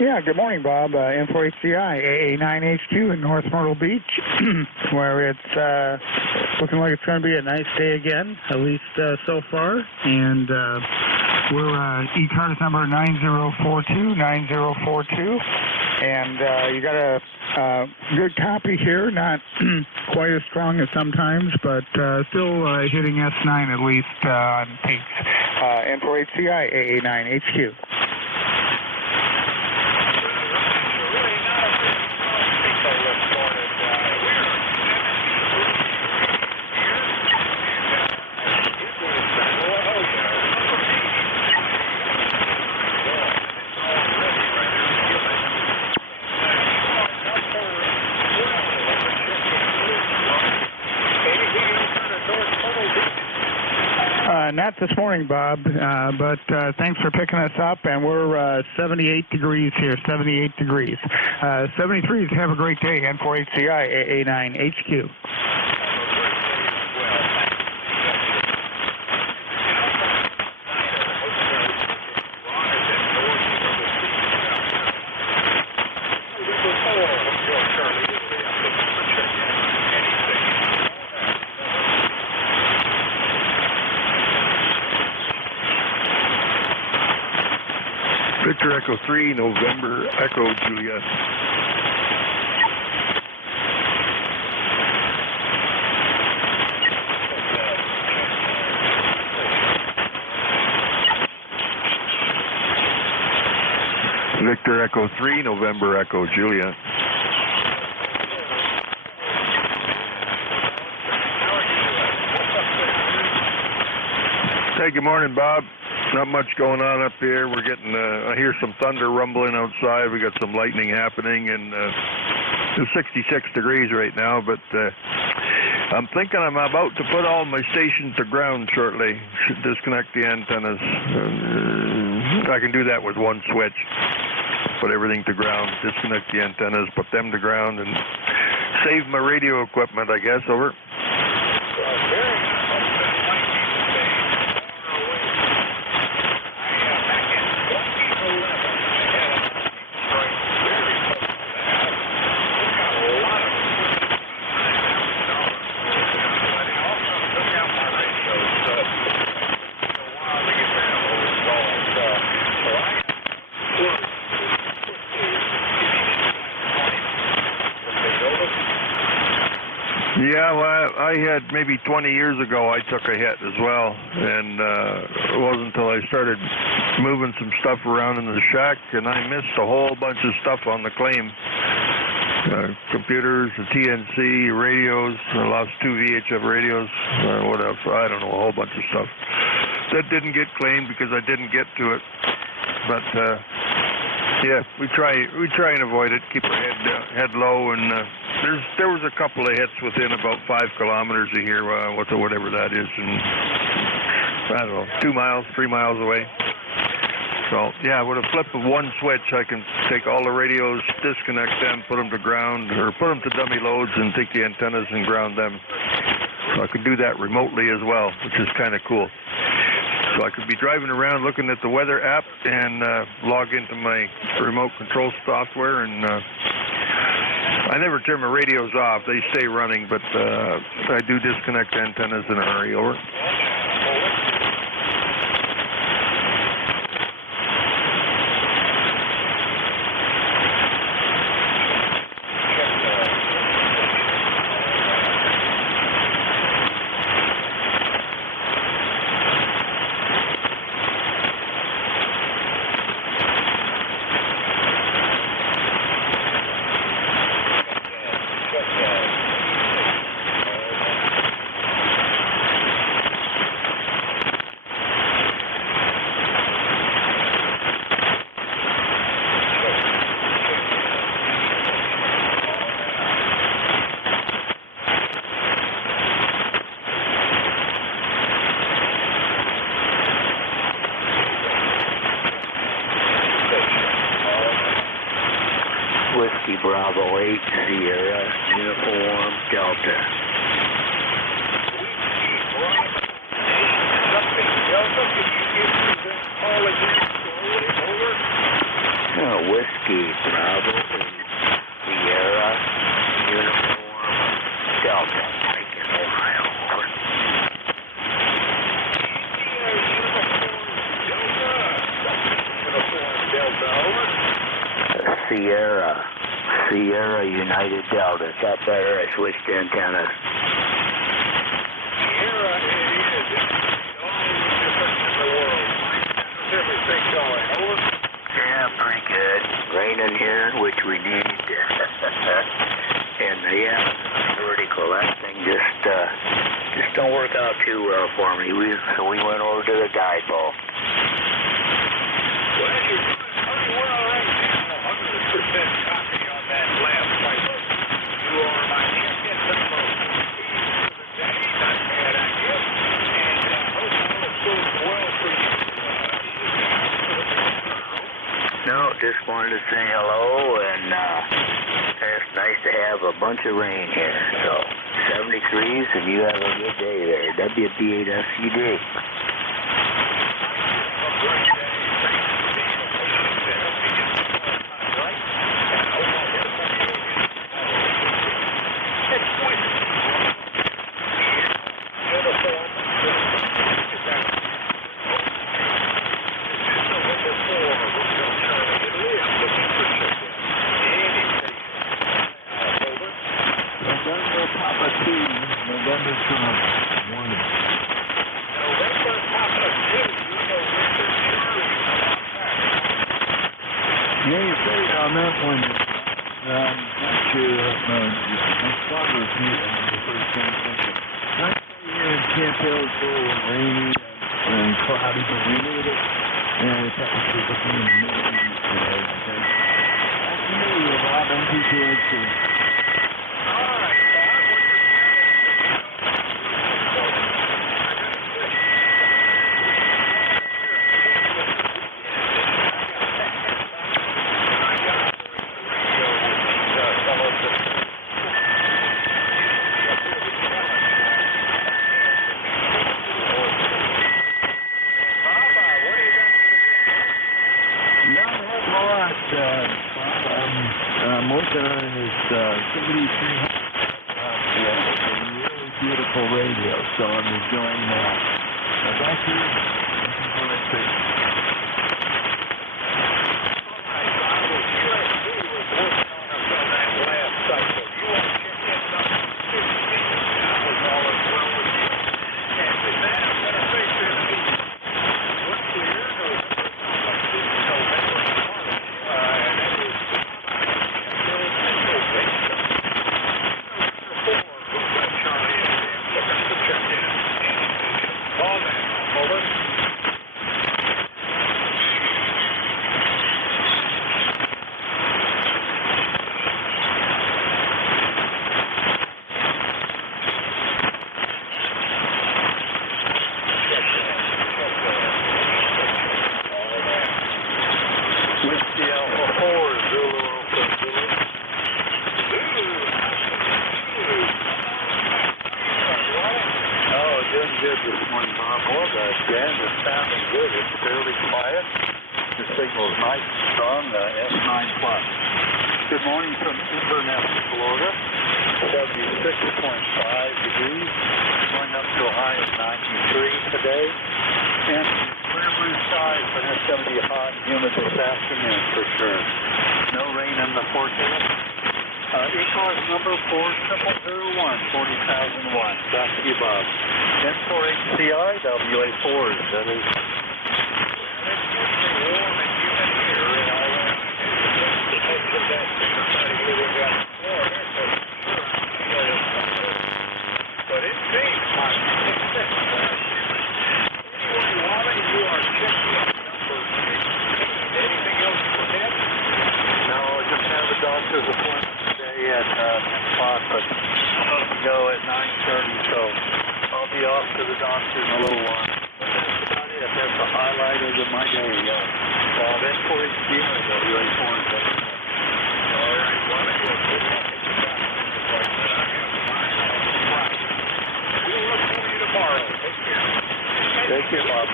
Yeah, good morning, Bob. N4HCI, AA9HQ in North Myrtle Beach, where it's looking like it's going to be a nice day again, at least so far. And we're ECARS number 9042. And you got a good copy here, not quite as strong as sometimes, but still hitting S9 at least on peaks. N4HCI, AA9HQ. Not this morning, Bob, but thanks for picking us up, and we're 78 degrees here, 78 degrees. 73s, have a great day, N4HCI, AA9HQ. Victor Echo 3, November Echo Juliet. Victor Echo 3, November Echo Juliet. Hey, good morning, Bob. Not much going on up here. We're getting, I hear some thunder rumbling outside. We got some lightning happening, and it's 66 degrees right now, but I'm thinking I'm about to put all my stations to ground shortly. Should disconnect the antennas. I can do that with one switch. Put everything to ground, disconnect the antennas, put them to ground, and save my radio equipment, I guess. Over. Yeah, well, I had maybe 20 years ago, I took a hit as well, and it wasn't until I started moving some stuff around in the shack, and I missed a whole bunch of stuff on the claim. Computers, the TNC, radios, I lost 2 VHF radios, what else, I don't know, a whole bunch of stuff. That didn't get claimed because I didn't get to it, but yeah, we try and avoid it, keep our head low, and there was a couple of hits within about 5 kilometers of here, whatever that is, and I don't know, 2 miles, 3 miles away. So yeah, with a flip of one switch, I can take all the radios, disconnect them, put them to ground, or put them to dummy loads, and take the antennas and ground them. So I can do that remotely as well, which is kind of cool. So I could be driving around looking at the weather app and log into my remote control software, and I never turn my radios off. They stay running, but I do disconnect antennas in a hurry. Over. Whiskey Bravo 8 Sierra Uniform Delta. Oh, Whiskey Bravo 8 Sierra Uniform Delta, Lincoln, Ohio. Over. Sierra United Delta. Is that better? I switched antennas. Sierra, it is. It's all the difference in the world. How's everything going? Over. Yeah, pretty good. Raining here, which we need. And yeah, vertical. That thing just don't work out too well for me. So we went over to the dipole. Well, you're doing pretty well right now. 100% copy on that last fight. You are my champion for the most. Not bad, I guess. And hope all goes well for you. No, just wanted to say hello, and it's nice to have a bunch of rain here. So 73s, and you have a good day there. WB8FCD. Yeah, you're right on that one. Not sure. My father was here the first time. Not here in Campbell, it's all rainy and cloudy, but we made it. And it's actually looking in the middle today. That's me, Bob. NJ2US. I'm working on his 7300. It's a really beautiful radio, so I'm enjoying that. Back to you. Looking for that thing. Good this morning, Bob. Well, the band is sounding good. It's fairly quiet. The signal's nice and strong, S9+. Good morning from Inverness, Florida. 76.5 degrees, going up to a high of 93 today. And clear blue skies, but it's going to be hot and humid this afternoon for sure. No rain in the forecast. ECARS number 40001, 40,001. Back to you, Bob. N4HCI, WA4s, that is. It's warm and humid here, and I hope that somebody really got the floor there, but it seems like anyway, Wally, you are checking number 16. Anything else for him? No, I just have a doctor's appointment today at 10 o'clock, but I'm supposed to go at 9:30, so I'll be off to the doctor in a little while. But that's about it. That's the highlight of my day. Bob, N4HCI, WA4. All right, Wally, we'll put up at the doctor's appointment. I have mine on Friday. We'll look for you tomorrow. Take care. Take care, Bob.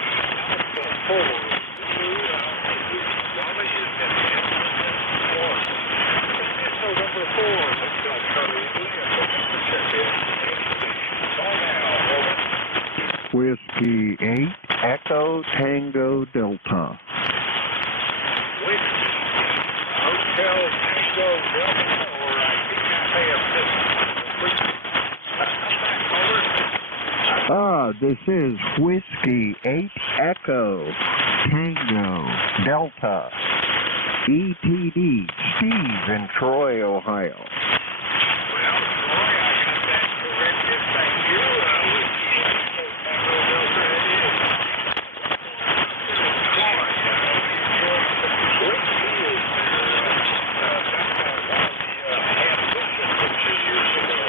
Wally is Echo Tango Delta. Whiskey, Hotel Tango Delta, or I think I may have missed. This is Whiskey 8 Echo Tango Delta. ETD, Steve in Troy, Ohio. Well, Troy, I got that corrected. Thank you. Whiskey 8 Echo Tango Delta, it is. Troy, whiskey is ambition from 2 years ago.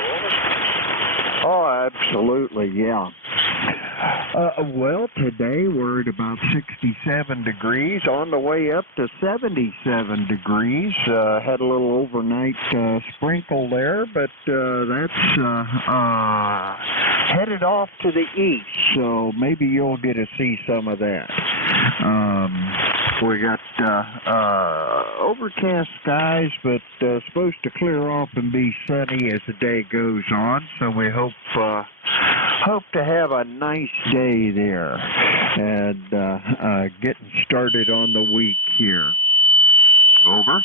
Oh, absolutely, yeah. Well, today we're at about 67 degrees, on the way up to 77 degrees. Had a little overnight sprinkle there, but that's headed off to the east, so maybe you'll get to see some of that. We got overcast skies, but supposed to clear off and be sunny as the day goes on, so we hope to have a nice day there and getting started on the week here. Over.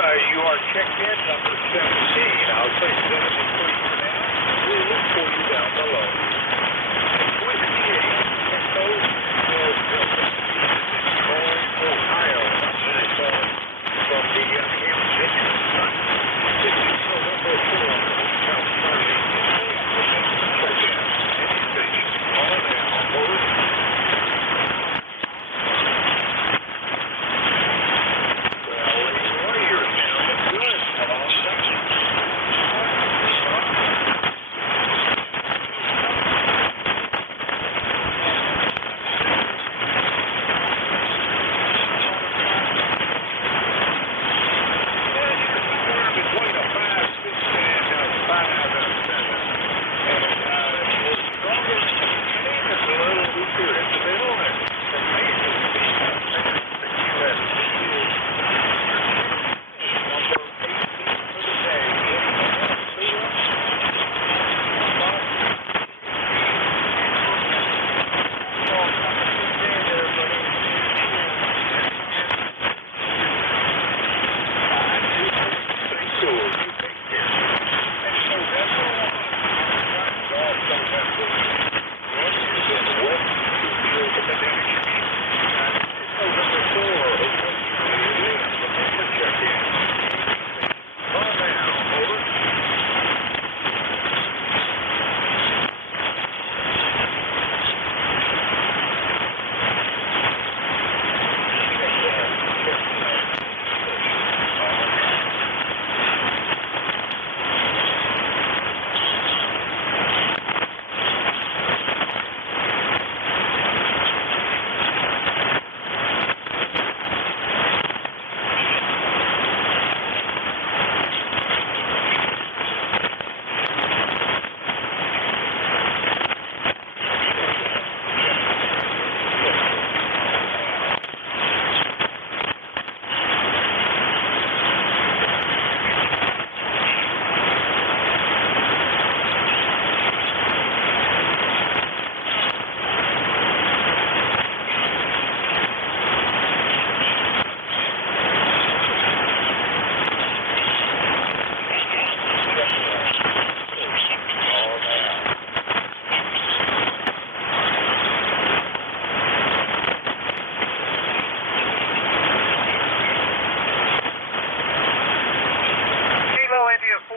You are checked in number 17. I'll say 73 for now. We'll look for you down below. Whiskey 8 Echo Delta, Troy, Ohio. From the Hampton. This is November 4. South Charlie. Check in. Any station. Call now. Over.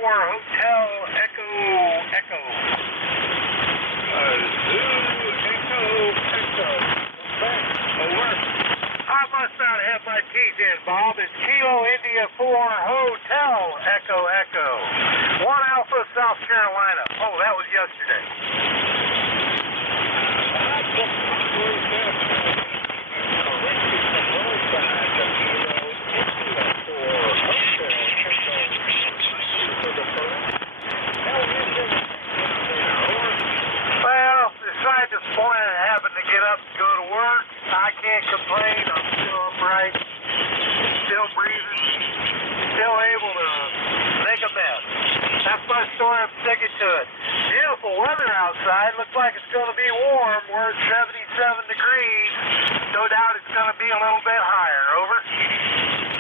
Hotel Echo Echo. Zoo Echo Echo. Okay, over. I must not have my teeth in, Bob. It's Kilo India 4 Hotel Echo Echo. 1 Alpha, South Carolina. Oh, that was yesterday. Well, besides this morning and having to get up and go story, I'm sticking to it. Beautiful weather outside. Looks like it's going to be warm. We're at 77 degrees. No doubt it's going to be a little bit higher. Over.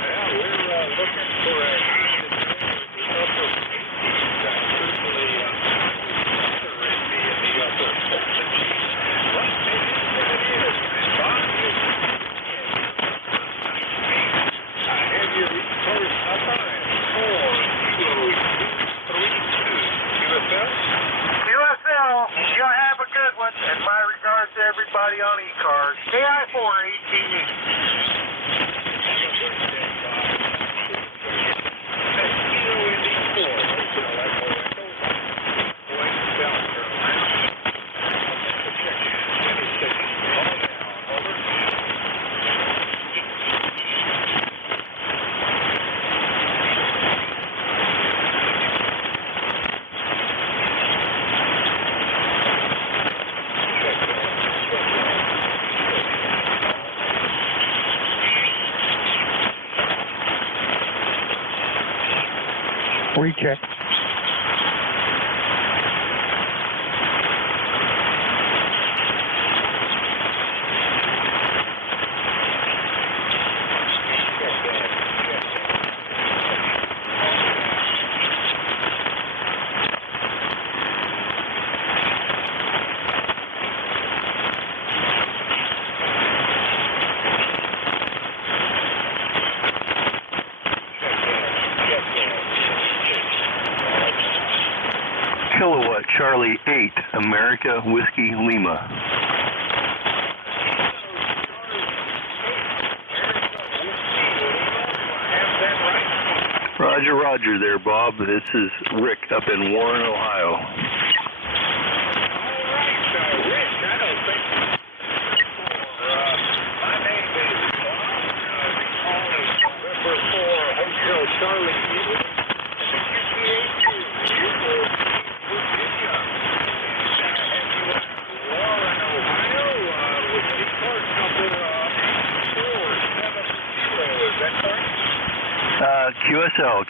Yeah, we're looking for a upper 80s. Certainly, in the upper 70s. Well, it is what it is. And Bob, have your ECARS number and 40232 QSL? QSL, you have a good one. And my regards to everybody on ECARS. KI4ATE. Recheck. Kilowatt Charlie 8, America Whiskey Lima. Roger, roger there, Bob. This is Rick up in Warren, Ohio. All right, Rick, I don't think my name is Bob. The call is November 4, Hotel Charlie, and the QPH you will Virginia, and have you at Warren, Ohio, with the ECARS number 470. Is that correct?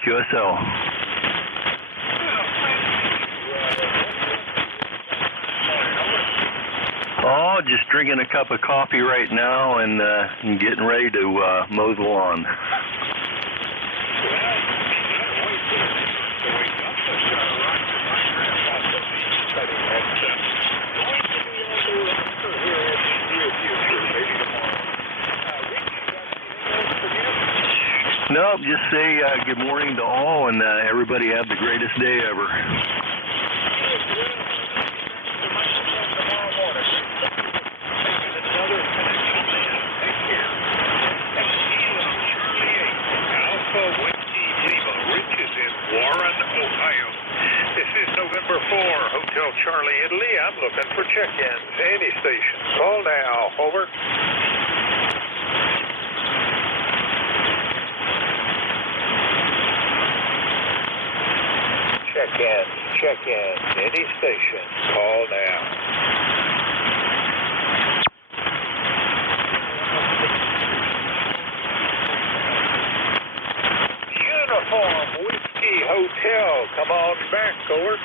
QSL. Oh, just drinking a cup of coffee right now and getting ready to mow the lawn. Nope, just say good morning to all, and everybody have the greatest day ever. Alpha Whiskey Lima, Rich is in Warren, Ohio. This is November 4, Hotel Charlie, Italy. I'm looking for check-ins. Any station. Call now. Over. Check-in. Any station. Call now. Uniform Whiskey Hotel. Come on back, over.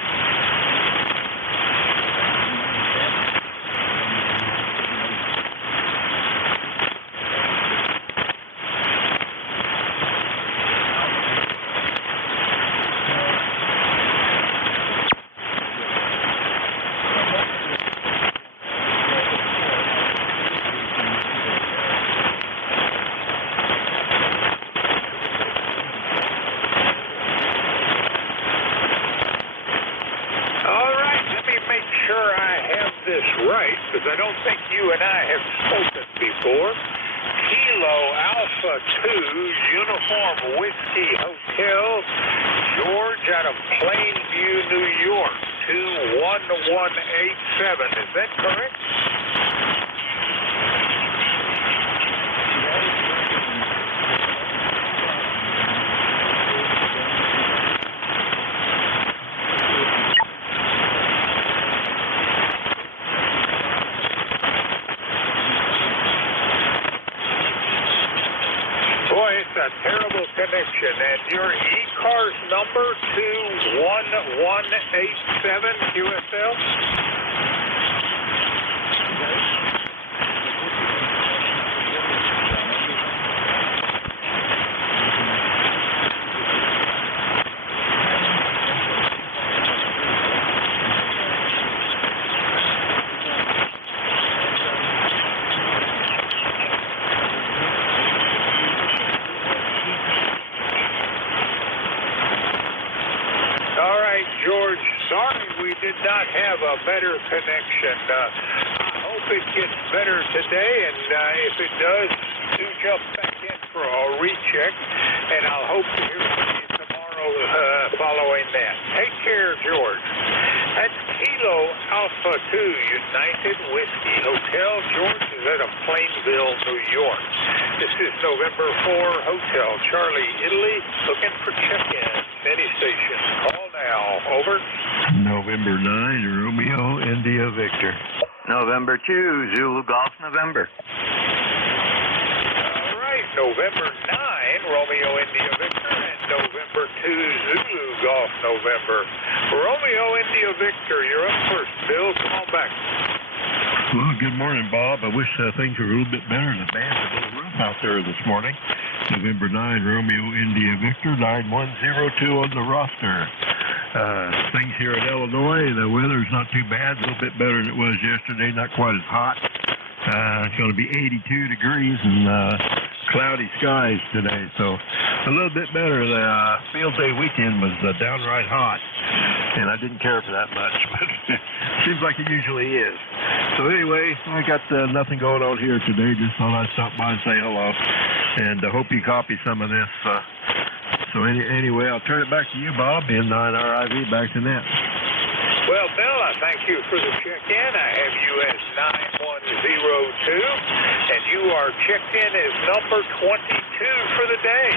Right, because I don't think you and I have spoken before. Kilo Alpha 2 Uniform Whiskey Hotel, George out of Plainview, New York, 21187. Is that correct? a terrible connection. And your ECARS number 21187 QSL? George, sorry we did not have a better connection. I hope it gets better today, and if it does, do jump back in for a recheck, and I'll hope to hear from you tomorrow following that. Take care, George. That's Kilo Alpha 2 United Whiskey Hotel. George is out of Plainville, New York. This is November 4, Hotel Charlie, Italy, looking for check-in. Any station. Call now. Over. November 9, Romeo, India, Victor. November 2, Zulu Golf, November. All right, November 9, Romeo, India, Victor, and November 2, Zulu Golf, November. Romeo, India, Victor, you're up first. Bill, come on back. Well, good morning, Bob. I wish things were a little bit better. The band's a little rough out there this morning. November 9, Romeo, India, Victor, 9102 on the roster. Things here in Illinois, the weather's not too bad, a little bit better than it was yesterday, not quite as hot. It's going to be 82 degrees and cloudy skies today, so a little bit better. The field day weekend was downright hot, and I didn't care for that much, but it seems like it usually is. So anyway, I got nothing going on here today. Just thought I'd stop by and say hello, and I hope you copy some of this. So anyway, I'll turn it back to you, Bob, in RIV, back to net. Well, Bill, I thank you for the check-in. I have you as 9102, and you are checked in as number 22 for the day.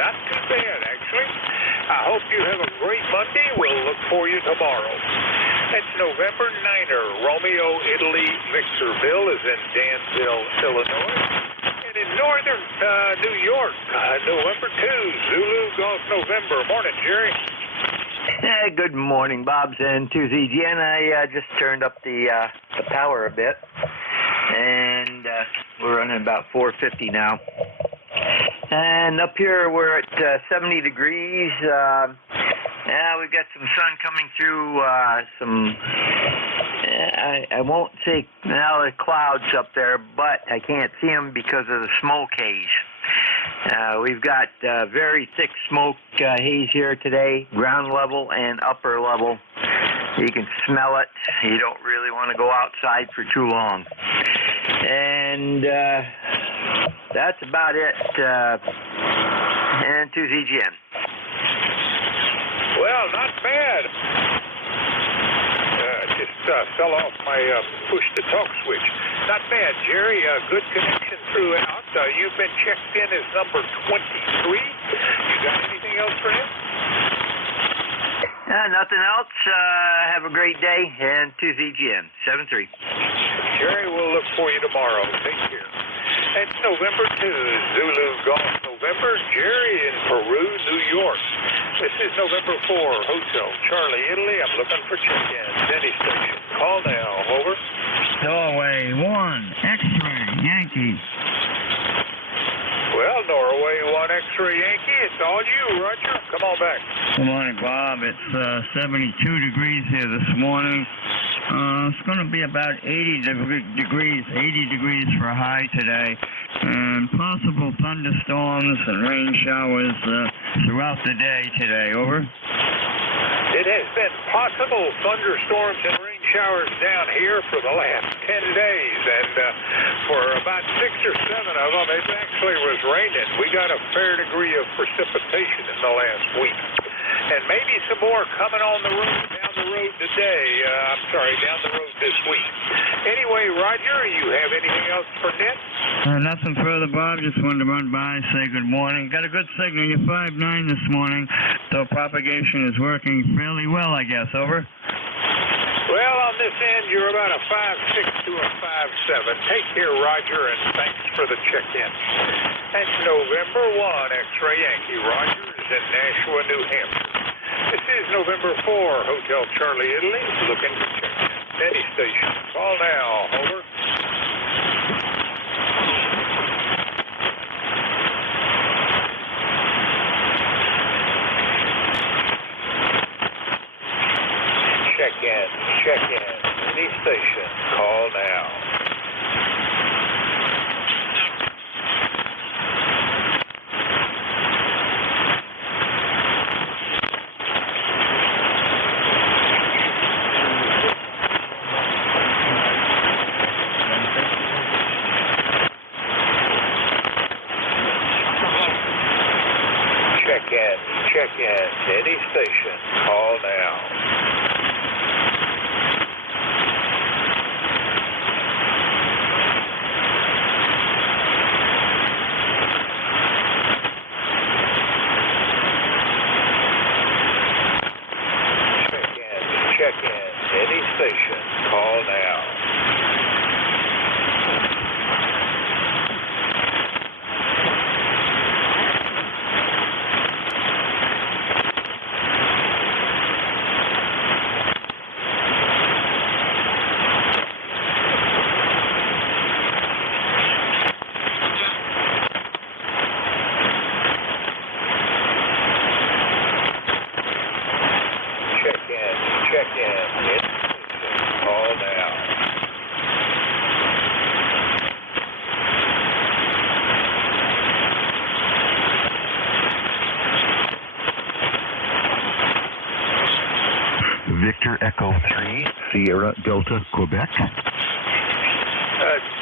Not too bad, actually. I hope you have a great Monday. We'll look for you tomorrow. That's November 9er, Romeo, Italy, Victor. Bill is in Danville, Illinois. And in northern New York, November 2, Zulu Golf, November. Morning, Jerry. Good morning, Bob's and 2ZGN. I just turned up the power a bit, and we're running about 450 now. And up here we're at 70 degrees. We've got some sun coming through. I won't say now the clouds up there, but I can't see them because of the smoke haze. We've got very thick smoke haze here today, ground level and upper level. You can smell it. You don't really want to go outside for too long. And that's about it. And 2ZGN. Well, not bad. Just fell off my push-to-talk switch. Not bad, Jerry. Good connection throughout. You've been checked in as number 23. You got anything else for him? Nothing else. Have a great day. And 2ZGN, 73. Jerry, we'll look for you tomorrow. Take care. That's November 2, Zulu Golf, November. Jerry in Peru, New York. This is November 4, Hotel Charlie, Italy. I'm looking for check-in. Any station. Call now. Over. Norway 1, X-ray, Yankee. Well, Norway 1 X-ray Yankee. It's all you, Roger. Come on back. Good morning, Bob. It's 72 degrees here this morning. It's going to be about 80 degrees for a high today, and possible thunderstorms and rain showers throughout the day today. Over. It has been possible thunderstorms and rain showers down here for the last 10 days, and for about 6 or 7 of them, it actually was raining. We got a fair degree of precipitation in the last week. And maybe some more coming on the road, down the road today. Down the road this week. Anyway, Roger, you have anything else for Net? Nothing further, Bob. Just wanted to run by, say good morning. Got a good signal. You're 5.9 this morning, so propagation is working fairly well, I guess. Over. Well, on this end, you're about a 5.6 to a 5.7. Take care, Roger, and thanks for the check-in. That's November 1, X-Ray Yankee Rogers in Nashua, New Hampshire. This is November 4, Hotel Charlie, Italy, looking for check-in. Any station. Call now. Over. Check-in. Check-in. Any station. Call now. Check-in. Any station. Call now. Check-in. Any station. Call now. Check-in. Any station. Call now. Victor Echo 3, Sierra Delta, Quebec.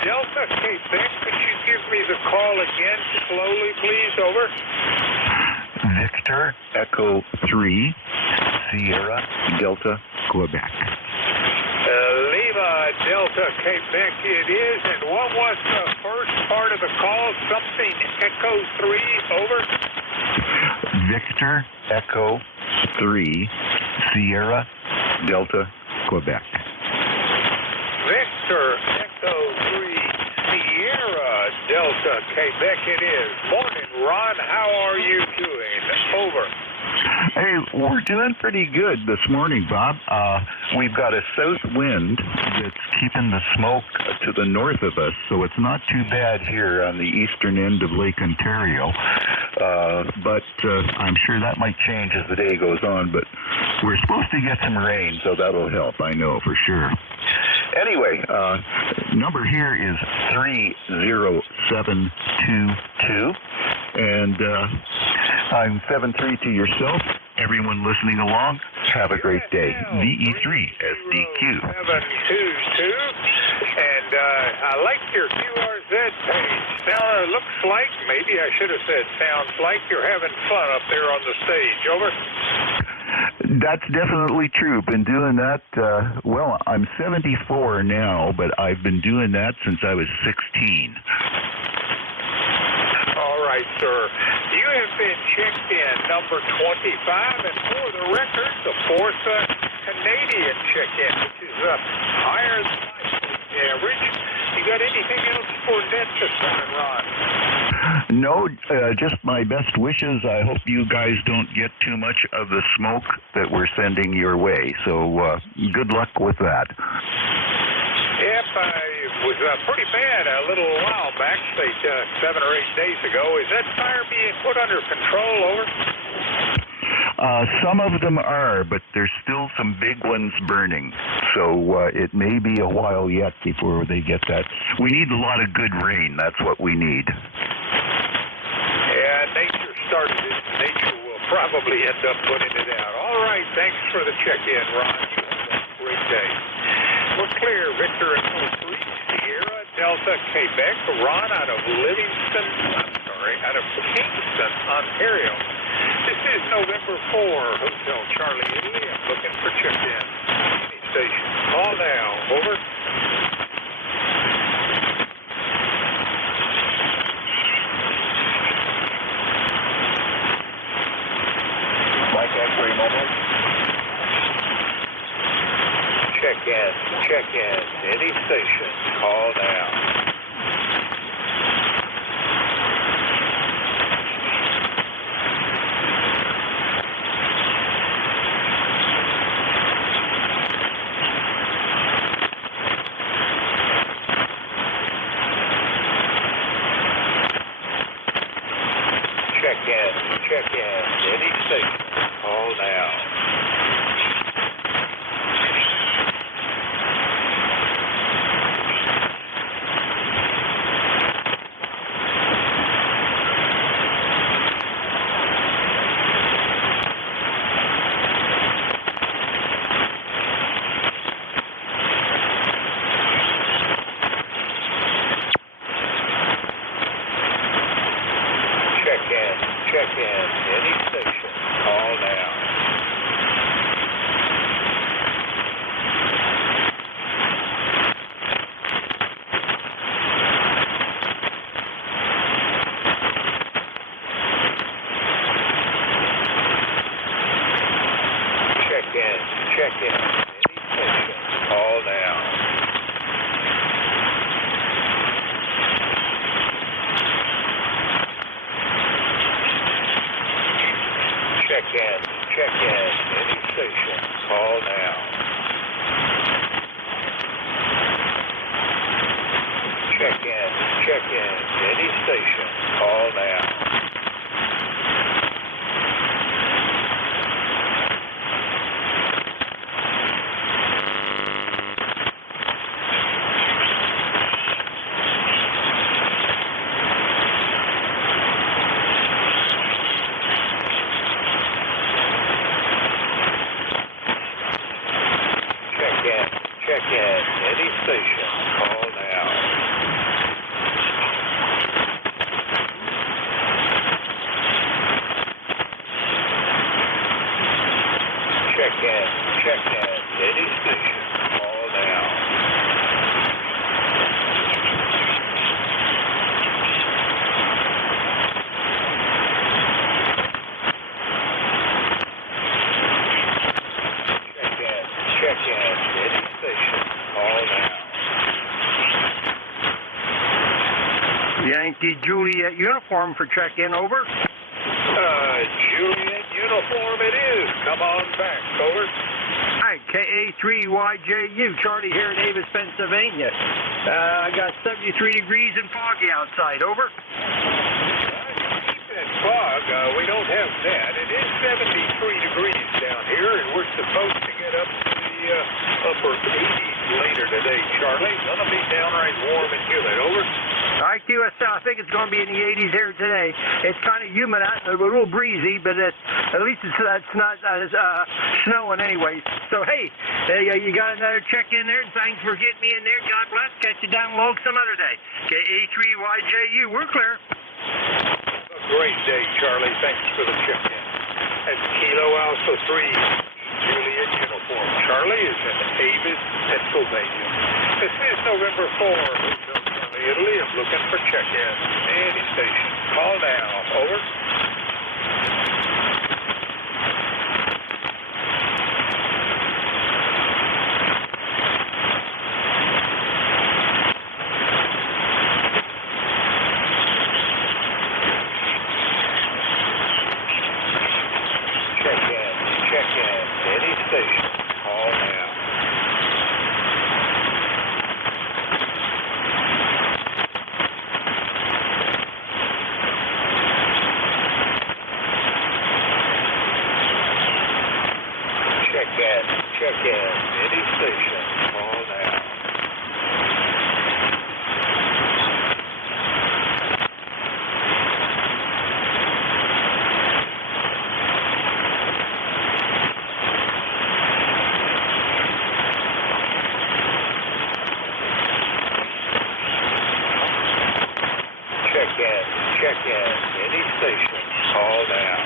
Delta, Quebec, could you give me the call again slowly, please? Over. Victor Echo 3, Sierra Delta, Quebec. Lima, Delta, Quebec it is. And what was the first part of the call? Something Echo 3, over. Victor Echo 3, Sierra Delta, Quebec. Victor, Echo 3, Sierra, Delta, Quebec it is. Morning, Ron. How are you doing? Over. Hey, we're doing pretty good this morning, Bob. We've got a south wind that's keeping the smoke to the north of us, so it's not too bad here on the eastern end of Lake Ontario. But I'm sure that might change as the day goes on, but we're supposed to get some rain, so that'll help, I know for sure. Anyway, number here is 30722, and I'm 73 to yourself. Everyone listening along, have a great day. VE3SDQ. 722, and I like your QRZ page. Now, it looks like, maybe I should have said, sounds like you're having fun up there on the stage. Over. That's definitely true. Been doing that, well, I'm 74 now, but I've been doing that since I was 16. All right, sir. You have been checked in, number 25, and for the record, the fourth Canadian check-in, which is higher than the average. You got anything else for net this morning, Ron? No, just my best wishes. I hope you guys don't get too much of the smoke that we're sending your way. So good luck with that. Yep, it was pretty bad a little while back, say 7 or 8 days ago. Is that fire being put under control? Over. Some of them are, but there's still some big ones burning. So it may be a while yet before they get that. We need a lot of good rain. That's what we need. Yeah, nature started it. Nature will probably end up putting it out. All right, thanks for the check-in, Ron. You have a great day. We're clear, Victor and 03, Sierra, Delta, Quebec. Ron out of out of Kingston, Ontario. This is November 4, Hotel Charlie, Italy. I'm looking for check-in. Any station. Call now. Over. Mike X-ray mobile. Check-in. Check-in. Any station. Call now. Check in. Any station. Call now. Check in. Any station. Call now. Check in. Any station. Call now. Check in. Any station. Call now. Check in. Any station. Call now. Check in. Any station. Call now. Check in. Any station. Call now. Check in. Any station. Call now. Yankee Juliet uniform for check-in, over. Juliet uniform it is. Come on back, over. Hi, KA3YJU, Charlie here in Davis, Pennsylvania. I got 73 degrees and foggy outside, over. That fog, we don't have that. It is 73 degrees down here, and we're supposed to get up to the upper 80s later today, Charlie. Gonna be downright warm and humid, over. IQS, I think it's going to be in the 80s here today. It's kind of humid out, a little breezy, but at least it's not snowing anyway. So, hey, you got another check in there, and thanks for getting me in there. God bless. Catch you down low some other day. KA3YJU, we're clear. A great day, Charlie. Thanks for the check-in. That's Kilo Alpha 3, Juliet uniform. Charlie is in Avis, Pennsylvania. This is November 4, Italy. I'm looking for check-in. Any station. Call now. Over. Check in. Any station. Call now. Check in. Any station. Call now. Check in. Any station. Call now.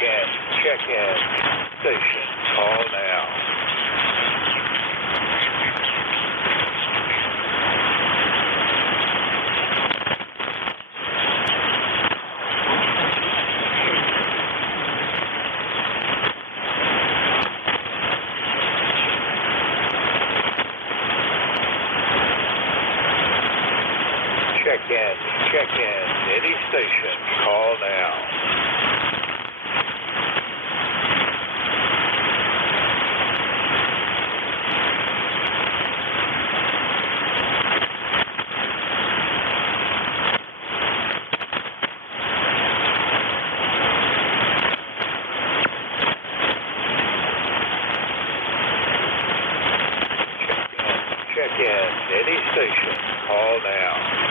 Check in. Station. Call now. Check in. Any station. Call now. Check in. Any station. Call now.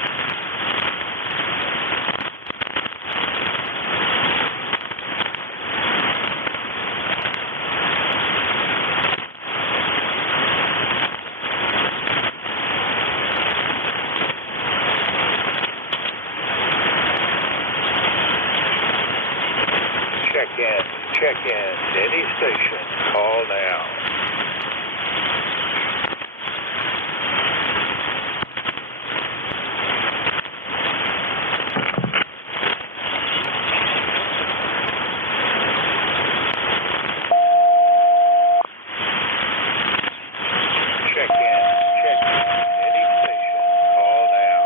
Check in. Any station. Call now. Check in. Any station. Call now.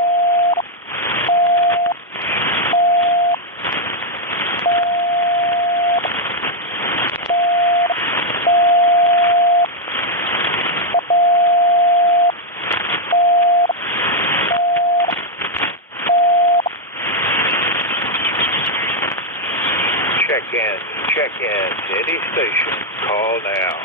Check in. Any station. Call now.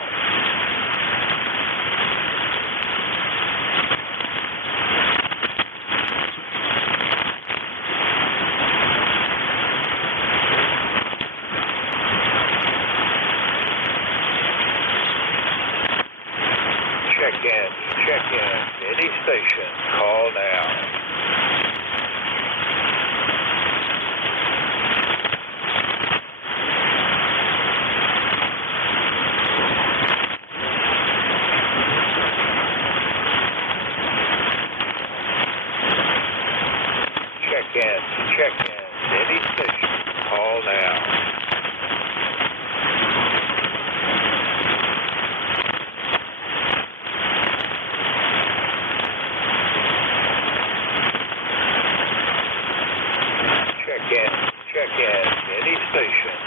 Check in. Any station. Call now. Check in. Any station. Call now. Check in. Any station.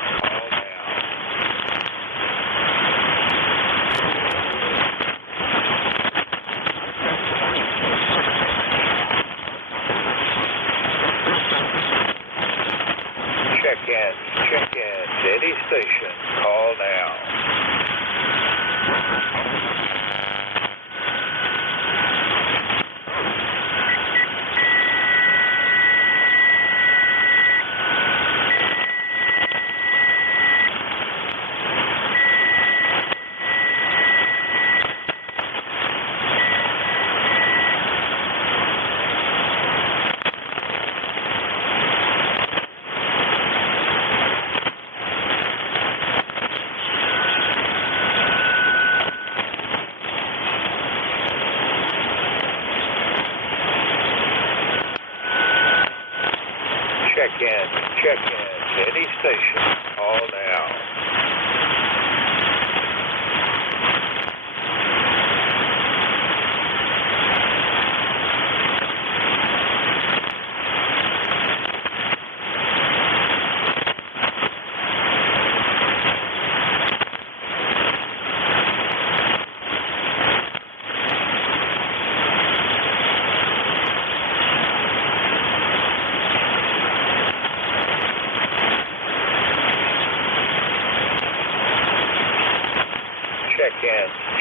Call now. Check in. Any station. Call now.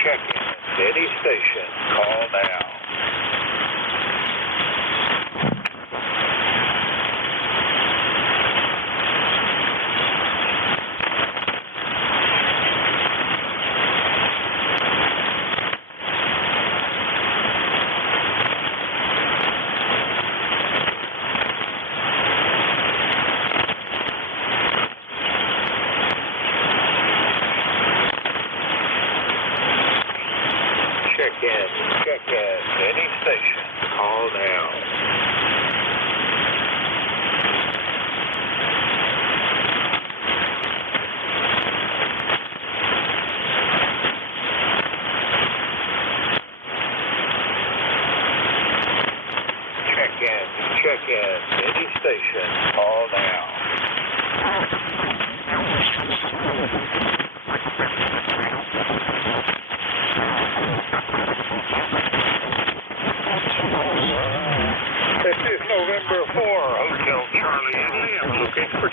Check in. Any station. Call now.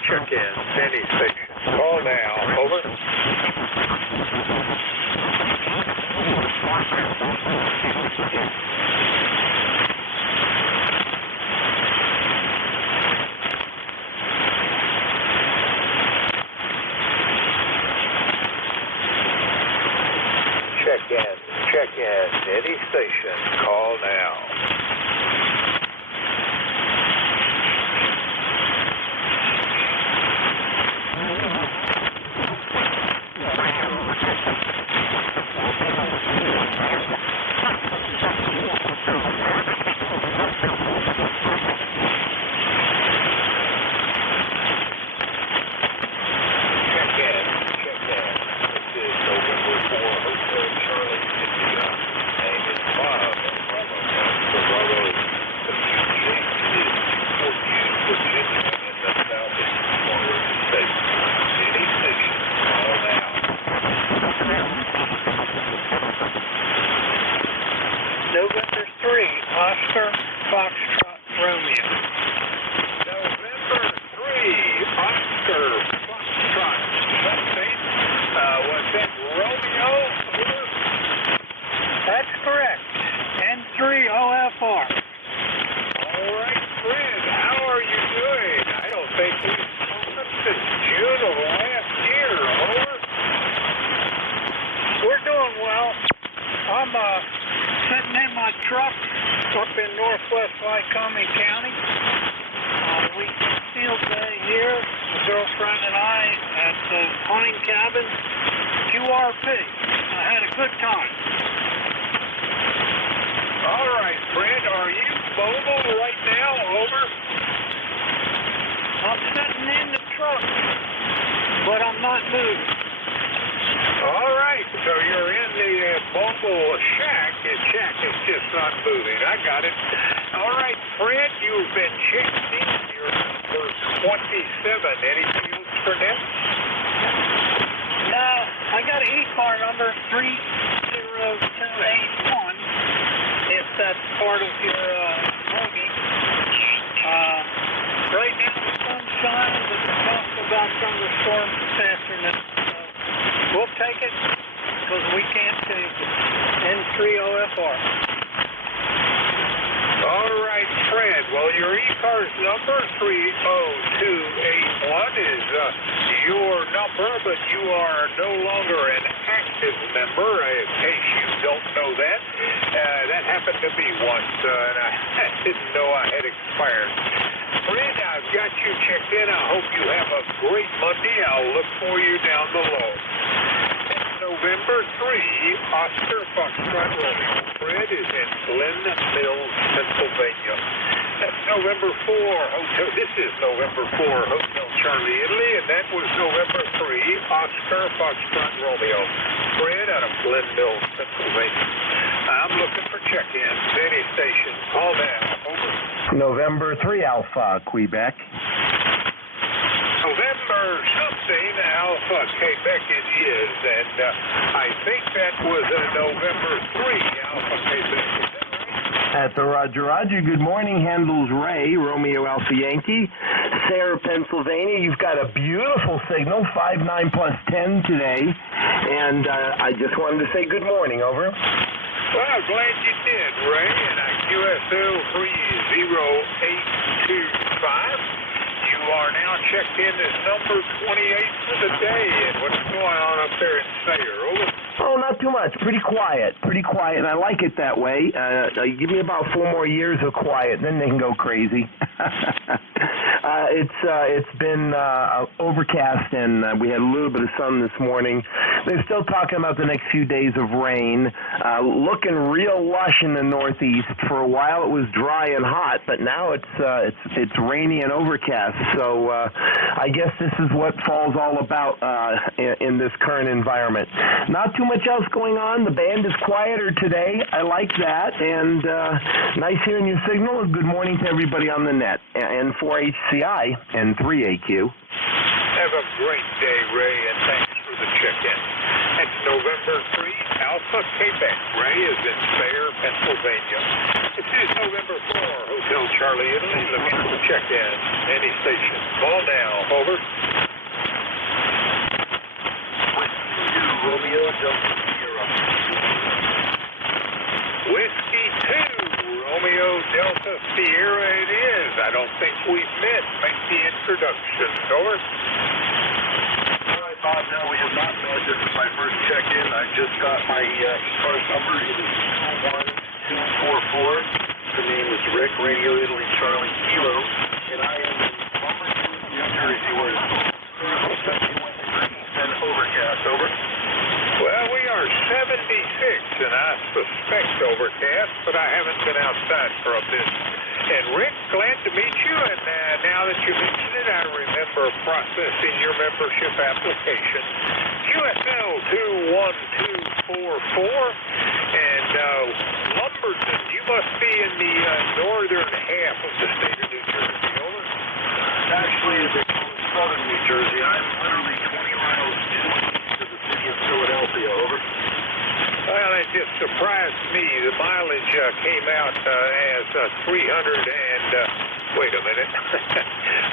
check in. Sandy Station. Call now. Over. Check in. Sandy Station. Call now. November 3, Oscar Foxtrot Romeo. November 3, Oscar Foxtrot something. Was that Romeo? That's correct. N3OFR. All right, Fred, how are you doing? I don't think we've spoken since June of last year. Over. We're doing well. I'm sitting in my truck up in northwest Lycoming County. We field day here, my girlfriend and I, at the hunting cabin, QRP. I had a good time. All right, Fred, are you mobile right now? Over. I'm sitting in the truck, but I'm not moving. All right, so you're in the mobile shack. The shack is just not moving. I got it. All right, Fred, you've been checked in. You're number 27. Anything else for that? No, I got an ECAR number 30281. If that's part of your bogey. Right now the sun's shining, but they're talking about thunderstorms this afternoon. We'll take it because we can't change it. N3OFR. All right, Fred. Well, your ECARS number, 30281, is your number, but you are no longer an active member, in case you don't know that. That happened to me once, and I didn't know I had expired. Fred, I've got you checked in. I hope you have a great Monday. I'll look for you down below. November 3, Oscar Foxtrot Romeo. Fred is in Glen Mills, Pennsylvania. That's November 4, Hotel. This is November 4, Hotel Charlie, Italy, and that was November 3, Oscar Foxtrot Romeo. Fred out of Glen Mills, Pennsylvania. I'm looking for check-ins. Any station. Call now. Over. November 3, Alpha, Quebec. November something, Alpha, Quebec it is, and I think that was November 3, Alpha, Quebec. At the Roger, good morning, handles Ray, Romeo Alpha Yankee, Sarah, Pennsylvania. You've got a beautiful signal, 59 plus 10 today, and I just wanted to say good morning, over. Well, glad you did, Ray, and QSL 30825. You are now checked in as number 28 for the day. And what's going on up there in Sayre? Over. Oh, not too much. Pretty quiet, and I like it that way. Give me about 4 more years of quiet, then they can go crazy. It's been overcast, and we had a little bit of sun this morning. They're still talking about the next few days of rain. Looking real lush in the northeast. For a while, it was dry and hot, but now it's rainy and overcast. So I guess this is what fall's all about in this current environment. Not too much else going on. The band is quieter today. I like that, and nice hearing your signal. Good morning to everybody on the net. N4HCI and 3AQ. Have a great day, Ray, and thanks for the check-in. It's November 3, Alpha Quebec. Ray is in Fair, Pennsylvania. This is November 4, Hotel Charlie, Italy, looking for check-in. Any station. Call now. Over. Romeo Delta Sierra. Whiskey 2, Romeo Delta Sierra it is. I don't think we've met. Make the introduction. Over. All right, Bob, no, we have not met. This is my first check-in. I just got my ECARS number. It is 21244. The name is Rick, Radio Italy Charlie Kilo, and I am in Lumberton, New Jersey, where it's currently 71 degrees and overcast. Over. Well, we are 76, and I suspect overcast, but I haven't been outside for a bit. And Rick, glad to meet you, and now that you mention it, I remember processing your membership application. QSL 21244, and Lumberton, you must be in the northern half of the state of New Jersey, over? Actually, they call it southern New Jersey. I'm literally 20 miles to the city of Philadelphia, over. Well, it just surprised me. The mileage came out as 300 and, wait a minute,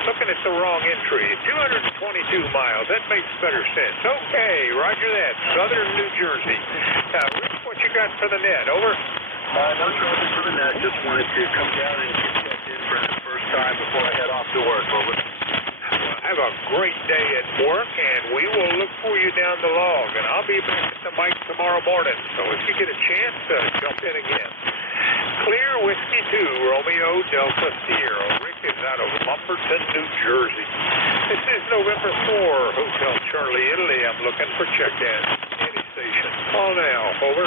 looking at the wrong entry, 222 miles. That makes better sense. Okay, roger that, southern New Jersey. Rick, what you got for the net, over? No traffic for the net. Just wanted to come down and get checked in for the first time before I head off to work, over. Have a great day at work, and we will look for you down the log, and I'll be back at the mic tomorrow morning, so if you get a chance, jump in again. Clear Whiskey 2, Romeo Delta Sierra. Rick is out of Lumberton, New Jersey. This is November 4, Hotel Charlie, Italy. I'm looking for check-in. Any station. Call now. Over.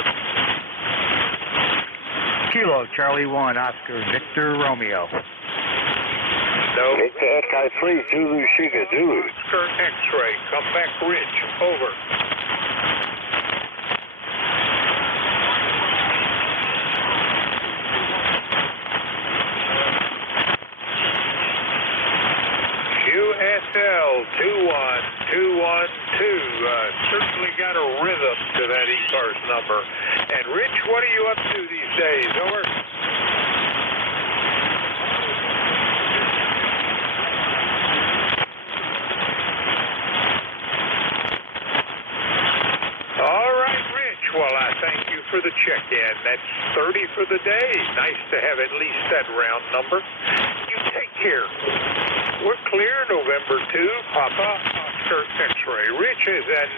Kilo Charlie 1, Oscar Victor Romeo. No. Victor Echo 3, Zulu Sugar Zulu. Oscar X-ray. Come back rich. Over. QSL 21212. Certainly got a rhythm to that ECARS number. And Rich, what are you up to these days? Over. All right, Rich. Well, I thank you for the check-in. That's 30 for the day. Nice to have at least that round number. You take care. We're clear, November 2, Papa Oscar X-ray. Rich is in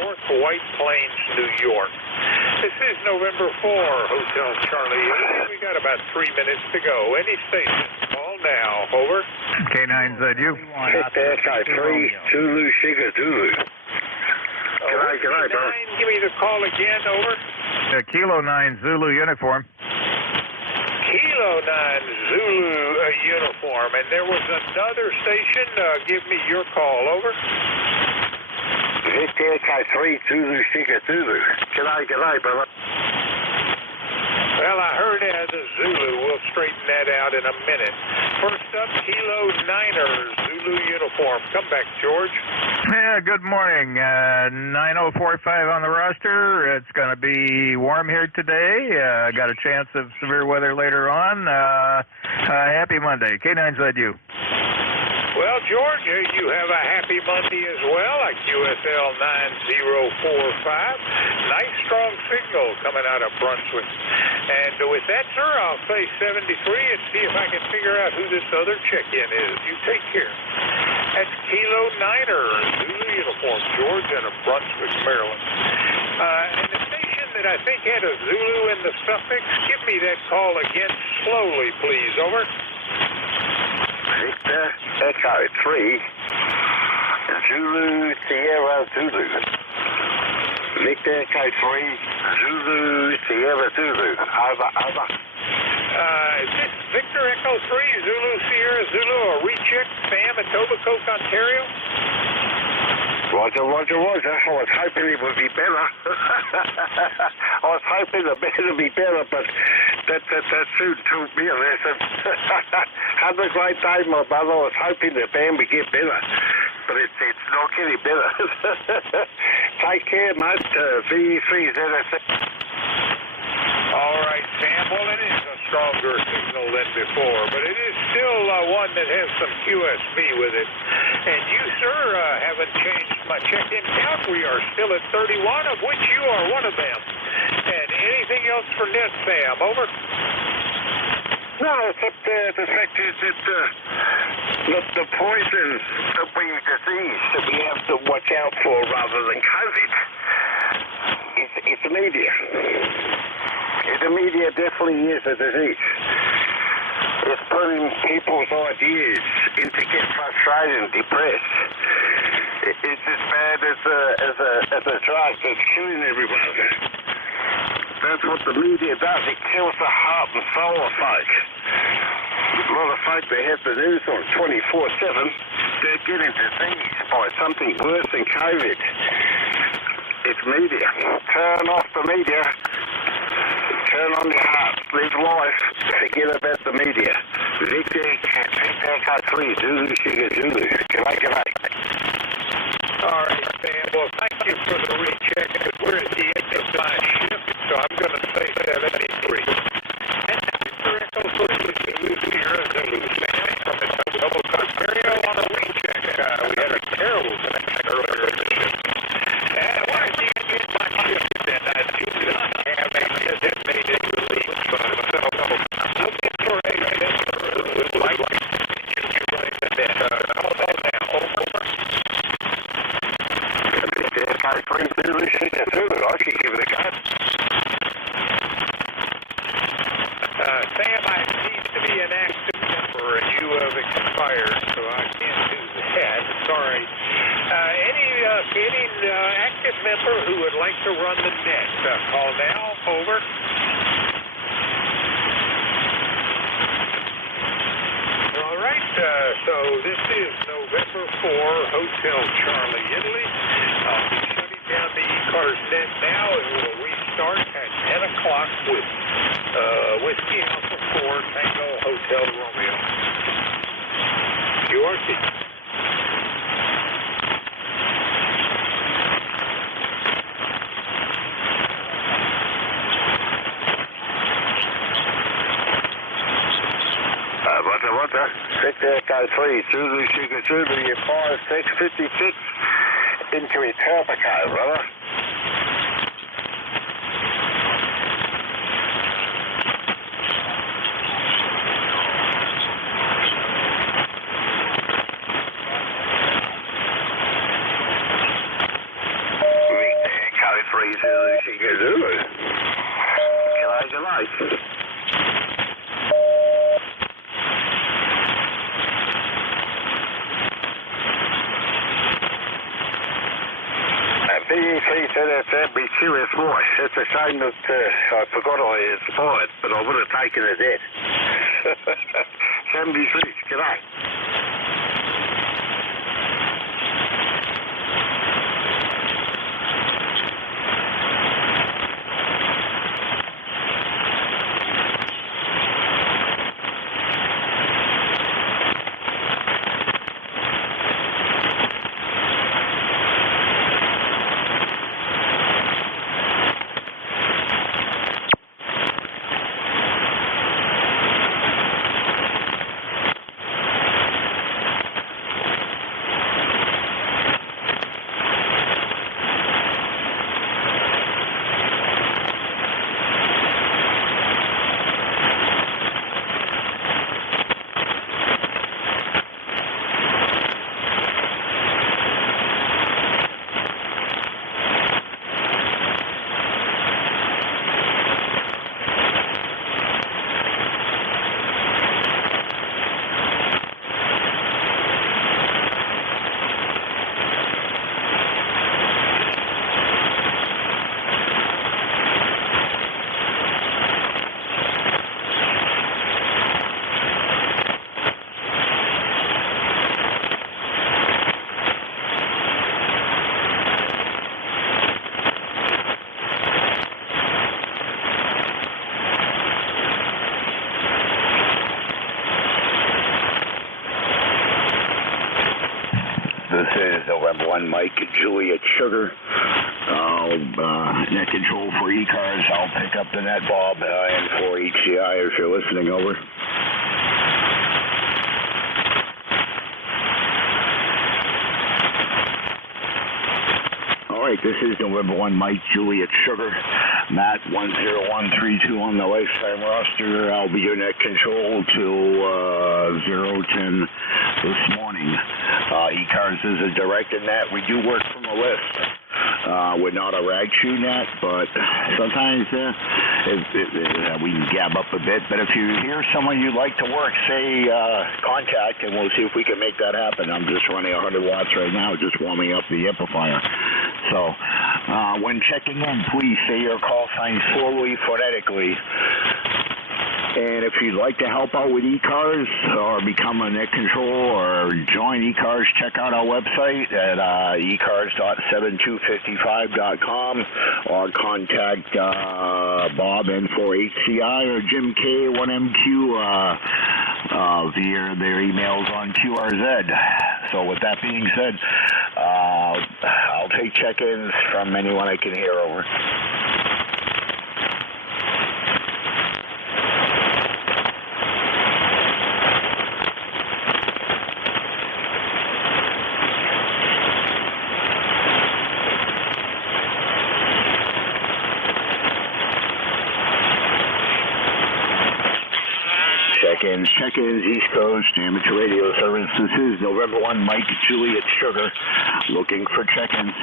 North White Plains, New York. This is November 4, Hotel Charlie. We got about 3 minutes to go. Any station, call now. Over. K9ZU. Victor Echo 3, Zulu Sugar Zulu. Good night, bro. Give me the call again. Over. Kilo 9 Zulu uniform. Kilo 9 Zulu uniform, and there was another station. Give me your call. Over. Victor Echo 3, Zulu Sugar Zulu. Good night, brother. Well, I heard it as a Zulu. We'll straighten that out in a minute. First up, Kilo 9er Zulu uniform. Come back, George. Yeah, good morning. 9045 on the roster. It's going to be warm here today. Got a chance of severe weather later on. Happy Monday. K9ZU. Well, George, you have a happy Monday as well, like QSL 9045. Nice strong signal coming out of Brunswick. And with that, sir, I'll say 73 and see if I can figure out who this other check-in is. You take care. That's Kilo 9er, Zulu uniform, George, out of Brunswick, Maryland. And the station that I think had a Zulu in the suffix, give me that call again slowly, please. Over. Victor Echo 3, Zulu Sierra Zulu. Victor Echo 3, Zulu Sierra Zulu. Over. Is this Victor Echo 3, Zulu Sierra Zulu, a recheck, Sam, in Tobacoke, Ontario? Roger. I was hoping it would be better. I was hoping the better would be better, but that soon took me a lesson. Have a great day, my brother. I was hoping the band would get better, but it's not getting better. Take care, mate. VE3ZSA. All right, Sam. Well, it is a stronger signal than before, but it is still one that has some QSB with it. And you, sir, haven't changed my check-in count. We are still at 31, of which you are one of them. And anything else for net, Sam? Over. No, except the fact is that the poison that we disease that we have to watch out for rather than COVID is the media. The media definitely is a disease. It's putting people's ideas into get frustrated and depressed. It's as bad as a drug that's killing everyone. That's what the media does. It kills the heart and soul of folk. A lot of folk that have the news on 24/7, they're getting diseased by something worse than COVID. It's media. Turn off the media. Turn on your heart. Live life. Forget about the media. Victor, please, Zulu, Sugar, Zulu. Goodbye. All right, Sam. Well, thank you for the recheck. We're at the end of my shift, so I'm going to say 73. And Victor Echo 3, Zulu, Sierra, Zulu, Sam, from the Double Ontario on a recheck. We had a terrible connection earlier in the shift. And when I see you get my shift, then I do not have a designated release. So I'm looking for a member who would like to continue running the net. How about now? Over. I should give it a go. Sam, I need to be an active member, and you have expired, so I can't do that. Sorry. Any active member who would like to run the net? Call now. Over. All right. So this is November 4, Hotel Charlie, Italy. I'll be shutting down the ECARS net now. It will restart at 10 o'clock with Whiskey Alpha 4 Tango Hotel Romeo. QRT. Water. Victor Echo 3, Zulu, Sugar, Zulu, your 5656 into Etobicoke, brother. Victor Echo 3, Zulu, Sugar, Zulu. G'day. VE3ZSA voice. It's a shame that I forgot I expired, but I would have taken it then. 73, g'day. is November 1 Mike, Juliet Sugar. Net control for ECARS. I'll pick up the net, Bob, and for HCI if you're listening, over. All right, this is November 1 Mike, Juliet Sugar. Matt 10132 on the lifetime roster. I'll be your net control till 010 this morning. ECARS is a directed net. We do work from a list. We're not a rag shoe net, but sometimes we can gab up a bit. But if you hear someone you'd like to work, say contact, and we'll see if we can make that happen. I'm just running 100 watts right now, just warming up the amplifier. So when checking in, please say your call sign slowly, phonetically. And if you'd like to help out with ECARS or become a net control or join ECARS, check out our website at ecars.7255.com or contact Bob N4HCI or Jim K1MQ via their emails on QRZ. So with that being said, I'll take check-ins from anyone I can hear, over. Check-ins, East Coast, amateur radio service. This is November 1 Mike, Juliet Sugar, looking for check-ins.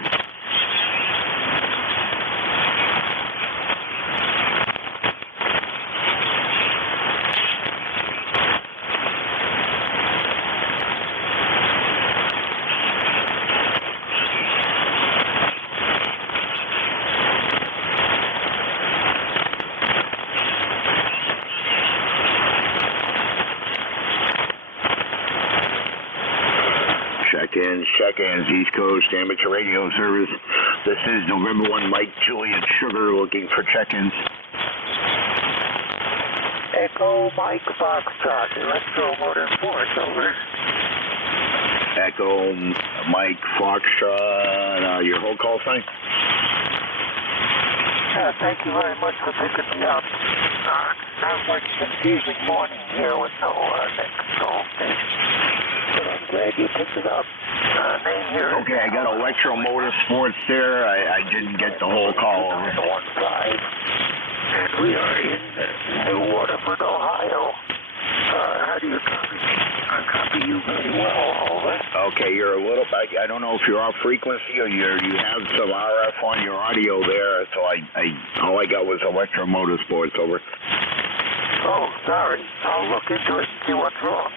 Check-ins, East Coast, amateur radio service. This is November 1 Mike, Juliet Sugar, looking for check-ins. Echo Mike Foxtrot, Electromotive Force, over. Echo Mike Foxtrot, your whole call sign? Thank you very much for picking me up. Sounds like a confusing morning here with no net control station. But I'm glad you picked it up. Name here. Okay, I got Electromotive Sports there. I didn't get the whole call, over. On one side. And we are in New Waterford, Ohio. How do you copy? I copy you very well, over. Okay, you're a little back. I don't know if you're off frequency or you have some RF on your audio there, so all I got was Electromotive Sports, over. Oh, sorry. I'll look into it and see what's wrong.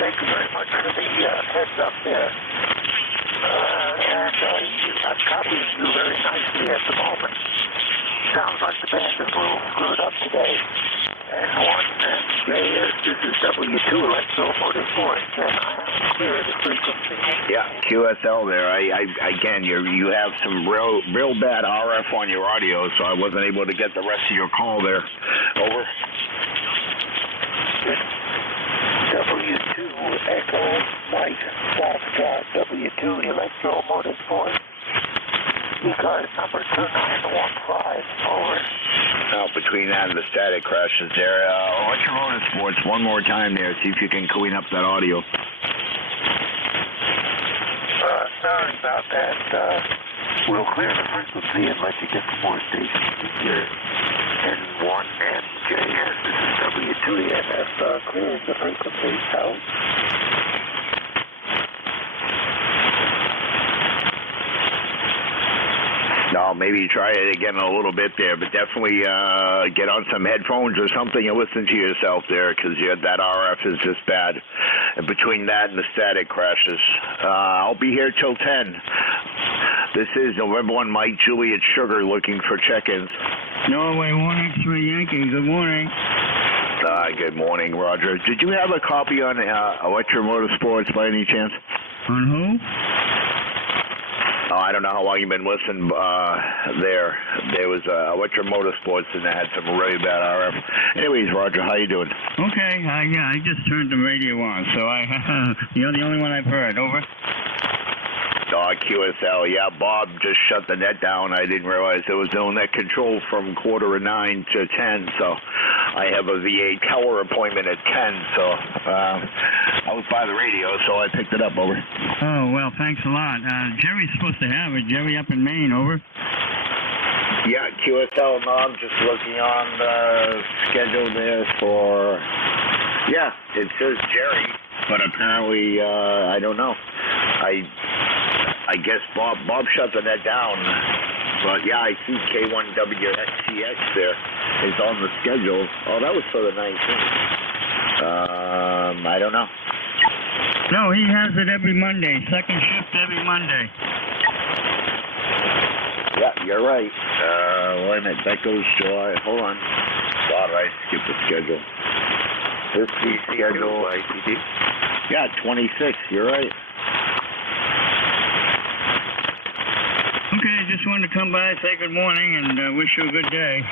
Thank you very much for the heads up there. I'm copying you very nicely at the moment. Sounds like the band is a little screwed up today. And this is W2 Electromotive Force, and I'm clear the frequency. Yeah, QSL there. Again, you have some real bad RF on your audio, so I wasn't able to get the rest of your call there. Over. W2 Echo Mike Foxtrot, W2 Electromotive Force. ECARS number 2915, over. Now, between that and the static crashes there, Electromotive Sports, one more time there, see if you can clean up that audio. Sorry about that. We'll clear the frequency and let you get some more stations in here. N1 NJS, this is W2EMF, clearing the frequency out. No, maybe try it again a little bit there, but definitely get on some headphones or something and listen to yourself there, because that RF is just bad. And between that and the static crashes, I'll be here till 10. This is November 1 Mike, Juliet Sugar, looking for check-ins. Norway 1X3 Yankee, good morning. Good morning, Roger. Did you have a copy on Electromotive Sports by any chance? On who? I don't know how long you've been listening there. There was Electromotive Sports, and they had some really bad RF. Anyways, Roger, how you doing? Okay, yeah, I just turned the radio on, so you're the only one I've heard. Over. QSL. Yeah, Bob just shut the net down. I didn't realize there was no net control from 8:45 to 10, so I have a VA tower appointment at 10, so I was by the radio, so I picked it up. Over. Oh, well, thanks a lot. Jerry's supposed to have it. Jerry up in Maine, over. Yeah, QSL. No, I'm just looking on the schedule there for... Yeah, it says Jerry, but apparently, I don't know. I guess Bob shut the net down, but yeah, I see K1WSTX there is on the schedule. Oh, that was for the 19th. I don't know. No, he has it every Monday, second shift every Monday. Yeah, you're right. Wait a minute, that goes July. Hold on. God, I skipped the schedule. This week's schedule. Yeah, 26. You're right. Okay, just wanted to come by, say good morning, and wish you a good day.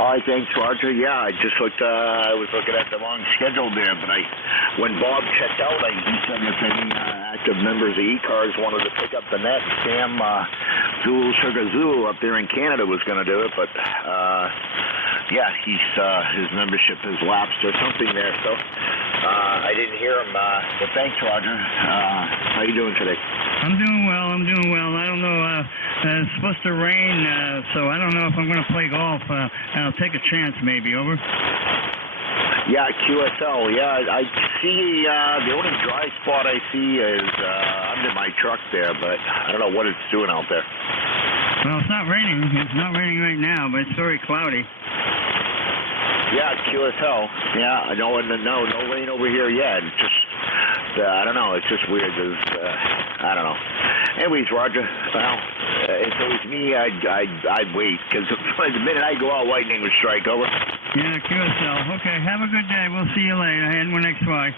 All right, thanks, Roger. Yeah, I just looked. I was looking at the wrong schedule there, but when Bob checked out, he said if any active members of ECARS wanted to pick up the net, Sam Zulu Sugar Zulu up there in Canada was going to do it, but yeah, his membership has lapsed or something there, so I didn't hear him. But thanks, Roger. How you doing today? I'm doing well. I don't know. It's supposed to rain, so I don't know if I'm going to play golf. I'll take a chance, maybe. Over. Yeah, QSL. Yeah, I see. The only dry spot I see is under my truck there, but I don't know what it's doing out there. Well, it's not raining. It's not raining right now, but it's very cloudy. Yeah, QSL. Yeah, I know. No rain over here yet. It's just, I don't know. It's just weird. There's, I don't know. Anyways, Roger. Well, if it was me, I'd wait because the minute I go out, lightning would strike. Over. Yeah, QSL. Okay, have a good day. We'll see you later. N1XY.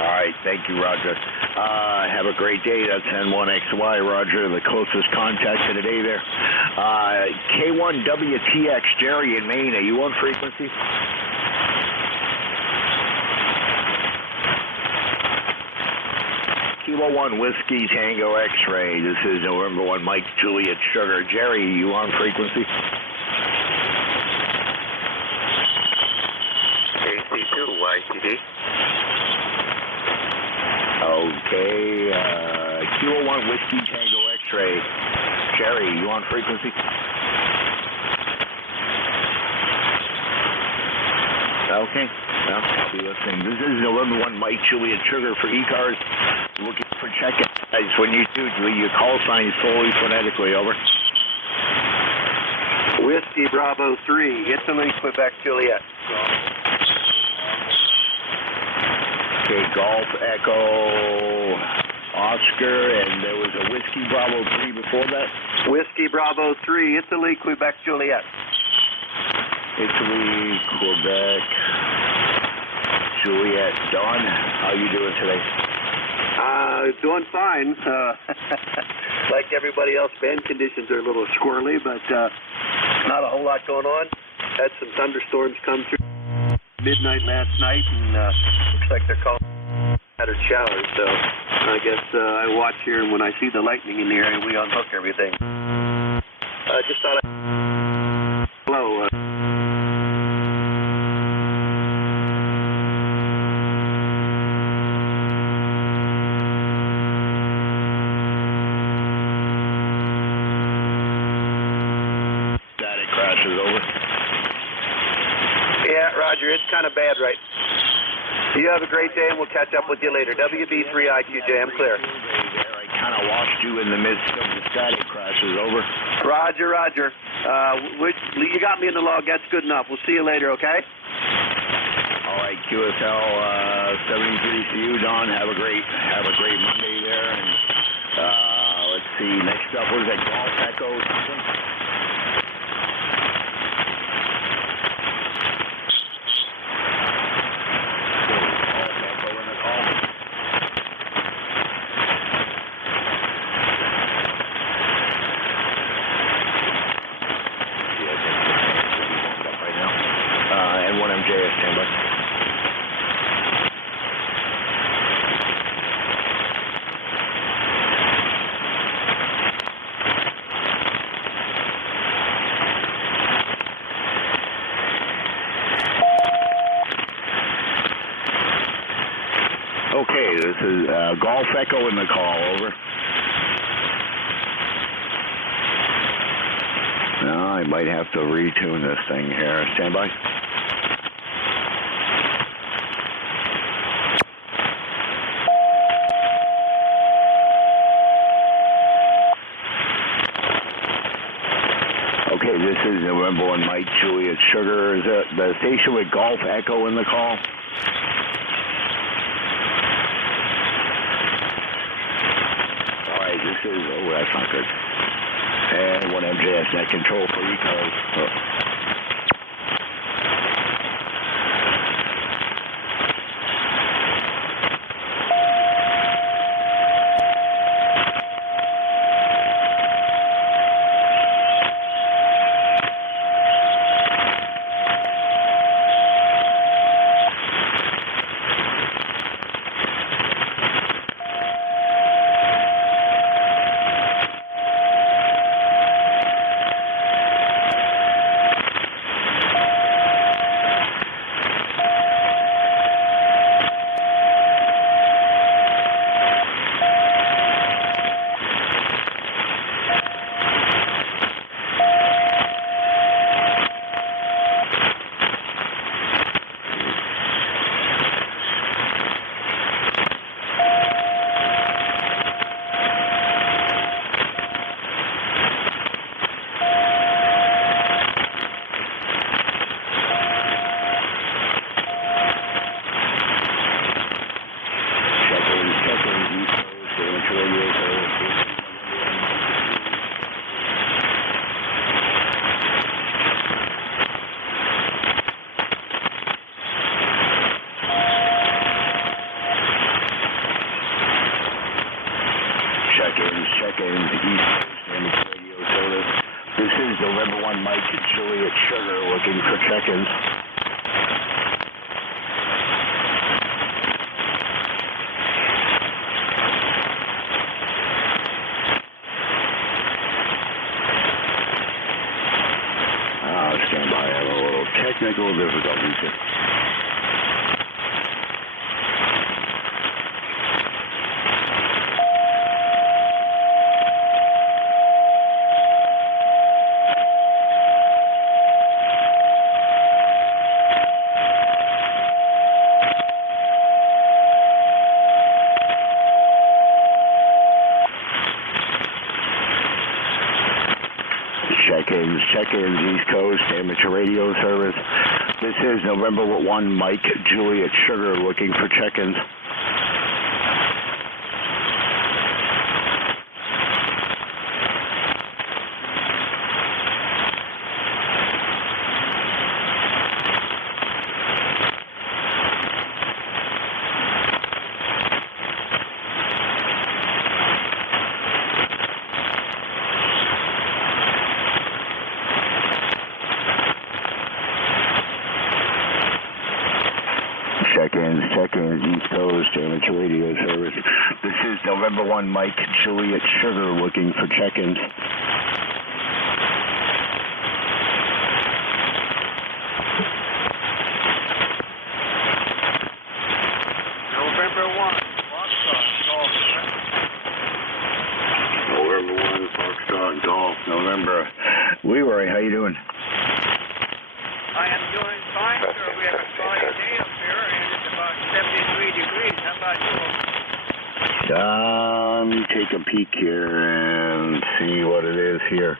All right, thank you, Roger. Have a great day. That's N1XY, Roger, the closest contact for today there. K1WTX, Jerry in Maine, are you on frequency? Kilo 1 Whiskey Tango X-Ray. This is November 1 Mike Juliet Sugar. Jerry, are you on frequency? KC2 YTD. Okay, Kilo 1 Whiskey Tango X-Ray. Jerry, you on frequency? Okay, well, see, listen, this is November 1 Mike Juliet Sugar for ECARS. Looking for check-in. Guys, when you do your call sign solely phonetically, over. Whiskey Bravo 3, Italy, Quebec, Juliet. Okay, Golf Echo Oscar, and there was a Whiskey Bravo 3 before that? Whiskey Bravo 3, Italy, Quebec, Juliet. Italy, Quebec, Juliet. Don, how you doing today? Doing fine. Like everybody else, band conditions are a little squirrely, but not a whole lot going on. Had some thunderstorms come through midnight last night, and looks like they're calling scattered showers. So I guess I watch here, and when I see the lightning in the area, we unhook everything. Just thought I'd... Hello. Roger, it's kind of bad, right? You have a great day, and we'll catch up with you later. WB3IQJ, I'm clear. I kind of lost you in the midst of the static crashes, over. Roger, Roger. You got me in the log. That's good enough. We'll see you later, okay? All right, QSL 73 to you, Don. Have a great Monday there. And let's see, next up, what is that, Golf Echo something? echo in the call, over. No, I might have to retune this thing here. Stand by. Okay, this is November 1 Mike, Juliet Sugar. Is it the station with Golf Echo in the call? All right, this is, oh, that's not good. And 1 MJS net control for ECARS. Check-in, East Coast Radio Service. This is November 1 Mike and Juliet Sugar looking for check-ins. Stand by, I have a little technical difficulties here. Check-ins, East Coast Amateur Radio Service. This is November 1 Mike, Juliet Sugar looking for check-ins. Check-ins, East Coast Amateur Radio Service. This is November 1 Mike, Juliet Sugar looking for check-ins. November 1, Foxtrot, Golf. November 1, Foxtrot, Golf, November. Leroy, how you doing? I am doing fine, sir. We have a sunny day up here, and it's about 73 degrees. How about you? Let me take a peek here and see what it is here.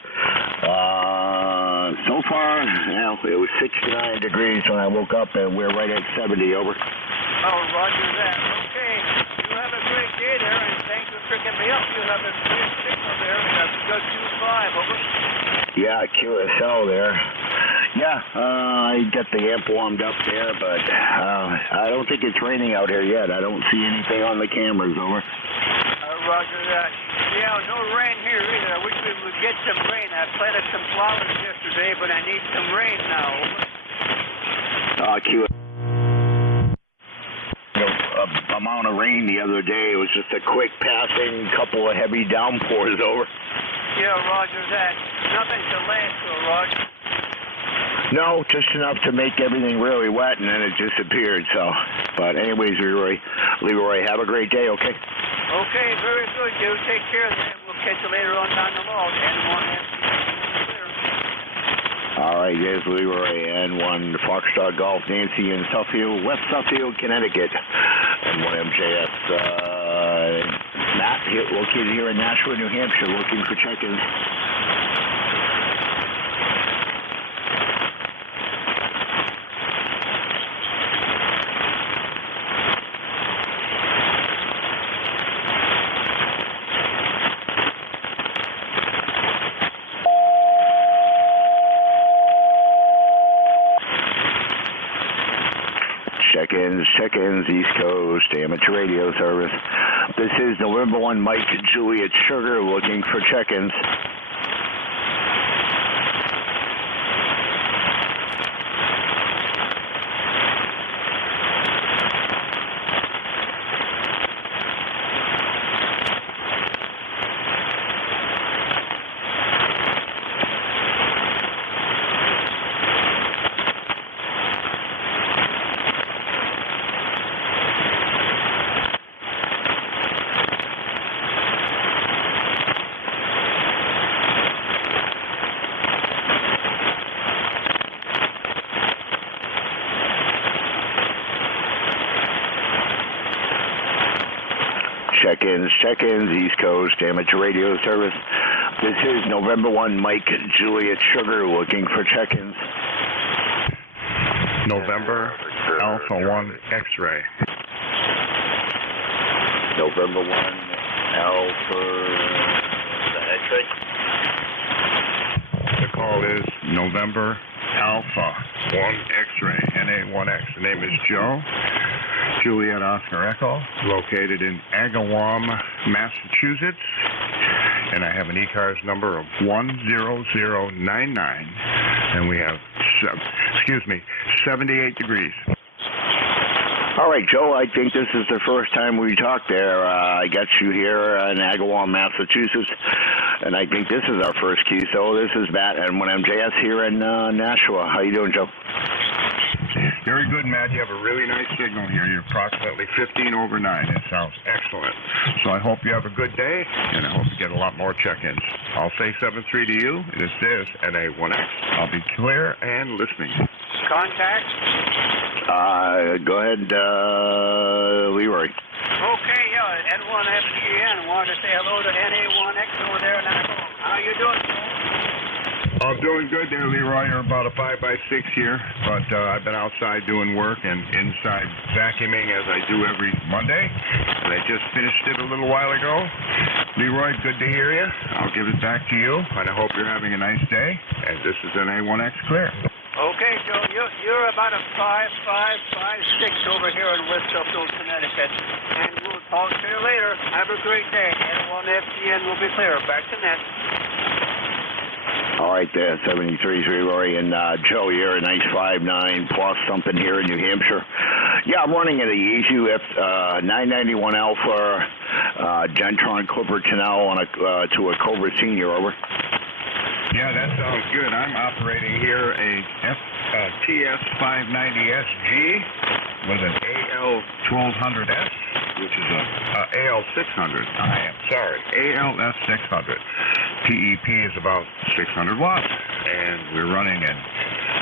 So far, well, it was 69 degrees when I woke up, and we're right at 70, over. Oh, roger that. Okay. You have a great day there, and thanks for picking me up. You have a great signal there, and I've got 2-5, over. Yeah, QSL there. Yeah, I got the amp warmed up there, but I don't think it's raining out here yet. I don't see anything on the cameras, over. Roger that. Yeah, no rain here either. I wish we would get some rain. I planted some flowers yesterday, but I need some rain now, over. Amount of rain the other day. It was just a quick passing couple of heavy downpours, over. Yeah, roger that. Nothing to last, though, Roger. No, just enough to make everything really wet, and then it disappeared. So, but anyways, Leroy, have a great day, okay? Okay, very good, Joe. Take care of that. We'll catch you later on down the log. All right, here's Leroy, N1 Foxtrot Golf, Nancy in Suffield, West Suffield, Connecticut, N1MJS. Matt, located here in Nashua, New Hampshire, looking for check-ins. Check-ins, East Coast, amateur radio service. This is November 1, Mike Juliet Sugar, looking for check-ins. Check-ins, East Coast, amateur radio service. This is November 1, Mike Juliet Sugar, looking for check-ins. November Alpha 1 X-ray. November 1 Alpha X-ray. The call is November Alpha 1 X-ray, NA1X. The name is Joe. Juliet Oscar Echo, located in Agawam, Massachusetts, and I have an ECARS number of 10099, and we have, 78 degrees. All right, Joe, I think this is the first time we talked there. I got you here in Agawam, Massachusetts, and I think this is our first key. So this is Matt and NJ2US here in Nashua. How you doing, Joe? Very good, Matt. You have a really nice signal here. You're approximately 15 over 9. It sounds excellent. So I hope you have a good day, and I hope you get a lot more check-ins. I'll say 7-3 to you. This is NA1X. I'll be clear and listening. Contact? Go ahead, Leroy. Okay, yeah, N1FGN. Wanted to say hello to NA1X over there in Apple. How you doing, Joe? I'm doing good there, Leroy. You're about a 5x6 here, but I've been outside doing work and inside vacuuming as I do every Monday, and I just finished it a little while ago. Leroy, good to hear you. I'll give it back to you, and I hope you're having a nice day, and this is NA1X Clear. Okay, Joe, you're about a 5.556 over here in West Suffield, Connecticut, and we'll talk to you later. Have a great day. N1FGN will be clear. Back to net. All right, there, 73 Leroy, and Joe, you're a nice 5.9 plus something here in New Hampshire. Yeah, I'm running at a Yaesu 991 Alpha Gentron Clipper Tunnel on to a Cobra Senior, over. Yeah, that sounds good. I'm operating here a TS590SG with an AL1200S, which is a AL600. ALS600. PEP is about 600 watts, and we're running in,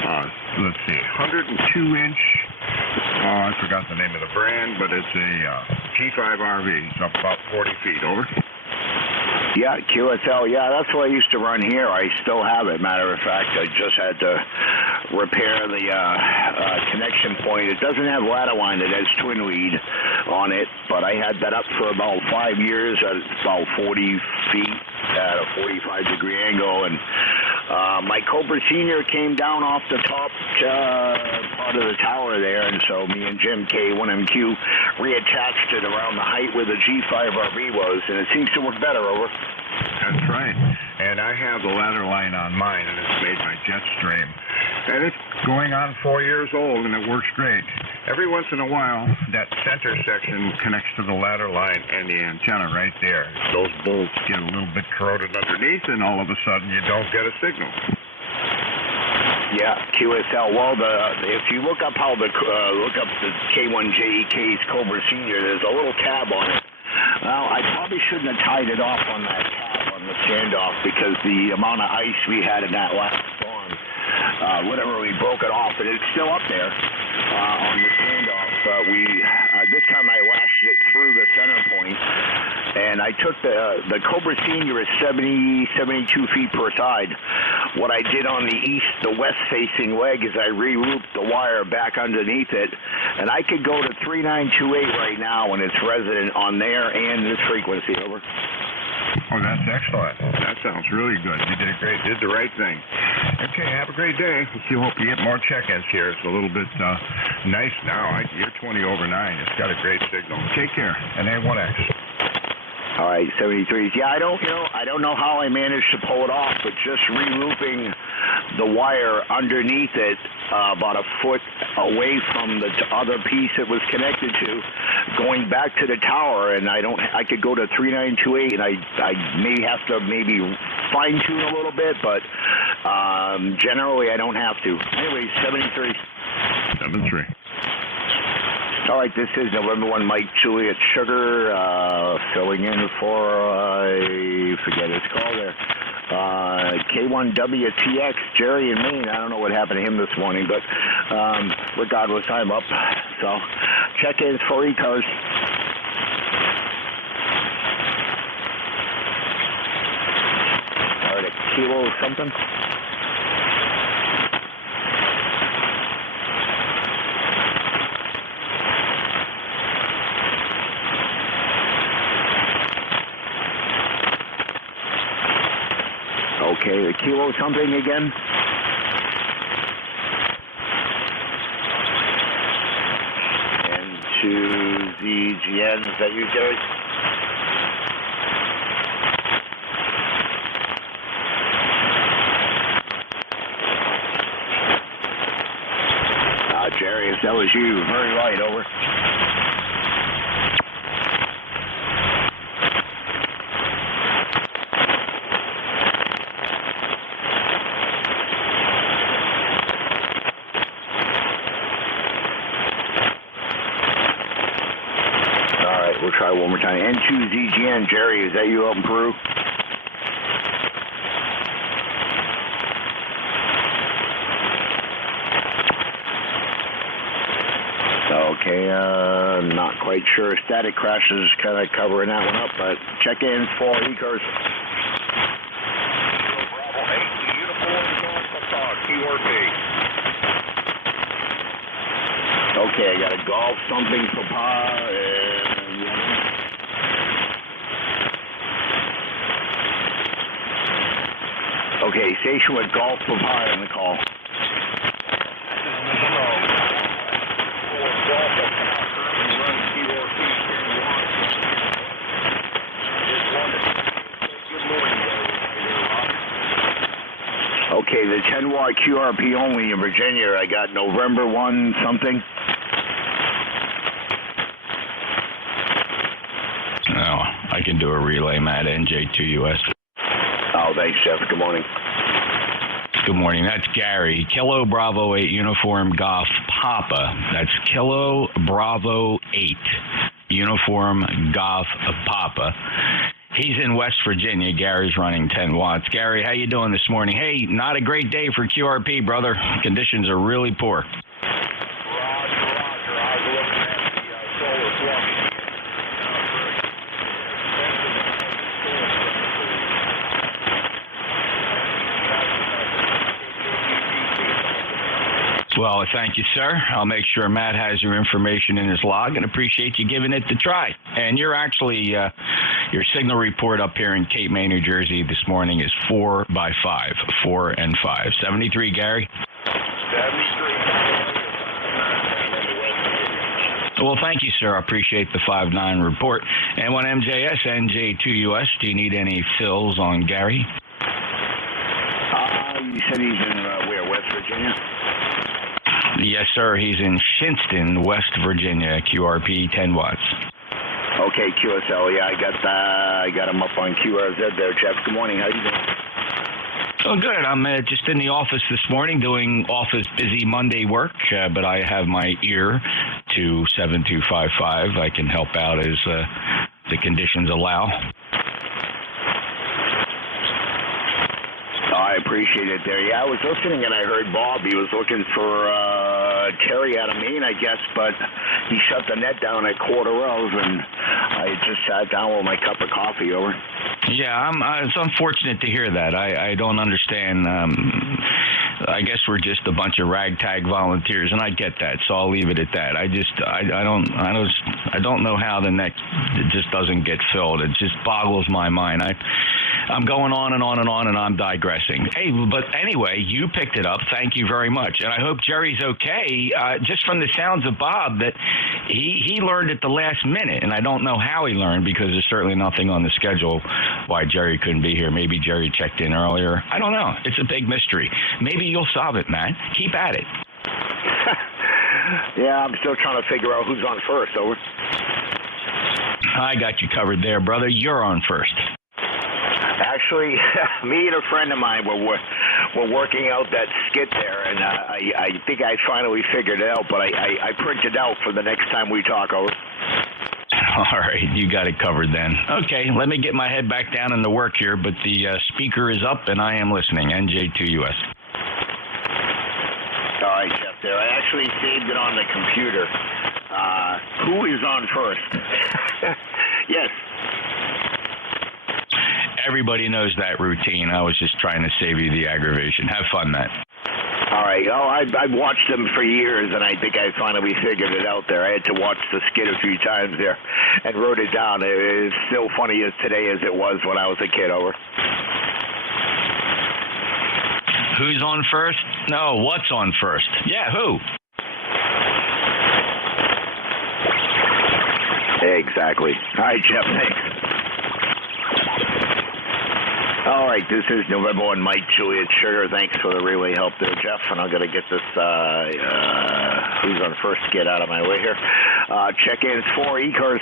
102-inch, I forgot the name of the brand, but it's a G5RV. It's up about 40 feet, over. Yeah, QSL, yeah, that's what I used to run here. I still have it. Matter of fact, I just had to repair the connection point. It doesn't have ladder line. It has twin lead on it, but I had that up for about 5 years at about 40 feet at a 45-degree angle, and my Cobra Senior came down off the top part of the tower there, and so me and Jim K1MQ reattached it around the height where the G5RV was, and it seems to work better, over. That's right. And I have the ladder line on mine, and it's made by Jetstream. And it's going on 4 years old, and it works great. Every once in a while, that center section connects to the ladder line and the antenna right there. Those bolts get a little bit corroded underneath, and all of a sudden you don't get a signal. Yeah, QSL. Well, if you look up the K1JEK's Cobra Senior, there's a little tab on it. Well, I probably shouldn't have tied it off on that tap on the standoff because the amount of ice we had in that last storm, literally broke it off, and it's still up there on the standoff. This time I lashed it through the center point, and I took the Cobra Senior is 72 feet per side. What I did on the west-facing leg is I re-looped the wire back underneath it, and I could go to 3928 right now, and it's resident on there and this frequency. Over. Oh, that's excellent. That sounds really good. You did the right thing. Okay, have a great day. We hope you get more check-ins here. It's a little bit nice now. You're 20 over 9. It's got a great signal. Take care. And A1X. All right, 73s. Yeah, I don't know how I managed to pull it off, but just re-looping the wire underneath it about a foot away from the other piece it was connected to, going back to the tower, and I could go to 3928, and I may have to fine-tune a little bit, but generally I don't have to. Anyway, 73. 73. All right, this is November 1 Mike Juliet Sugar, filling in for, I forget his call there, K1WTX, Jerry in Maine. I don't know what happened to him this morning, but regardless, I'm up. So check-ins for ECARS. All right, a kilo something. Okay, the kilo something again. N2ZGN, is that you, Jerry? Jerry, if that was you, very light, over. We'll try one more time. N2ZGN, Jerry, is that you up in Peru? Okay, not quite sure. Static crashes kind of covering that one up, but check in for ECARS. Bravo 8, uniform Golf QRP. Okay, I got a golf something Papa and okay, station with golf Papa on the call. Okay, the 10-watt QRP only in Virginia. I got November 1 something. Oh, I can do a relay, Matt, NJ2US. Oh, thanks, Jeff. Good morning. Good morning. That's Gary. Kilo Bravo 8 Uniform Golf Papa. That's Kilo Bravo 8 Uniform Golf Papa. He's in West Virginia. Gary's running 10 watts. Gary, how you doing this morning? Hey, not a great day for QRP, brother. Conditions are really poor. Well, thank you, sir. I'll make sure Matt has your information in his log and appreciate you giving it the try. And you're actually, your signal report up here in Cape May, New Jersey this morning is 4 by 5, 4 and 5. 73, Gary? 73. Well, thank you, sir. I appreciate the 5-9 report. And one MJS, NJ2US, do you need any fills on Gary? You said he's in, where, West Virginia? Yes, sir. He's in Shinston, West Virginia, QRP 10 watts. Okay, QSL. Yeah, I got him up on QRZ there, Jeff. Good morning. How you doing? Oh, good. I'm just in the office this morning doing office busy Monday work, but I have my ear to 7255. I can help out as the conditions allow. I appreciate it there. Yeah, I was listening and I heard Bob. He was looking for Terry out of Maine, I guess, but he shut the net down at 12:15, and I just sat down with my cup of coffee over. Yeah, it's unfortunate to hear that. I don't understand. I guess we're just a bunch of ragtag volunteers, and I get that, so I'll leave it at that. I don't know how the net just doesn't get filled. It just boggles my mind. I'm going on and on and on, and I'm digressing. Hey, but anyway, you picked it up. Thank you very much, and I hope Jerry's okay. Just from the sounds of Bob, that he learned at the last minute, and I don't know how he learned because there's certainly nothing on the schedule why Jerry couldn't be here. Maybe Jerry checked in earlier. I don't know. It's a big mystery. Maybe you'll solve it, Matt. Keep at it. Yeah, I'm still trying to figure out who's on first. Over. I got you covered there, brother. You're on first. Actually, me and a friend of mine were working out that skit there, and I think I finally figured it out, but I printed out for the next time we talk. Over. All right, you got it covered then. Okay, let me get my head back down into work here, but the speaker is up and I am listening. NJ2US. All right, Jeff, there. I actually saved it on the computer. Who is on first? Yes. Everybody knows that routine. I was just trying to save you the aggravation. Have fun, Matt. All right. Oh, I've watched them for years, and I think I finally figured it out there. I had to watch the skit a few times there and wrote it down. It is still funny as today as it was when I was a kid. Over. Who's on first? No, what's on first? Yeah, who? Exactly. All right, Jeff, thanks. All right, this is November 1, Mike, Juliet, Sugar. Thanks for the relay help there, Jeff. And I'm going to get this who's on first to get out of my way here. Check-ins for ECARS.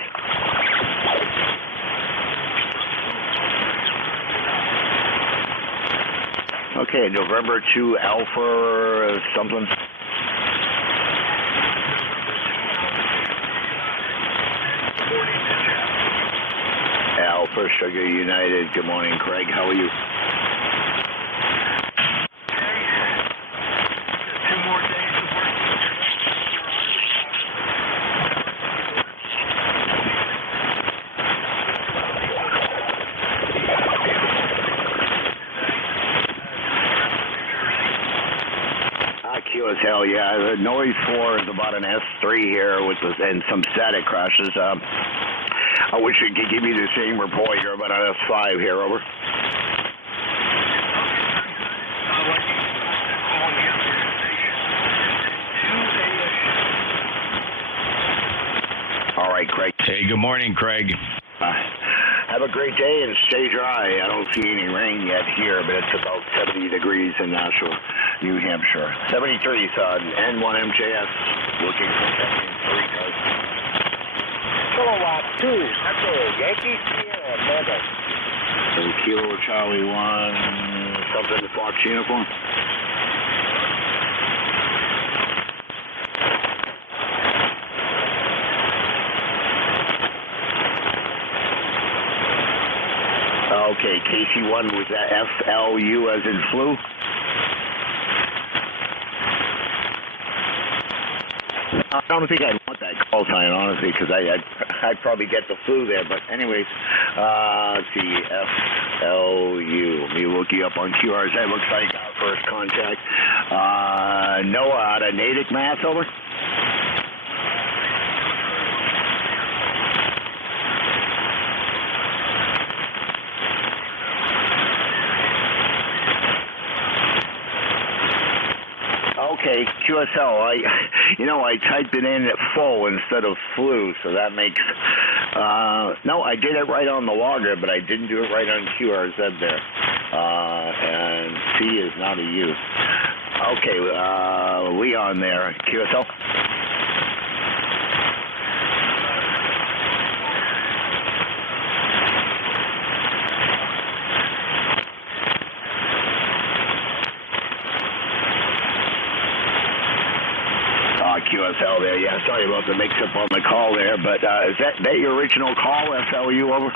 Okay, November 2, Alpha something. Alpha Sugar United. Good morning, Craig. How are you? Q as hell, yeah. The noise floor is about an S3 here with and some static crashes. I wish it could give me the same report here about an S5 here, over. All right, Craig. Hey, good morning, Craig. Have a great day and stay dry. I don't see any rain yet here, but it's about 70 degrees in Nashua, New Hampshire. 73 on N1MJS. Looking for 73 cars. Kilowatt 2, Echo, Yankee Sierra, Mother. Kilo Charlie 1, something Fox uniform. Okay, KC1, was that FLU as in flu? I don't think I'd want that call sign, honestly, because I'd probably get the flu there. But anyways, let's see, FLU. Let me look you up on QRZ. That looks like our first contact. Noah out of Natick, Mass, over. Okay, QSL, I typed it in at full instead of flu, so that makes, no, I did it right on the logger, but I didn't do it right on QRZ there. And C is not a U. Okay, Leon there, QSL. QSL there, yeah. Sorry about the mix-up on the call there, but is that your original call, FLU, over?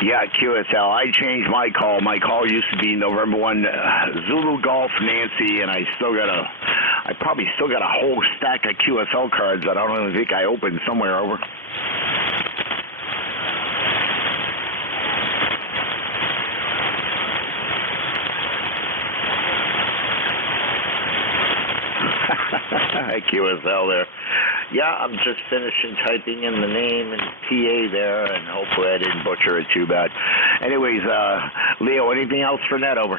Yeah, QSL. I changed my call. My call used to be November 1 Zulu Golf Nancy, and I probably still got a whole stack of QSL cards that I don't even think I opened somewhere over. QSL there. Yeah, I'm just finishing typing in the name and PA there, and hopefully I didn't butcher it too bad. Anyways, Leo, anything else for net over?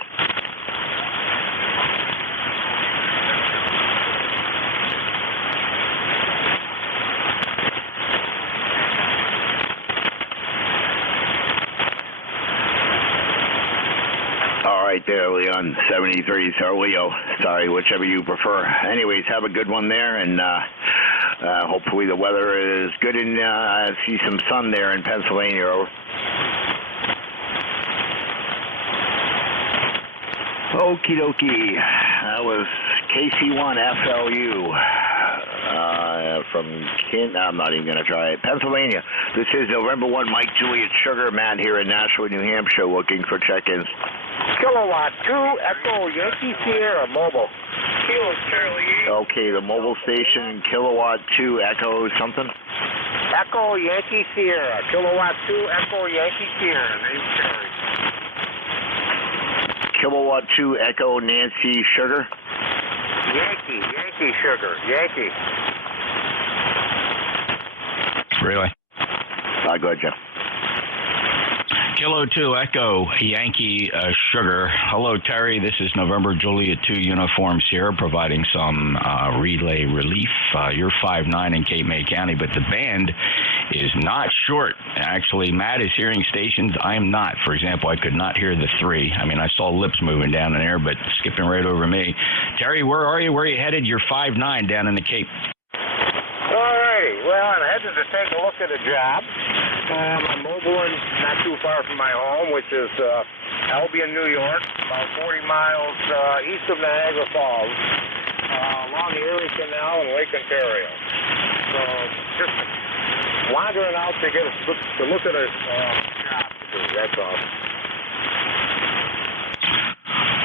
Right there, Leon, 73, or Leo, sorry, whichever you prefer. Anyways, have a good one there, and hopefully the weather is good and see some sun there in Pennsylvania. Over. Okie dokie. That was KC1 FLU. From I'm not even going to try it. Pennsylvania. This is November 1 Mike Juliet Sugar Man here in Nashua, New Hampshire, looking for check-ins. Kilowatt 2 Echo Yankee Sierra Mobile. Kilo Charlie. Okay, the mobile station, Kilowatt 2 Echo something? Echo Yankee Sierra. Kilowatt 2 Echo Yankee Sierra. Name's Terry. Kilowatt 2 Echo Nancy Sugar? Yankee Sugar. Yankee. Really? Go ahead, Jeff. Kilo 2 Echo Yankee Sugar. Hello, Terry. This is November Juliet 2 Uniform Sierra providing some relay relief. You're 5'9" in Cape May County, but the band is not short. Actually, Matt is hearing stations. I am not. For example, I could not hear the 3. I mean, I saw lips moving down in there, but skipping right over me. Terry, where are you? Where are you headed? You're 5'9" down in the Cape. Alrighty. Well, I'm headed to take a look at a job. I'm mobile and not too far from my home, which is Albion, New York, about 40 miles east of Niagara Falls, along the Erie Canal in Lake Ontario. So just wandering out to get to look at a job to do, that's all.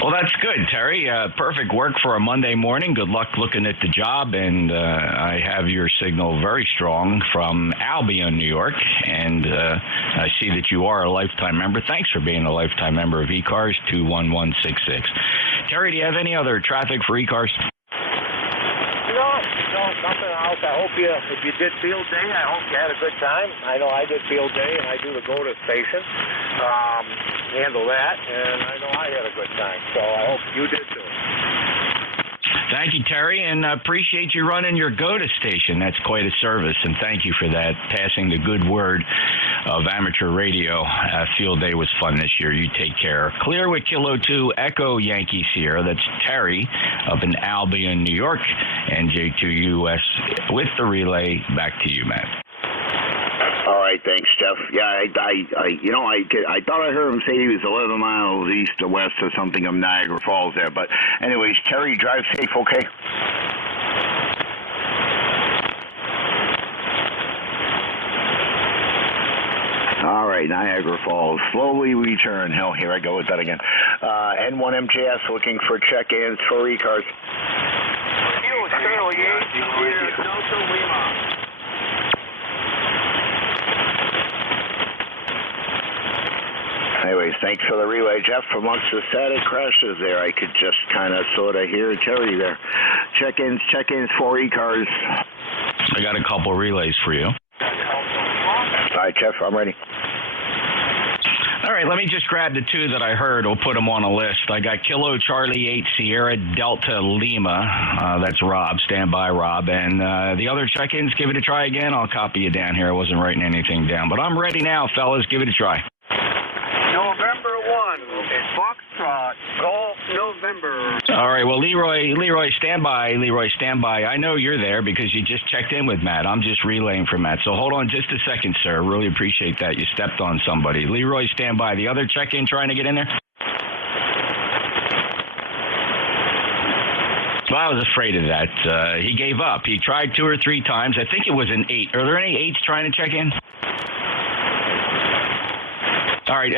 Well, that's good, Terry. Perfect work for a Monday morning. Good luck looking at the job, and I have your signal very strong from Albion, New York, and I see that you are a lifetime member. Thanks for being a lifetime member of ECARS 21166. Terry, do you have any other traffic for ECARS? No, nothing else. I hope if you did field day, I hope you had a good time. I know I did field day, and I do the go-to station. Handle that, and I know I had a good time, so I hope you did too. Thank you, Terry, and appreciate you running your go-to station. That's quite a service, and thank you for that, passing the good word of amateur radio. Field day was fun this year. You take care. Clear with Kilo 2 Echo Yankee Sierra. That's Terry up in Albion, New York, NJ2US with the relay. Back to you, Matt. All right, thanks, Jeff. Yeah, I thought I heard him say he was 11 miles east or west or something of Niagara Falls there. But anyways, Terry, drive safe, okay? All right, Niagara Falls. Slowly return. Hell, here I go with that again. N1MJS looking for check-ins for ECARS. Anyways, thanks for the relay, Jeff. Amongst the static crashes there, I could just kind of sort of hear Terry there. Check-ins for ECARS. I got a couple relays for you. All right, Jeff, I'm ready. All right, let me just grab the 2 that I heard. We'll put them on a list. I got Kilo Charlie 8 Sierra Delta Lima. That's Rob. Stand by, Rob. And the other check-ins, give it a try again. I'll copy you down here. I wasn't writing anything down. But I'm ready now, fellas. Give it a try. November 1, Foxtrot, Golf November. All right, well, Leroy, stand by. Leroy, stand by. I know you're there because you just checked in with Matt. I'm just relaying for Matt. So hold on just a second, sir. Really appreciate that. You stepped on somebody. Leroy, stand by. The other check-in trying to get in there? Well, I was afraid of that. He gave up. He tried 2 or 3 times. I think it was an 8. Are there any 8s trying to check in? All right.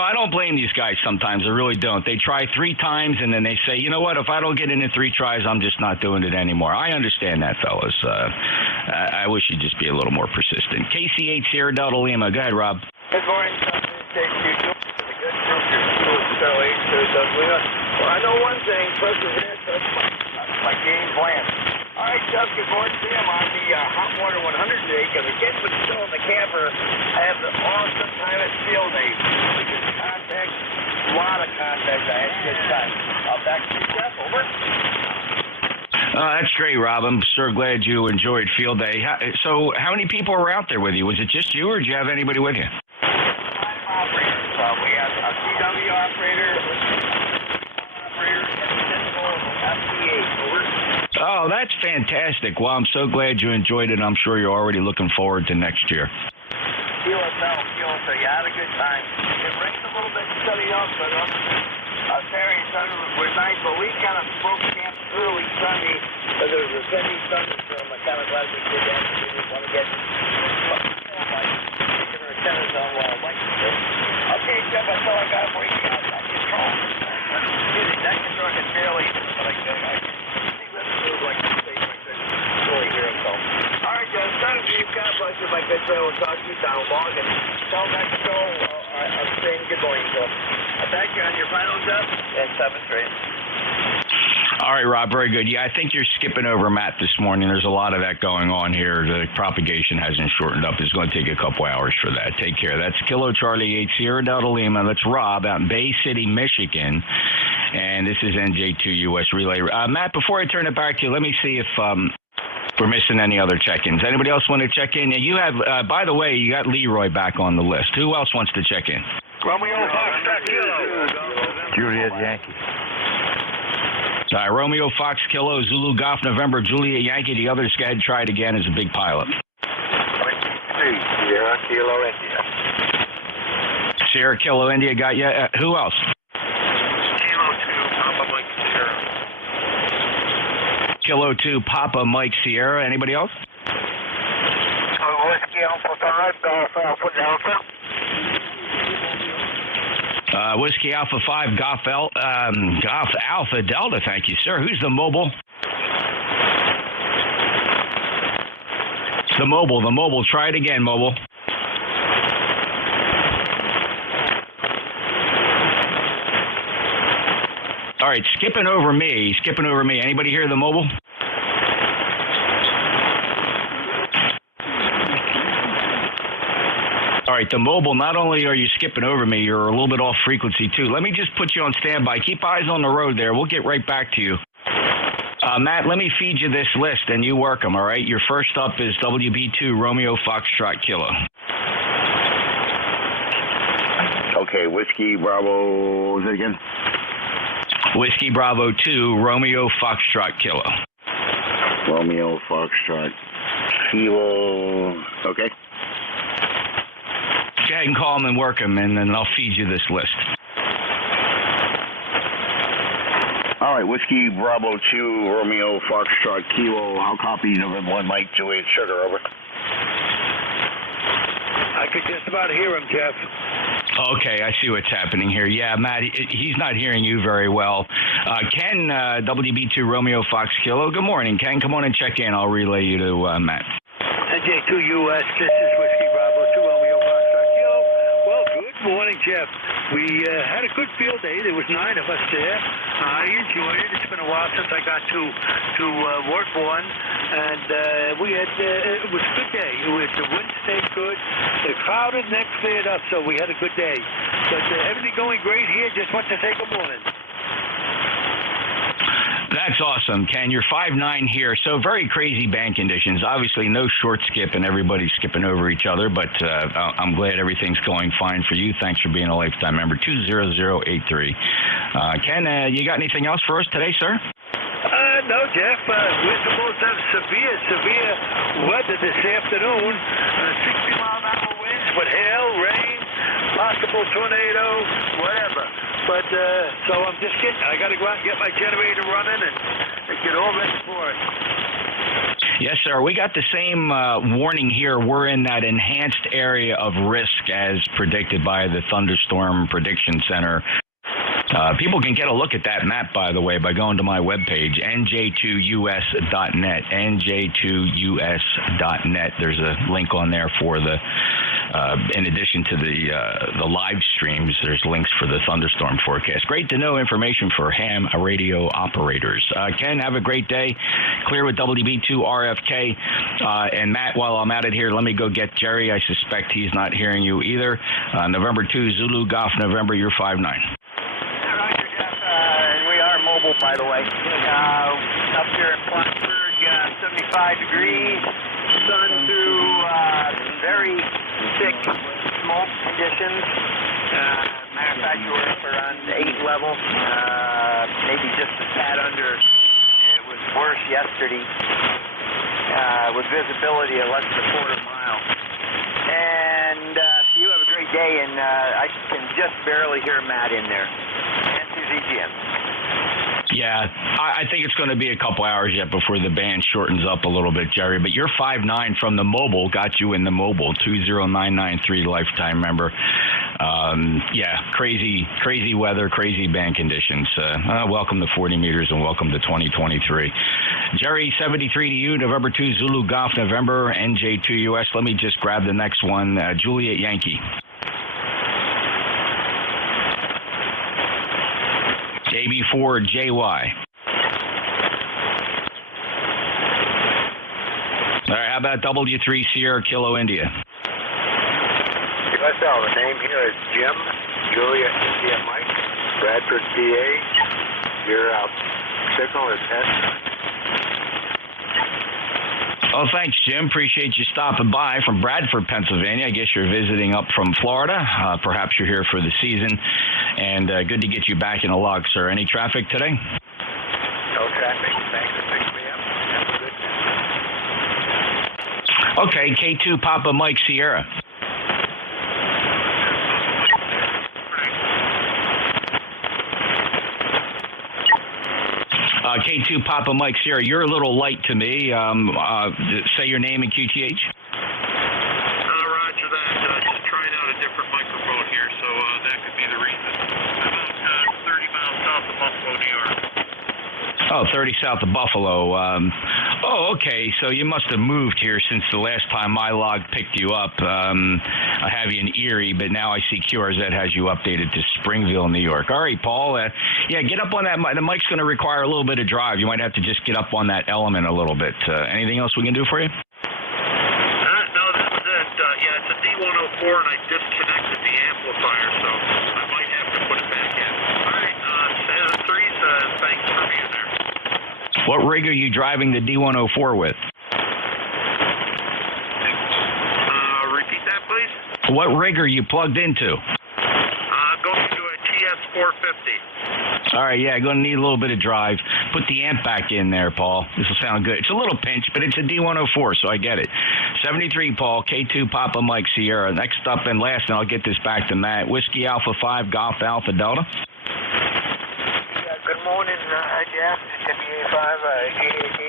I don't blame these guys sometimes. I really don't. They try 3 times, and then they say, you know what, if I don't get in 3 tries, I'm just not doing it anymore. I understand that, fellas. I wish you'd just be a little more persistent. KC8 Sierra Delta Lima. Go ahead, Rob. Good morning, well, I know one thing, perseverance, that's my game plan. All right, Chuck, good morning to you. I'm on the Hot Water 100 today, because the kids were still in the camper. I have an awesome time at field day. Really good contact, a lot of contact. I had a good time. Back to you, Jeff, over. That's great, Rob. I'm so glad you enjoyed field day. So how many people were out there with you? Was it just you, or did you have anybody with you? 5 operators. We had a CW operator, Oh, that's fantastic. Well, I'm so glad you enjoyed it. I'm sure you're already looking forward to next year. So you had a good time. It rained a little bit, studied up, but Saturday and Sunday were nice, but we kind of broke camp early Sunday because there was a heavy thunderstorm. I'm kind of glad we did that. We didn't want to get tennis on Okay, Jeff, that's all I got for you. I control. That control is fairly, but I see listeners like this thing, I couldn't really hear it. So, all right, Jeff, God bless you, my good friend. We'll talk to you down long and tell that show I'm saying good morning. So, I'm back on your final, Jeff, and 7th grade. All right, Rob, very good. Yeah, I think you're skipping over Matt this morning. There's a lot of that going on here. The propagation hasn't shortened up. It's going to take a couple hours for that. Take care. That's Kilo Charlie 8 Sierra Delta Lima. That's Rob out in Bay City, Michigan. And this is NJ2US Relay. Matt, before I turn it back to you, let me see if we're missing any other check-ins. Anybody else want to check in? You have, by the way, you got Leroy back on the list. Who else wants to check in? Romeo Foxtrot Kilo. Juliet Yankee. Romeo Fox Kilo, Zulu Golf November, Juliet Yankee. The others go ahead and try it again as a big pilot. Sierra Kilo India. Sierra Kilo India got you. Who else? Kilo 2 Papa Mike Sierra. Kilo 2 Papa Mike Sierra. Anybody else? Whiskey Alpha 5 Golf Alpha Delta. Whiskey Alpha 5 Golf Alpha Delta. Thank you, sir. Who's the mobile? The mobile. Try it again, mobile. All right, skipping over me. Anybody hear the mobile? All right, the mobile, not only are you skipping over me, you're a little bit off frequency, too. Let me just put you on standby. Keep eyes on the road there. We'll get right back to you. Matt, let me feed you this list, and you work them, all right? Your first up is WB2 Romeo Foxtrot Kilo. Okay, Whiskey Bravo, is it again? Whiskey Bravo 2 Romeo Foxtrot Kilo. Romeo Foxtrot Kilo, okay. Go ahead and call them and work them, and then I'll feed you this list. All right, Whiskey Bravo 2 Romeo Foxtrot Kilo. How copy? November 1 Mike Juliet Sugar, over. I could just about hear him, Jeff. Okay, I see what's happening here. Yeah, Matt, he's not hearing you very well. Ken, WB2 Romeo Fox Kilo. Good morning, Ken. Come on and check in. I'll relay you to Matt. NJ2US, this is Whiskey Bravo 2 Romeo Foxtrot Kilo. Well, good morning, Jeff. We had a good field day. There was 9 of us there. I enjoyed it. It's been a while since I got to work one, and we had it was a good day. The wind stayed good. The clouded neck cleared up, so we had a good day. But everything going great here. Just want to say good morning. That's awesome, Ken. You're 5'9" here, so very crazy band conditions. Obviously, no short skip, and everybody's skipping over each other, but I'm glad everything's going fine for you. Thanks for being a lifetime member. 20083. Ken, you got anything else for us today, sir? No, Jeff. We're supposed to have severe weather this afternoon. 60-mile-an-hour winds with hail, rain, possible tornado, whatever. But so I got to go out and get my generator running and get all ready for it. Yes, sir. We got the same warning here. We're in that enhanced area of risk as predicted by the Thunderstorm Prediction Center. People can get a look at that map, by the way, by going to my webpage, NJ2US.net, NJ2US.net. There's a link on there for the, in addition to the live streams, there's links for the thunderstorm forecast. Great to know information for ham radio operators. Ken, have a great day. Clear with WB2 RFK. And Matt, while I'm at it here, let me go get Jerry. I suspect he's not hearing you either. November 2, Zulu Golf, November, you're 5'9". Mobile, by the way. Up here in Plattsburgh, 75 degrees, sun through very thick smoke conditions. Matter of fact, we're up around 8 level, maybe just a tad under. It was worse yesterday with visibility of less than a quarter mile. And you have a great day, and I can just barely hear Matt in there. NCZGM. Yeah, I think it's going to be a couple hours yet before the band shortens up a little bit, Jerry. But your 5'9" from the mobile got you in the mobile, 20993 lifetime member. Yeah, crazy weather, crazy band conditions. Welcome to 40 meters and welcome to 2023. Jerry, 73 to you, November 2, Zulu Golf, November, NJ2US. Let me just grab the next one, Juliet Yankee. JB4JY. All right, how about W3 Sierra Kilo India? USL, the name here is Jim, Julia, India, Mike, Bradford, PA. Your signal is S. Oh, thanks, Jim. Appreciate you stopping by from Bradford, Pennsylvania. I guess you're visiting up from Florida. Perhaps you're here for the season. And good to get you back in the log, sir. Any traffic today? No traffic. Thanks for picking me up. Okay, K2 Papa Mike Sierra. K2 Papa Mike Sierra, you're a little light to me. Say your name and QTH. Roger that. Just trying out a different microphone here, so that could be the reason. About 30 miles south of Buffalo, New York. Oh, 30 south of Buffalo. Oh, okay. So you must have moved here since the last time my log picked you up. I have you in Erie, but now I see QRZ has you updated to Springville, New York. All right, Paul. Yeah, get up on that. The mic's going to require a little bit of drive. You might have to just get up on that element a little bit. Anything else we can do for you? No, that was it. Yeah, it's a D104, and I disconnected the amplifier, so I might have to put it back in. All right, Teresa, thanks for being there. What rig are you driving the D104 with? Repeat that, please. What rig are you plugged into? Going to a TS450. All right, yeah, going to need a little bit of drive. Put the amp back in there, Paul. This will sound good. It's a little pinch, but it's a D104, so I get it. 73, Paul, K2 Papa Mike Sierra. Next up and last, and I'll get this back to Matt. Whiskey Alpha 5, Golf Alpha Delta. Good morning, Jeff. WA5, GAT.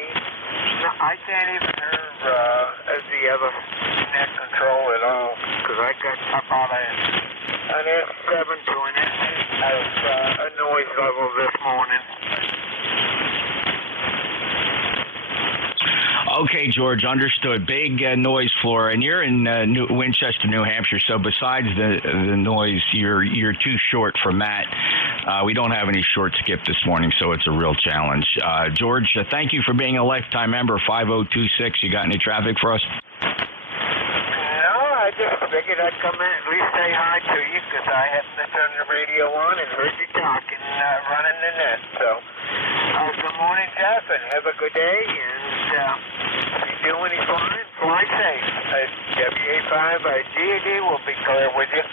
No, I can't even hear the other net control at all, because I got about an S7 to an S8 of a noise level this morning. Okay, George, understood. Big noise floor, and you're in Winchester, New Hampshire. So besides the noise, you're too short for Matt. We don't have any short skip this morning, so it's a real challenge. George, thank you for being a lifetime member. 5026. You got any traffic for us? No, I just figured I'd come in at least say hi to you because I hadn't turned the radio on and heard you talking, running the net. So, good morning, Jeff, and have a good day. And if you do any flying, fly safe. WA5 GAD will be clear with you.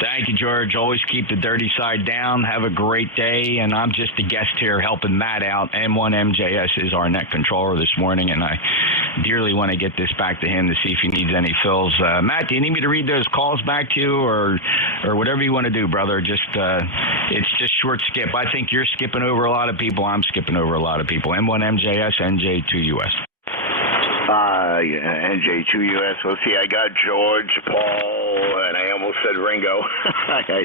Thank you, George. Always keep the dirty side down. Have a great day. And I'm just a guest here helping Matt out. M1MJS is our net controller this morning, and I dearly want to get this back to him to see if he needs any fills. Matt, do you need me to read those calls back to you or whatever you want to do, brother? Just it's just short skip. I think you're skipping over a lot of people. I'm skipping over a lot of people. M1MJS, NJ2US. NJ2US. Let's see, I got George, Paul, and I almost said Ringo.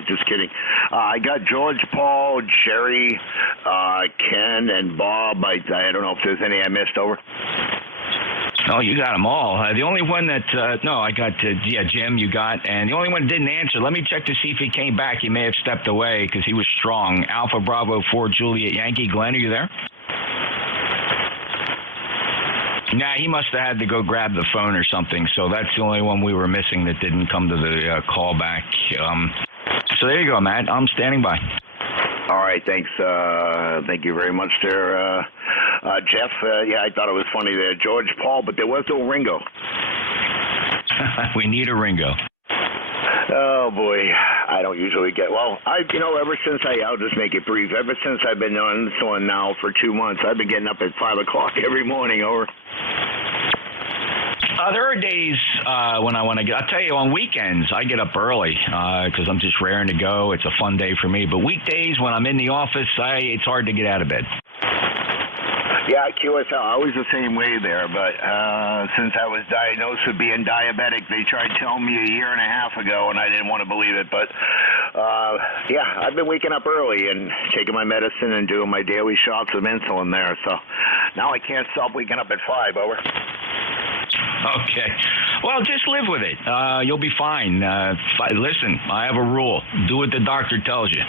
Just kidding. I got George, Paul, Jerry, Ken, and Bob. I don't know if there's any I missed over. Oh, you got them all. The only one that, no, I got, Jim, you got, and the only one that didn't answer, let me check to see if he came back. He may have stepped away because he was strong. Alpha Bravo 4 Juliet Yankee. Glenn, are you there? Nah, he must have had to go grab the phone or something, so that's the only one we were missing that didn't come to the call back. So there you go, Matt. I'm standing by. All right, thanks. Thank you very much there, Jeff. I thought it was funny there, George, Paul, but there was no Ringo. We need a Ringo. Oh boy, I don't usually get ever since I'll just make it brief. Ever since I've been on this one now for 2 months, I've been getting up at 5 o'clock every morning. Over. There are days when I want to get. I'll tell you, on weekends I get up early because I'm just raring to go. It's a fun day for me. But weekdays when I'm in the office, it's hard to get out of bed. Yeah, QSL, I was the same way there, but since I was diagnosed with being diabetic, they tried telling me a year and a half ago, and I didn't want to believe it. But, I've been waking up early and taking my medicine and doing my daily shots of insulin there, so now I can't stop waking up at 5, over. Okay. Well, just live with it. You'll be fine. Listen, I have a rule. Do what the doctor tells you.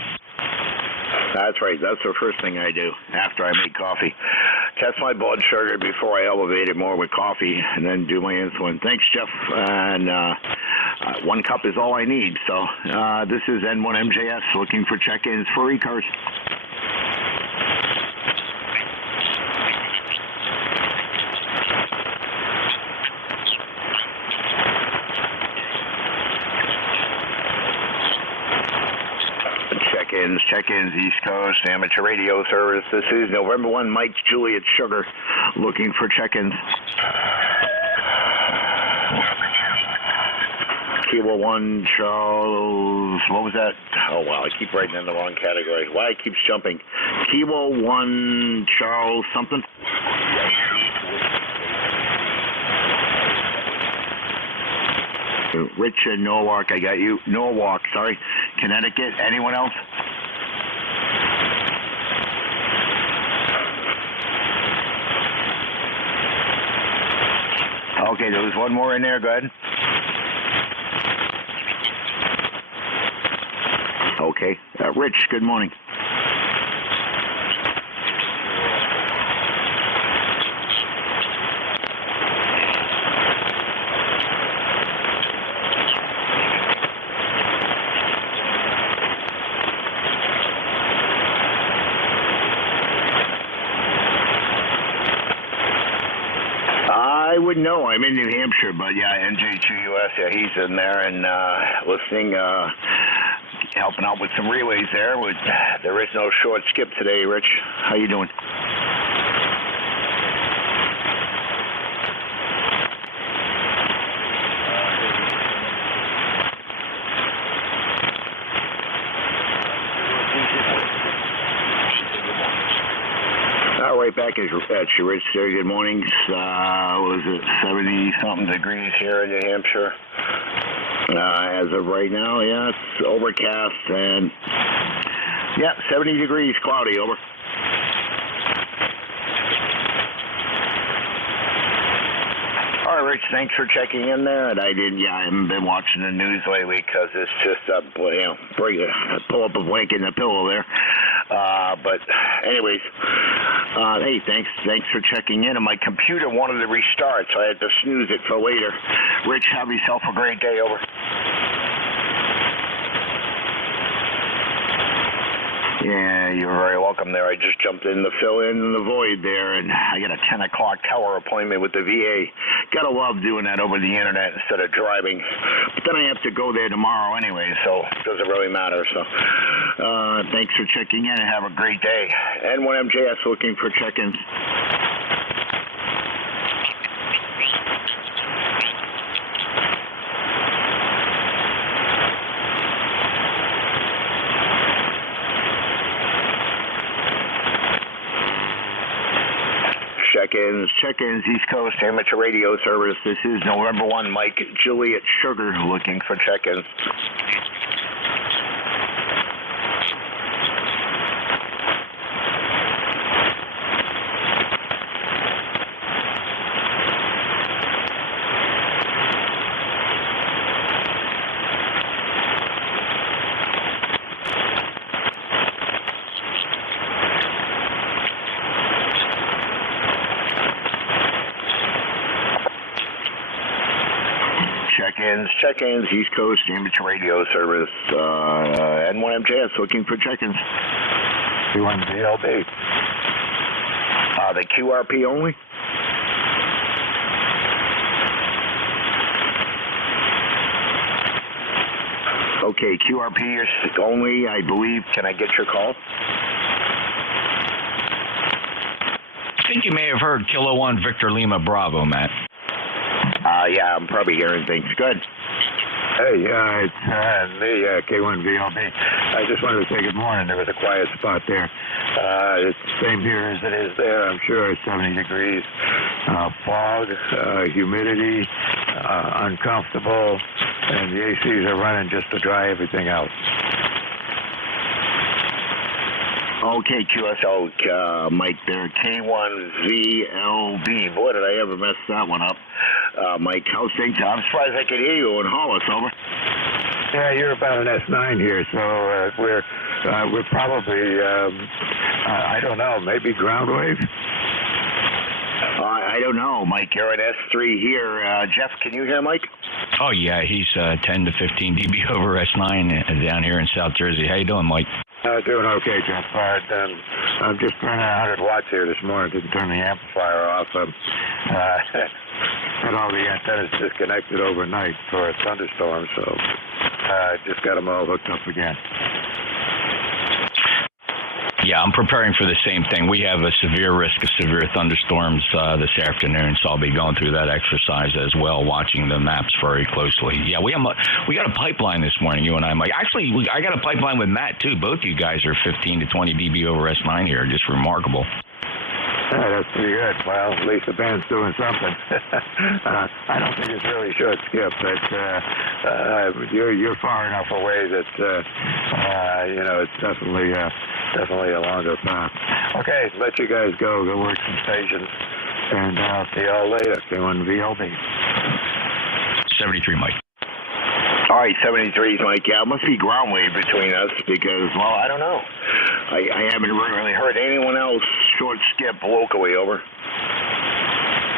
That's right. That's the first thing I do after I make coffee. Test my blood sugar before I elevate it more with coffee, and then do my insulin. Thanks, Jeff. And 1 cup is all I need. So this is N1MJS looking for check-ins for ECARS. Check-ins, East Coast Amateur Radio Service. This is November 1, Mike Juliet Sugar, looking for check-ins. Kilo 1, Charles, what was that? Oh, wow, I keep writing in the wrong category. Why it keeps jumping? Kilo 1, Charles something? Rich in Norwalk, I got you. Norwalk, sorry. Connecticut, anyone else? Okay, there was one more in there. Go ahead. Okay. Rich, good morning. I wouldn't know. I'm in New Hampshire, but NJ2US, he's in there and listening, helping out with some relays there. There is no short skip today, Rich. How you doing? Right back at you, Rich. There. Good morning. Was it 70-something degrees here in New Hampshire? As of right now, it's overcast and 70 degrees, cloudy. Over. All right, Rich. Thanks for checking in there. And I haven't been watching the news lately because it's just pull up a blanket and a pillow there. But anyways, hey, thanks for checking in. And my computer wanted to restart, so I had to snooze it for later. Rich, have yourself a great day. Over. Yeah, you're very welcome there. I just jumped in to fill in the void there, and I got a 10 o'clock tower appointment with the VA. Gotta love doing that over the internet instead of driving. But then I have to go there tomorrow anyway, so it doesn't really matter. So thanks for checking in and have a great day. N1MJS looking for check-ins. Check-ins, East Coast Amateur Radio Service. This is November 1, Mike Juliet Sugar looking for check-ins. Check-ins, East Coast Amateur Radio Service. N1MJS looking for check-ins. Q1VLB. The QRP only? Okay, QRP is only, I believe. Can I get your call? I think you may have heard Kilo 1 Victor Lima Bravo, Matt. Yeah, I'm probably hearing things. Good. Hey, it's me, K1VLB. I just wanted to say good morning. There was a quiet spot there. It's the same here as it is there, I'm sure. It's 70 degrees. Fog, humidity, uncomfortable, and the ACs are running just to dry everything out. Okay, QSL, Mike there, K1VLB. Boy, did I ever mess that one up. Mike, how's things? I'm surprised I could hear you in Hollis, over. Yeah, you're about an S9 here, so we're probably, I don't know, maybe ground wave? I don't know, Mike. You're at S3 here. Jeff, can you hear Mike? Oh, yeah, he's 10 to 15 dB over S9 down here in South Jersey. How you doing, Mike? Doing okay, Jeff. I'm just turning 100 watts here this morning. Didn't turn the amplifier off. Had all the antennas disconnected overnight for a thunderstorm, so I just got them all hooked up again. Yeah, I'm preparing for the same thing. We have a severe risk of severe thunderstorms this afternoon, so I'll be going through that exercise as well, watching the maps very closely. Yeah, we got a pipeline this morning, you and I, Mike. Actually, I got a pipeline with Matt, too. Both you guys are 15 to 20 dB over S9 here. Just remarkable. Yeah, that's pretty good. Well, at least the band's doing something. I don't think it's really short skip, but you're far enough away that it's definitely a longer path. Okay, let you guys go work some stations, and I'll see y'all later. K1VLB. 73, Mike. All right, 73 is Mike. Yeah, it must be ground wave between us because, well, I don't know. I haven't really heard anyone else short skip locally, over.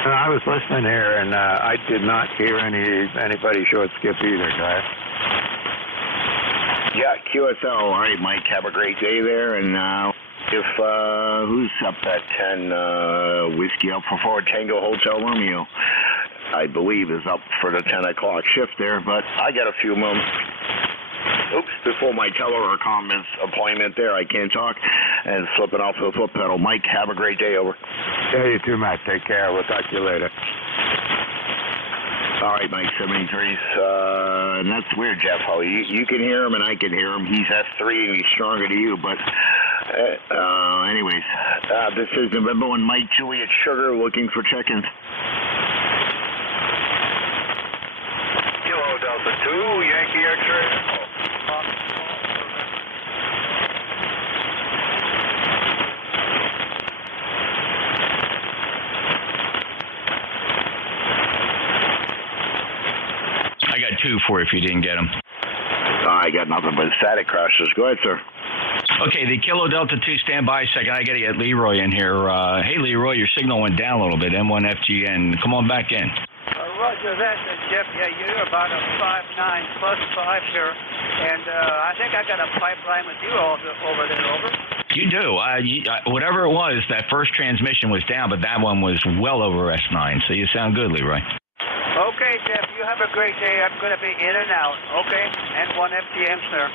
I was listening here, and I did not hear anybody short skip either, guys. Yeah, QSL. All right, Mike, have a great day there. And if who's up at 10, Whiskey up for 4 Tango Hotel Romeo, I believe is up for the 10 o'clock shift there, but I got a few moments. Oops, before my teller or comments appointment there, I can't talk, and slipping off the foot pedal. Mike, have a great day, over. Yeah, you too, Matt. Take care. We'll talk to you later. All right, Mike, 73's, and that's weird, Jeff. How you can hear him and I can hear him. He's S3 and he's stronger to you, but anyways, this is November 1, Mike Juliet Sugar looking for check-ins. Kilo Delta 2, Yankee X-ray. I got 2 for you if you didn't get them. I got nothing but static crashes. Go ahead, sir. Okay, the Kilo Delta 2, stand by a second. I got to get Leroy in here. Hey, Leroy, your signal went down a little bit, M1FGN. Come on back in. roger that, Jeff. Yeah, you're about a 5'9" plus 5 here. And I think I got a pipeline with you over there, over. You do. Whatever it was, that first transmission was down, but that one was well over S9, so you sound good, Leroy. Okay, Jeff, you have a great day. I'm going to be in and out, okay? And 1 FTM, sir.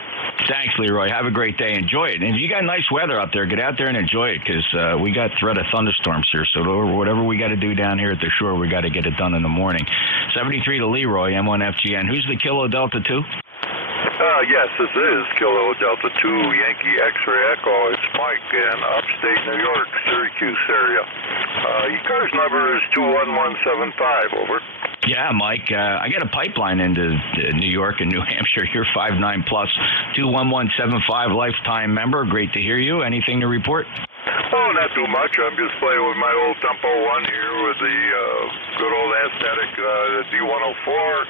Thanks, Leroy. Have a great day. Enjoy it. And if you got nice weather out there, get out there and enjoy it, because we got threat of thunderstorms here. So whatever we got to do down here at the shore, we got to get it done in the morning. 73 to Leroy, M1FGN. Who's the Kilo Delta 2? Yes, this is Kilo Delta 2, Yankee X-Ray Echo. It's Mike in upstate New York, Syracuse area. ECARS number is 21175, over. Yeah, Mike, I got a pipeline into New York and New Hampshire. You're 5'9" plus, 21175 lifetime member. Great to hear you. Anything to report? Oh, not too much. I'm just playing with my old Tempo 1 here with the good old aesthetic D104.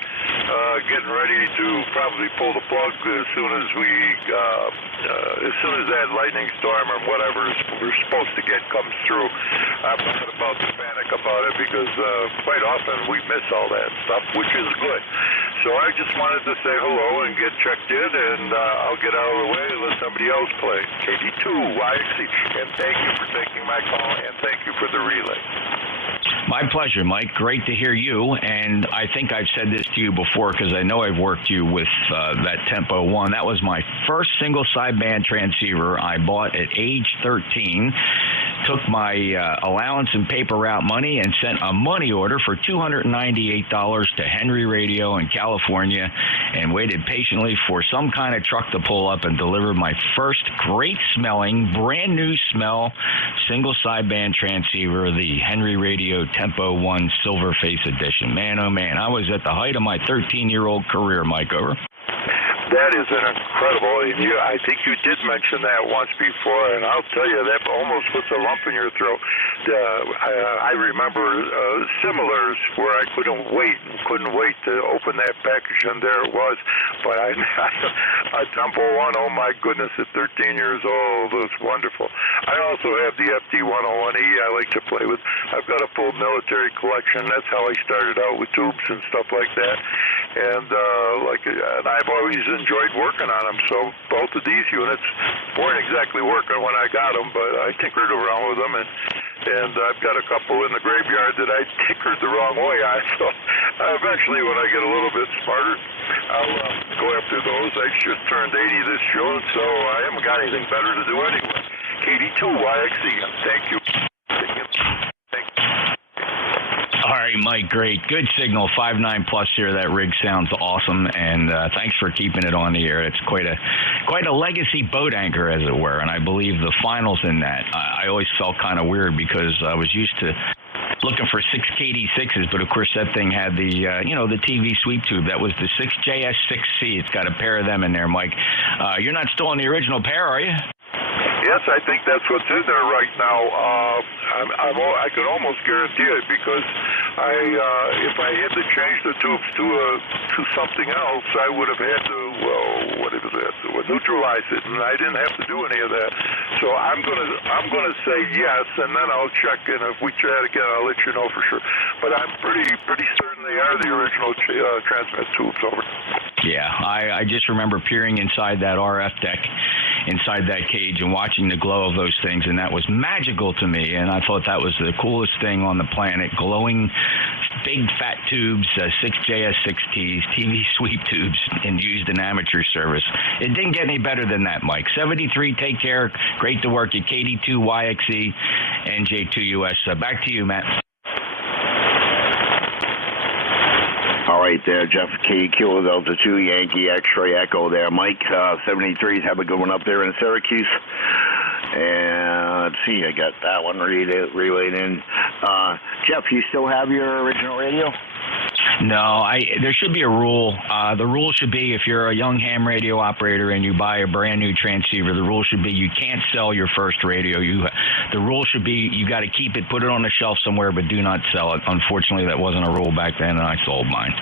Getting ready to probably pull the plug as soon as that lightning storm or whatever we're supposed to get comes through. I'm not about to panic about it because quite often we miss all that stuff, which is good. So I just wanted to say hello and get checked in, and I'll get out of the way and let somebody else play. KD2YXC, and thank you for taking my call, and thank you for the relay. My pleasure, Mike. Great to hear you. And I think I've said this to you before because I know I've worked you with that Tempo 1. That was my first single sideband transceiver I bought at age 13. Took my allowance and paper route money and sent a money order for $298 to Henry Radio in California and waited patiently for some kind of truck to pull up and deliver my first great-smelling, brand-new smell single sideband transceiver, the Henry Radio Tempo 1 Silverface Edition. Man, oh man, I was at the height of my 13-year-old career, Mike, over. That is an incredible, and I think you did mention that once before, and I'll tell you, that almost puts a lump in your throat. I remember similars where I couldn't wait to open that package, and there it was. But a Tempo 1, oh my goodness, at 13 years old, it was wonderful. I also have the FD101E I like to play with. I've got a full military collection. That's how I started out with tubes and stuff like that. And I've always enjoyed working on them. So both of these units weren't exactly working when I got them, but I tinkered around with them, and I've got a couple in the graveyard that I tinkered the wrong way on. So eventually, when I get a little bit smarter, I'll go after those. I just turned 80 this June, so I haven't got anything better to do anyway. KD2YXC, thank you. All right, Mike, great. Good signal, 5'9" plus here. That rig sounds awesome, and thanks for keeping it on the air. It's quite a legacy boat anchor, as it were, and I believe the finals in that. I always felt kind of weird because I was used to looking for 6KD6s, but of course that thing had the the TV sweep tube. That was the 6JS6C. It's got a pair of them in there, Mike. You're not still in the original pair, are you? Yes, I think that's what's in there right now. I could almost guarantee it because if I had to change the tubes to something else, I would have had to neutralize it, and I didn't have to do any of that. So I'm gonna say yes, and then I'll check, and if we chat again, I'll let you know for sure. But I'm pretty certain they are the original transmit tubes, over. Yeah, I just remember peering inside that RF deck, inside that cage, and watching the glow of those things, and that was magical to me, and I thought that was the coolest thing on the planet. Glowing big fat tubes, 6JS6Ts, TV sweep tubes, and used in amateur service. It didn't get any better than that, Mike. 73, take care. Great to work at KD2YXE, NJ2US. Back to you, Matt. All right there, Jeff K. Kilo Delta 2, Yankee X-Ray Echo there. Mike, 73s, have a good one up there in Syracuse. And let's see, I got that one relayed in. Jeff, you still have your original radio? No, there should be a rule. The rule should be if you're a young ham radio operator and you buy a brand new transceiver, the rule should be you can't sell your first radio. The rule should be you got to keep it, put it on the shelf somewhere, but do not sell it. Unfortunately, that wasn't a rule back then, and I sold mine.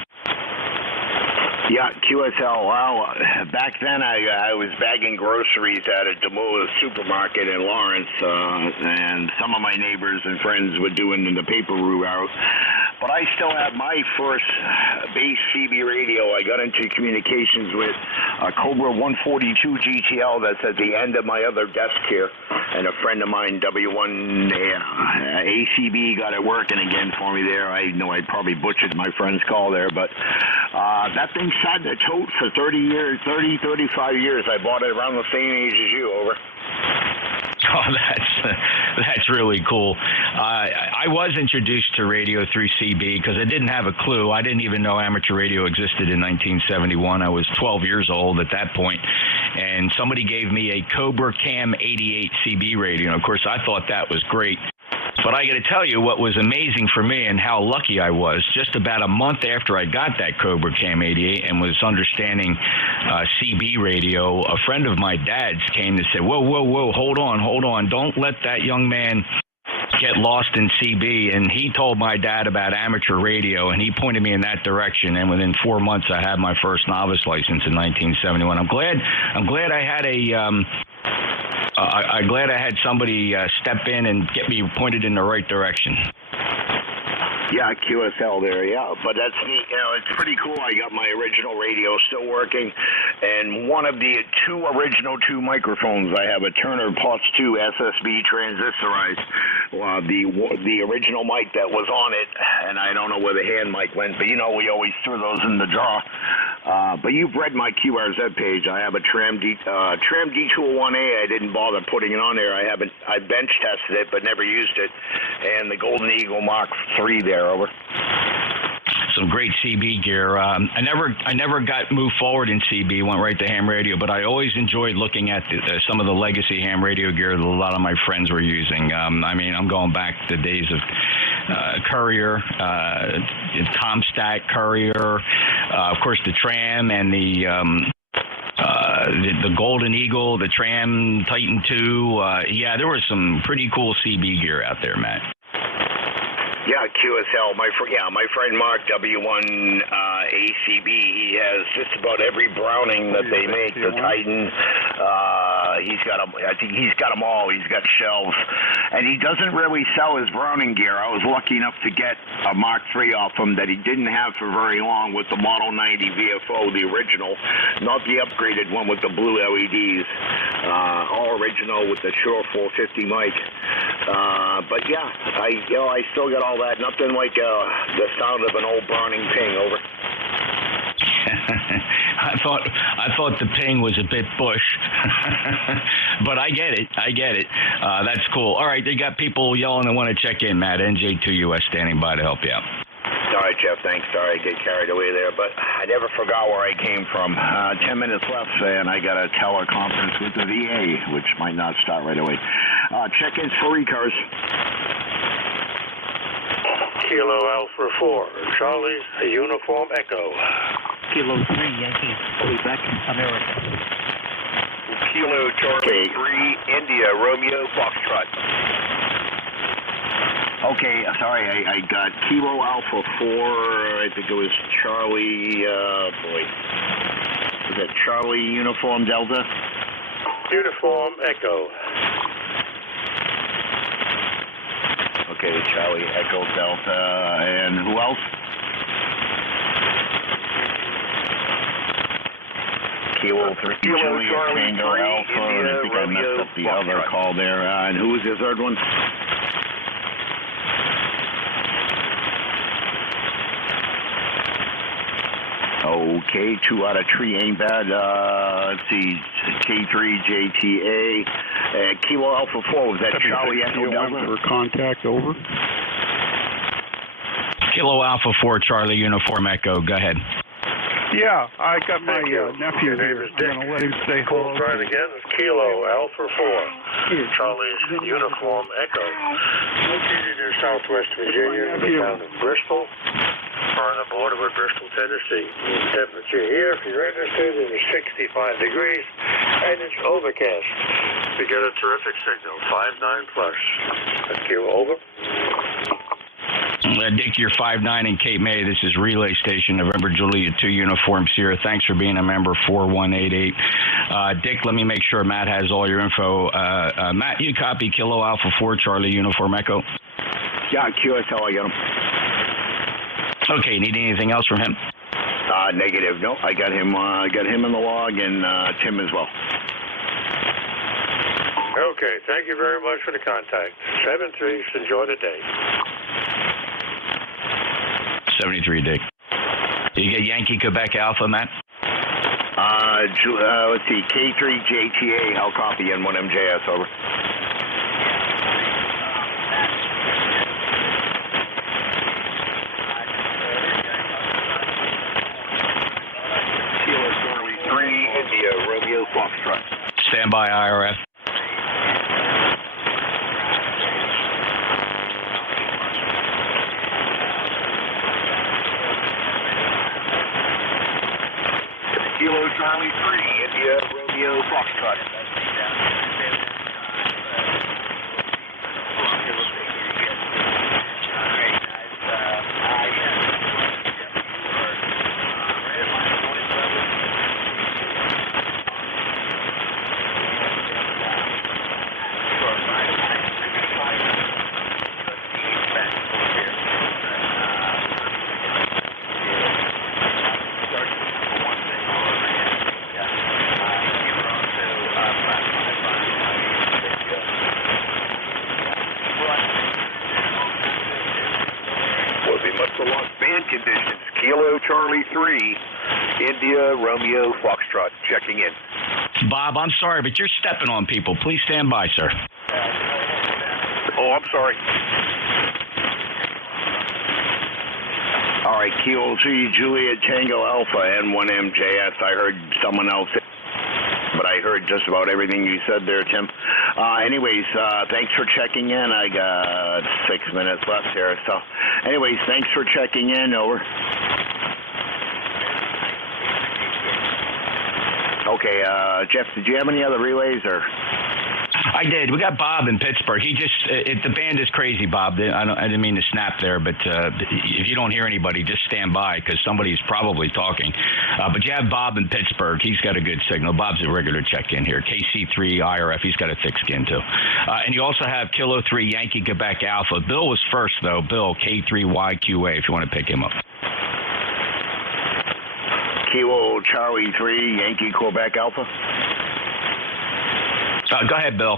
Yeah, QSL. Well, back then I was bagging groceries at a Demoulas supermarket in Lawrence, and some of my neighbors and friends were doing the paper route. but I still have my first base CB radio. I got into communications with Cobra 142 GTL that's at the end of my other desk here, and a friend of mine, W1 ACB, got it working again for me there. I know I probably butchered my friend's call there, but that thing sat in a tote for 35 years. I bought it around the same age as you, over. Oh, that's really cool. I was introduced to radio through CB because I didn't have a clue. I didn't even know amateur radio existed in 1971. I was 12 years old at that point, and somebody gave me a Cobra Cam 88 CB radio. And of course, I thought that was great. But I got to tell you what was amazing for me and how lucky I was. Just about a month after I got that Cobra Cam 88 and was understanding CB radio, a friend of my dad's came and said, whoa, hold on. Don't let that young man get lost in CB. And he told my dad about amateur radio, and he pointed me in that direction. And within 4 months, I had my first novice license in 1971. I'm glad I had I'm glad I had somebody step in and get me pointed in the right direction. Yeah, QSL there, yeah. But that's neat. You know, it's pretty cool. I got my original radio still working, and one of the original two microphones, I have a Turner Plus 2 SSB transistorized. The original mic that was on it, and I don't know where the hand mic went, but you know we always threw those in the drawer. But you've read my QRZ page. I have a Tram D201A. I didn't bother putting it on there. I bench tested it, but never used it. And the Golden Eagle Mark III there, over. Some great CB gear. I never got moved forward in CB, went right to ham radio, but I always enjoyed looking at some of the legacy ham radio gear that a lot of my friends were using. I'm going back to the days of Courier, Comstat, Courier, of course the Tram and the Golden Eagle, the Tram Titan 2. There was some pretty cool CB gear out there, Matt. Yeah, QSL. My friend Mark, W1 ACB, he has just about every Browning that they make. The Titan, he's got them. I think he's got them all. He's got shelves, and he doesn't really sell his Browning gear. I was lucky enough to get a Mark III off him that he didn't have for very long with the Model 90 VFO, the original, not the upgraded one with the blue LEDs. All original with the Shure 450 mic. But yeah, I still got all that. Nothing like the sound of an old Browning ping, over. I thought the ping was a bit bush, but I get it. That's cool. All right, they got people yelling and want to check in, Matt. NJ2US standing by to help you out. All right, Jeff, thanks. Sorry I get carried away there, but I never forgot where I came from. 10 minutes left, and I got a teleconference with the VA, which might not start right away. Check-ins for ECARS. Kilo Alpha 4, Charlie, Uniform Echo. Kilo 3, Yankee, Quebec, America. Kilo Charlie 3, India, Romeo, Foxtrot. Okay, sorry, I got Kilo Alpha 4, I think it was Charlie, was that Charlie Uniform Delta? Uniform Echo. Okay, Charlie Echo Delta, and who else? Kilo 3, Juliet Tango Alpha, and I think I messed up the other call there. And who was the third one? Okay, 2 out of 3 ain't bad. Let's see, K3JTA. Kilo Alpha 4, was that Charlie Echo Delta? For contact, over. Kilo Alpha 4, Charlie Uniform Echo. Go ahead. Yeah, I got my nephew here. I'm going to let him say hello. Try it again. Kilo Alpha 4, Charlie's Uniform Echo. Located in Southwest Virginia, in the town of Bristol, on the border with Bristol, Tennessee. The temperature here, if you're interested, is 65 degrees, and it's overcast. We get a terrific signal, 59 plus. That's Kilo, over. Dick, you're 5'9" in Cape May. This is Relay Station, November Juliet 2 Uniform Sierra. Thanks for being a member, 4188. Dick, let me make sure Matt has all your info. Matt, you copy Kilo Alpha 4, Charlie Uniform Echo? Yeah, QSL, I got him. Okay, need anything else from him? Negative. No, I got him in the log, and Tim as well. Okay, thank you very much for the contact. 73, enjoy the day. 73, Dick. Did you get Yankee Quebec Alpha, Matt? Let's see, K3JTA, I'll copy N1MJS, over. Kilo Charlie 3, India, Romeo Foxtrot. Stand by, IRF. Kilo Charlie 3, India, Romeo Foxtrot. Conditions, Kilo Charlie 3, India, Romeo, Foxtrot, checking in. Bob, I'm sorry, but you're stepping on people. Please stand by, sir. Oh, I'm sorry. All right, Kilo 3, Juliet Tango Alpha, N1MJS. I heard someone else, but I heard just about everything you said there, Tim. Anyways, thanks for checking in. I got 6 minutes left here. So, anyways, thanks for checking in. Over. Okay, Jeff, did you have any other relays or? I did. We got Bob in Pittsburgh. He just, the band is crazy, Bob. I didn't mean to snap there, but if you don't hear anybody, just stand by because somebody's probably talking. But you have Bob in Pittsburgh. He's got a good signal. Bob's a regular check-in here. KC3 IRF. He's got a thick skin, too. And you also have Kilo 3 Yankee Quebec Alpha. Bill was first, though. Bill, K3YQA, if you want to pick him up. Kilo Charlie 3 Yankee Quebec Alpha. Go ahead, Bill.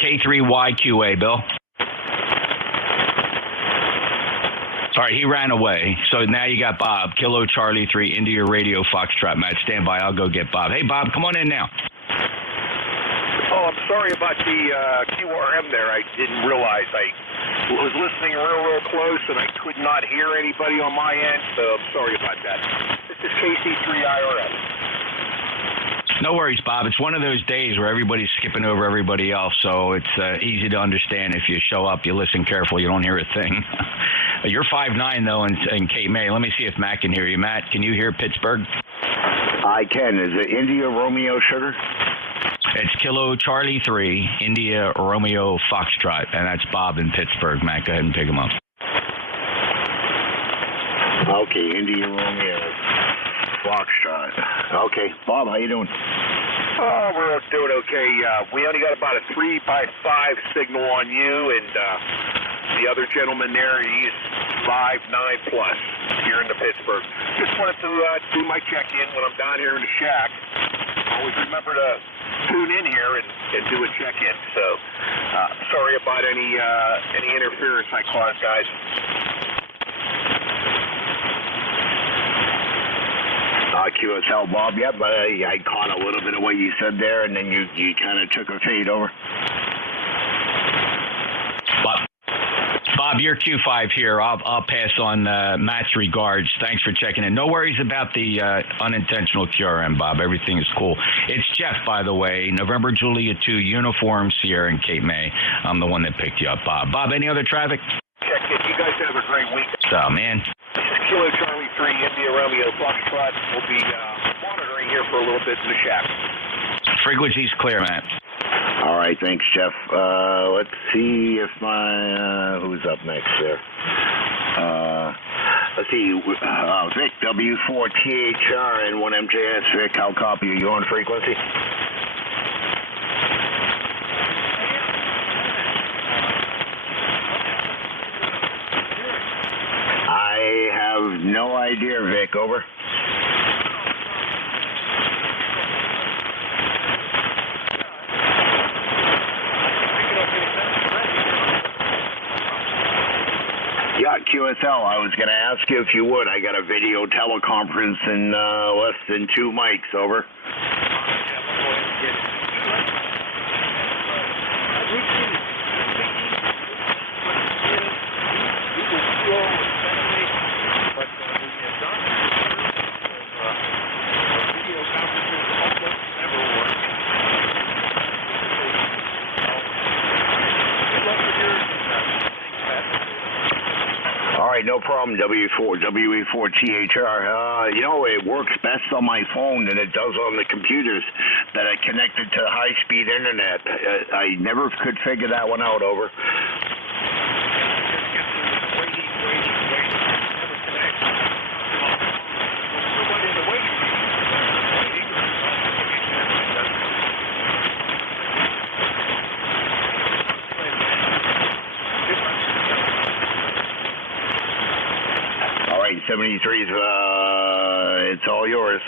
K3YQA, Bill. All right, he ran away. So now you got Bob. Kilo Charlie 3, India Radio Foxtrot. Matt, stand by. I'll go get Bob. Hey, Bob, come on in now. Oh, I'm sorry about the QRM there. I didn't realize. I was listening real close, and I could not hear anybody on my end, so I'm sorry about that. This is KC3 IRS. No worries, Bob. It's one of those days where everybody's skipping over everybody else, so it's easy to understand. If you show up, you listen carefully, you don't hear a thing. You're 5'9", though, in Cape May. Let me see if Matt can hear you. Matt, can you hear Pittsburgh? I can. Is it India Romeo Sugar? It's Kilo Charlie 3, India Romeo Foxtrot, and that's Bob in Pittsburgh. Matt, go ahead and pick him up. Okay, India Romeo Foxtrot. Okay, Bob, how you doing? Oh, we're doing okay. We only got about a 3x5 signal on you, and the other gentleman there, he's 5'9" plus here in the Pittsburgh. Just wanted to do my check-in when I'm down here in the shack. Always remember to tune in here and do a check-in. So, sorry about any interference I caused, guys. QSL, Bob. Yep, I caught a little bit of what you said there, and then you kind of took a fade over. Bob, you're Q5 here. I'll pass on Matt's regards. Thanks for checking in. No worries about the unintentional QRM, Bob. Everything is cool. It's Jeff, by the way. November Julia 2 Uniform Sierra in Cape May. I'm the one that picked you up, Bob. Bob, any other traffic? Check in. You guys have a great week. Oh, man. This is Kilo Charlie 3, India Romeo Foxtrot. We'll be monitoring here for a little bit in the shack. Frequency's clear, Matt. All right, thanks, Jeff. Let's see if my who's up next there. Let's see, Vic W4THR and 1MJS. Vic, how copy are you on frequency? idea, Vic. Over. Yeah, QSL, I was going to ask you if you would. I got a video teleconference in less than 2 mics. Over. All right, no problem, WE4THR. You know, it works best on my phone than it does on the computers that I connected to high-speed internet. I never could figure that one out. Over. All right, 73's, it's all yours.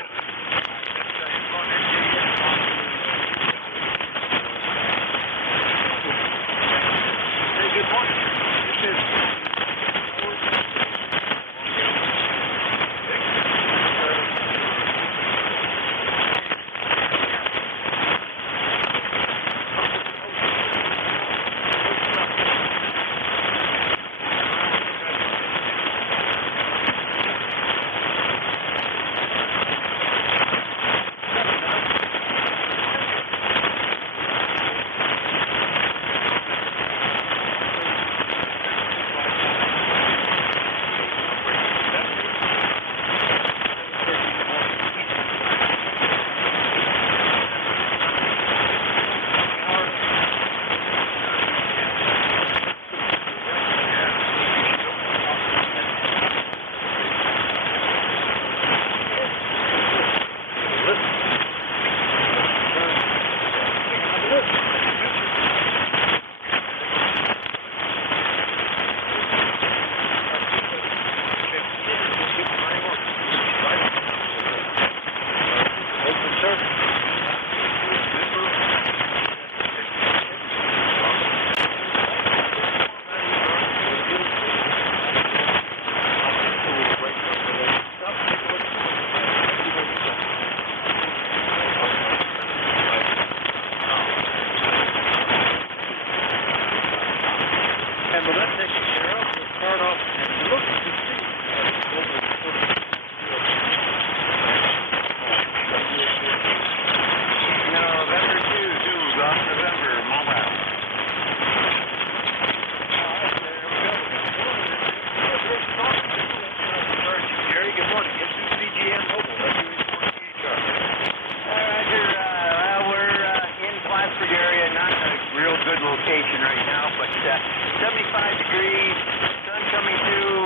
location right now, but 75 degrees, sun coming through,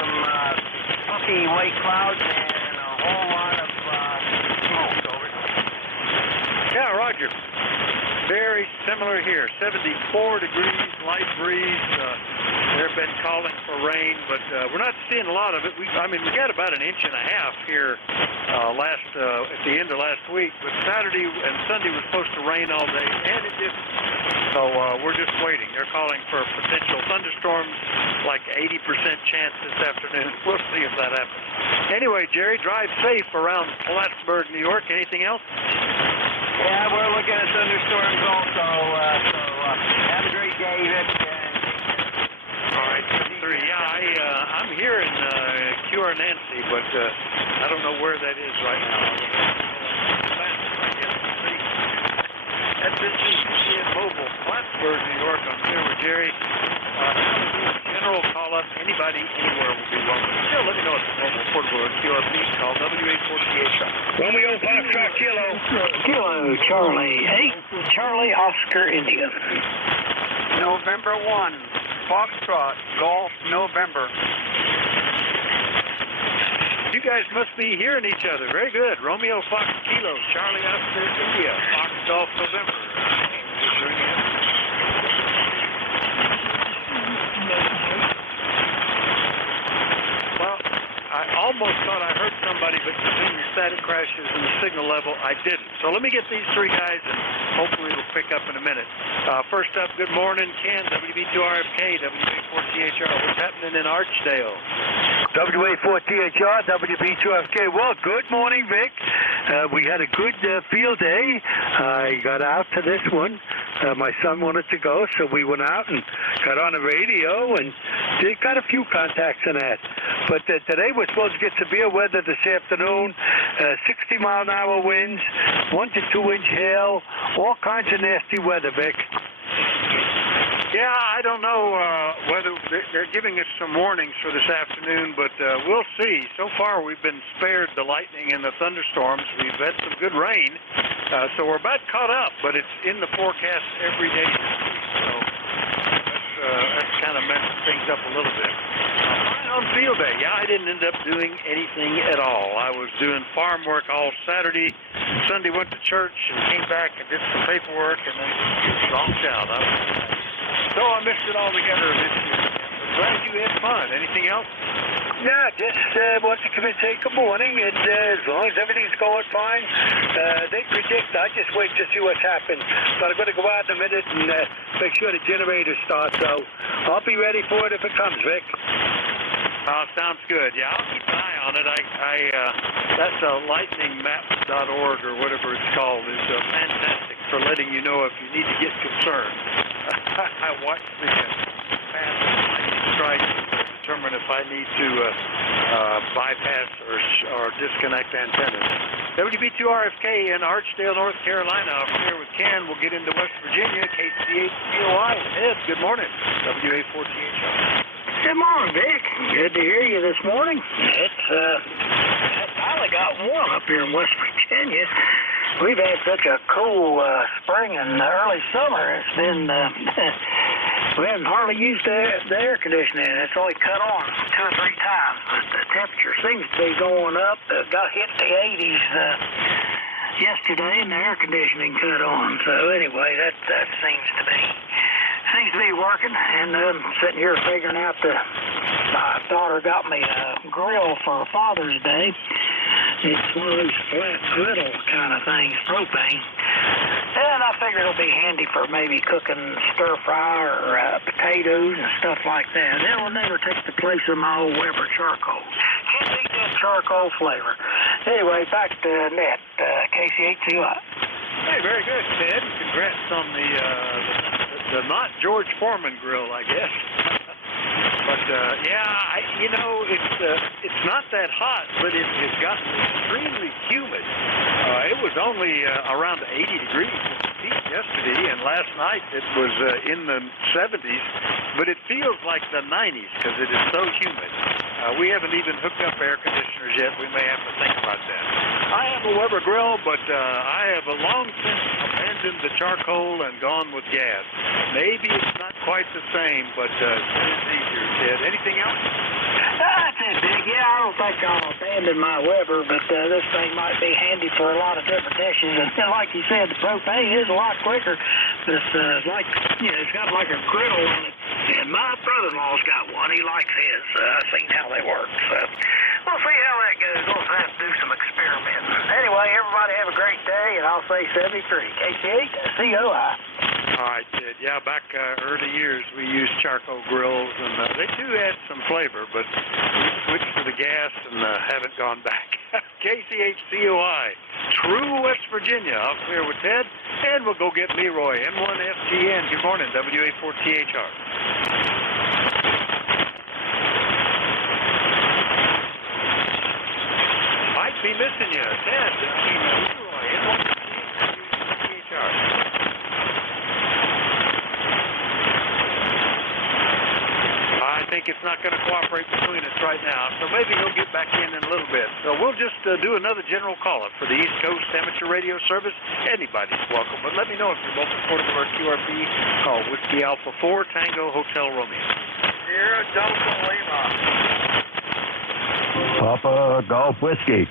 some puffy white clouds, and a whole lot of smoke. Over. Yeah, Roger. Very similar here. 74 degrees, light breeze. They've been calling for rain, but we're not seeing a lot of it. We got about an inch and a half here at the end of last week, but Saturday and Sunday was supposed to rain all day, and it didn't. So we're just waiting. They're calling for potential thunderstorms, like 80% chance this afternoon. We'll see if that happens. Anyway, Jerry, drive safe around Plattsburgh, New York. Anything else? Yeah, we're looking at thunderstorms also. Have a great day, Vic. All right, 3. Yeah, I'm here in QR Nancy, but I don't know where that is right now. That's NJ2US Mobile, Plattsburgh, New York. I'm here with Jerry. General call-up. Anybody, anywhere will be welcome. Still, let me know if it's mobile portable or QR. Please call W848. Romeo Foxtrot Kilo. Kilo Charlie 8, Charlie Oscar India. November 1, Foxtrot Golf November. You guys must be hearing each other. Very good. Romeo Fox Kilo, Charlie Oscar India, Fox Golf November. Well, almost thought I heard somebody, but between the static crashes and the signal level, I didn't. So let me get these three guys, and hopefully it'll pick up in a minute. First up, good morning, Ken, WB2RFK, WA4THR. What's happening in Archdale? WA4THR, WB2FK. Well, good morning, Vic. We had a good field day. I got out to this one. My son wanted to go, so we went out and got on the radio and got a few contacts in that. But today we're supposed to get severe weather this afternoon, 60-mile-an-hour winds, 1 to 2 inch hail, all kinds of nasty weather, Vic. Yeah, I don't know whether they're giving us some warnings for this afternoon, but we'll see. So far, we've been spared the lightning and the thunderstorms. We've had some good rain, so we're about caught up, but it's in the forecast every day this week, so that's kind of messed things up a little bit. Fine on field day. Yeah, I didn't end up doing anything at all. I was doing farm work all Saturday. Sunday went to church and came back and did some paperwork, and then zonked out. So I missed it all together this year. I'm glad you had fun. Anything else? Yeah, just wanted to come and say good morning, and as long as everything's going fine, they predict, I just wait to see what's happened. But I'm going to go out in a minute and make sure the generator starts, so I'll be ready for it if it comes, Vic. Sounds good. Yeah, I'll keep an eye on it. That's lightningmap.org or whatever it's called. It's fantastic for letting you know if you need to get concerned. I watch the path lightning strike to determine if I need to bypass or disconnect antennas. WB2RFK in Archdale, North Carolina. I'm here with Ken. We'll get into West Virginia. KCHCOI. Ed, good morning. WA4THR. Good morning, Vic. Good to hear you this morning. It's finally got warm up here in West Virginia. We've had such a cool spring and early summer. It's been we haven't hardly used the air conditioning. It's only cut on 2 or 3 times. But the temperature seems to be going up. Got hit the 80s yesterday, and the air conditioning cut on. So anyway, that seems to be working, and I'm sitting here figuring out my daughter got me a grill for Father's Day. It's one of those flat griddle kind of things, propane. And I figure it'll be handy for maybe cooking stir fry or potatoes and stuff like that. It'll never take the place of my old Weber charcoal. Can't beat that charcoal flavor. Anyway, back to Ned, KCHCOI. Hey, very good, Ted. Congrats on the not George Foreman grill, I guess. But it's not that hot, but it has gotten extremely humid. It was only around 80 degrees at the peak yesterday, and last night it was in the 70s, but it feels like the 90s because it is so humid. We haven't even hooked up air conditioners yet. We may have to think about that. I have a Weber grill, but I have long since abandoned the charcoal and gone with gas. Maybe it's not quite the same, but it's easier, Ted. Anything else? That's it, Big. Yeah, I don't think I'll abandon my Weber, but this thing might be handy for a lot of different dishes. And like you said, the propane is a lot quicker, but it's it's got like a griddle on it. And my brother-in-law's got one. He likes his. I've seen how they work. So we'll see how that goes. We'll have to do some experimenting. Anyway, everybody have a great day, and I'll say 73. KCHCOI. All right, Ted. Yeah, back early years, we used charcoal grills, and they do add some flavor, but we switched to the gas and haven't gone back. KCHCOI, True West Virginia. I'll clear with Ted, and we'll go get Leroy, M1FGN. Good morning, WA4THR. Might be missing you, Ted. Leroy, M1FGN, I think it's not going to cooperate between us right now, so maybe he'll get back in a little bit. So we'll just do another general call-up for the East Coast Amateur Radio Service. Anybody's welcome, but let me know if you're both supportive of our QRP. Call Whiskey Alpha 4 Tango Hotel Romeo. Sierra Delta Lima. Papa Golf Whiskey.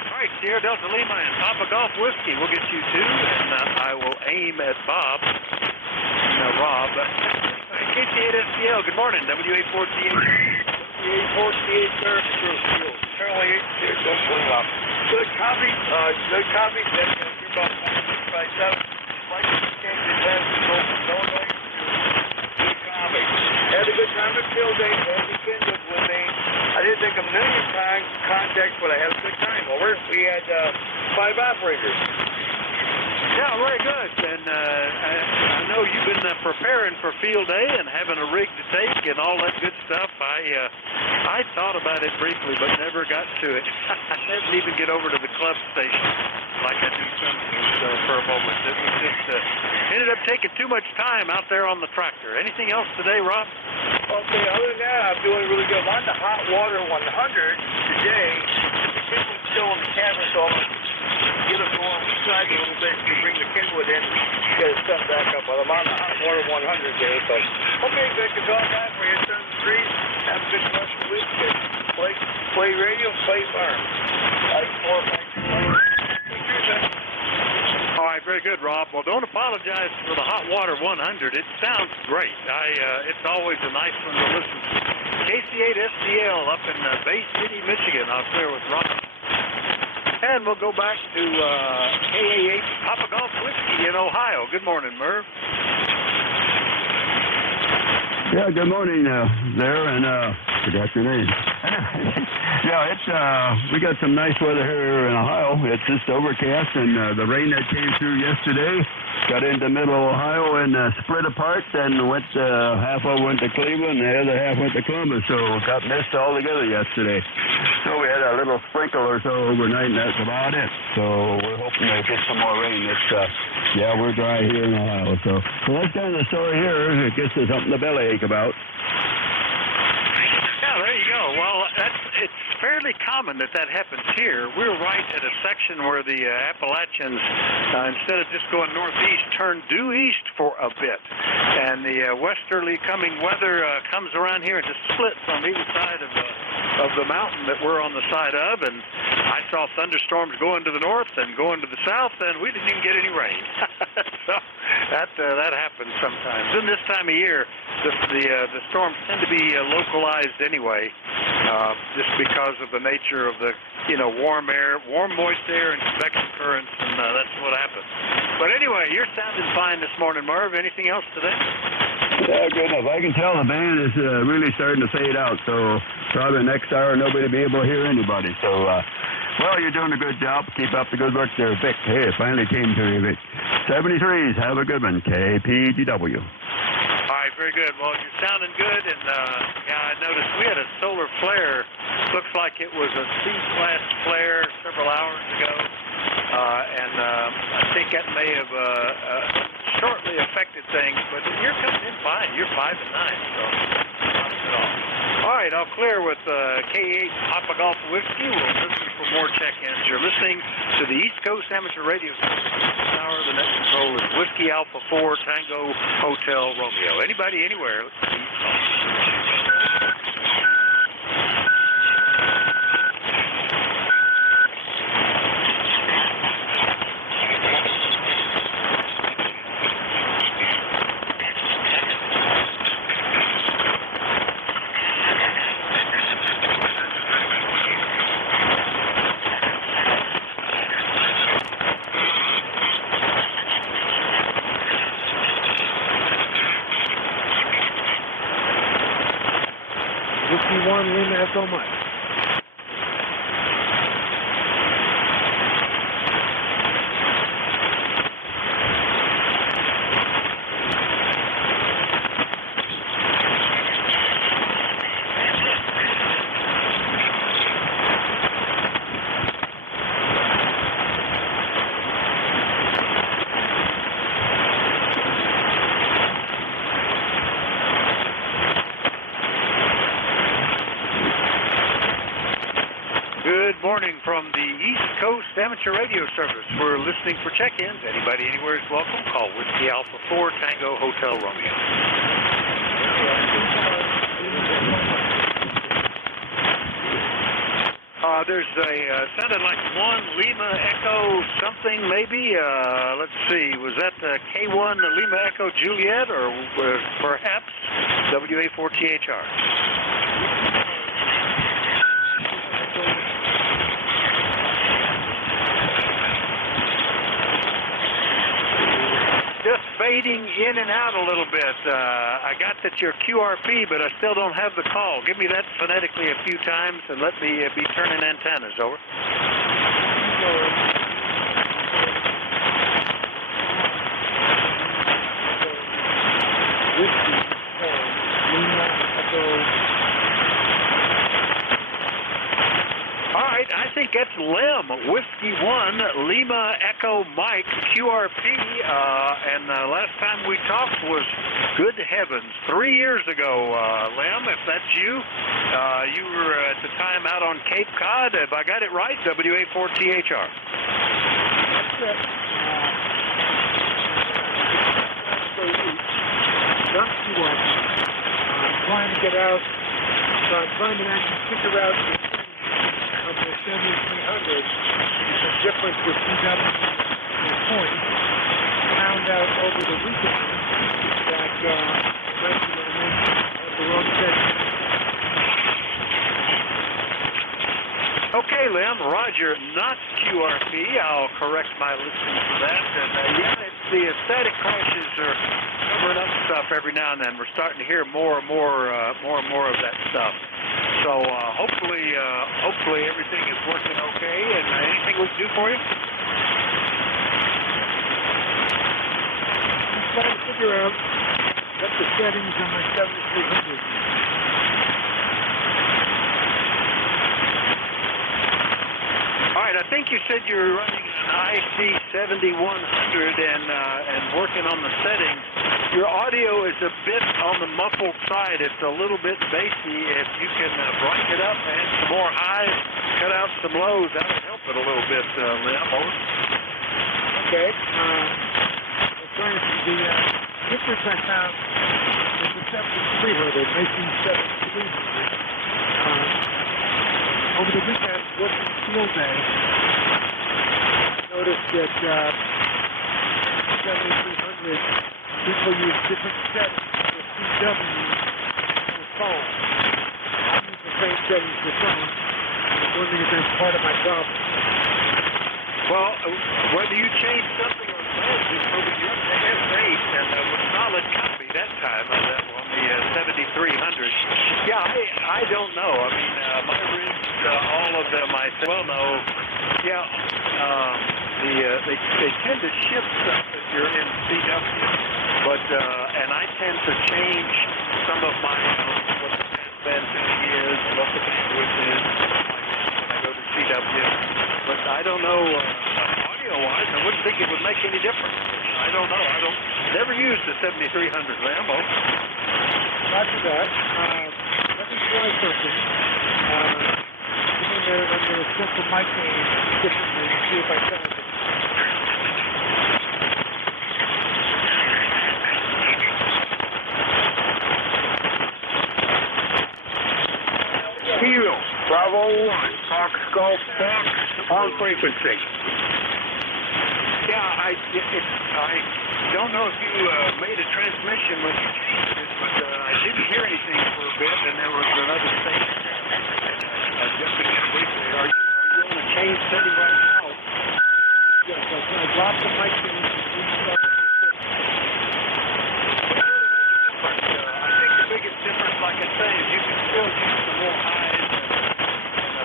All right, Sierra Delta Lima and Papa Golf Whiskey. We'll get you two, and I will aim at Bob. Rob. KC8SCL, good morning. W848. W848, sir. Charlie 8, don't pull it up. Good copy. Good copy. Then you're about 5.7. Like to change your test to go from no noise to good copy. Had a good time at field day. Andy Kindred with me. I didn't take a million times contact, but I had a good time. Over. We had 5 operators. Yeah, very good. And I know you've been preparing for field day and having a rig to take and all that good stuff. I thought about it briefly, but never got to it. I didn't even get over to the club station like I do sometimes for a moment. It was just ended up taking too much time out there on the tractor. Anything else today, Rob? Okay, other than that, I'm doing really good. I'm on the hot water 100 today. The Kenwood's still in the camera, so I'm going to get it going. We tried a little bit to bring the Kenwood in, get it set back up, but I'm on the hot water 100 there. So, okay, good to go. Guys, we're here 73. Have a good rest of the week. Play radio, play farm. All right, very good, Rob. Well, don't apologize for the hot water 100. It sounds great. It's always a nice one to listen to. KC8SCL up in Bay City, Michigan. I'll clear with Rob. And we'll go back to KA8 Papa Golf Whiskey in Ohio. Good morning, Merv. Yeah, good morning there, and forgot your name. Yeah, it's we got some nice weather here in Ohio. It's just overcast, and the rain that came through yesterday got into middle Ohio and spread apart, and went half of went to Cleveland, and the other half went to Columbus, so got missed all together yesterday. So we had a little sprinkle or so overnight, and that's about it. So we're hoping to get some more rain. Yeah, we're dry here in Ohio. So that's kind of the story here. It gives us something to bellyache about. Yeah, there you go. Well, it's fairly common that happens here. We're right at a section where the Appalachians, instead of just going northeast, turn due east for a bit. And the westerly coming weather comes around here and just splits on either side of the mountain that we're on the side of. And I saw thunderstorms going to the north and going to the south, and we didn't even get any rain. So that happens sometimes. And this time of year, the storms tend to be localized anyway, just because of the nature of the warm air, warm moist air, and convection currents, and that's what happens. But anyway, you're sounding fine this morning, Merv. Anything else today? Yeah, good enough. I can tell the band is really starting to fade out, so probably next hour nobody will be able to hear anybody. So, well, you're doing a good job. Keep up the good work there, Vic. Hey, it finally came to you, Vic. 73s, have a good one. KPGW. All right, very good. Well, you're sounding good, and yeah, I noticed we had a solar flare. Looks like it was a C-class flare several hours ago, and I think that may have shortly affected things, but you're coming in fine. You're 5 and 9, so not at all. All right, I'll clear with K8 Papa Golf Whiskey. We'll listen for more check-ins. You're listening to the East Coast Amateur Radio Hour. The net control is Whiskey Alpha 4 Tango Hotel Romeo. Anybody, anywhere, please call. So much. Good morning from the East Coast Amateur Radio Service. We're listening for check-ins. Anybody anywhere is welcome. Call Whiskey Alpha 4 Tango Hotel Romeo. All There's a, sounded like 1 Lima Echo something maybe. Let's see, was that K1 Lima Echo Juliet or perhaps WA4THR? Just fading in and out a little bit. I got that you're QRP, but I still don't have the call. Give me that phonetically a few times and let me be turning antennas. Over. All right, I think that's Lem, Whiskey 1, Lima Echo Mike, QRP, and last time we talked was, good heavens, 3 years ago, Lem, if that's you. You were at the time out on Cape Cod, if I got it right, WA4THR. That's it. Not QRP. I'm trying to get out, so I'm trying to actually figure out of the 7300, the difference with CW points. Found out over the weekend that the wrong setting. Okay, Lem, Roger, not QRP. I'll correct my listening for that. And yeah, it's the static crashes are covering up stuff every now and then. We're starting to hear more and more of that stuff. So hopefully everything is working okay. And anything we can do for you? I'm trying to figure out what the settings on my 7300. All right, I think you said you were running an IC7100 and working on the settings. Your audio is a bit on the muffled side. It's a little bit bassy. If you can brighten it up, add some more highs, cut out some lows, that would help it a little bit, Lem. Okay. I'm trying to see the difference I found with the 7300, making 7300. Over the weekend, working field day, noticed that 7300 people use different settings for CW for phone. I use the same settings for phone. I'm wondering if that's part of my problem. Well, whether you change something or not, it's over your S8 and with solid copy that time on the 7300. Yeah, I don't know. I mean, my rigs, all of them, I well know. Yeah, they tend to shift stuff if you're in CW, but and I tend to change some of my what the passband tuning is, what the bandwidth is, when I go to CW. But I don't know audio-wise. I wouldn't think it would make any difference. I don't know. Never used the 7300 Lambo. Roger that. Let me try something. I'm going to set the mic differently and see if I can. Kilo, Bravo 1, Fox Golf Fox on frequency. Yeah, I don't know if you made a transmission when you changed it, but I didn't hear anything for a bit, and there was another station jumping in briefly. Are you on a change setting right now? Yes, I dropped the mic in and restarted the system. But I think the biggest difference, like I say, is you can still use some more highs and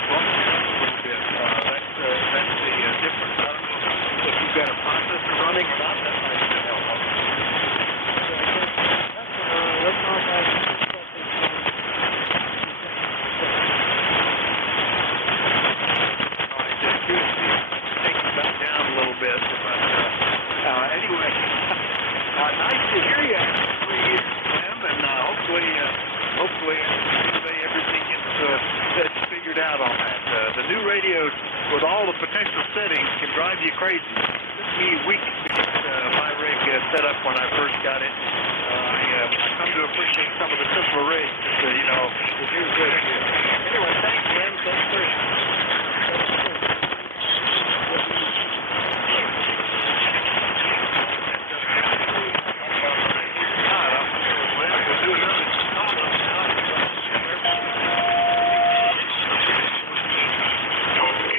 brighten it up a little bit. That's the difference. I don't know if you've got a processor running or not. That might help. Take it back down a little bit. But anyway, nice to hear you after 3 years, Slim, and hopefully everything gets figured out on that. The new radios with all the potential settings can drive you crazy. It took me weeks to get my rig set up when I first got it. I come to appreciate some of the simpler rigs. You're good. Anyway, thanks, Lynn. Thanks,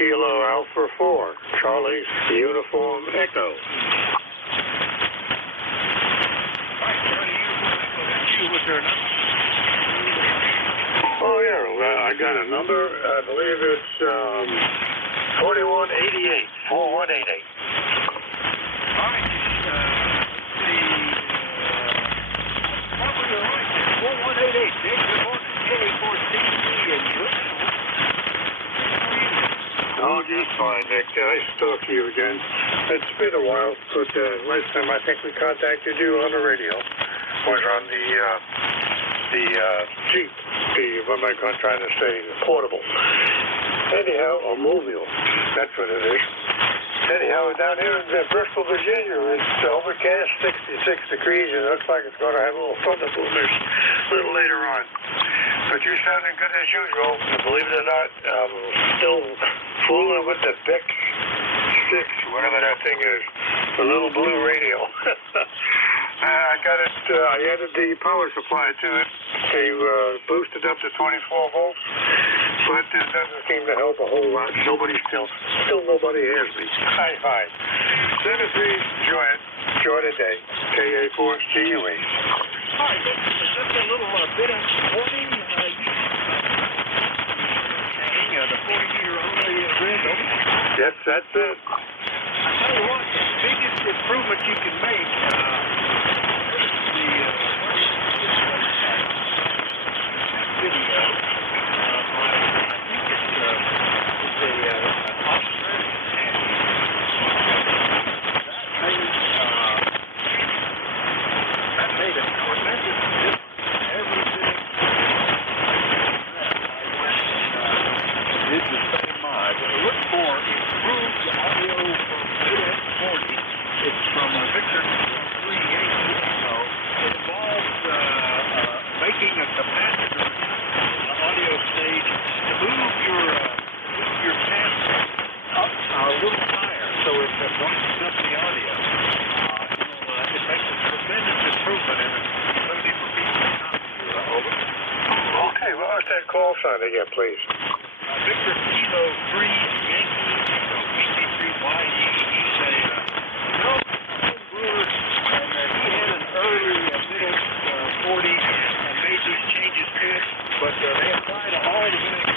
Kilo Alpha 4, Charlie Uniform Echo. Oh, yeah, I got a number. I believe it's 4188. 4188. All right. Probably you're right there. 4188. Dave, good morning. KA4CE and Oh, just fine, Nick. Nice to talk to you again. It's been a while, but last time I think we contacted you on the radio was on the Jeep, what am I trying to say, portable. Anyhow, a mobile, that's what it is. Anyhow, down here in Bristol, Virginia, it's overcast, 66 degrees, and it looks like it's going to have a little thunder boomers a little later on. But you're sounding good as usual. Believe it or not, I'm still fooling with the Beck 6, whatever that thing is, the little blue radio. I got it, I added the power supply to it to boost it up to 24 volts, but it doesn't seem to help a whole lot. Still nobody has me. High five. 73 Jordan Day, KA4CUE. Hi, just a little bit of warning. The 40-meter only grid. Yes, that's it. I tell you what, the biggest improvement you can make, call sign again, please. Victor Kilo 3 Yankee, so PC3YE. He's a brewer, and he had an early Midex 40 and made these changes to it, but they apply to all the Midex.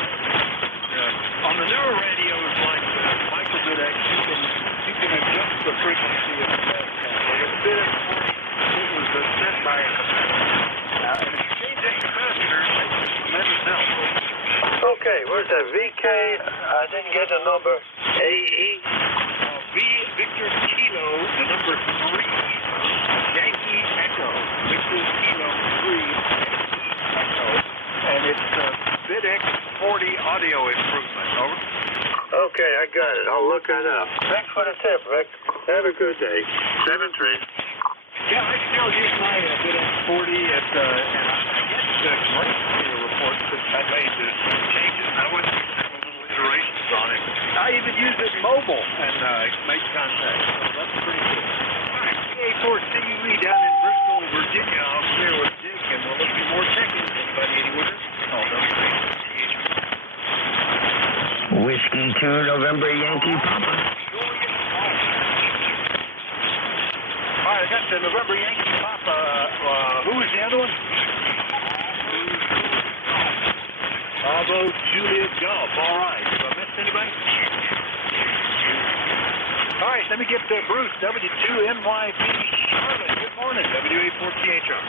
On the newer radios like Micro Midex, you can adjust the frequency of the Midex 40. It was set by a capacitor. And if you change that capacitor, it's tremendous help. Okay, where's that? VK? I didn't get the number. AE? Victor Kilo, the number 3. Yankee Echo. Victor Kilo 3. Echo. And it's Midex 40 audio improvement. Over. Okay, I got it. I'll look that up. Thanks for the tip, Rick. Have a good day. 7-3. Yeah, I still use my Midex 40 at, and I get great reports since I made the changes. I went through several little iterations on it. I even use it mobile and make contact. So that's pretty cool. All right, KA4CUE down in Bristol, Virginia. I'll clear with Dick, and we'll look at more checking. Anybody anywhere? Oh, Whiskey 2, November Yankee Papa. All right, I got the November Yankee Papa. Who was the other one? Bravo Juliet Golf. All right. Have I missed anybody? All right, let me get Bruce, W2NYP Charlotte. Good morning, W84THR.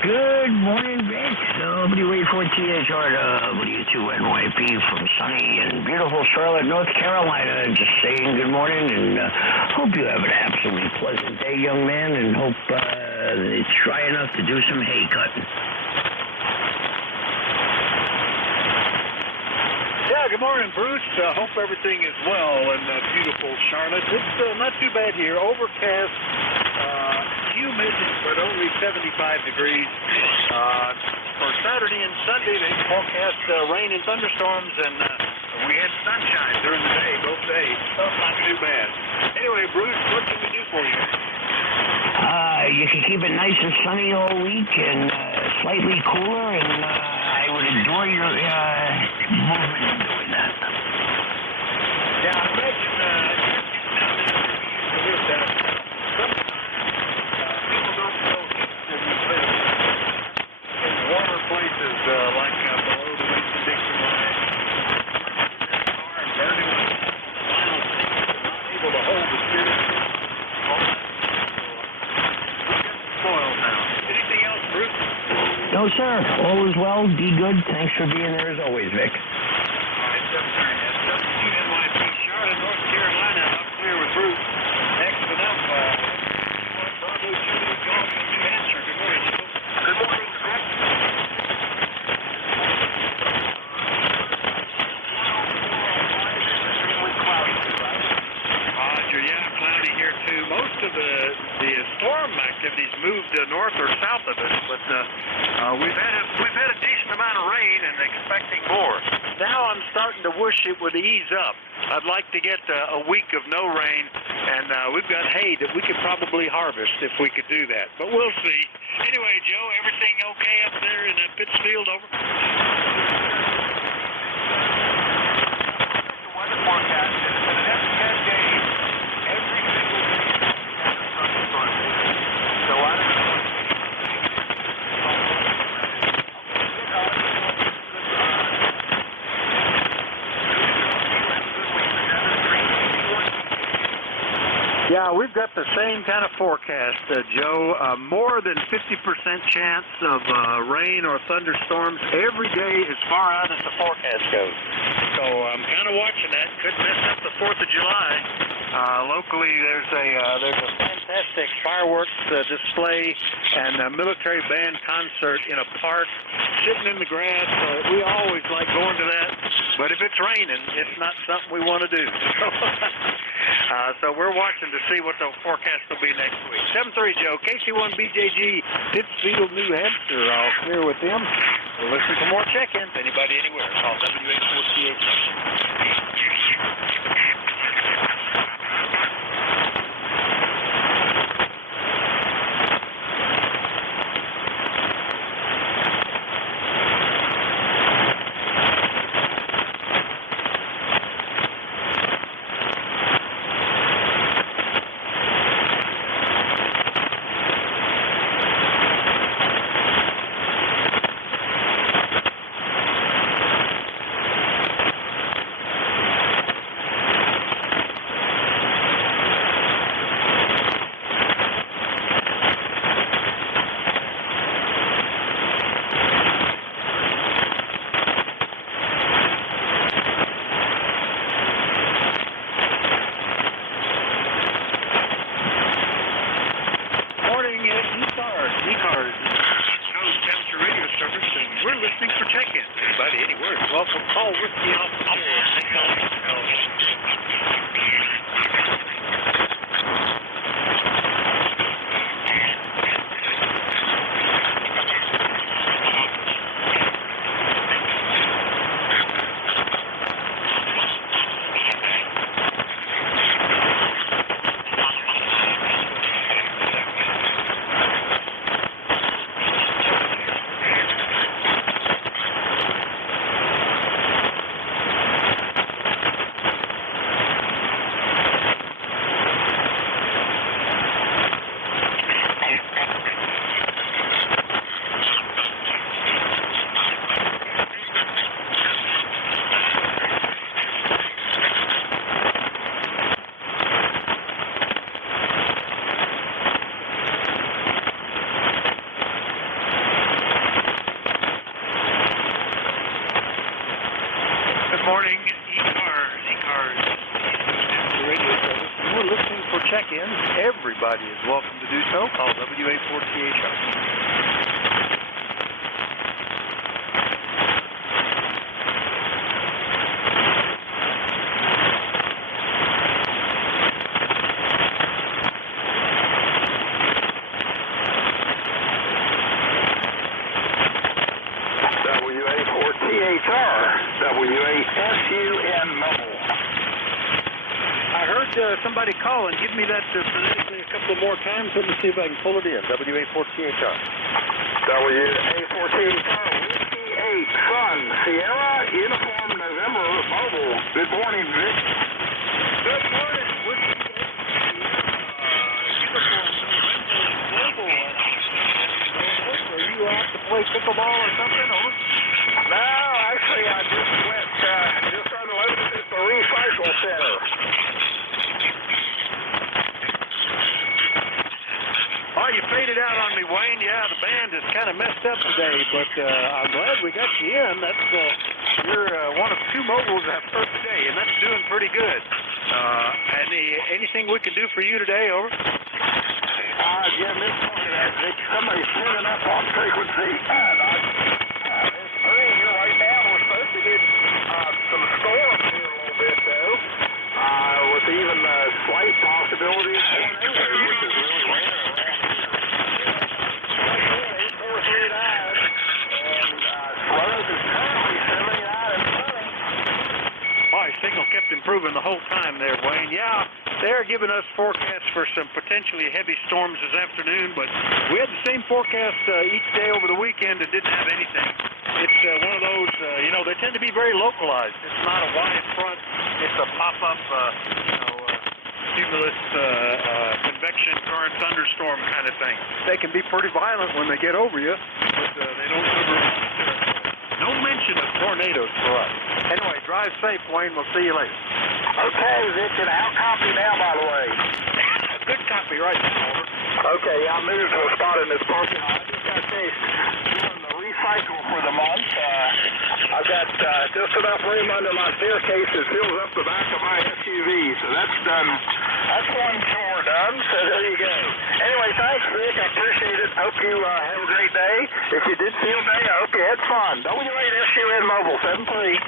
Good morning, Vic. W84THR to W2NYP from sunny and beautiful Charlotte, North Carolina. Just saying good morning, and hope you have an absolutely pleasant day, young man, and hope it's dry enough to do some hay cutting. Yeah, good morning, Bruce. Hope everything is well in beautiful Charlotte. It's not too bad here. Overcast, humid, but only 75 degrees. For Saturday and Sunday, they forecast rain and thunderstorms, and we had sunshine during the day, both days. So not too bad. Anyway, Bruce, what can we do for you? You can keep it nice and sunny all week and slightly cooler, and I would enjoy your movement in doing that. All is well. Be good. Thanks for being there as always, Vic. All right, 732 NYC, Charlotte, North Carolina. I'm clear with Bruce. Next one up, Bravo 2 Golf in New Hampshire. Good morning, Joe. Good morning, Vic. Roger, yeah, cloudy here too. Most of the storm activities moved north or south of us, but we've had a decent amount of rain and expecting more. Now I'm starting to wish it would ease up. I'd like to get a week of no rain, and we've got hay that we could probably harvest if we could do that. But we'll see. Anyway, Joe, everything okay up there in Pittsfield? Over. The weather forecast is that the next 10 days, every single day, thunderstorm. So I don't know. Yeah, we've got the same kind of forecast, Joe. More than 50% chance of rain or thunderstorms every day as far out as the forecast goes. So I'm kind of watching that. Could mess up the 4th of July. Locally, there's a fantastic fireworks display and a military band concert in a park, sitting in the grass. We always like going to that. But if it's raining, it's not something we want to do. So we're watching to see what the forecast will be next week. 7-3, Joe. KC1BJG, Pittsfield, New Hampshire. I'll clear with them. We'll listen for more check-ins. Anybody anywhere, call W848. ECARS, Coast Temperature Radio Service, and we're listening for check-ins. Anybody, anywhere, welcome. Call Whiskey off the morning, ECARS, radio service. We're listening for check-ins. Everybody is welcome to do so. Call W848. WASUN Mobile. I heard somebody call and give me that phonetically a couple more times. Let me see if I can pull it in. WA48R. WA48R, Whiskey 8, Sun, Sierra, Uniform, November, Mobile. Good morning, Vic. Good morning, Whiskey 8, Uniform, November, Mobile. Are you out to play pickleball or something? Or? No, actually, I just went, just unloaded at the recycle center. Oh, you faded out on me, Wayne. Yeah, the band is kind of messed up today, but I'm glad we got you in. That's you're one of two mobiles I've heard today, and that's doing pretty good. Anything we can do for you today, over? Yeah, this morning, somebody's picking up on frequency. It's free here right now. We're supposed to get some storms here a little bit, though, with even a slight possibility of tornadoes, which is really rare around here. 8439, and Slows is currently 79 and sunny. My signal kept improving the whole time there, Wayne. Yeah, they're giving us forecasts for some potentially heavy storms this afternoon, but we had the same forecast each day over the weekend and didn't have anything. It's one of those, they tend to be very localized. It's not a wide front. It's a pop-up, cumulus convection current thunderstorm kind of thing. They can be pretty violent when they get over you, but they don't cover no mention of tornadoes for us. Anyway, drive safe, Wayne. We'll see you later. Okay, Vic, and how copy now, by the way? Good copy right now, over. Okay, I'll move to a spot in this parking lot. I just got finished doing the recycle for the month. I've got just enough room under my staircase that fills up the back of my SUV, so that's done. That's one chore done, so there you go. Anyway, thanks, Vic. I appreciate it. Hope you have a great day. If you did field day, I hope you had fun. WASUN Mobile 73.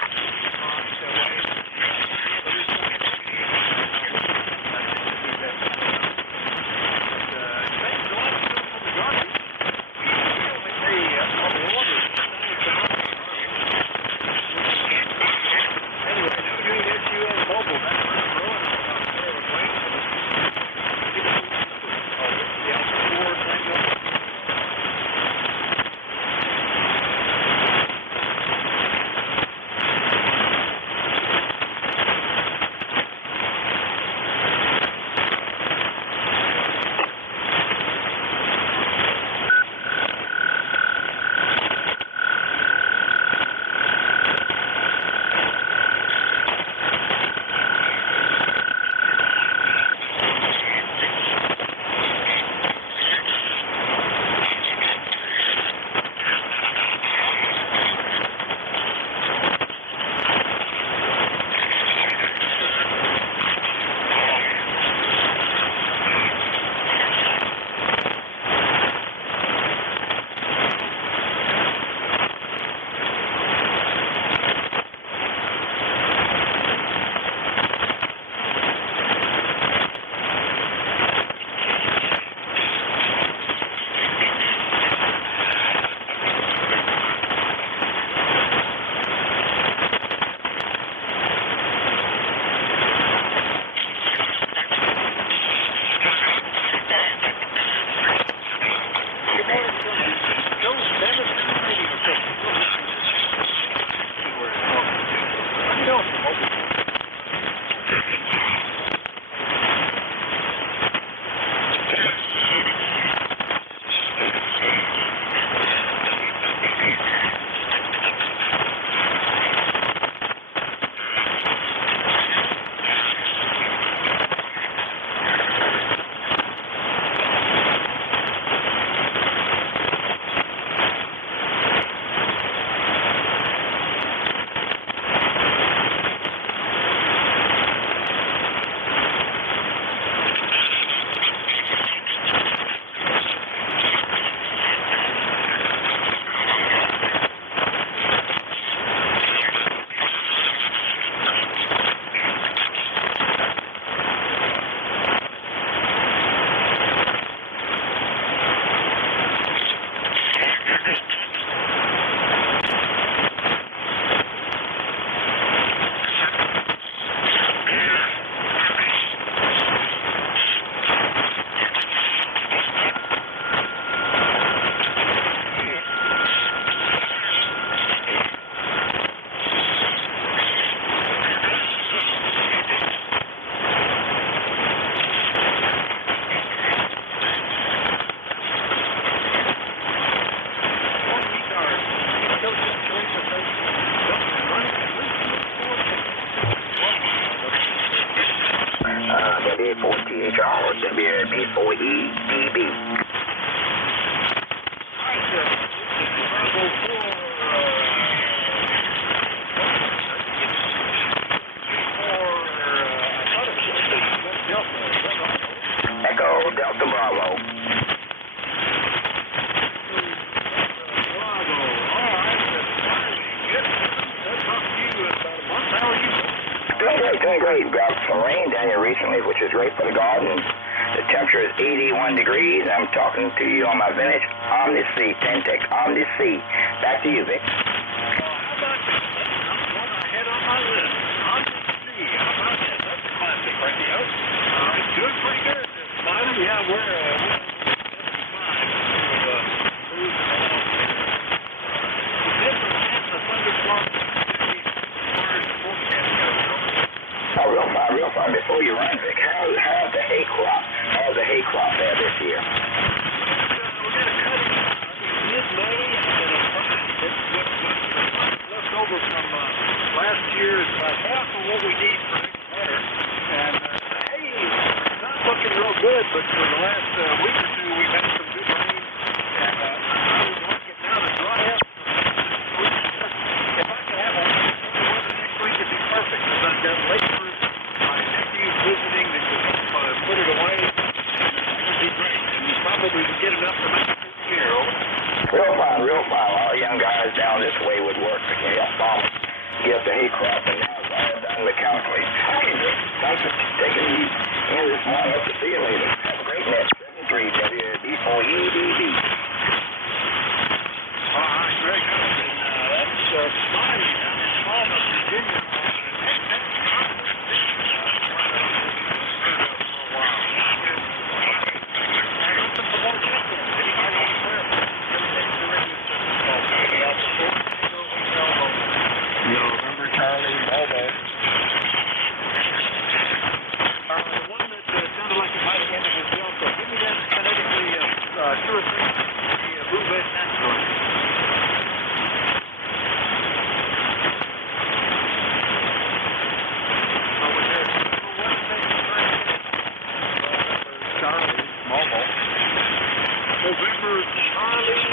WA4THR, WB4EDB. Doing great. Got some rain down here recently, which is great for the garden. The temperature is 81 degrees. I'm talking to you on my vintage Omni C, Tentec Omni C. Back to you, Vic. How about this? That's one I had on my list. Omni C. How about that? That's a classic radio. It's doing pretty good. Smiley, yeah, we're 75. Real fine. Before you run, Vic, how's the hay crop? How's the hay crop there this year? We're going to cut it mid-May, and then what's left over from last year is about half of what we need for next winter. And the hay is not looking real good, but for the last week or two, we've had some good rain. And I would like it now to dry up. If I could have a weather next week, it'd be perfect, because I've got laborers, my nephews visiting that could help put it away. That would be great. And you probably would get enough for next year. Real fine. A lot of young guys down this way would work to get the hay crop, and now it's all done mechanically. Okay, Vic, thanks for taking me in this morning. Hope to see you later. Have a great night. 73 WD4EDB. All right, very good. And that's Smiley down in Falmouth, Virginia. November Charlie Mobile. The one that sounded like it might have ended his jump, so give me that phonetically 2 or 3 blue-based Android. Charlie Mobile. November Charlie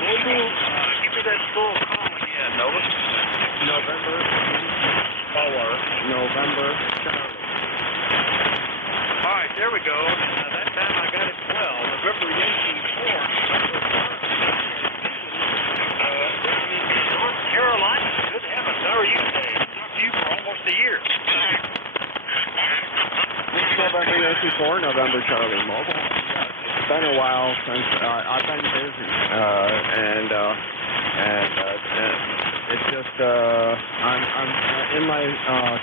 Mobile. Give me that full call again, Nova. November Charlie. All right, there we go. That time I got it well. November Yankee 4. North Carolina. Good heavens, how are you today? I've talked to you for almost a year. November Yankee 4, November Charlie Mobile. It's been a while since I've been busy, and it's just I'm in my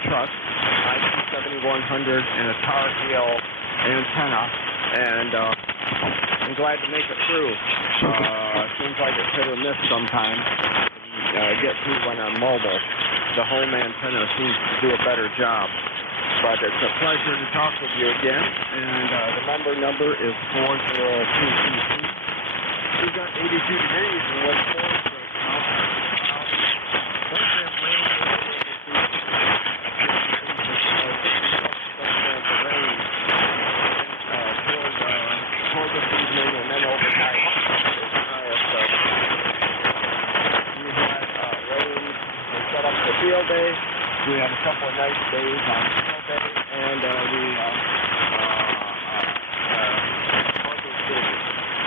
truck, IP7100 and a Tar Heel antenna, and I'm glad to make it through. Seems like it's hit or miss sometimes. Get through when I'm mobile. The home antenna seems to do a better job. But it's a pleasure to talk with you again, and the number is 40222. We've got 82 degrees in West Forest right now. Toward this evening and then overnight. We had rain. We set up the field day. We had a couple of nice days on field day, and we Harbor City.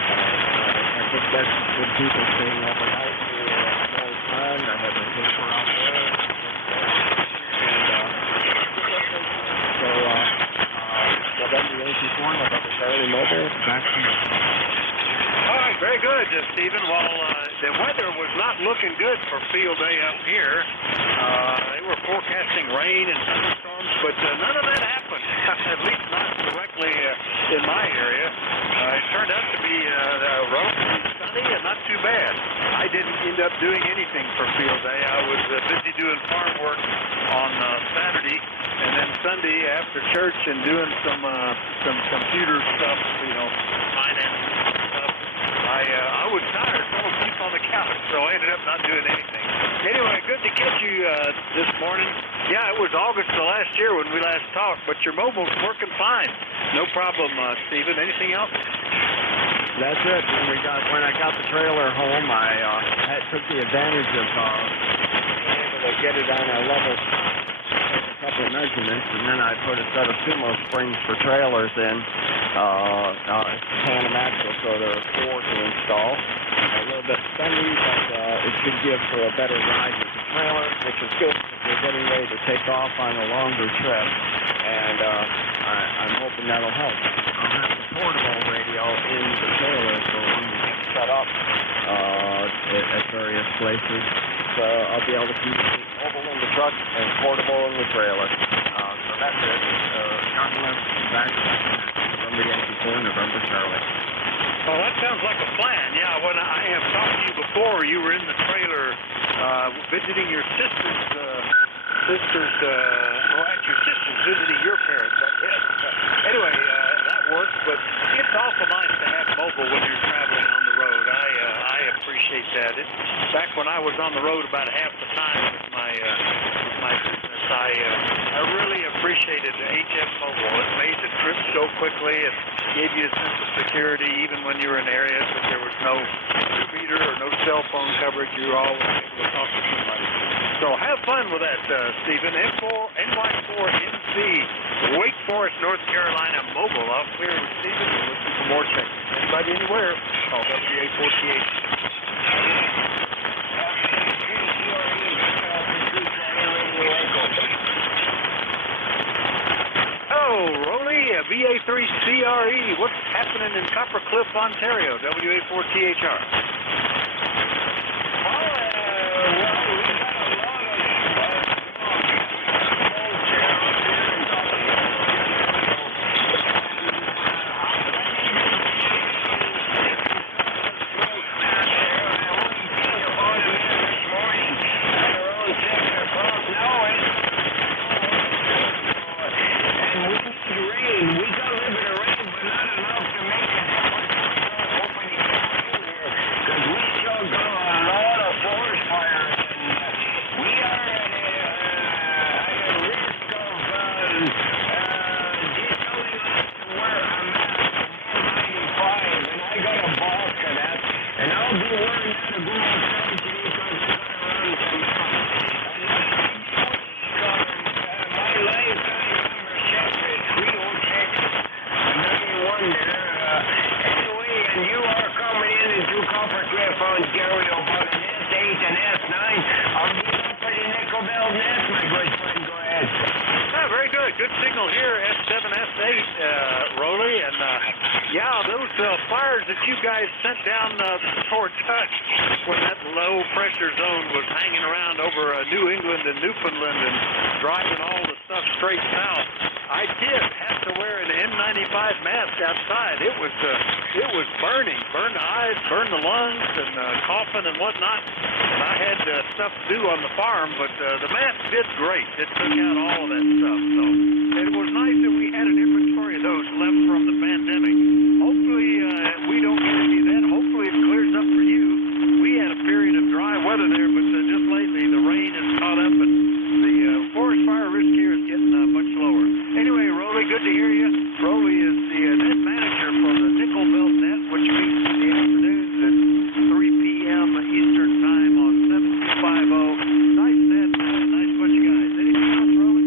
I think that's good people staying overnight. We had more fun. I had a paper out there. And so November 84, November Charlie Mobile, back to you. All right, very good, Stephen. Well, the weather was not looking good for field day up here. They were forecasting rain and thunderstorms, but none of that happened, at least not directly in my area. It turned out to be relatively sunny and not too bad. I didn't end up doing anything for field day. I was busy doing farm work on Saturday, and then Sunday after church and doing some computer stuff, finance stuff. I was tired, fell asleep on the couch, so I ended up not doing anything. Anyway, good to catch you this morning. Yeah, it was August of last year when we last talked, but your mobile's working fine. No problem, Stephen. Anything else? That's it. When I got the trailer home, I took the advantage of being able to get it on a level, take a couple of measurements, and then I put a set of sumo springs for trailers in. It's tandem axle, so there are 4 to install. A little bit spendy, but it should give for a better ride with the trailer, which is good if you're getting ready to take off on a longer trip, and I'm hoping that'll help. I'll have the portable radio in the trailer for when we get set up at various places. So I'll be able to communicate mobile in the truck and portable in the trailer. So that's it. John West, back November Yankee 4, November Charlie. Well, that sounds like a plan. Yeah, when I have talked to you before, you were in the trailer visiting your sister's visiting your parents, I guess. Anyway, that works, but it's awful nice to have mobile when you're traveling on the road. I appreciate that. Back when I was on the road about half the time with my business, I really appreciated the HF Mobile. It made the trip so quickly. It gave you a sense of security even when you were in areas that there was no meter or no cell phone coverage. You were always able to talk to somebody. So have fun with that, Stephen. NY4NC, Wake Forest, North Carolina Mobile. I'll clear with Stephen and listen for more checks. Anybody anywhere, call WA48. Oh, Rolly, VA3CRE. What's happening in Copper Cliff, Ontario? WA4THR. Good signal here, S7, S8, Rolly, and those fires that you guys sent down towards us when that low pressure zone was hanging around over New England and Newfoundland and driving all the stuff straight south. I did have to wear an N95 mask outside. It was burning, burned the eyes, burned the lungs, and coughing and whatnot. And I had stuff to do on the farm, but the mask did great. It took out all of that stuff. So it was nice that we had an inventory of those left from the pandemic. Hopefully we don't get any of that. Hopefully it clears up for you. We had a period of dry weather there, but just lately the rain has caught up, and the forest fire risk here is getting much lower. Anyway, Rolly, good to hear you. Rolly is the net manager for the Nickel Belt Net, which meets in the afternoons at 3 p.m. Eastern Time on 7250. Nice net, nice bunch of guys. Anything else, Rolly?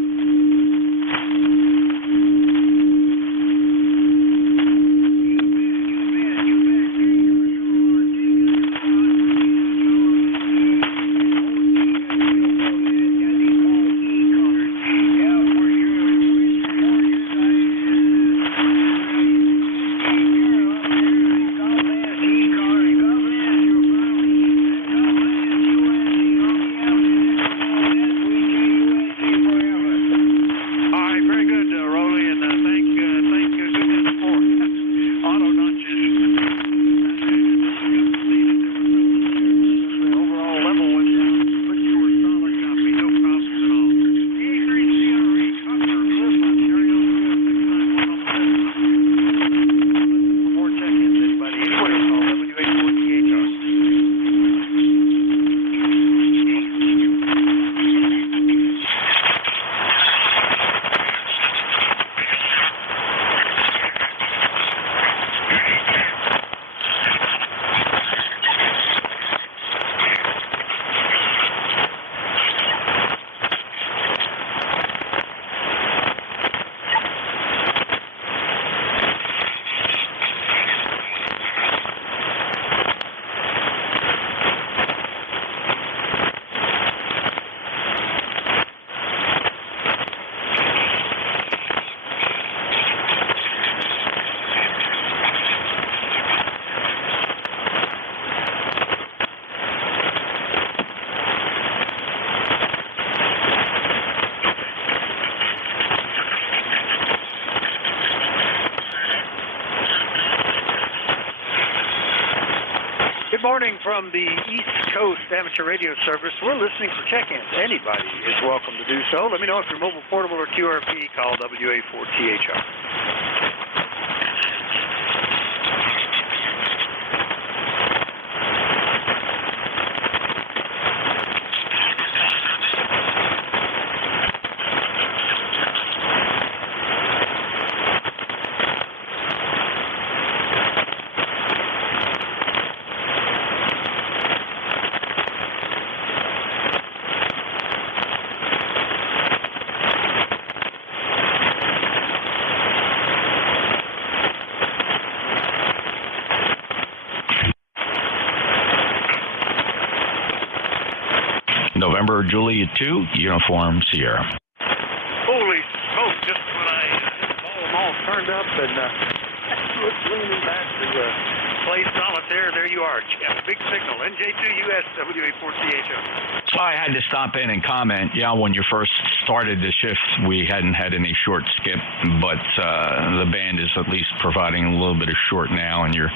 morning from the East Coast Amateur Radio Service. We're listening for check-ins. Anybody is welcome to do so. Let me know if you're mobile, portable, or QRP. Call WA4THR. November Juliet 2, Uniform Sierra. Holy smoke, just when I saw them all turned up and it's leaning back to play solitaire, there you are, Jeff. Big signal, NJ2US, WA4THR. So I had to stop in and comment. Yeah, when you first started the shift, we hadn't had any short skip, but the band is at least providing a little bit of short now, and your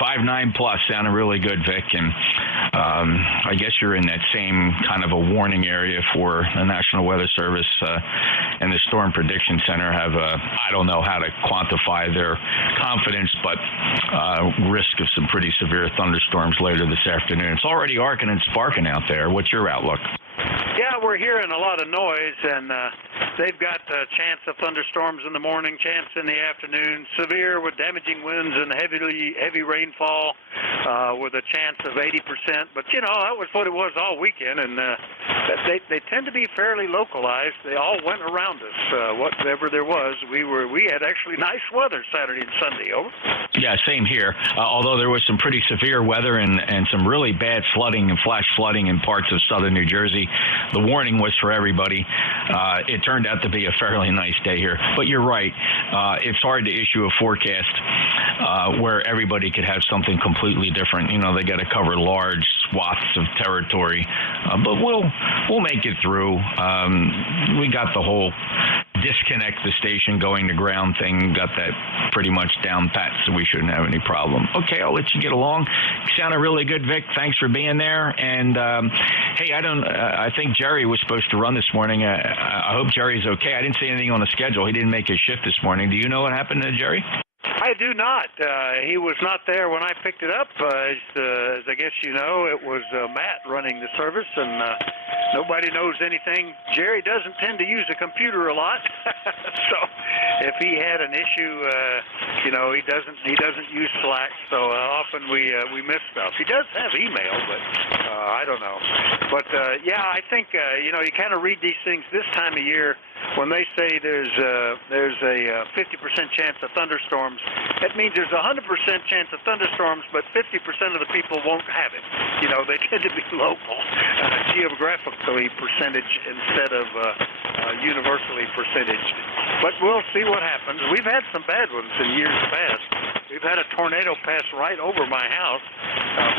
5.9 plus sounded really good, Vic, and I guess you're in that same kind of a warning area for the National Weather Service and the Storm Prediction Center have I don't know how to quantify their confidence, but risk of some pretty severe thunderstorms later this afternoon. It's already arcing and sparking out there. What's your outlook? Yeah, we're hearing a lot of noise, and they've got a chance of thunderstorms in the morning, chance in the afternoon, severe with damaging winds and heavy rainfall with a chance of 80%. But, you know, that was what it was all weekend, and they tend to be fairly localized. They all went around us. Whatever there was, we had actually nice weather Saturday and Sunday. Over. Yeah, same here. Although there was some pretty severe weather and some really bad flooding and flash flooding in parts of southern New Jersey. The warning was for everybody. It turned out to be a fairly nice day here. But you're right. It's hard to issue a forecast where everybody could have something completely different. You know, they got to cover large swaths of territory. But we'll make it through. We got the whole disconnect the station going to ground thing, got that pretty much down pat, so we shouldn't have any problem. Okay, I'll let you get along. You sounded really good, Vic. Thanks for being there. And hey, I think Jerry was supposed to run this morning. I hope Jerry's okay. I didn't see anything on the schedule. He didn't make his shift this morning. Do you know what happened to Jerry? I do not. He was not there when I picked it up. As I guess you know, it was Matt running the service, and nobody knows anything. Jerry doesn't tend to use a computer a lot, so if he had an issue, you know, he doesn't use Slack. So often we miss stuff. He does have email, but I don't know. But yeah, I think you know, you kind of read these things this time of year. When they say there's a 50% chance of thunderstorms, that means there's a 100% chance of thunderstorms, but 50% of the people won't have it. You know, they tend to be local, geographically percentage instead of universally percentage. But we'll see what happens. We've had some bad ones in years past. We've had a tornado pass right over my house.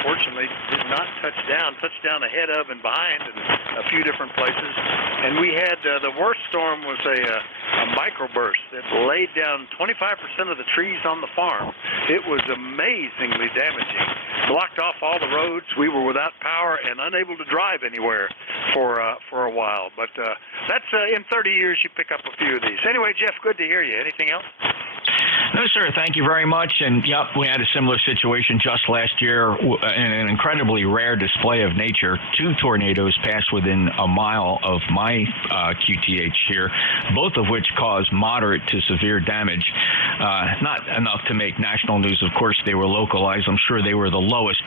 Fortunately, did not touch down ahead of and behind in a few different places. And we had the worst storm was a microburst that laid down 25% of the trees on the farm. It was amazingly damaging. Blocked off all the roads. We were without power and unable to drive anywhere for a while. But that's in 30 years you pick up a few of these. Anyway, Jeff, good to hear you. Anything else? No, sir. Thank you very much. And, yep, we had a similar situation just last year. An incredibly rare display of nature. 2 tornadoes passed within a mile of my QTH here, both of which caused moderate to severe damage. Not enough to make national news. Of course, they were localized. I'm sure they were the lowest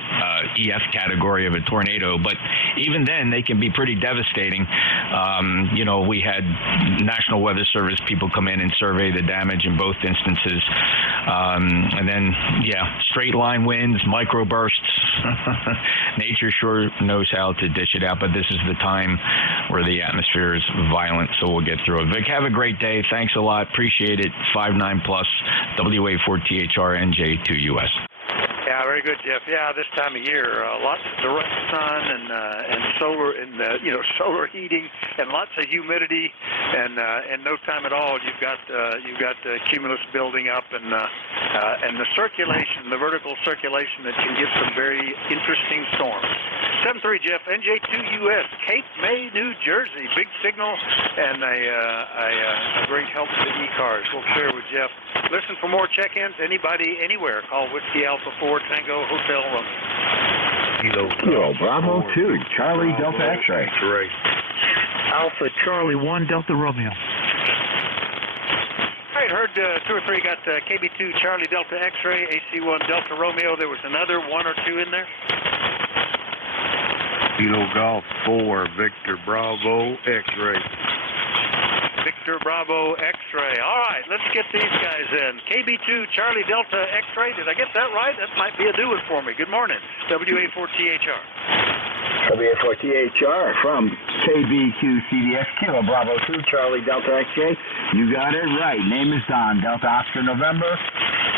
EF category of a tornado. But even then, they can be pretty devastating. You know, we had National Weather Service people come in and survey the damage in both instances. And then, yeah, straight line winds, microbursts. Nature sure knows how to dish it out, but this is the time where the atmosphere is violent, so we'll get through it. Vic, have a great day. Thanks a lot. Appreciate it. 5.9 plus, WA4THR, NJ2US. Yeah, very good, Jeff. Yeah, this time of year, lots of direct sun and solar and you know, solar heating and lots of humidity. and in no time at all, you've got cumulus building up, and the circulation, the vertical circulation, that can give some very interesting storms. 7-3 Jeff, NJ2US, Cape May, New Jersey, big signal, and a great help to the ECARS. We'll clear with Jeff. Listen for more check-ins. Anybody, anywhere, call Whiskey Alpha 4 Tango Hotel Romeo. Kilo Bravo 2, Charlie Delta X-ray. Alpha Charlie 1 Delta Romeo. All right, heard 2 or 3 got KB2 Charlie Delta X-ray, AC1 Delta Romeo. There was another 1 or 2 in there. Kilo Golf 4, Victor Bravo X-ray. Victor Bravo X-ray. All right, let's get these guys in. KB2 Charlie Delta X-ray. Did I get that right? That might be a doing for me. Good morning. WA4THR. WA4THR from KB2CDX, Kilo Bravo 2, Charlie Delta X-ray. You got it right. Name is Don, Delta Oscar November,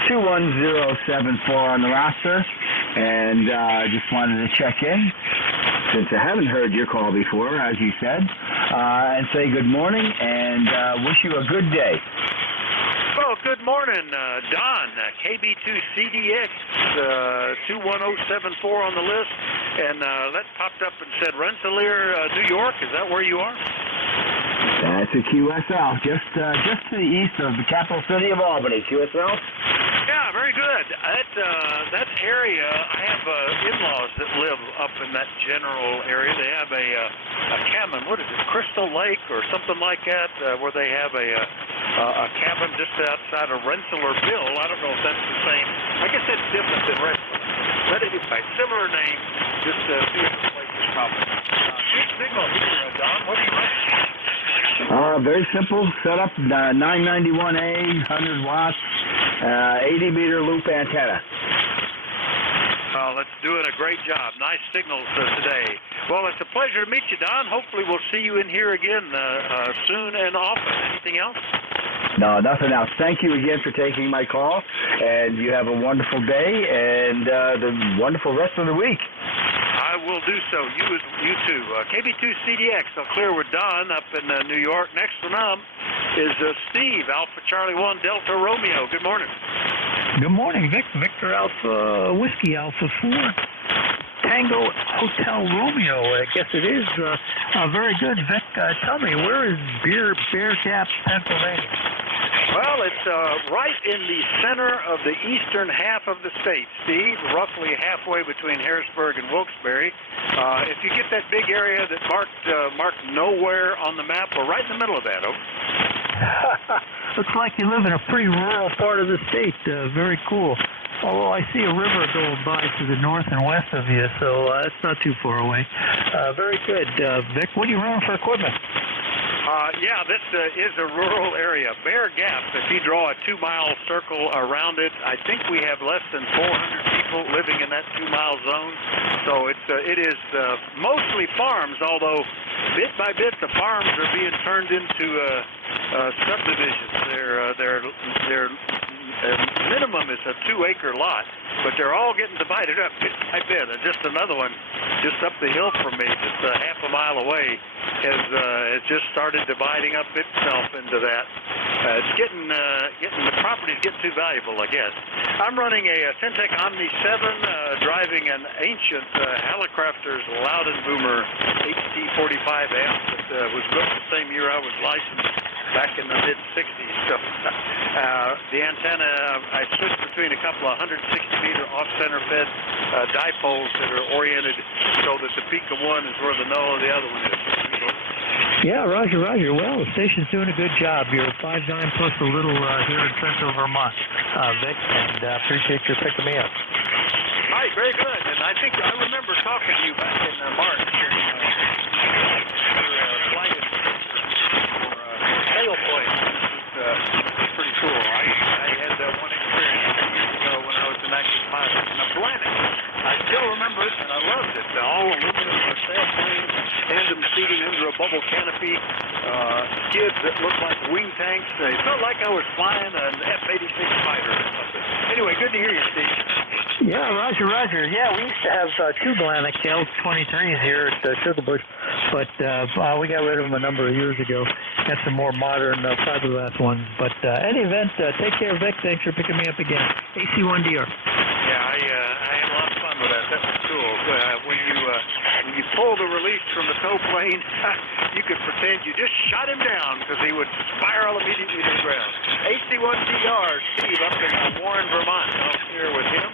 21074 on the roster. And I just wanted to check in, since I haven't heard your call before, as you said, and say good morning and wish you a good day. Well, good morning, Don, KB2CDX, 21074 on the list, and that popped up and said Rensselaer, New York. Is that where you are? That's a QSL, just to the east of the capital city of Albany, QSL. Yeah, very good. That area, I have in-laws that live up in that general area. They have a cabin, what is it, Crystal Lake or something like that, where they have a cabin just outside of Rensselaerville. I don't know if that's the same. I guess that's different than Rensselaer. But anyway, similar name, just two different places probably. Good signal here, Don. What are you running? Very simple setup, 991A, 100 watts, 80-meter loop antenna. That's doing a great job. Nice signals today. Well, it's a pleasure to meet you, Don. Hopefully we'll see you in here again soon and often. Anything else? No, nothing else. Thank you again for taking my call, and you have a wonderful day and the wonderful rest of the week. I will do so. You too. KB2CDX. I'll clear with Don up in New York. Next one up is Steve, Alpha Charlie 1 Delta Romeo. Good morning. Good morning, Vic. Victor Alpha, Whiskey Alpha 4 Tango Hotel Romeo. I guess it is. Very good, Vic. Tell me, where is Bear Gap, Pennsylvania? Well, it's right in the center of the eastern half of the state, Steve, roughly halfway between Harrisburg and Wilkes-Barre. If you get that big area that marked nowhere on the map, we're right in the middle of that, over. Looks like you live in a pretty rural part of the state. Very cool. Although I see a river going by to the north and west of you, so it's not too far away. Very good. Vic, what are you running for equipment? Yeah, this is a rural area. Bear Gap, if you draw a 2-mile circle around it, I think we have less than 400 people living in that 2-mile zone. So it is mostly farms, although bit by bit the farms are being turned into subdivisions. Their minimum is a 2-acre lot, but they're all getting divided up bit by bit. And just another one, just up the hill from me, just a half a mile away, has just started dividing up itself into that. It's getting the property's getting too valuable, I guess. I'm running a Syntec Omni 7, driving an ancient Hallicrafters Loudon Boomer HT45 amp that was built the same year I was licensed, back in the mid-'60s. So the antenna, I switched between a couple of 160-meter off-center fed dipoles that are oriented so that the peak of one is where the null of the other one is. Yeah, Roger. Well, the station's doing a good job. You're 5'9" plus a little here in central Vermont, Vic, and appreciate your picking me up. All right, very good. And I think I remember talking to you back in March. Flight sailplane. It's pretty cool. I had one experience years ago when I was an active pilot in Atlantic. I still remember it, and I loved it. All aluminum sailplane, tandem seating under a bubble canopy, skids that looked like wing tanks. It felt like I was flying an F-86 fighter or something. Anyway, good to hear you, Steve. Yeah, Roger. Yeah, we used to have two Atlantic L-23s here at Sugar Bush. but we got rid of them a number of years ago. Got some more modern fiberglass ones. But any event, take care, Vic. Thanks for picking me up again. AC1DR. Yeah, I had a lot of fun with that. That was cool. When you pull the release from the tow plane, you could pretend you just shot him down because he would spiral immediately to the ground. AC1DR, Steve, up in Warren, Vermont. I'm here with him.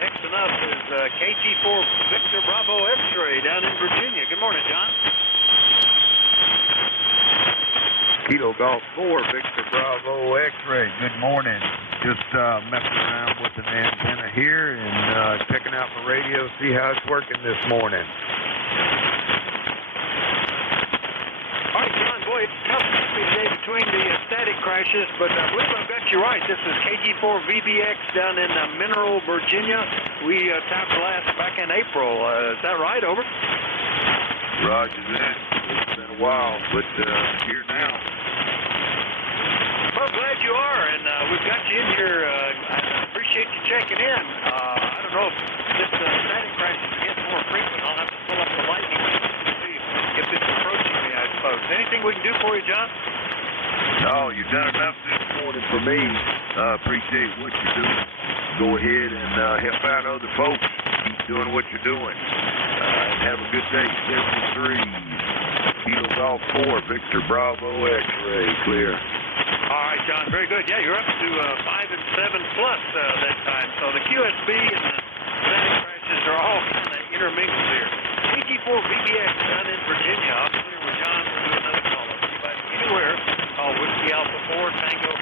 Next enough is KG4 Victor Bravo X-Ray down in Virginia. Good morning, John. Kilo Golf 4, Victor Bravo X-Ray. Good morning. Just messing around with an antenna here and checking out my radio, see how it's working this morning. All right, John, boy, it's tough today between the static crashes, but I believe I've got you right. This is KG4 VBX down in Mineral, Virginia. We tapped last back in April. Is that right? Over. Roger that. It's been a while, but here now. Well, glad you are, and we've got you in here. I appreciate you checking in. I don't know if this static crash is getting more frequent. I'll have to pull up the lightning to see if it's approaching me, I suppose. Anything we can do for you, John? No, you've done enough this morning for me. Appreciate what you're doing. Go ahead and help out other folks. Keep doing what you're doing. Have a good day. 73. Kilo Golf 4, Victor Bravo X-Ray, clear. All right, John, very good. Yeah, you're up to 5 and 7 plus that time. So the QSB and the static crashes are all kind of intermingled here. KG4 VBX down in Virginia. I'll be here with John. We'll do another call. Anybody anywhere, call Whiskey Alpha 4 Tango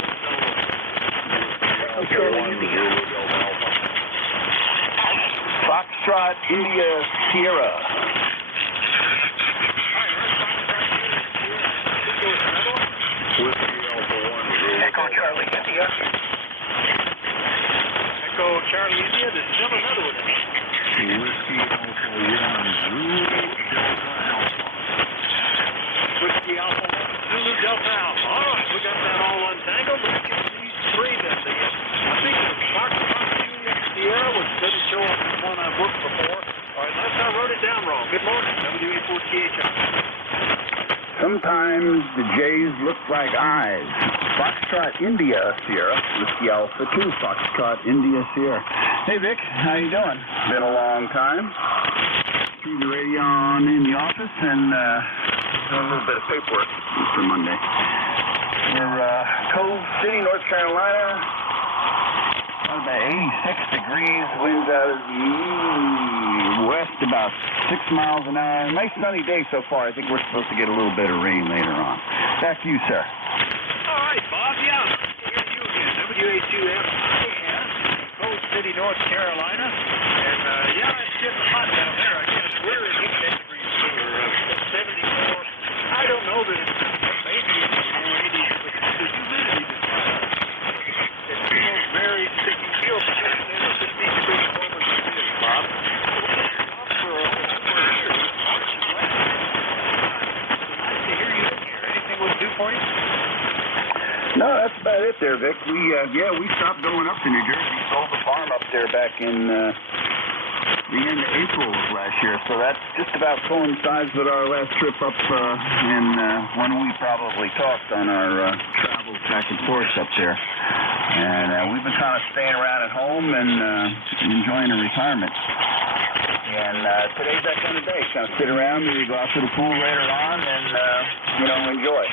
Foxtrot India Sierra. Echo Charlie India. Echo Charlie India. There's still another one in there. Whiskey Alpha 1, Whiskey Alpha 1, Zulu Delta Alpha. All right, we got that all untangled. Let's get these three then. I think the Foxtrot India Sierra, which doesn't show up in one I've worked before. All right, unless I wrote it down wrong. Good morning, WA4THI. Sometimes the J's look like eyes. Foxtrot India Sierra, Whiskey Alpha 2, Foxtrot India Sierra. Hey Vic, how you doing? Been a long time. Threw the radio on in the office and doing a little bit of paperwork for Monday. We're Cove City, North Carolina. About 86 degrees, winds out of the west about 6 miles an hour. Nice sunny day so far. I think we're supposed to get a little bit of rain later on. Back to you, sir. All right, Bob. Yeah, here you again. WA2S, Cove City, North Carolina. And, yeah, it's getting hot down there. I guess we're at 88 degrees for 74. I don't know that it's maybe in the low 80s, but the humidity is high. It feels very sticky. It feels just never 50 degrees warmer than it is, Bob. For over a year. Nice to hear you in here. Anything we can do for you? No, that's about it there, Vic. We stopped going up to New Jersey. Sold the farm up there back in the end of April of last year. So that's just about coincides with our last trip up and when we probably talked on our travels back and forth up there. And we've been kind of staying around at home and enjoying a retirement. And today's that kind of day. Kind of sit around, maybe go out to the pool later on and, enjoy.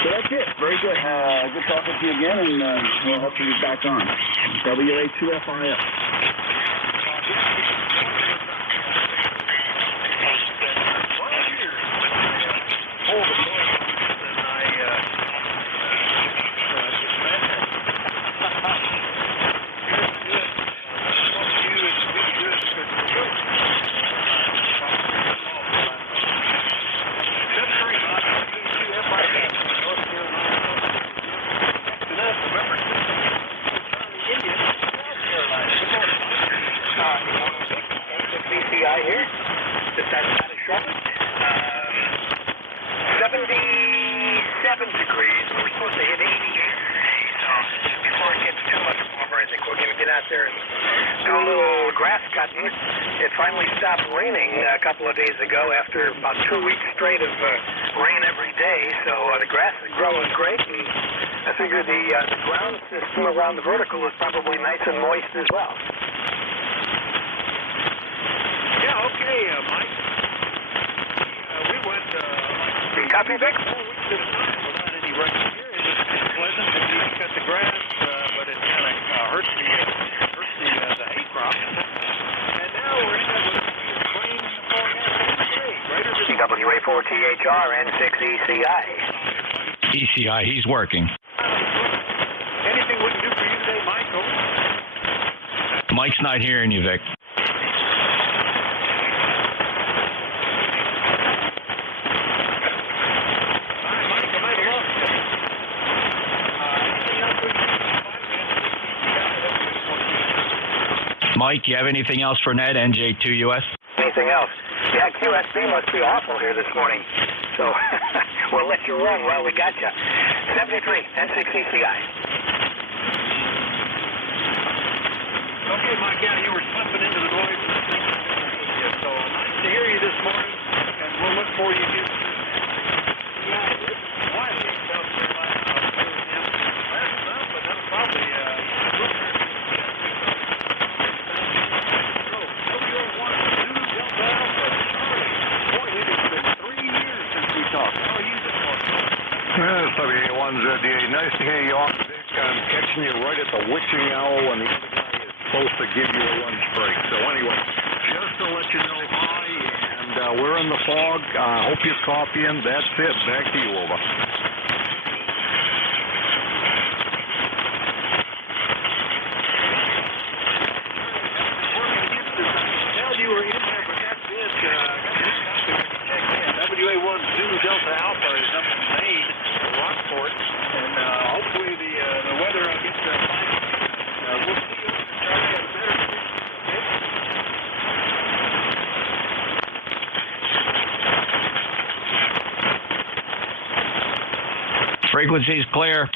So that's it. Very good. Good talking to you again, and we'll hope to be back on. WA2FIF. Here, just outside of Charlotte. 77 degrees. We're supposed to hit 80 today, so before it gets too much warmer, I think we're going to get out there and do a little grass cutting. If finally stopped raining a couple of days ago after about 2 weeks straight of rain every day. So the grass is growing great, and I figure the ground system around the vertical is probably nice and moist as well. Yeah, okay, Mike. We went, Copy, Vic? 4 weeks at a time without any rain here. It's pleasant to cut the grass, but it kind of hurts the hay crop. And now we're in there with rain forecast today. CWA4THR N6ECI. ECI, he's working. Anything we can do for you today, Mike? Over. Mike's not hearing you, Vic. Mike, you have anything else for Ned, NJ2US? Anything else? Yeah, QSB must be awful here this morning. So we'll let you run while we got you. 73, N6ECI. Okay, Mike, yeah, you were slipping into the noise. So nice to hear you this morning, and we'll look for you again. Yeah, it's quiet in South Carolina. But that's probably Yes, WA1ZDA. Nice to hear you on, Vic. I'm catching you right at the witching hour when the other guy is supposed to give you a lunch break. So anyway, just to let you know, hi, and we're in the fog. Hope you're copying. That's it. Back to you, over. Delta Alpha is up in Maine, Rockport, and hopefully the weather will get fine. We'll see you and try to get a better prediction. Frequency's clear.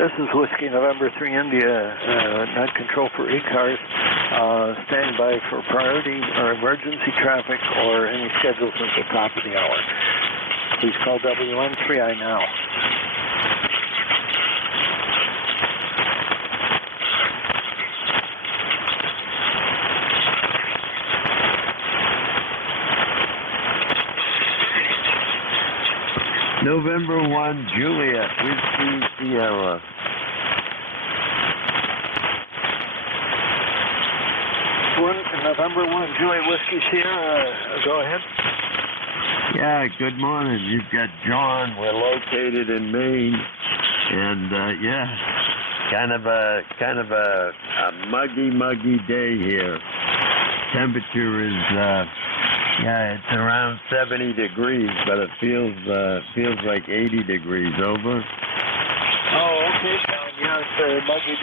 This is Whiskey November 3 India, not control for ECARS. Standing by for priority or emergency traffic or any schedules at the top of the hour. Please call WN3I now. November 1, Juliet, Whiskey Sierra. November 1, Juliet Whiskey Sierra, go ahead. Yeah, good morning. You've got John. We're located in Maine, and yeah, kind of a muggy day here. Temperature is yeah, it's around 70 degrees, but it feels like 80 degrees. Over. Oh, okay. Yeah, it's a muggy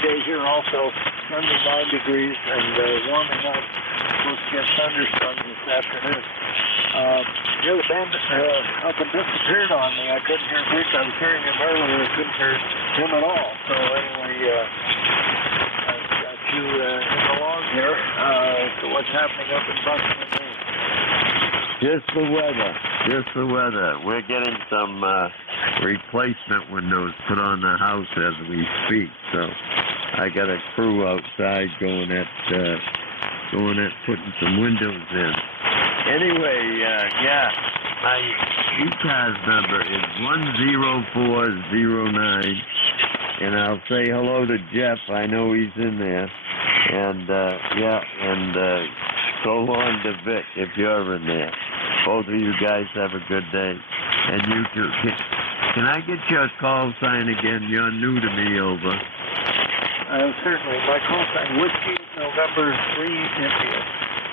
day here also. Under 9 degrees and warming up. Supposed to get thunderstorms this afternoon. The other band up and disappeared on me. I couldn't hear Vic. I was hearing him earlier. I couldn't hear him at all. So anyway, I've got you in the log here to what's happening up in Buxton, Maine. Just the weather. We're getting some replacement windows put on the house as we speak. So I got a crew outside going at putting some windows in. Anyway, yeah, my ECARS number is 10409, and I'll say hello to Jeff. I know he's in there, and so long to Vic if you're in there. Both of you guys have a good day. And you too. Can I get your call sign again? You're new to me, over. Certainly. My call sign, Whiskey November 3 India.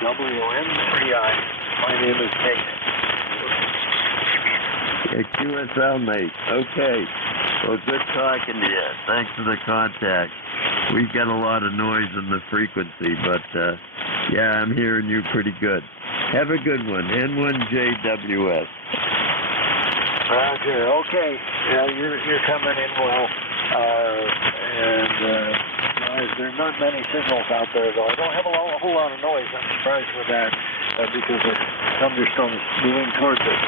WN3I. My name is Nate. QSL, mate. Okay. Well, good talking to you. Thanks for the contact. We got a lot of noise in the frequency, but, yeah, I'm hearing you pretty good. Have a good one. N1JWS. Roger. Okay. Yeah, you're coming in well. There are not many signals out there, though. I don't have a whole lot of noise. I'm surprised with that because the thunderstorm is moving towards us.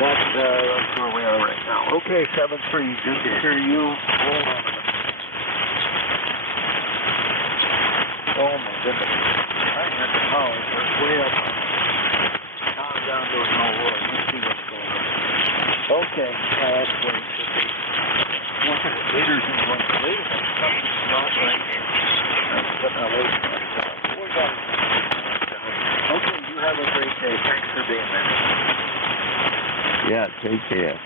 That's where we are right now. Okay, 7-3. Good to hear you. Hold on a minute. Oh, my goodness. I had the power. It's way up. Now I'm down to a no wood. Let's see what's going on. Okay, that's what it should be. Look at the leaders in one. Wait a minute. Something's not right. I'm putting a late myself. We got it. Okay, you have a great day. Thanks for being there. Yeah, take care.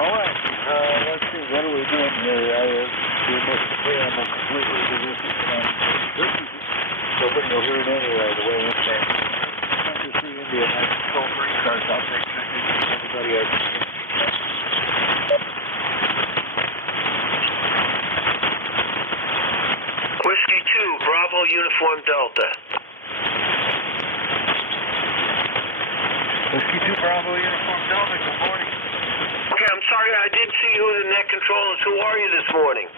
All right. Let's see. What are we doing here? We must say I'm completely nobody will hear it anyway, the way it's saying. Number 3 India, I control for ECARS. I'll take everybody else. Whiskey 2, Bravo Uniform Delta. Whiskey 2, Bravo Uniform Delta, good morning. Okay, I'm sorry I didn't see who the net control is. Who are you this morning?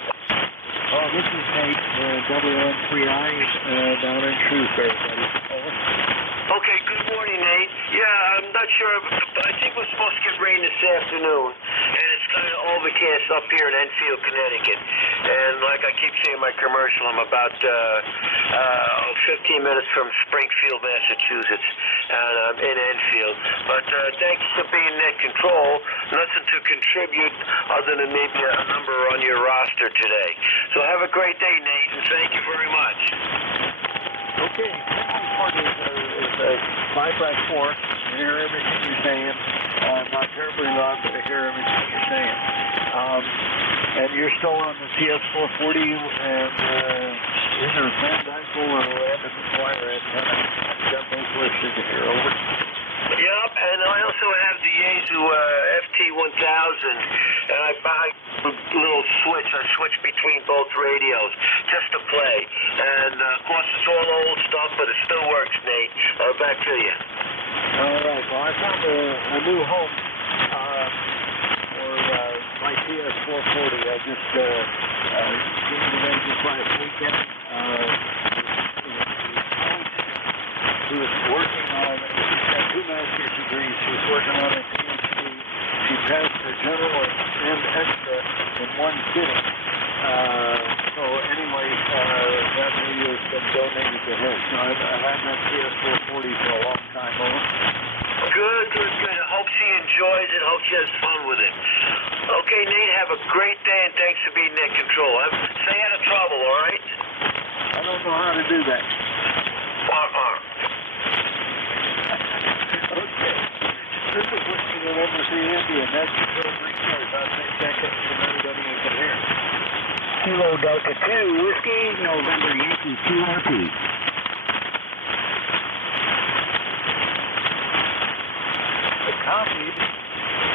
Oh, this is Nate, WN3I, down in Shrewsbury, buddy. Over. Okay, good morning, Nate. Yeah, I'm not sure. I think we're supposed to get rain this afternoon, and it's kind of overcast up here in Enfield, Connecticut. And like I keep saying in my commercial, I'm about 15 minutes from Springfield, Massachusetts, and I'm in Enfield. But thanks for being net control. Nothing to contribute other than maybe a number on your roster today. So have a great day, Nate, and thank you very much. Okay, report is 5x4. I hear everything you're saying. Not terribly loud, but I hear everything you're saying. And you're still on the TS440, and either a band dipole or a random wire antenna. I've got those listed here. Over. Yep, and I also have the Yaesu FT1000, and I buy a little switch. I switch between both radios just to play. And, of course, it's all old stuff, but it still works, Nate. Back to you. All right, well, I found a new home for my TS440. I just came to them just last weekend. She was working on, she's got 2 master's degrees. She was working on a PhD. She passed her general and extra in one sitting. So anyway, that radio has been donated to her. So I've had that TS440 for a long time. Over. Good. I hope she enjoys it. Hope she has fun with it. Okay, Nate, have a great day, and thanks for being net control. Stay out of trouble, all right? I don't know how to do that. Okay. This is Whiskey November 3 India, net control for ECARS. I'll take seconds from everybody who can hear. Kilo Delta 2, Whiskey November Yankee QRP. Copied.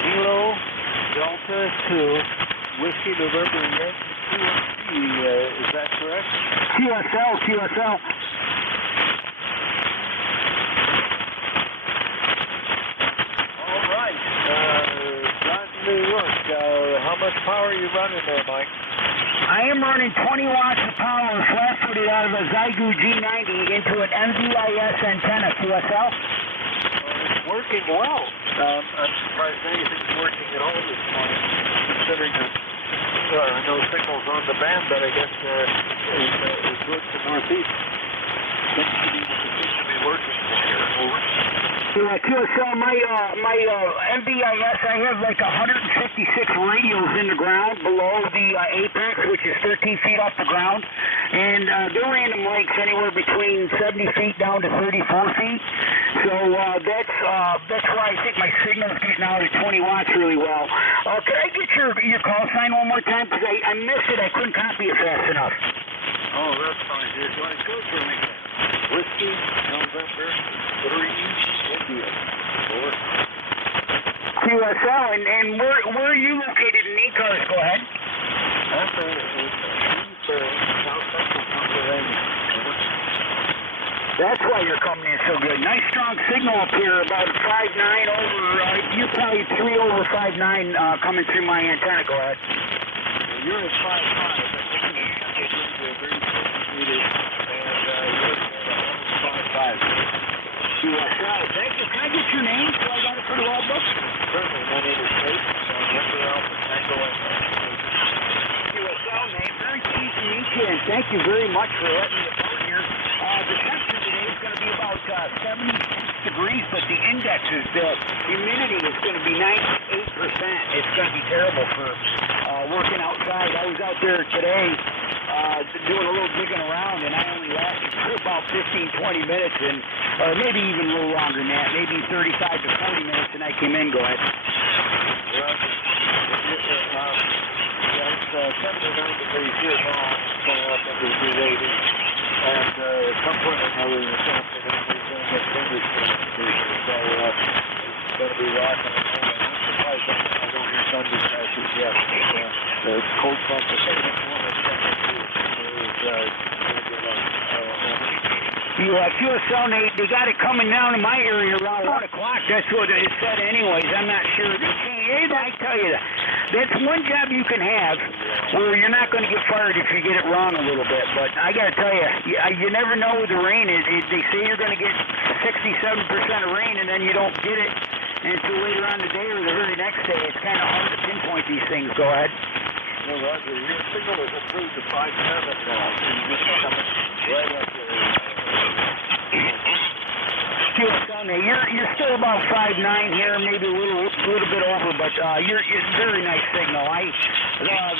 Kilo Delta 2, Whiskey November Yankee QRP. Is that correct? QSL. All right. John, New York. How much power are you running there, Mike? I am running 20 watts of power flat-footed out of a Zygu G90 into an NJ2US antenna, QSL. It's working well. I'm surprised anything's working at all this morning, considering that there are no signals on the band, but I guess it's good to northeast. Seems to be working here. Over. Yeah, QSL, my NBIS, I have like 156 radios in the ground below the apex, which is 13 feet off the ground. And their random lengths anywhere between 70 feet down to 34 feet. So that's why I think my signal is getting out at 20 watts really well. Could I get your call sign one more time? Because I missed it. I couldn't copy it fast enough. Oh, that's fine. Here's what it goes for me. Whiskey, November, 3, India. QSL, and where are you located in ECARS? Go ahead. I'm South Central Pennsylvania. That's why you're coming in so good. Nice strong signal up here, about 5.9 over, you're probably 3 over 5.9 coming through my antenna. Go ahead. You're at 5.5. I think it's very meters, and you're at 5.5. QSL, thank you. Can I get your name so I got it for the log book? Certainly. My name is Nate. Number Alpha Tango QSL, Nate. Very pleased to meet you, and thank you very much for letting me phone here. The temperature today is going to be about 76 degrees, but the index is, the humidity is going to be 98%. It's going to be terrible for working outside. I was out there today doing a little digging around, and I only lasted for about 15-20 minutes, and or maybe even a little longer than that, maybe 35 to 40 minutes, and I came in. Go ahead. It's 79 degrees here now, going up into the 380. And at some point or another this afternoon, we're going to get thunderstorms. So it's going to be rocking and rolling. I'm surprised I don't hear thunder crashes yet. The cold front, the second one is going to get up. QSL, Nate, they got it coming down in my area around 1 o'clock. That's what it said anyways. I'm not sure. I tell you that. That's one job you can have where you're not going to get fired if you get it wrong a little bit. But I got to tell you, you never know with the rain. They say you're going to get 67% of rain, and then you don't get it until later on the day or the very next day. It's kind of hard to pinpoint these things. Go ahead. No, Roger, your signal is improved to 5.7 now. You're coming right up there. You're still about 5.9 here, maybe a little bit over, but you're very nice signal. I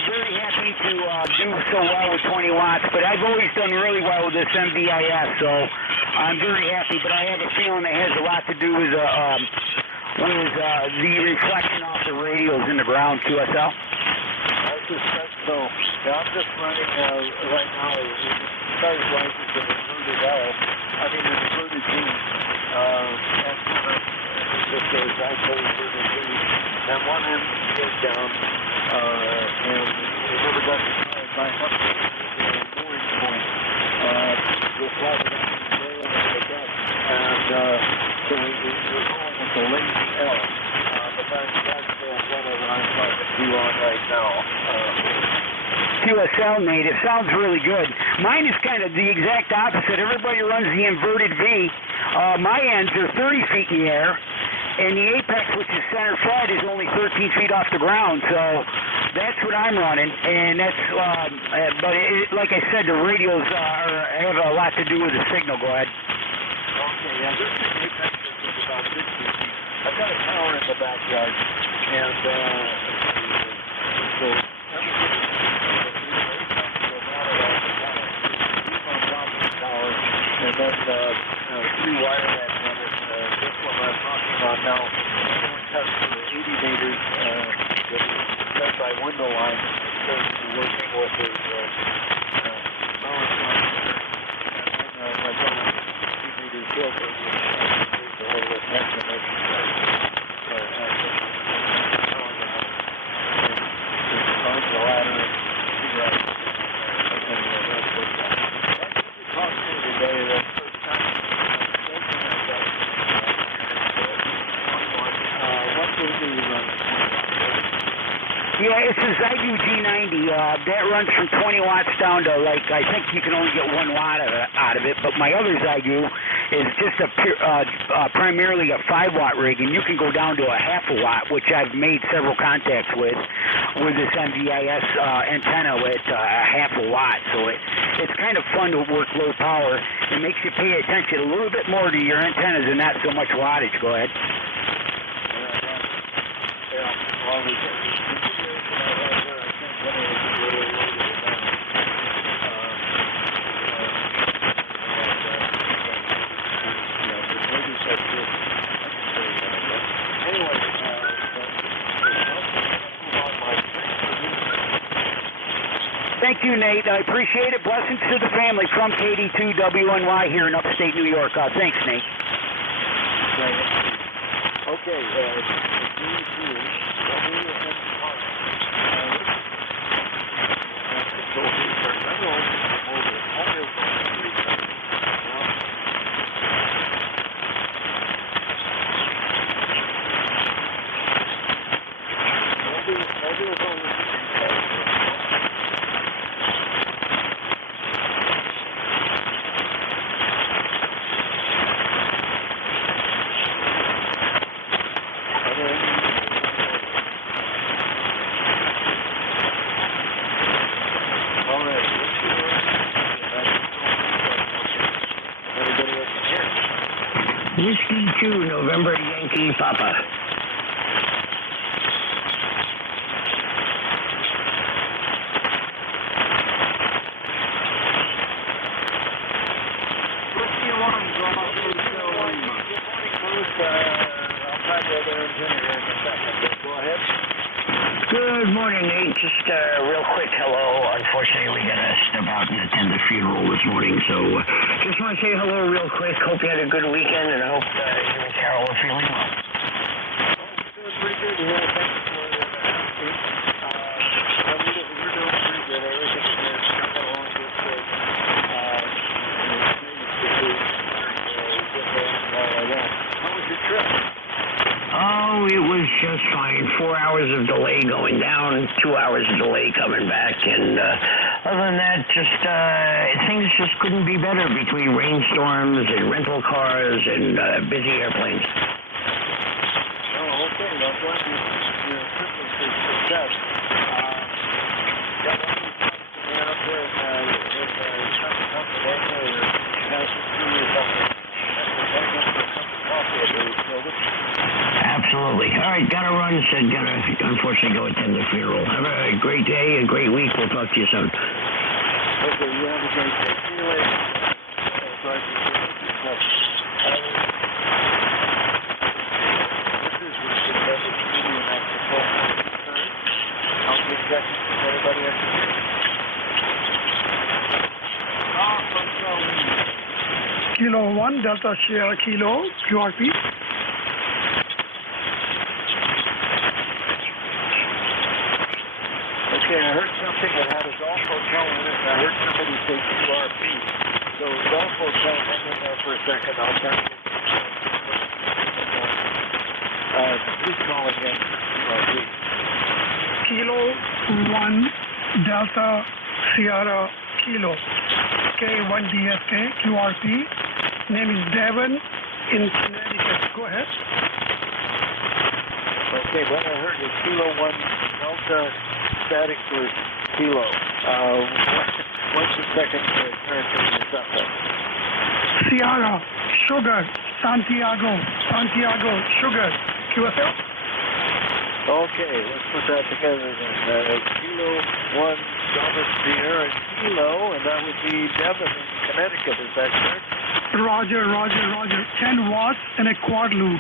very happy to do so well with 20 watts, but I've always done really well with this MVIS, so I'm very happy. But I have a feeling it has a lot to do with the reflection off the radios in the ground. QSL. I suspect so. Yeah, I'm just running right now. ECARS license an inverted L. I mean an inverted D. Just a dipole inverted D. And one end goes down, and it never got back up to the mooring point. Just slide it down and roll it like that. And so we're calling it the lazy L. But that's one of the I'm talking to you on right now. QSL, Nate, it sounds really good. Mine is kind of the exact opposite. Everybody runs the inverted V. My ends are 30 feet in the air, and the apex, which is center fed, is only 13 feet off the ground. So that's what I'm running, and that's. But like I said, the radios have a lot to do with the signal. Go ahead. Okay, yeah, this apex is about 60 feet. I've got a tower in the backyard, and so and then 3 wire antennas. This one I'm talking about now cuts to 80 meters that is cut by window line. So working with his balance line and then like on a 2 meter filter, the little attention that find the ladder and figure out that's what's talk to me today. That's the first time what will be running? Yeah, it's a Zygu G90. That runs from 20 watts down to, like, I think you can only get 1 watt out of it. But my other Zygu is just primarily a 5 watt rig, and you can go down to a half a watt, which I've made several contacts with this MVIS antenna with a half a watt. So it's kind of fun to work low power. It makes you pay attention a little bit more to your antennas and not so much wattage. Go ahead. Yeah, well, Thank you, Nate. I appreciate it. Blessings to the family from KD2WNY here in upstate New York. Thanks, Nate. Okay, Whiskey 2, November Yankee Papa. Whiskey 1, go off to Bruce. I'll try the other engineer here in a second, but go ahead. Good morning, Nate. Just real quick hello. Unfortunately, we got to step out and attend the funeral this morning, so just want to say hello real quick. Hope you had a good weekend, and I hope you and Carol are feeling well. Doing pretty good here. Thanks for asking. We're doing pretty good. Everything is coming along good. How was your trip? Oh, it was just fine. 4 hours of delay going down, 2 hours of delay coming back, and other than that, just things just couldn't be better between rainstorms and rental cars and busy airplanes. Oh, okay. I'm glad your trip was a success. Got any out there in Pennsylvania or passing through or something? Coffee, I believe, so Absolutely. All right, gotta run. Said gotta unfortunately go attend the funeral. Have a great day, a great week. We'll talk to you soon. Okay, you have a great day. See you later. This is medium after 12. I'll be checking with everybody at the Kilo 1, Delta Sierra Kilo, QRP. Okay, I heard something that had a golf hotel in it, and I heard somebody say QRP. So golf hotel, hang in there for a second. I'll tell you. Please call again. QRP. Kilo 1, Delta Sierra Kilo, K1DSK, QRP. Name is Devon in Connecticut. Go ahead. Okay, what I heard is Kilo 1, Delta static for Kilo. What's the second turn to the subject? Sierra, Sugar, Santiago, Sugar, QSL. Okay, let's put that together then. Kilo 1, Delta Sierra Kilo, and that would be Devon in Connecticut, is that correct? Roger. 10 watts and a quad loop.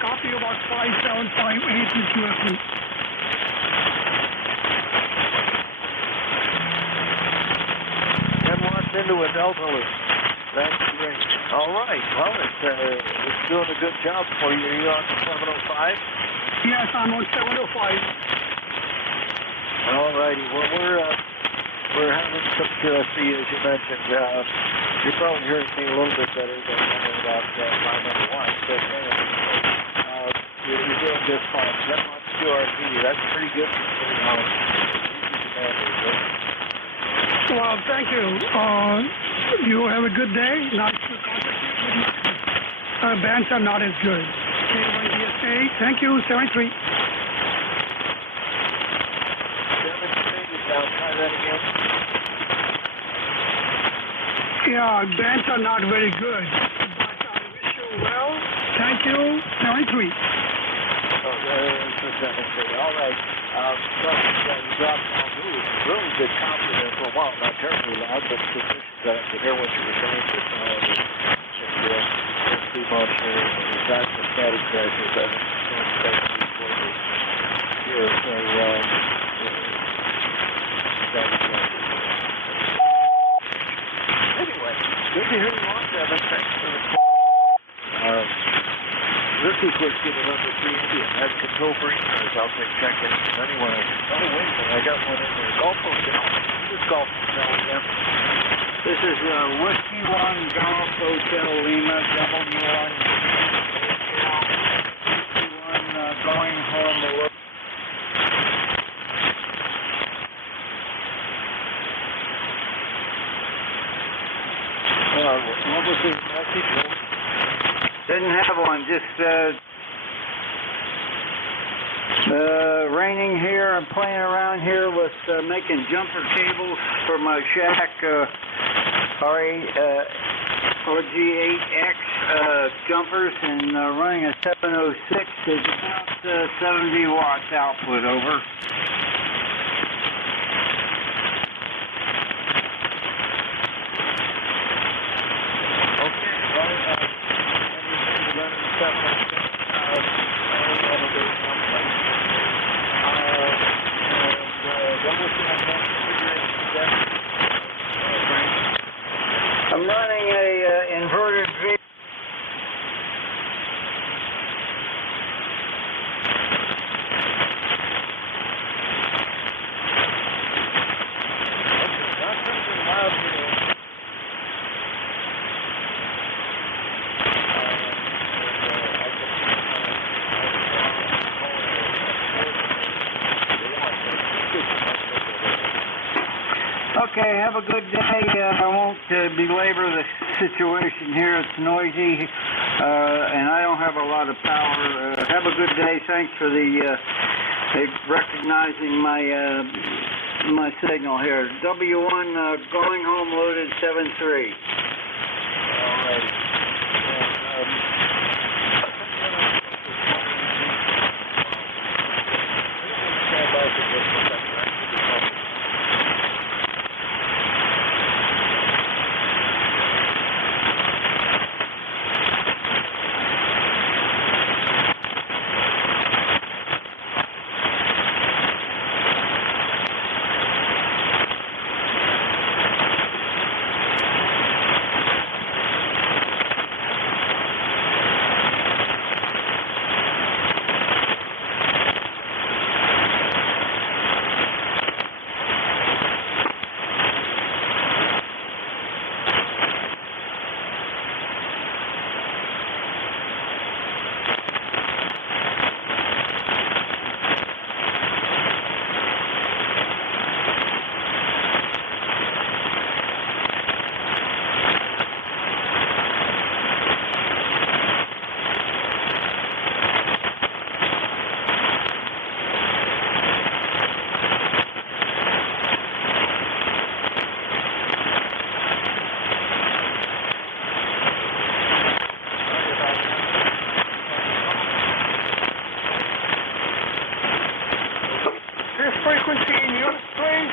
Copy about 5758 with QSL. 10 watts into a Delta loop. That's great. All right. Well, it's doing a good job for you. Are you on 705? Yes, I'm on 705. All righty. Well, we're having some QSC, as you mentioned. You're probably hearing me a little bit better than about line number 1. But you're doing just fine. 10 watts QRP. That's pretty good for how easy demand is. Well, thank you. You have a good day. Nice to contact you. Bands are not as good. K1DSA, thank you, 73. 73, try that again. Yeah, bands are not very good. But I wish you well. Thank you, 73. Oh, there's the 73. All right. You dropped down really good copy there for a while. Not terribly loud, but sufficient to hear what you were saying. It's too much here. We've got some static crashes. I don't expect to be here. So, that Whiskey November 3 India. That's control for ECARS. I'll take check-in. Anyone, oh, wait a minute, I got one in there. Golf Hotel. This Golf Hotel again. This is Whiskey 1 Golf Hotel Lima, W1 Hotel, Whiskey 1 going home alone. What was his message? Didn't have one, just raining here. I'm playing around here with making jumper cables for my shack RG8X jumpers, and running a 706 is about 70 watts output over. I'm running a inverted V. Okay, have a good day. I won't belabor the situation here. It's noisy, and I don't have a lot of power. Have a good day. Thanks for recognizing my signal here. W1 going home loaded 7-3. All right. Frequency in use, please.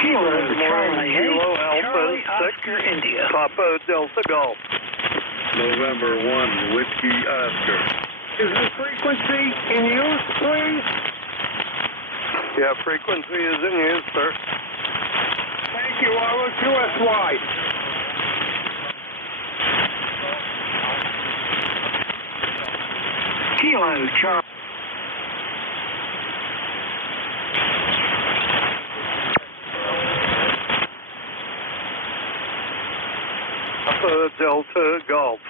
Kilo Charlie 8, Kilo Alpha Charlie 6, Oscar India. Papa Delta Golf. November 1, Whiskey Oscar. Is the frequency in use, please? Yeah, frequency is in use, sir. Thank you, NJ2US. Kilo Charlie. Papa Delta Golf.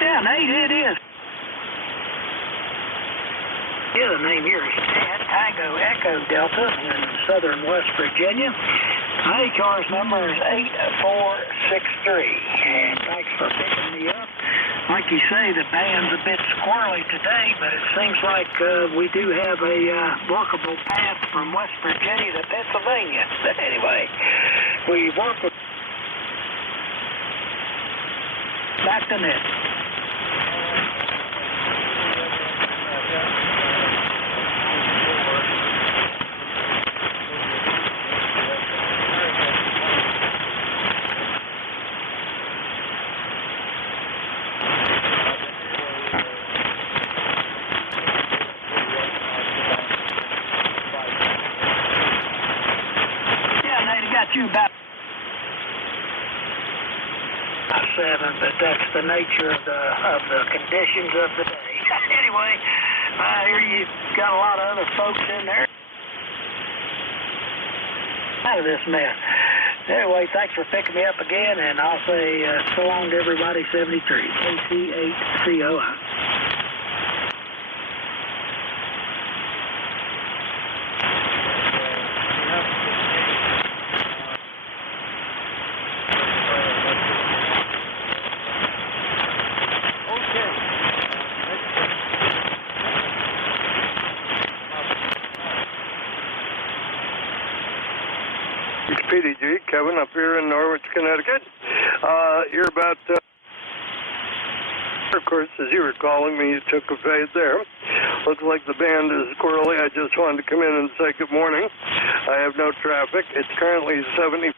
Yeah, Nate, it is. Yeah, the name here is Tango Echo Delta in southern West Virginia. My ECARS number is 8463. And thanks for picking me up. Like you say, the band's a bit squirrely today, but it seems like we do have a workable path from West Virginia to Pennsylvania. But anyway, we work with back to net. You about 7, but that's the nature of the conditions of the day. Anyway, I hear you got a lot of other folks in there out of this mess. Anyway, thanks for picking me up again, and I'll say so long to everybody. 73 AC8COI. PDG, Kevin, up here in Norwich, Connecticut. You're about, of course, as you were calling me, you took a fade there. Looks like the band is squirrely. I just wanted to come in and say good morning. I have no traffic. It's currently 70.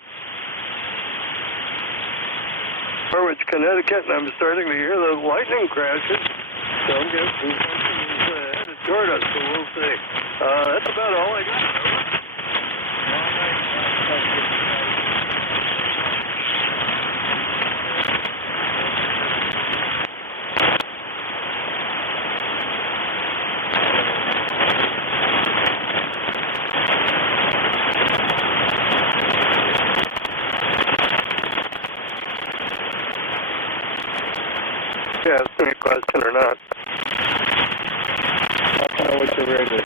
Norwich, Connecticut, and I'm starting to hear the lightning crashes. So I'm guessing something is headed toward us, so we'll see. That's about all I got. Yeah, ask me a question or not. I don't know what your rate is.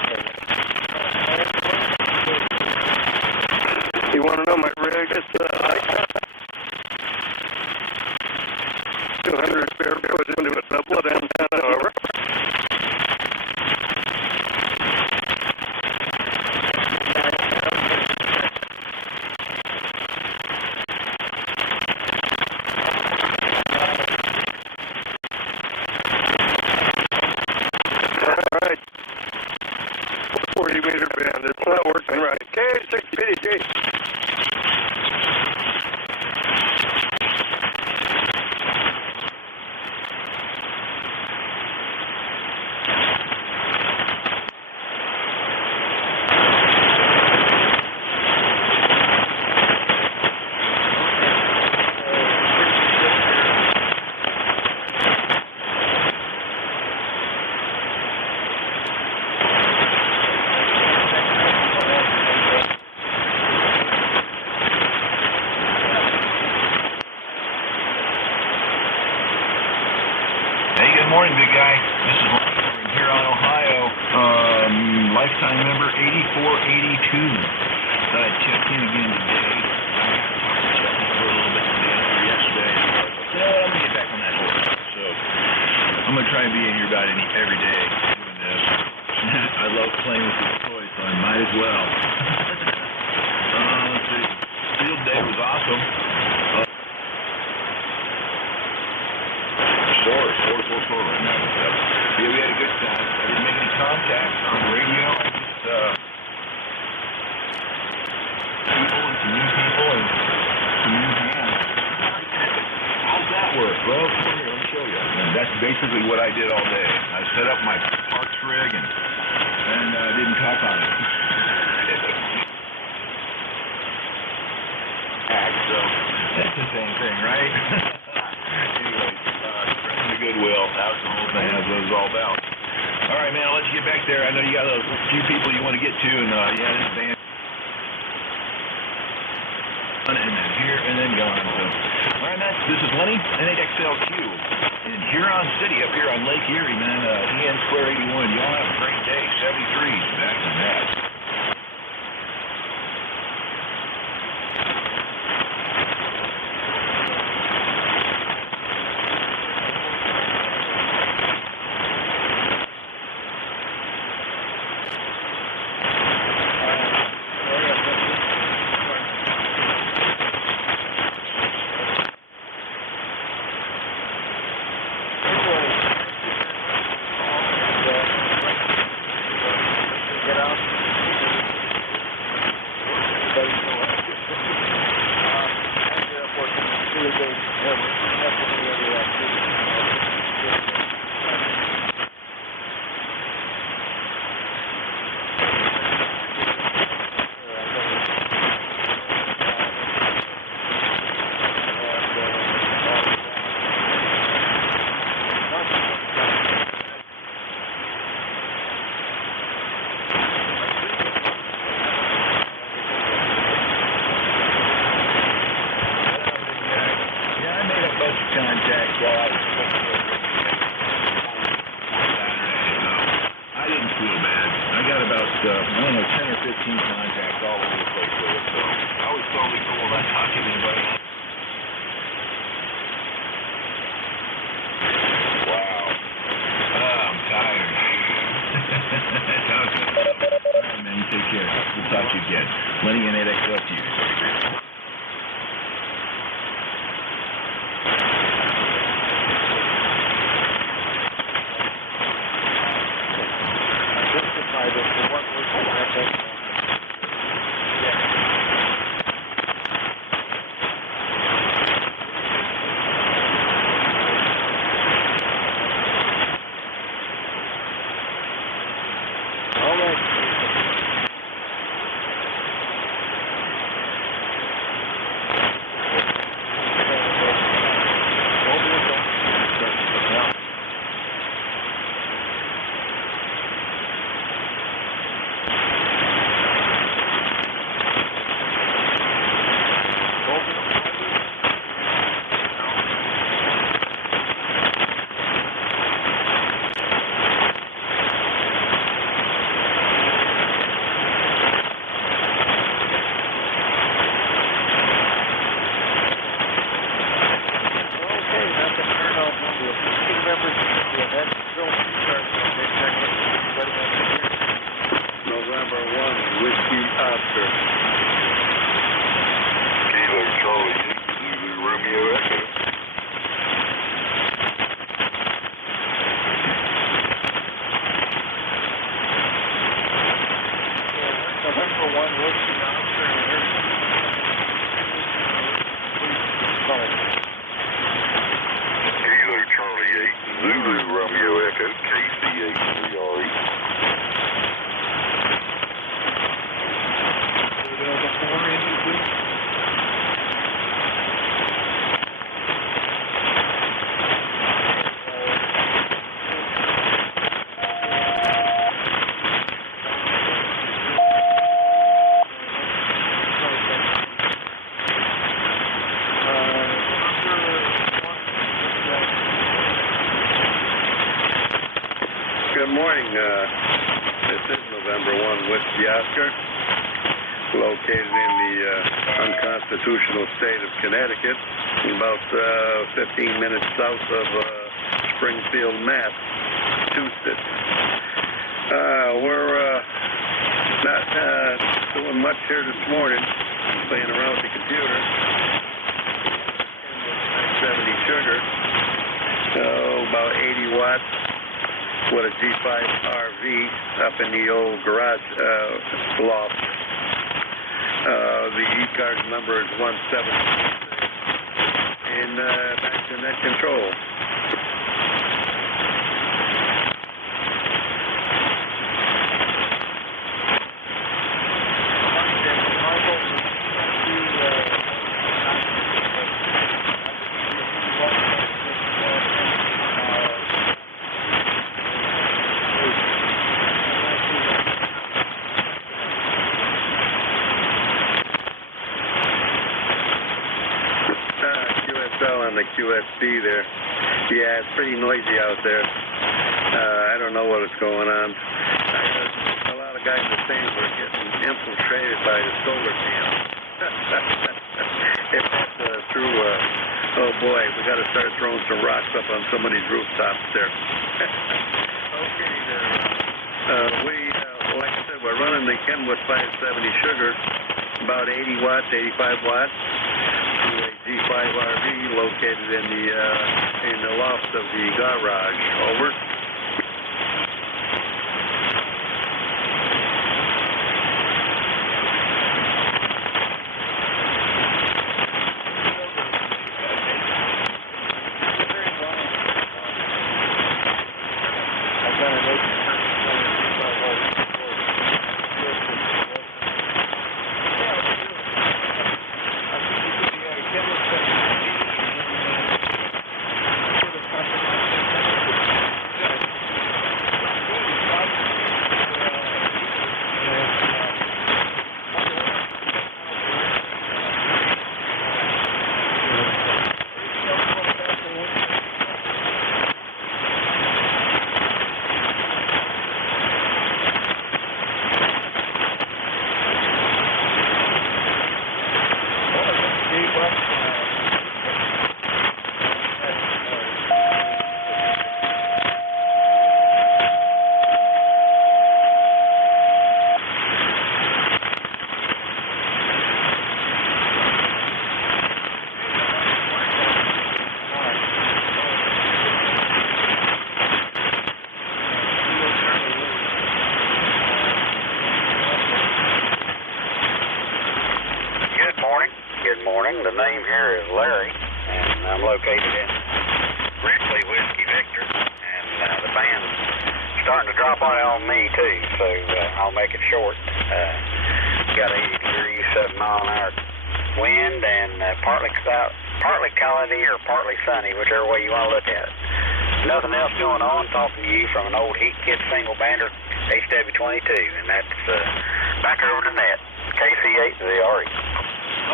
You want to know my rig? It's 200 spare goes into a doublet antenna over. All right. 40 meter band. It's not working right. K6PDG. Good morning, big guy. This is Lance from Huron, Ohio. Lifetime member 8482. Thought I'd check in again today. I got to check in for a little bit today after yesterday. You know what? I'm going to get back on that horse. So I'm going to try and be in here about every day doing this. I love playing with these toys, so I might as well. Let's see. Field day was awesome. Sore right now. Yeah, we had a good time. I didn't make any contacts on the radio. I just people and some new people and some new hands. How's that work? Well, come here, let me show you. And that's basically what I did all day. I set up my parks rig and didn't talk on it. So that's the same thing, right? Anyway. Goodwill. That was the whole thing. That's what it was all about. All right, man. I'll let you get back there. I know you got a few people you want to get to, and yeah, this band. And then here, and then gone. So, all right, man. This is Lenny, N8XLQ, in Huron City, up here on Lake Erie, man. EN Square 81. Y'all have a great day. 73. Back to that. I don't know, 10 or 15 contacts all over the place with it. So I was totally cool not talking to anybody. Wow. I'm tired. Okay. All right, man, you take care. We'll talk to you again. Lenny and Ed, up to you. November 1, Whiskey Oscar. Kilo Charlie, Zulu Romeo Echo. November 1, Whiskey Oscar. Kilo Charlie 8, Zulu Romeo Echo, KC8CRE. Good morning. This is November 1, Whiskey Oscar, located in the unconstitutional state of Connecticut, about 15 minutes south of Springfield, Massachusetts. We're not doing much here this morning, playing around with the computer. 70 sugar, about 80 watts. With a G5 RV up in the old garage loft. The ECARS number is 176. And back to net control. On the QSB there. Yeah, it's pretty noisy out there. I don't know what is going on. A lot of guys are saying we're getting infiltrated by the solar panels. If that's true, oh boy, we got to start throwing some rocks up on some of these rooftops there. Okay, like I said, we're running the Kenwood 570 sugar, about 80 watts, 85 watts. G5 RV located in the loft of the garage. Over. name here is Larry, and I'm located in Ridgely Whiskey Victor, and the band's starting to drop on me too, so I'll make it short. Got 80 degrees, 7 mile an hour wind, and partly cloudy or partly sunny, whichever way you want to look at it. Nothing else going on. Talking to you from an old Heat Kit single bander, HW22, and that's back over to net. KC8ZRE.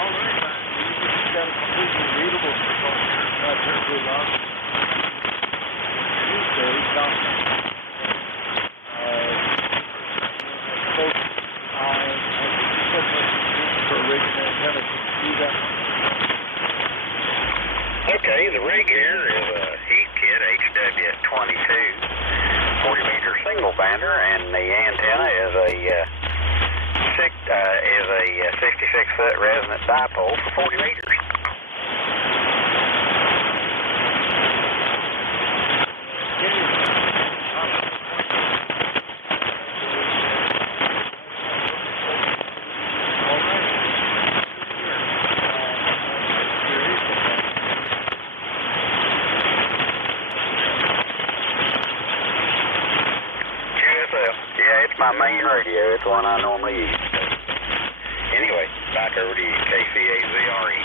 All right, man. You got a completely readable signal here. Not terribly loud. Tuesday, folks, I think you said for a rig and antenna. Can you see that? Okay, the rig here is a Heat Kit HW22 40-meter single bander, and the antenna is a 66-foot resonant dipole for 40 meters. My main radio, it's the one I normally use. Anyway, back over to you, KC8ZRE.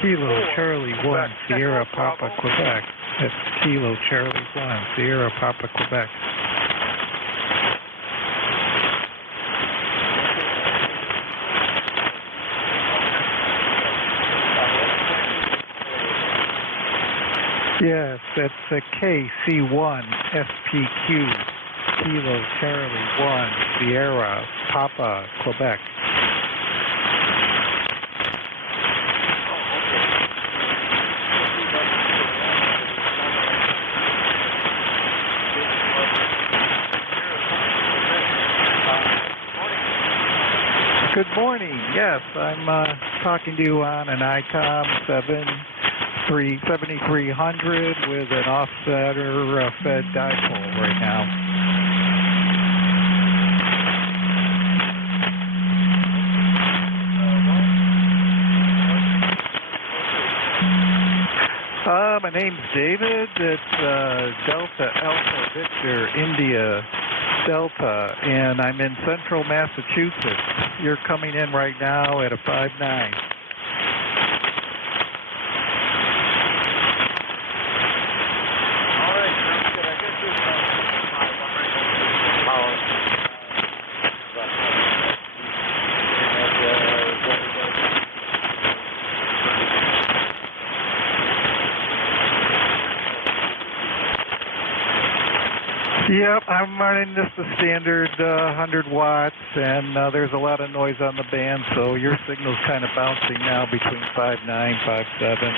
Kilo Charlie 1, Sierra Papa, Quebec. That's Kilo Charlie 1, Sierra Papa, Quebec. Yes, that's a KC1 SPQ, Kilo Charlie 1, Sierra Papa, Quebec. Morning. Good morning. Yes, I'm talking to you on an ICOM 7300 with an offsetter fed dipole right now. My name's David. It's Delta Alpha Victor India Delta, and I'm in central Massachusetts. You're coming in right now at a 5.9. Yep, I'm running just the standard 100 watts, and there's a lot of noise on the band, so your signal's kind of bouncing now between 5.9, 5.7.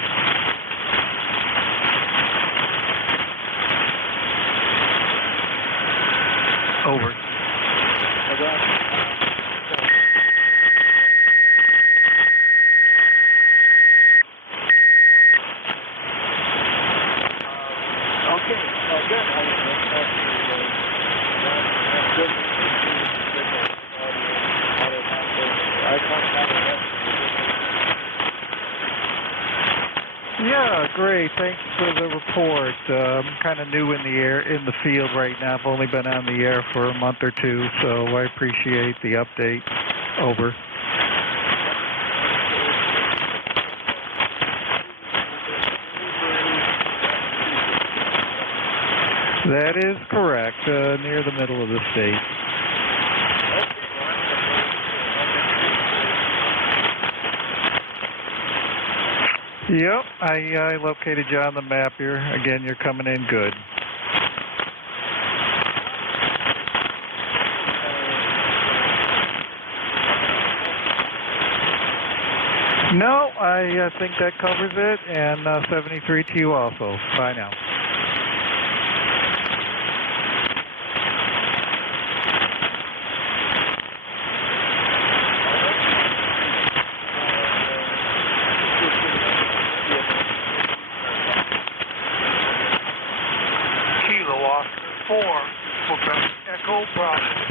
Over. Yeah, great. Thanks for the report. I'm kind of new in the field right now. I've only been on the air for a month or two, so I appreciate the update. Over. That is correct, near the middle of the state. Yep, I located you on the map here. Again, you're coming in good. No, I think that covers it, and 73 to you also. Bye now.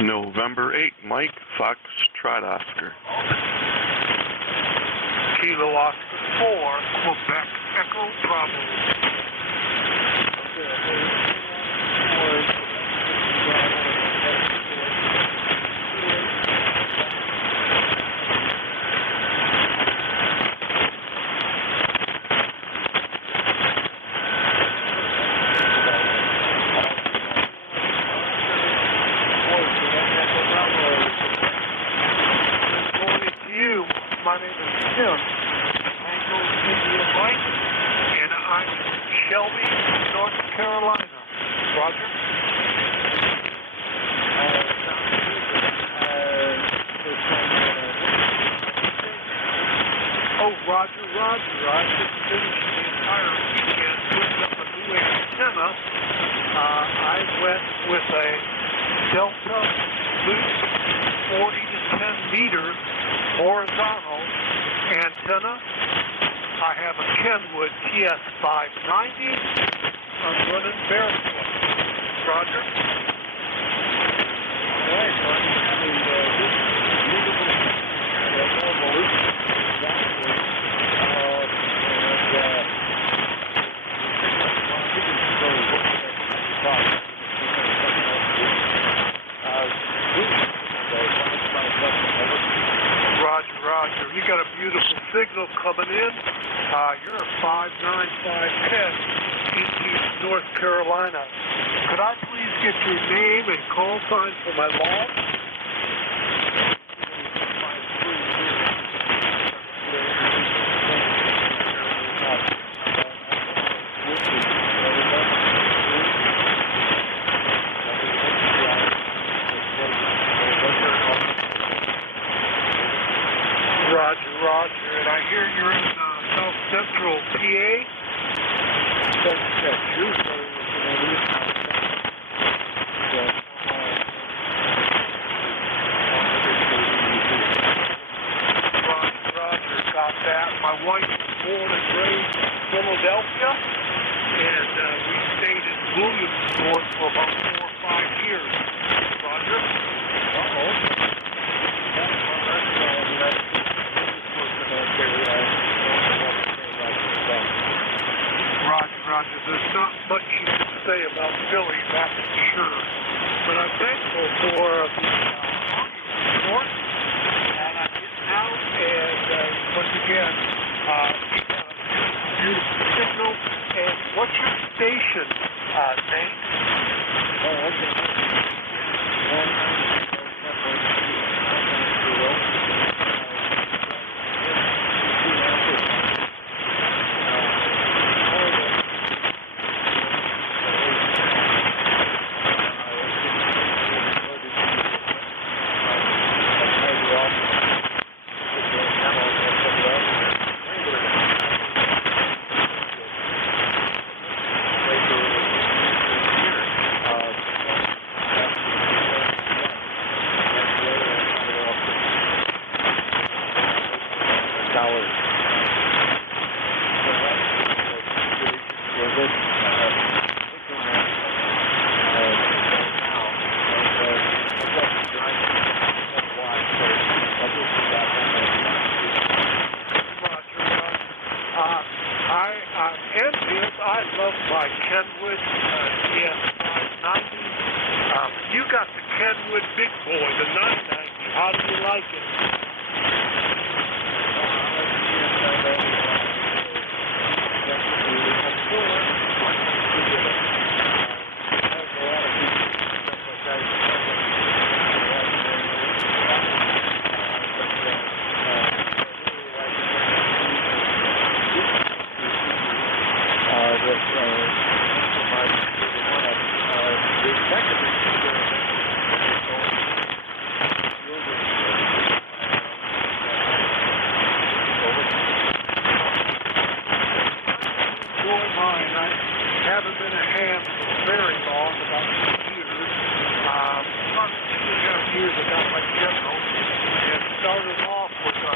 November 8, Mike, Foxtrot Oscar. Kilo Oscar 4, Quebec Echo Bravo. My name is Tim, Tango India Mike, and I'm in Shelby, North Carolina. Roger? Oh, Roger. I just finished the entire weekend putting up a new antenna. I went with a Delta Loop 40 to 10 meter horizontal antenna. I have a Kenwood TS590. I'm running barefoot. Roger. All right, so I'm having Roger. You got a beautiful signal coming in. You're 59510 in East North Carolina. Could I please get your name and call sign for my log? Roger, and I hear you're in South Central PA? That's true. Roger, got that. My wife was born and raised in Philadelphia, and we stayed in Williamsport for about 4 or 5 years. Roger? Roger, there's not much you can say about Philly, that's for sure. But I'm thankful for the report, and I'm getting out, and once again, beautiful signal. And what's your station, Nate? I love my Kenwood ES590. You got the Kenwood Big Boy, the 990. How do you like it? Haven't been a ham for very long, about 2 years. About 2.5 years I got my General, and started off with a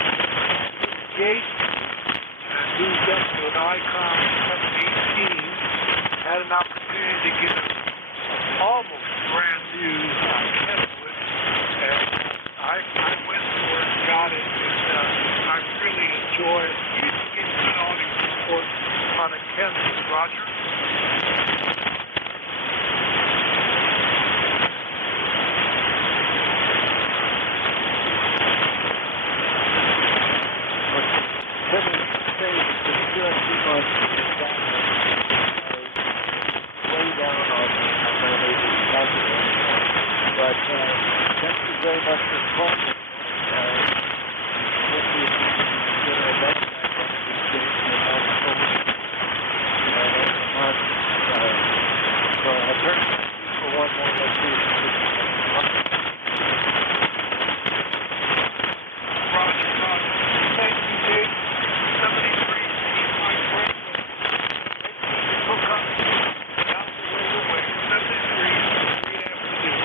gate and moved up to an Icon 718. Had an opportunity to get an almost brand new Kenwood, and I went for it, got it, and I really enjoy it. You can get good audio support on a Kenwood, Roger. But thank you very much for calling. So I'll turn for one more location. Roger. Thank you, Dave. 73 Mike Franklin. Hook up down the roadway. 73 afternoon.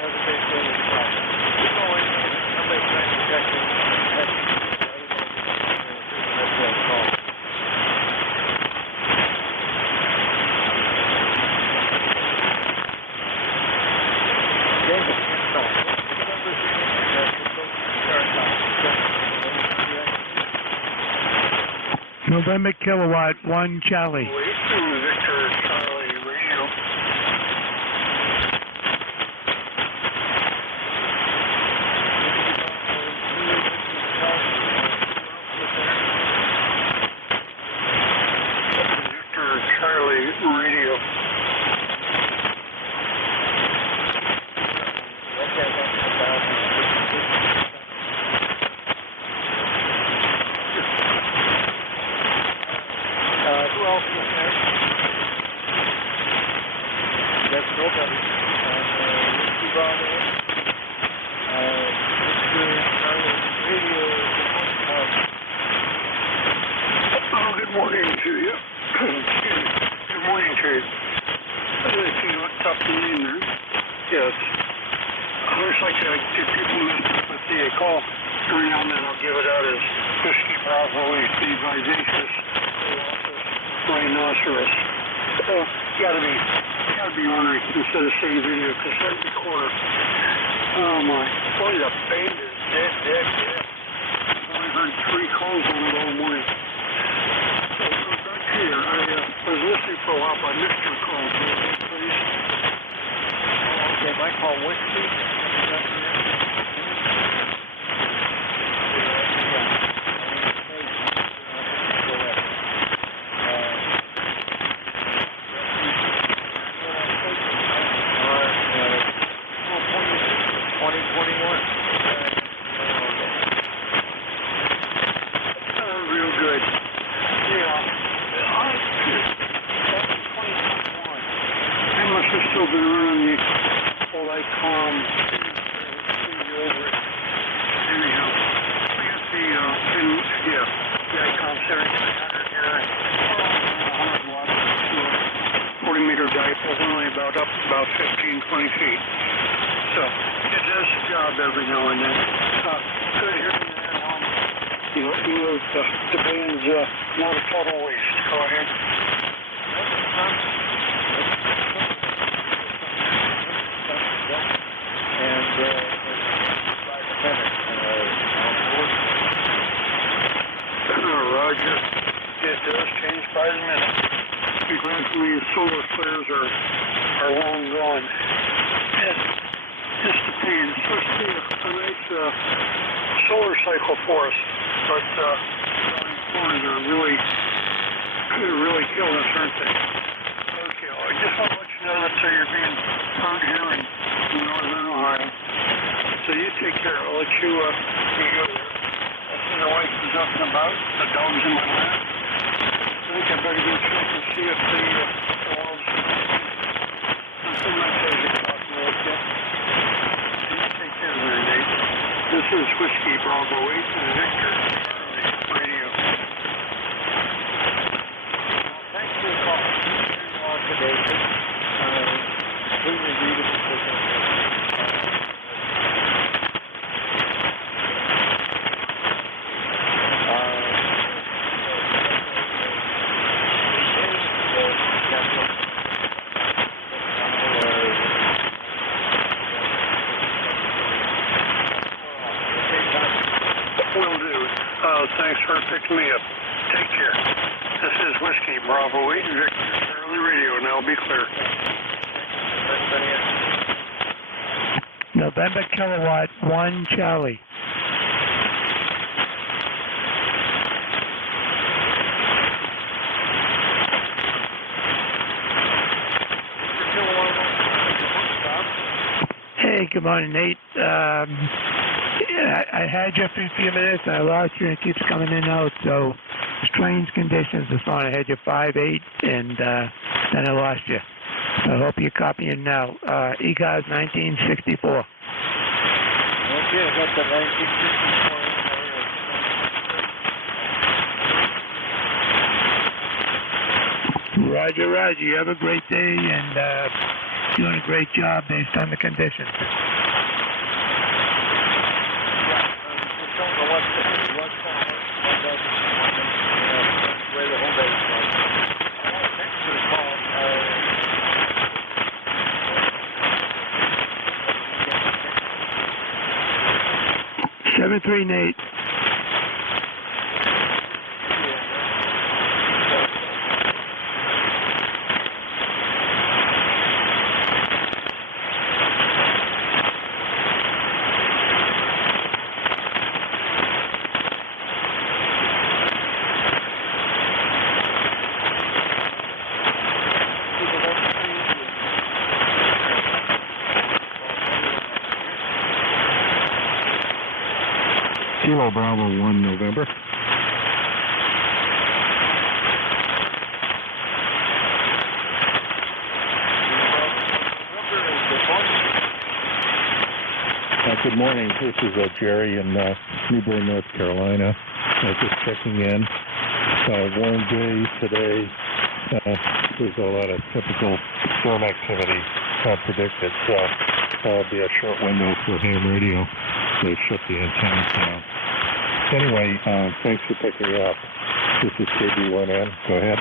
Have a great day. Keep going. Somebody trying to check in. That's what I call. November Kilowatt 1 Charlie. Victor Charlie Radio. if people mess up with the call, every now and then I'll give it out as Whiskey Bravo 8, B vivacious, rhinoceros. Gotta be ornery instead of saying video cassette recorder. Oh my, boy, the band is dead. I've only heard 3 calls on it all morning. So back here, I was listening for a while, but I missed your call. Please. Okay, my call Whiskey. About 15, 20 feet. So it does the job every now and then. Good hearing that. The band's not a total waste. Go ahead. Roger. It does change by the minute. Gradually, solar flares are long gone. It just depends. It's supposed to be a nice solar cycle for us, but storms are really killing us, aren't they? Okay, well, I just want to let you know that you're being heard here in northern Ohio. So you take care. I'll let you go there. I see the wife is up and about. The dog's in my lap. I think I better go check and see if the walls nothing like that is talking like that. You take care there, Nate. This is Whiskey Bravo 8 and Victor Charlie Radio. Thanks for the call. Today, completely agree with the decision. Thanks for picking me up. Take care. This is Whiskey Bravo 8 and Victor Charlie Radio, and I'll be clear. November Kilowatt 1 Charlie. Hey, good morning, Nate. I had you for a few minutes, and I lost you, and it keeps coming in and out, so strange conditions this morning. I had you 5-8, and then I lost you. So I hope you're copying now. ECARS 1964. Okay, I got the 1964. Roger. You have a great day, and doing a great job based on the conditions. Seven 3 Nate. Kilo Bravo 1 November. Good morning. This is Jerry in Newberry, North Carolina. Just checking in. Warm day today. There's a lot of typical storm activity predicted. be a short window for ham radio. They shut the antennas down. Anyway, thanks for picking me up. This is KB1N. Go ahead.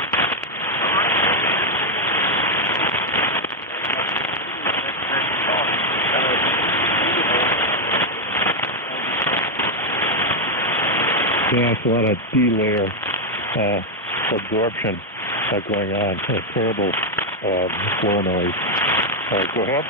Yeah, it's a lot of D-layer absorption going on. A terrible floor noise. Go ahead.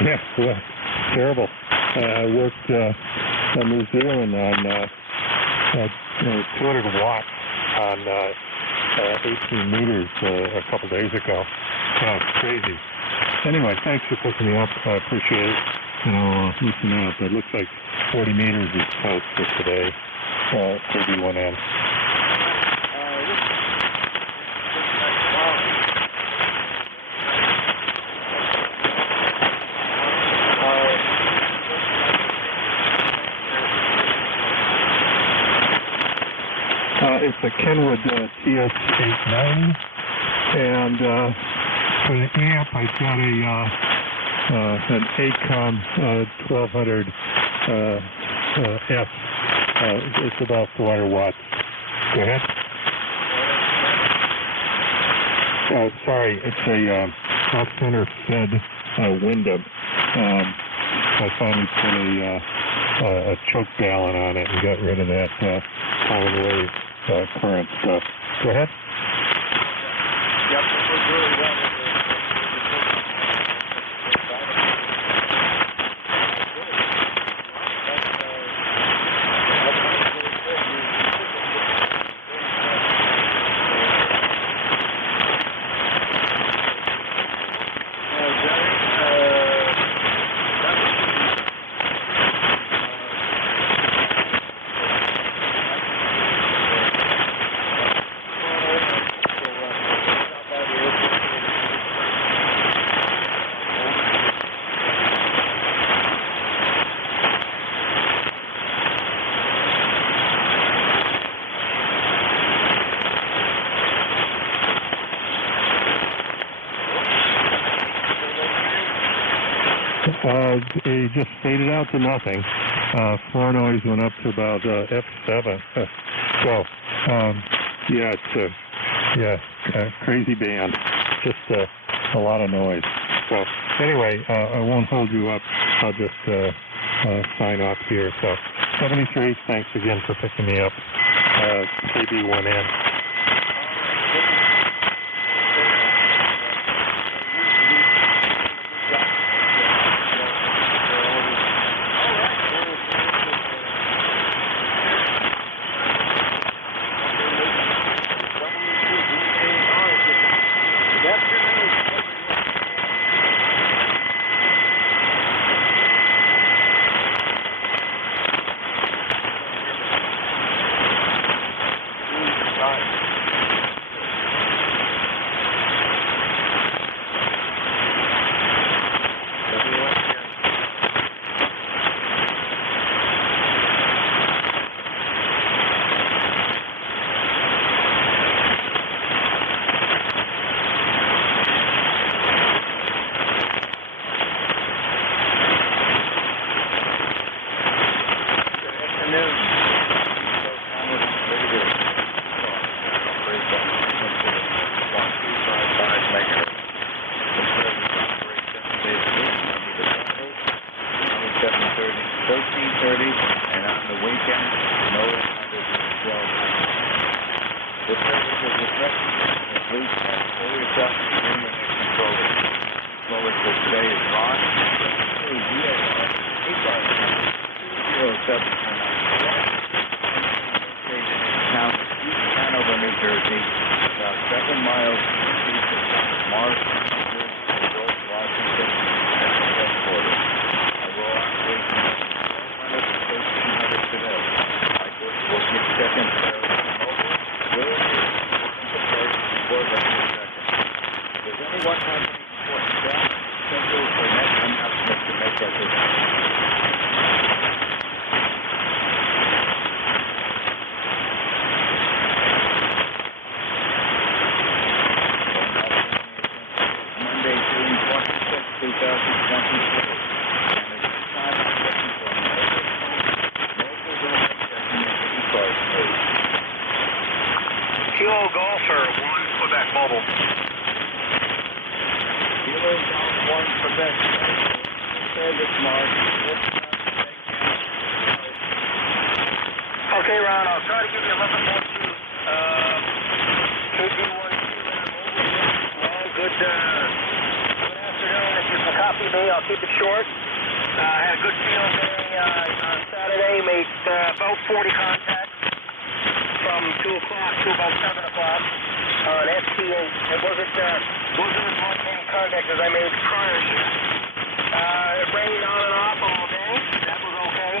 Yeah, well, terrible. I worked in New Zealand on 200 watts on 18 meters a couple days ago. It's crazy. Anyway, thanks for picking me up. I appreciate it. Listen up. It looks like 40 meters is toast for today. 31N. It's a Kenwood TS890, and for the amp, I've got an ACOM 1200 F. It's about 400 watts. Go ahead. Sorry, it's a off-center fed Wyndham. I finally put a choke ballon on it and got rid of that common wave current stuff. Go ahead. Yep, it was really well. It just faded out to nothing. Floor noise went up to about F7. So, it's crazy band. Just a lot of noise. So, anyway, I won't hold you up. I'll just sign off here. So, 73, thanks again for picking me up. KB1N. Anyone have any important schedule for next announcement to make at this time? Golf or 1 Quebec Mobile? Kilo Golf 1 Quebec. Service mark. Okay, Ron, I'll try to give you a little bit more too. KG1 Ron, good afternoon. If you can copy me, I'll keep it short. I had a good field day on Saturday, made about 40 contacts from 2 o'clock to about 7 o'clock on ST8. It wasn't as much contact as I made prior to. It rained on and off all day. That was okay.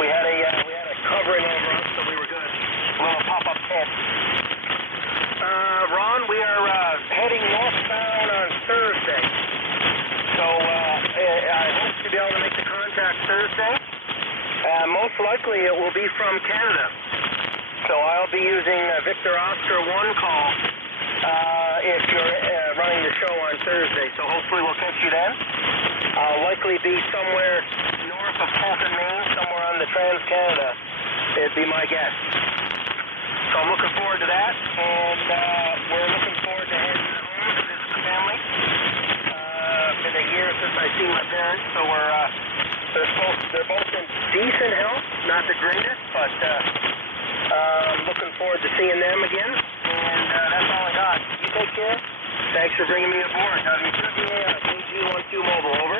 We had a covering over us, so we were good. A little pop-up tent. Ron, we are heading northbound on Thursday. So I hope to be able to make the contact Thursday. Most likely it will be from Canada. So I'll be using Victor Oscar 1 call if you're running the show on Thursday. So hopefully we'll catch you then. I'll likely be somewhere north of Fulton, Maine, somewhere on the Trans-Canada. It'd be my guess. So I'm looking forward to that, and we're looking forward to heading home to visit the family. Been a year since I seen my parents, so they're both in decent health, not the greatest, but I'm looking forward to seeing them again, and that's all I got. You take care. Thanks for bringing me aboard. You should be KG12 Mobile, over.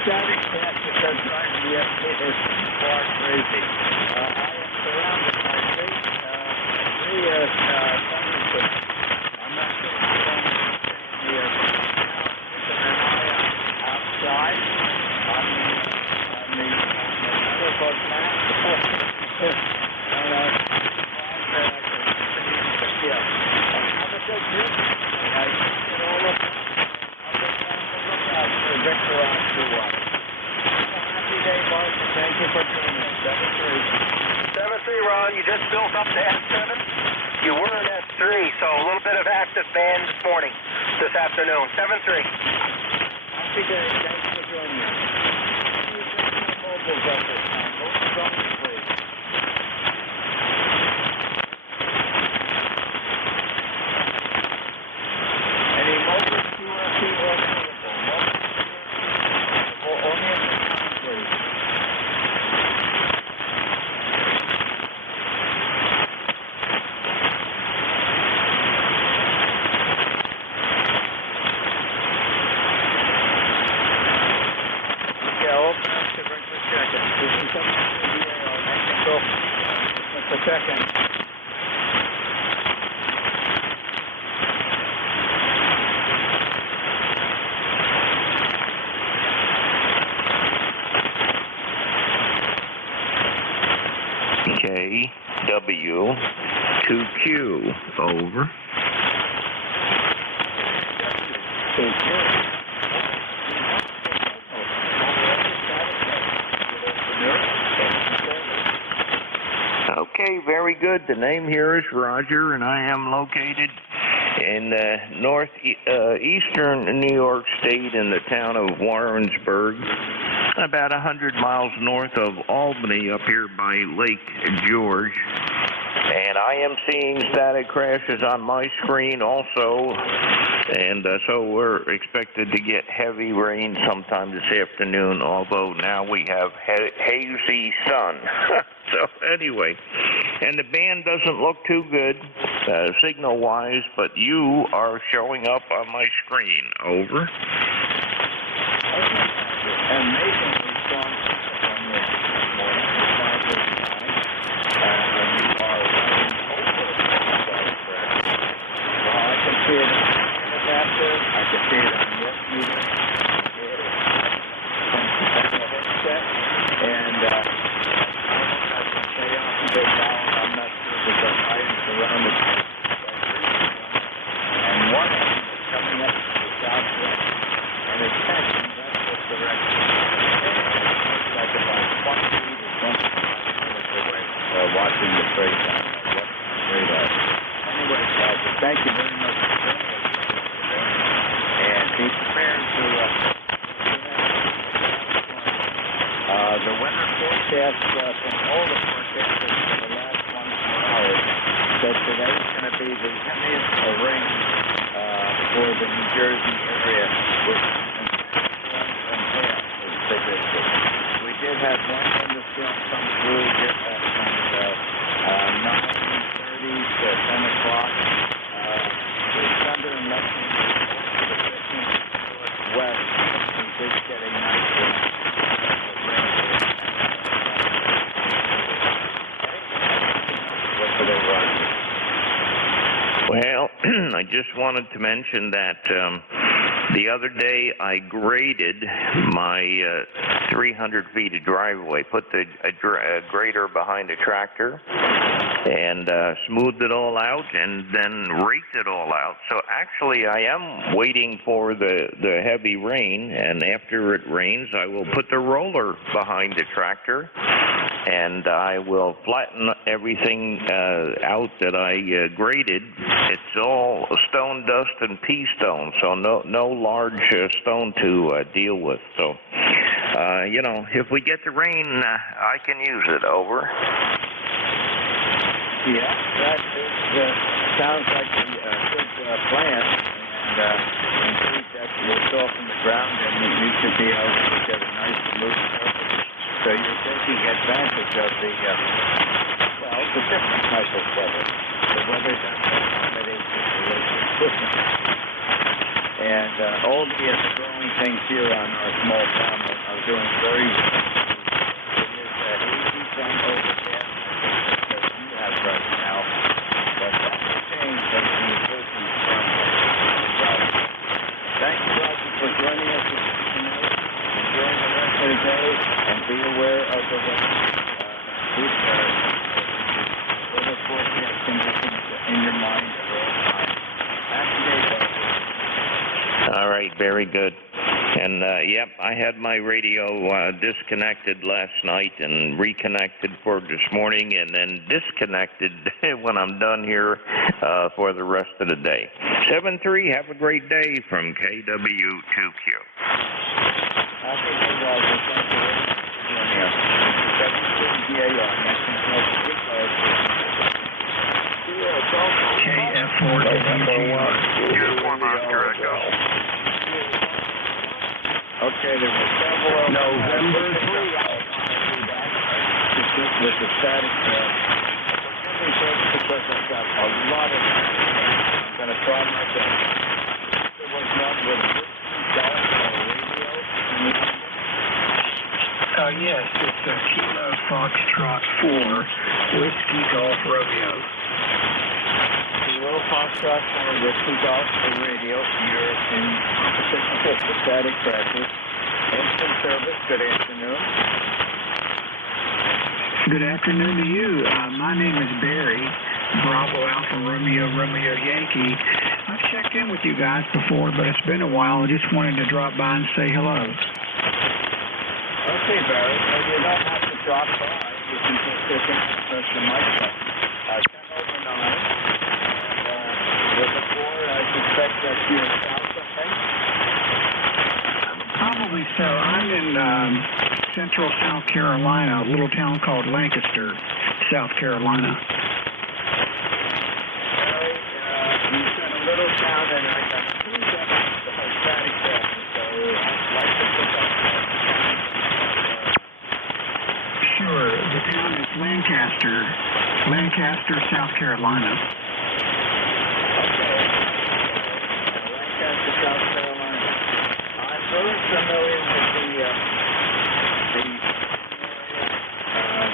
Static cat because driving the F8 is far crazy. I am surrounded by great thunders, but I'm not sure if I'm keeping an eye outside on the airport map. Have a good trip. I get all of Victor Oscar 1. Happy day, Mark, and thank you for joining us. 7-3, Ron, you just built up to S7. You were in S3, so a little bit of active band this afternoon. 7-3. Happy day, thanks for joining us. Mobiles at this time. Most strong, please. Any mobiles to people? Second. KW2Q, over. Okay, very good. The name here is Roger, and I am located in northeastern New York State in the town of Warrensburg, about 100 miles north of Albany, up here by Lake George. And I am seeing static crashes on my screen also, and so we're expected to get heavy rain sometime this afternoon, although now we have hazy sun. So anyway, and the band doesn't look too good signal-wise, but you are showing up on my screen. Over. Amazingly strong from this morning. I can see it on the adapter. I can see it on this meter. And I can stay off a bit now. I'm not sure because I am surrounded by and one end is coming up to the southwest, and it's heading in that direction. for the New Jersey area with and hail predicted. We did have one thunderstorm come through here at around 9:30 to 10 o'clock. The thunder and lightning to the 15th west. We did get a nice rain. What do they run? Well, I just wanted to mention that the other day I graded my 300 feet of driveway, put the grader behind the tractor, and smoothed it all out, and then raked it all out. So actually I am waiting for the heavy rain, and after it rains I will put the roller behind the tractor, and I will flatten everything out that I graded. It's all stone dust and pea stone, so no large stone to deal with. So, you know, if we get the rain, I can use it. Over. Yeah, that is, sounds like a good plan, and indeed that will soften the ground, and you should be able to get a nice smooth surface. So you're taking advantage of the different type of weather. The weather that accommodates the system. And all the growing things here on our small farm are doing very well. It is 80% overcast that you have right now, but that will change as the improvements come. Thank you, Roger, for joining us tonight. Enjoy the rest of the day, and be aware of the weather forecast conditions in your mind at all times. Happy day, Roger. All right, very good. And, yep, I had my radio disconnected last night and reconnected for this morning, and then disconnected when I'm done here for the rest of the day. 7-3, have a great day from KW2Q. Happy day, Roger. Thank you very much for joining us. KF4WTUS. Uniform Oscar Echo. Okay, there were several November 3. With the static because I've got a lot of I'm going to try my best. There was one with radio. Yes, it's a Kilo Foxtrot 4, Whiskey Golf Romeo. Kilo Foxtrot 4, Whiskey Golf Radio. You're in competition with the static practice. Instant service, good afternoon. Good afternoon to you. My name is Barry, Bravo Alpha Romeo, Romeo Yankee. I've checked in with you guys before, but it's been a while. I just wanted to drop by and say hello. Okay, Barry. Well, you don't have to drop by. You can just sit and press the mic button. 10 over 9. And with the 4, I suspect that you're south of me. Probably so. I'm in central South Carolina, a little town called Lancaster, South Carolina. Barry, you said a little town, and I got 2 seconds of static practice, so I'd like to pick up. Sure. The town is Lancaster, South Carolina. Okay. Lancaster, South Carolina. I'm very familiar with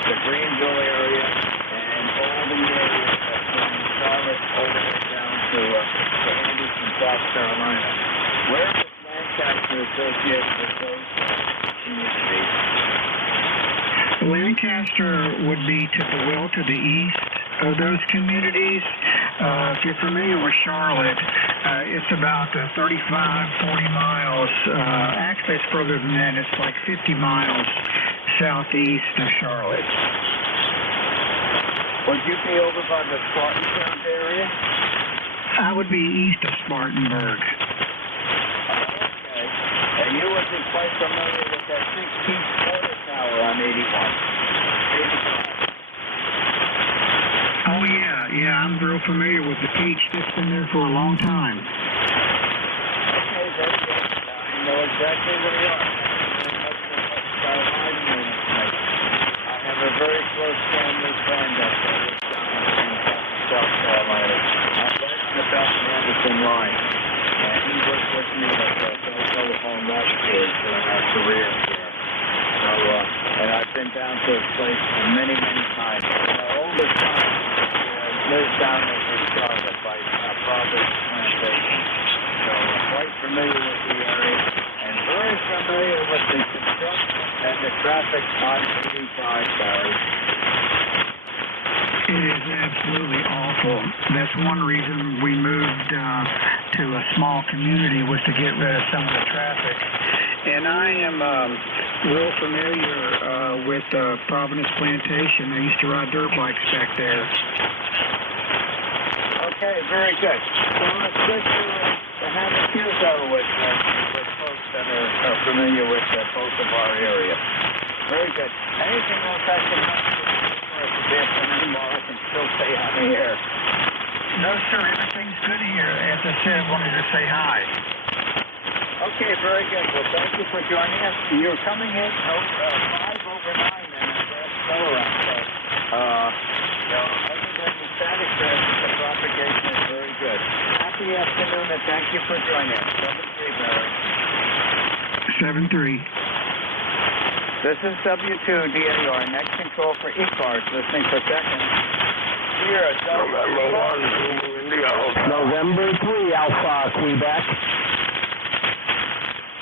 the Greenville area, and all the areas from Charlotte all the way down to Anderson, South Carolina. Where is Lancaster associated with those communities? Lancaster would be to the east of those communities. If you're familiar with Charlotte, it's about 35, 40 miles. Actually, it's further than that. It's like 50 miles southeast of Charlotte. Would you be over by the Spartanburg area? I would be east of Spartanburg. Okay. And you would be quite familiar with that 16th water tower on 85. Oh, yeah, I'm real familiar with the peach. It's been there for a long time. say again, I know exactly where you are. I have a very close family friend up there in South Carolina. I'm right on the Belton Anderson line. And he worked with me at the telephone laboratory during our career there. So, and I've been down to his place many, many times. Our oldest son lives down in Charlotte by Providence Plantation. So I'm quite familiar with the area and very familiar with the construction and the traffic on 85 cars. It is absolutely awful. That's one reason we moved to a small community, was to get rid of some of the traffic. And I am real familiar with Providence Plantation. I used to ride dirt bikes back there. Okay, very good. Well, it's good to have a few, though, with folks that are familiar with both of our areas. Very good. Anything else I can help you with this afternoon while I can still stay on the air? No, sir. Everything's good here. As I said, I wanted to say hi. Okay, very good. Well, thank you for joining us. You're coming in 5 over 9 in a fast snow around. So, other than the static traffic, the propagation is very good. Happy afternoon, and thank you for joining us. 7-3, Barry. 7-3. This is W2DAR, next control for ECARS, listening for seconds. Here at November 3, Alpha, Quebec.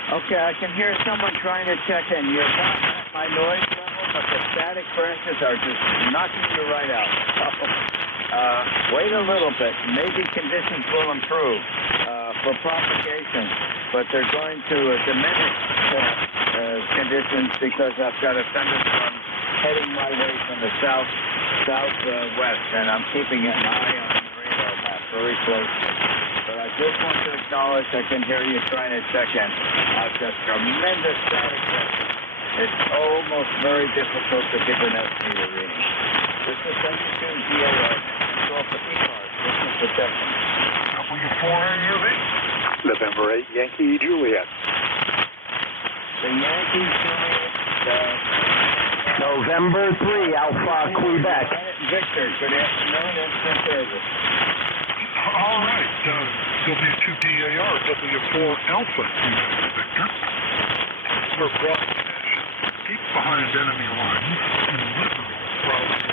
Okay, I can hear someone trying to check in. You're not at my noise level, but the static crashes are just knocking you right out. Wait a little bit. Maybe conditions will improve for propagation, but they're going to diminish conditions because I've got a thunderstorm heading my way from the southwest, and I'm keeping an eye on the radar map very closely. But I just want to acknowledge I can hear you trying to check in. I've got tremendous static pressure. It's almost very difficult to give an estimated reading. This is W2DAR, control for ECARS, listen for seconds. W4UV. November 8, Yankee Juliet. The Yankee Juliet. November 3, Alpha, Quebec. Victor, good afternoon, instant service. All right, W2DAR, W4 Alpha, Victor. We're broadcasting deep behind enemy lines in Liberal Province,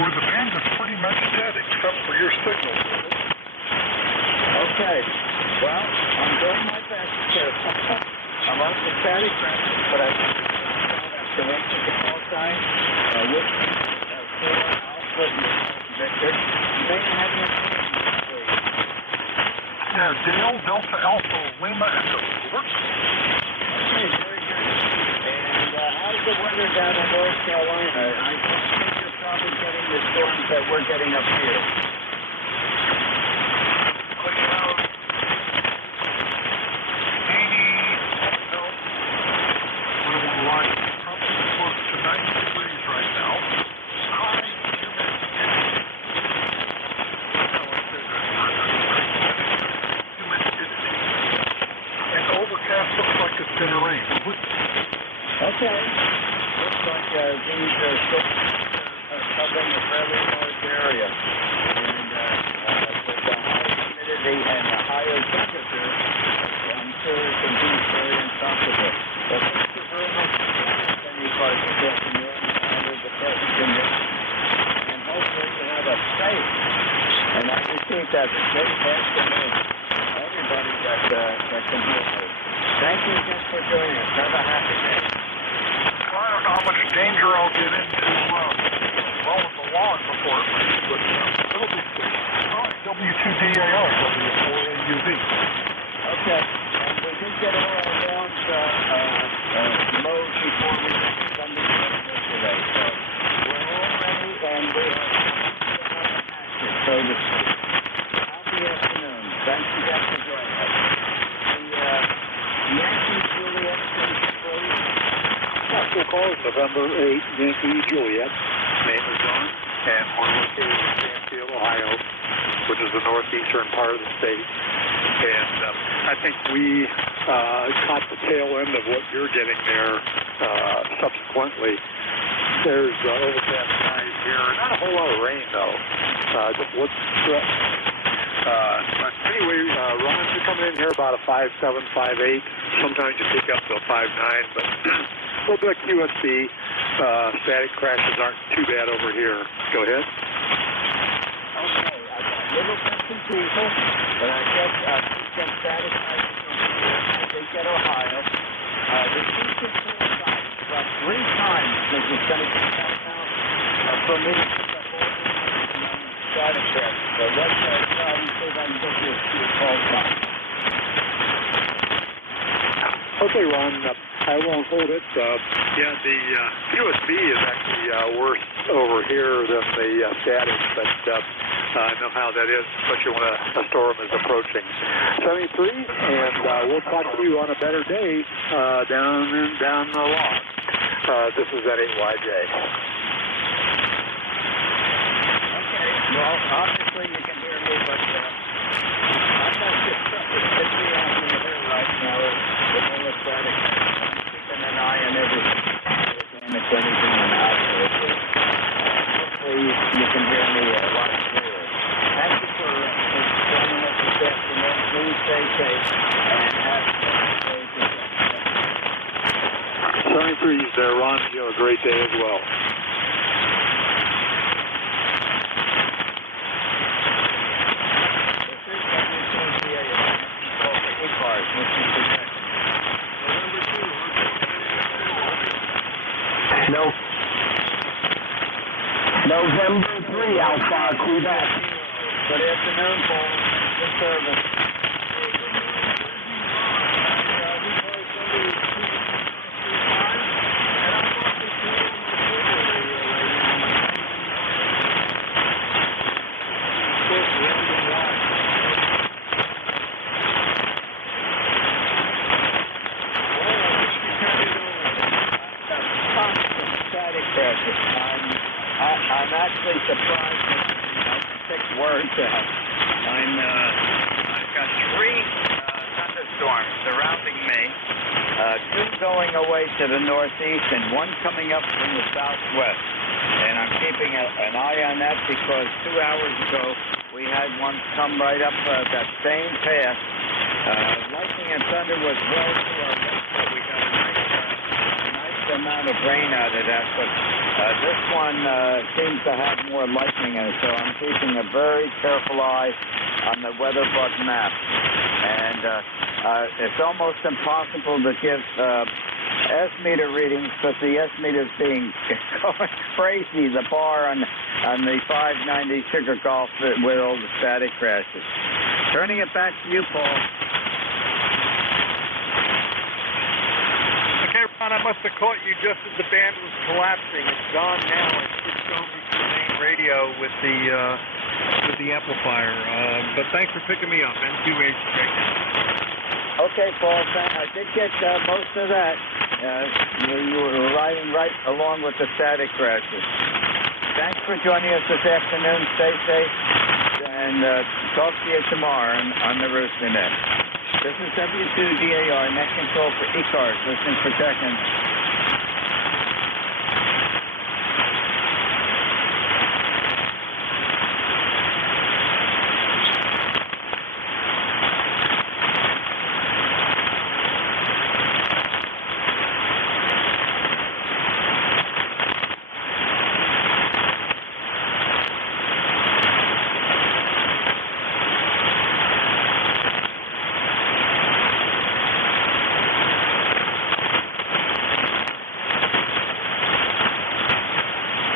where the band is pretty much dead except for your signal. Okay, well, I'm doing my best to I'm on the static traffic, but I have direction to call sign, with 4 Alpha, Victor. You may have any information, please. Yeah, Dale, Delta Alpha, Lima, Echo. Works. Okay, very good. And how's the weather down in North Carolina? I think you're probably getting the storms that we're getting up here. Okay. Looks like these are covering a fairly large area. And with the high humidity and the higher temperature, I'm sure it can be very uncomfortable. But thank you very much for joining us in ECARS this afternoon under the present conditions. And hopefully you have a safe, and I repeat that, a safe afternoon. Everybody that can hear me. Thank you again for joining us. Have a happy day. I don't know how much danger I'll get into mowing the lawn before it rains, but it'll be good. All right, W2DAR, W4UV. Okay, and we did get all our lawns mowed before we got the thunderstorms yesterday. So we're all ready, and we are active, so to speak. Happy afternoon. Thanks again for joining us. The Yankee Juliet, please. Full call is November 8, Yankee Juliet. Name is John, and we're located in Stanfield, Ohio, which is the northeastern part of the state. And I think we caught the tail end of what you're getting there subsequently. There's overcast skies here. Not a whole lot of rain, though. Just what's but anyway, Ron, you're coming in here about a 5.7, 5.8. Sometimes you pick up to a 5.9, but a little bit of QSB. Static crashes aren't too bad over here. Go ahead. Okay, I got little bits and pieces, but I get some static crashes over here. I think at Ohio. The C-16 sites about 3 times because it's going to get back out for me to pick up all the static crashes. So let's try and see if I can get you a call back. Okay, Ron, I won't hold it. Yeah, the USB is actually worse over here than the static, but I know how that is, especially when a storm is approaching. 73, and we'll talk to you on a better day down the lawn. This is at 8YJ. Okay, well, obviously you can hear me, but I'm not just particularly on the air right now with all the static. I'm keeping an eye on everything. If anything in the house, hopefully you can hear me a lot clearer. Thank you for joining us this afternoon. Please stay safe and have a great day. 73's there, Ron. You have a great day as well. ECARS, No. November 3, Alpha, Quebec. Good afternoon, Paul. Good service. I'm actually surprised that I picked words out. I've got 3 thunderstorms surrounding me, 2 going away to the northeast and 1 coming up from the southwest. And I'm keeping an eye on that because 2 hours ago we had one come right up that same path. Lightning and thunder was well to our left, so we got a nice amount of rain out of that, but this one seems to have more lightning in it, so I'm keeping a very careful eye on the weather bug map. And it's almost impossible to give S-meter readings because the S-meter is being going crazy, the bar on the 590 Sugar Golf with all the static crashes. Turning it back to you, Paul. Ron, I must have caught you just as the band was collapsing. It's gone now. I switched over to the main radio with the amplifier. But thanks for picking me up. NJ2US. Okay, Paul. I did get most of that. You were riding right along with the static crashes. Thanks for joining us this afternoon. Stay safe, and talk to you tomorrow on the Rooster Net. This is W2DAR, net control for ECARS, listening for seconds.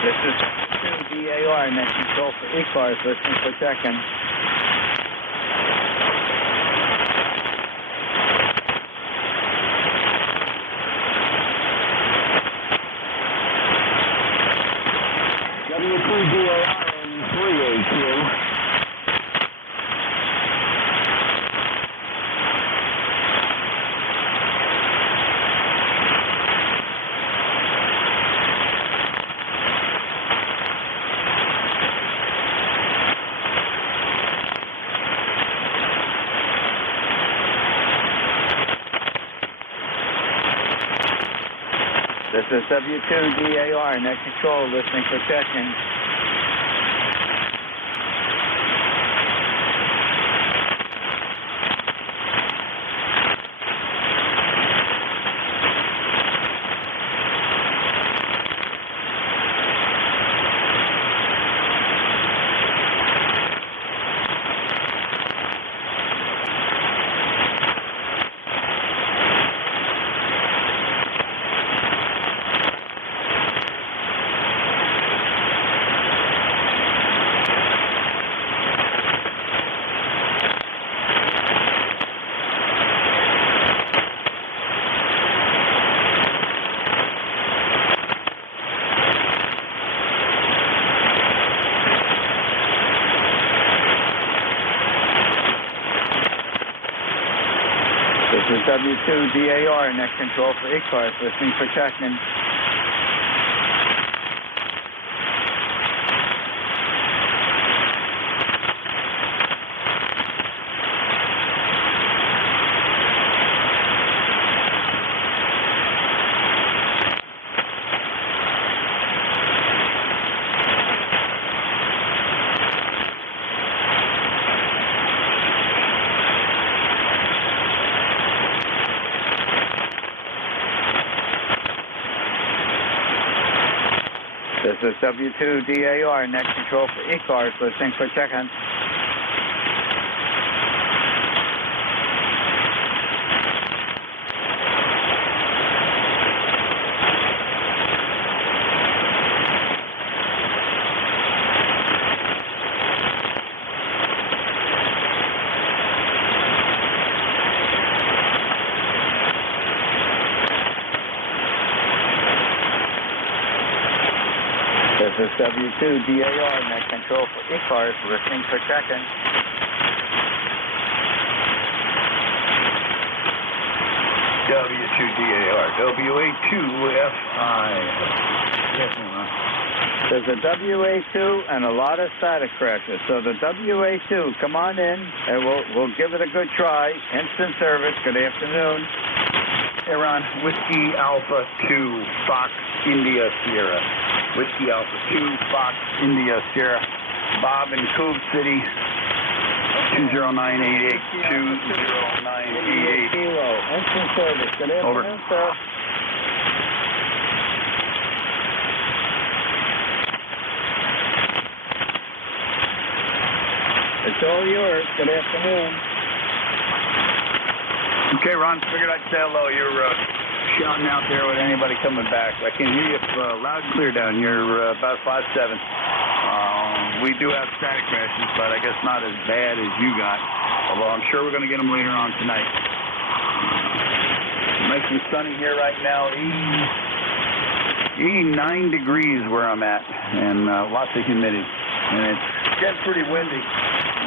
This is W2DAR, net control for ECARS, listening for seconds. W2DAR in 3AQ. This is W2DAR, net control, listening for check-in. This is W2DAR, net control for ECARS, listening for check-in. This is W2DAR, net control for ECARS, listening for check-in. This is W2DAR, net control for ECARS, listening for check-in. W2DAR, WA2FI. There's a WA2 and a lot of static crashes. So the WA2, come on in, and we'll give it a good try. Instant service, good afternoon. Hey, Ron, Whiskey Alpha 2, Fox India Sierra. Whiskey Alpha 2, Fox India Sierra. Bob in Cove City, 20988. 20988. Kilo, instant service, good afternoon, Over. sir. It's all yours, good afternoon. Okay, Ron, figured I'd say hello. You're shouting out there with anybody coming back. I can hear you loud and clear down here, about 5'7". We do have static crashes, but I guess not as bad as you got, although I'm sure we're going to get them later on tonight. Nice and sunny here right now, 89 degrees where I'm at, and lots of humidity. And it's getting pretty windy.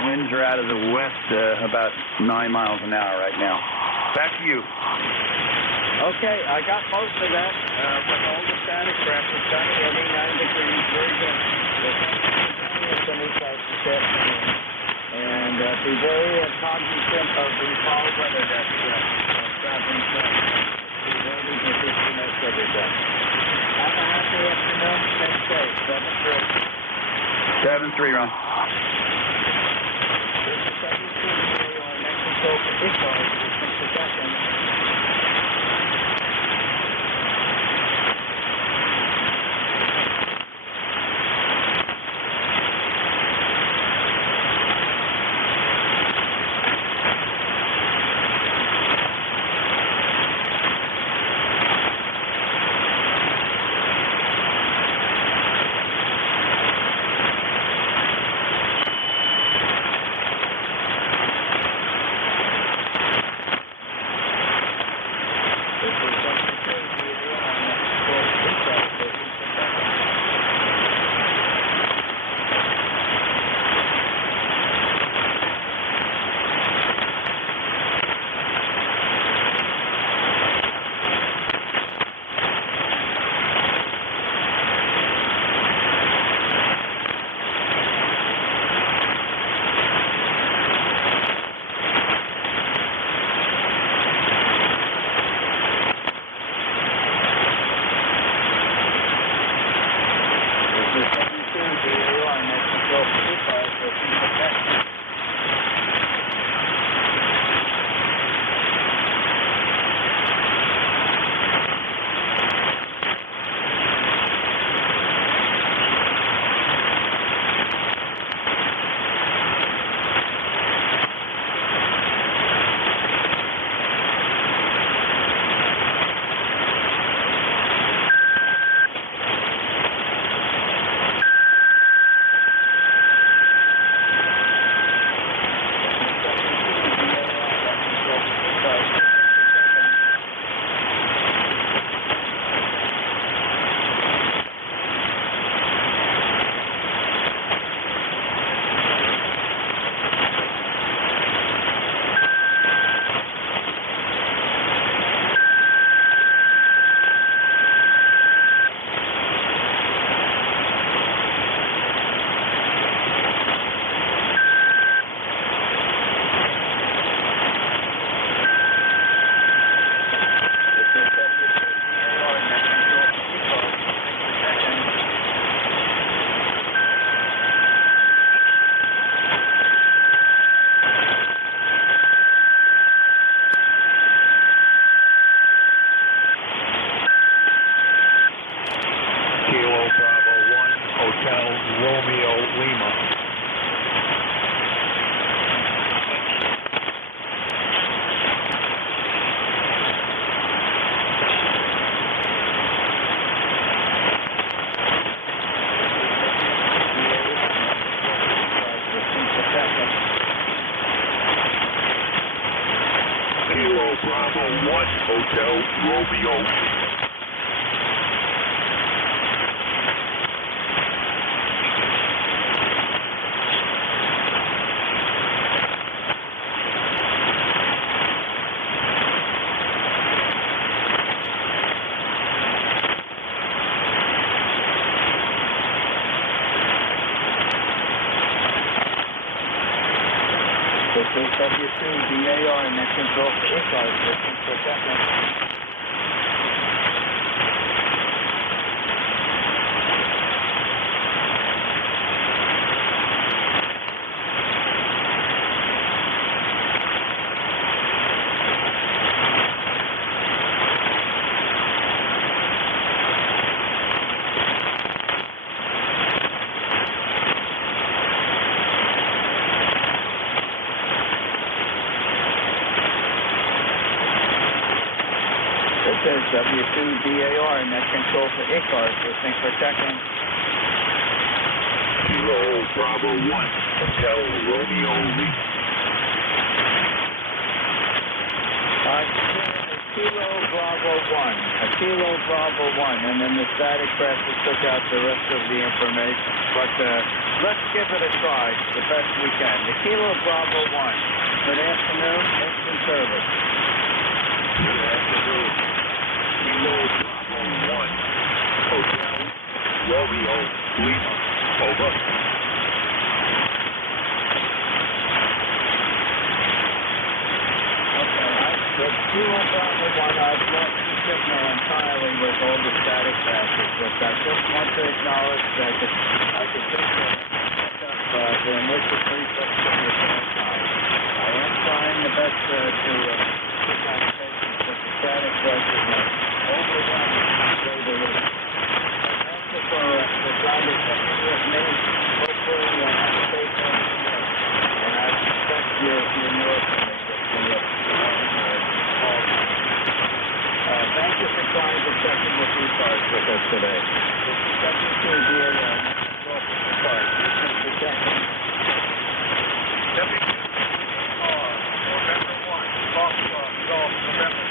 Winds are out of the west about 9 miles an hour right now. Back to you. Okay, I got most of that. With all the static crashes, sunny, 89 degrees, very good. And be very cognizant of the foul weather that's traveling through. Be ready to disconnect everything. Have a happy afternoon. Stay safe. 7-3, Ron. This is W2DAR, net control for ECARS, listening for check-in. Kilo Bravo 1, Hotel Romeo. This is W2DAR, net control for ECARS, looking for second. This is W2DAR, net control for ECARS, listening for second. Kilo Bravo 1, Hotel Romeo Lee. Kilo Bravo 1, a Kilo Bravo 1, and then the static pressure took out the rest of the information. But let's give it a try the best we can. The Kilo Bravo 1, good afternoon, instant service. Good afternoon. Kilo Bravo 1, Hotel Romeo Lima. Over. The Kilo Bravo 1, I've lost the signal entirely with all the static passes, but I just want to acknowledge that I could just pick up the initial prefix of your time. I am trying the best to pick on patients, but the static pressures are overwhelming to say the least. Thank you for trying to check in with me. Hopefully, have a safe one. And I expect your north to make it. Thank you for trying to check in with ECARS with us today. This is W2DAR, ECARS, listening for second. WTR, November 1, Foxtrot, Golf, November.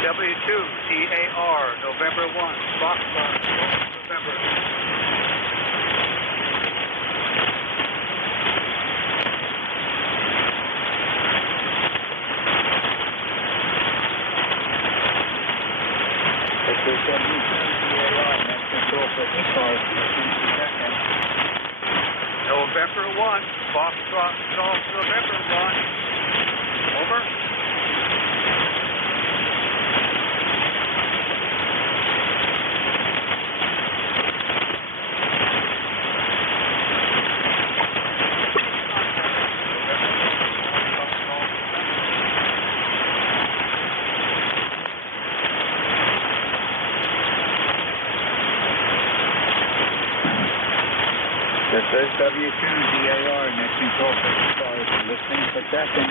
W2DAR, November 1, Foxtrot, Golf, November. This is W2DAR, net control for ECARS, listening for second. November 1, Foxtrot, Golf, November 1. Over. This is W2DAR, net control for ECARS, listening for second.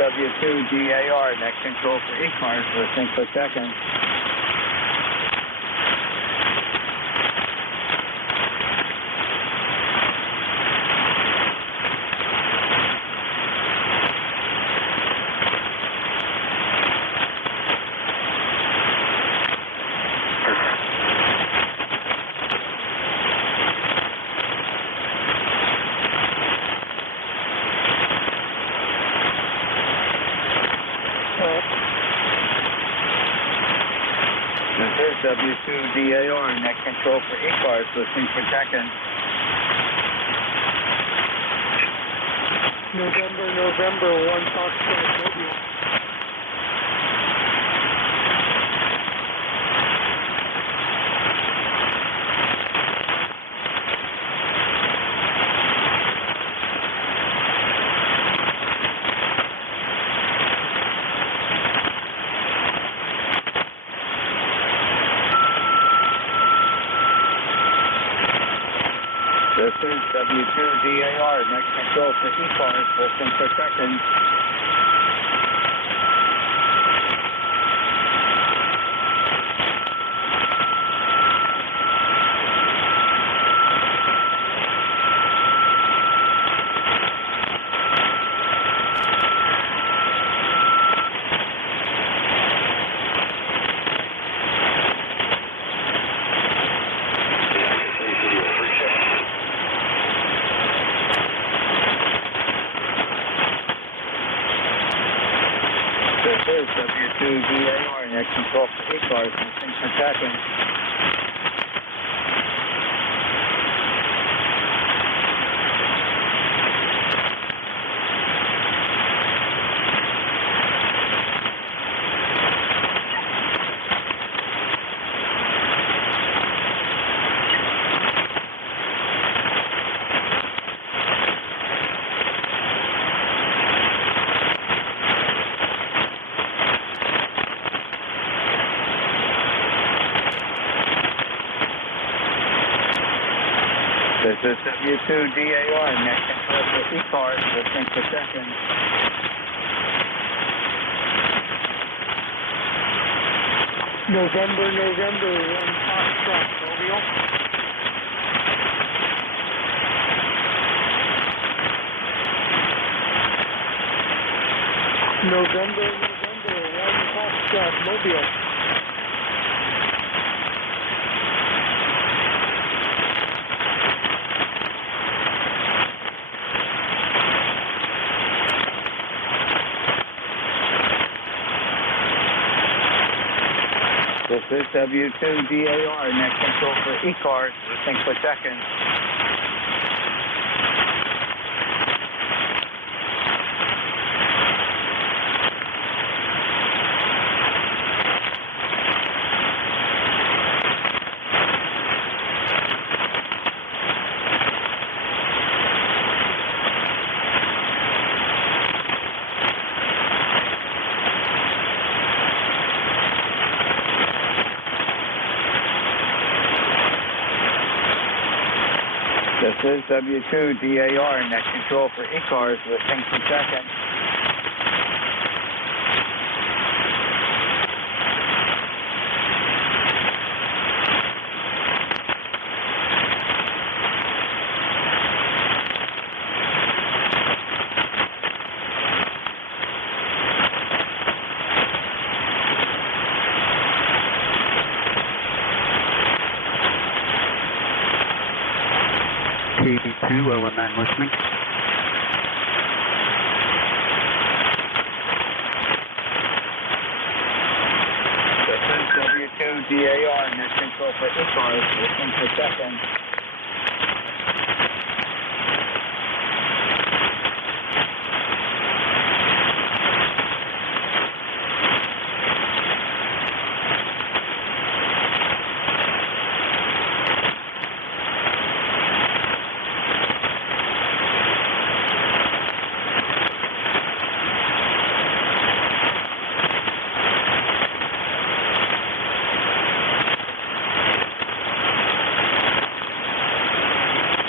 W2DAR, net control for ECARS, listening for second. This is W2DAR, net control for ECARS, listening for second. November 1, Foxtrot, Mobile. This is W2DAR, next control for ECARS, listening for seconds. This is W2DAR, next control for ECARS, listening for seconds. This is W2DAR, next control for ECARS, listening for seconds. November, 1 Foxtrot, Romeo. November, 1 Foxtrot, Mobile. This is W2DAR, next control for ECARS, listening for seconds. This is W2DAR, next control for ECARS, listening for seconds. TV2, LM9 listening. This is W2DAR, next control for ECARS, listening for seconds.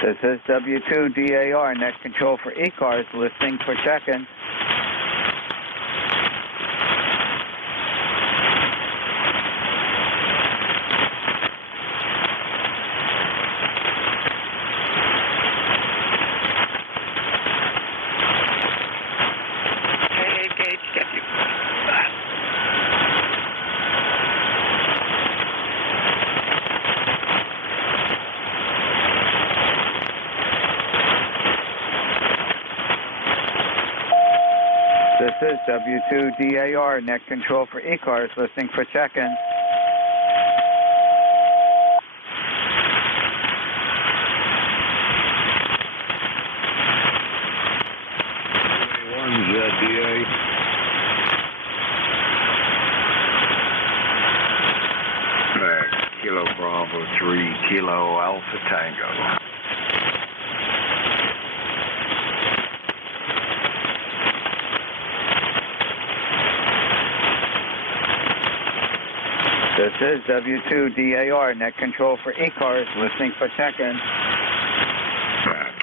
This is W2DAR, next control for ECARS, listening for seconds. Hey, Gage, get you. This is W2DAR, net control for ECARS, listening for seconds. DA. Kilo Bravo 3, Kilo Alpha Tango. This is W2DAR, net control for ECARS, listening for seconds.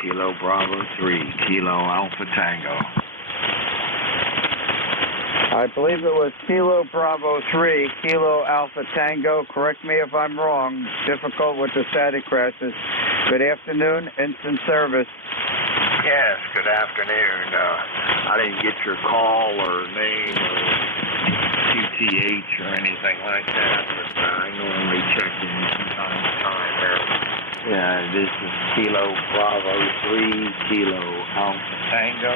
Kilo Bravo 3, Kilo Alpha Tango. I believe it was Kilo Bravo 3, Kilo Alpha Tango. Correct me if I'm wrong. Difficult with the static crashes. Good afternoon, instant service. Yes, good afternoon. I didn't get your call or name or QTH or anything like that, but I normally check in from time to time there. Yeah, this is Kilo Bravo 3, Kilo Alpha Tango.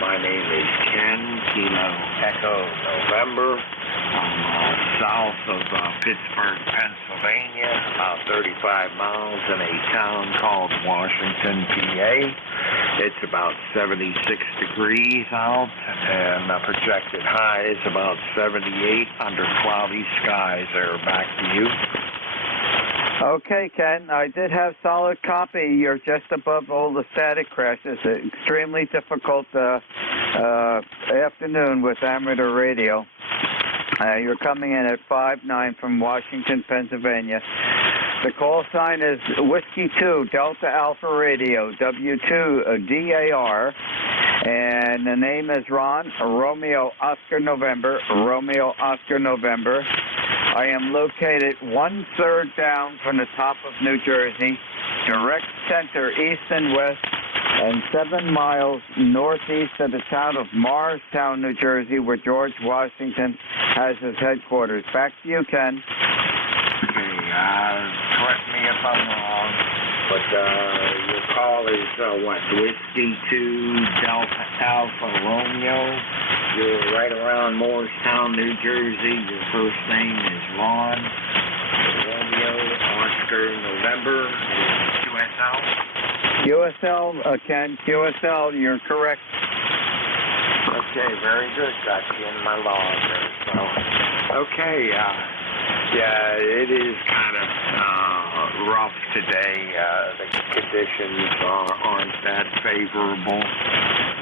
My name is Ken, Kilo Echo November. I'm south of Pittsburgh, Pennsylvania, about 35 miles in a town called Washington, PA. It's about 76 degrees out, and the projected high is about 78 under cloudy skies. There, back to you. Okay, Ken, I did have solid copy. You're just above all the static crashes. Extremely difficult afternoon with amateur radio. You're coming in at 5-9 from Washington, Pennsylvania. The call sign is Whiskey 2, Delta Alpha Radio, W2DAR. And the name is Ron, Romeo Oscar November, Romeo Oscar November. I am located 1/3 down from the top of New Jersey, direct center east and west, and 7 miles northeast of the town of Morristown, New Jersey, where George Washington has his headquarters. Back to you, Ken. Okay, correct me if I'm wrong, but your call is Whiskey 2 Delta Alpha Romeo. You're right around Morristown, New Jersey. Your first name is Ron. Romeo Oscar November. QSL. QSL, Ken, QSL, you're correct. Okay, very good. Got you in my log there. So, okay, yeah, it is kind of rough today. The conditions aren't that favorable.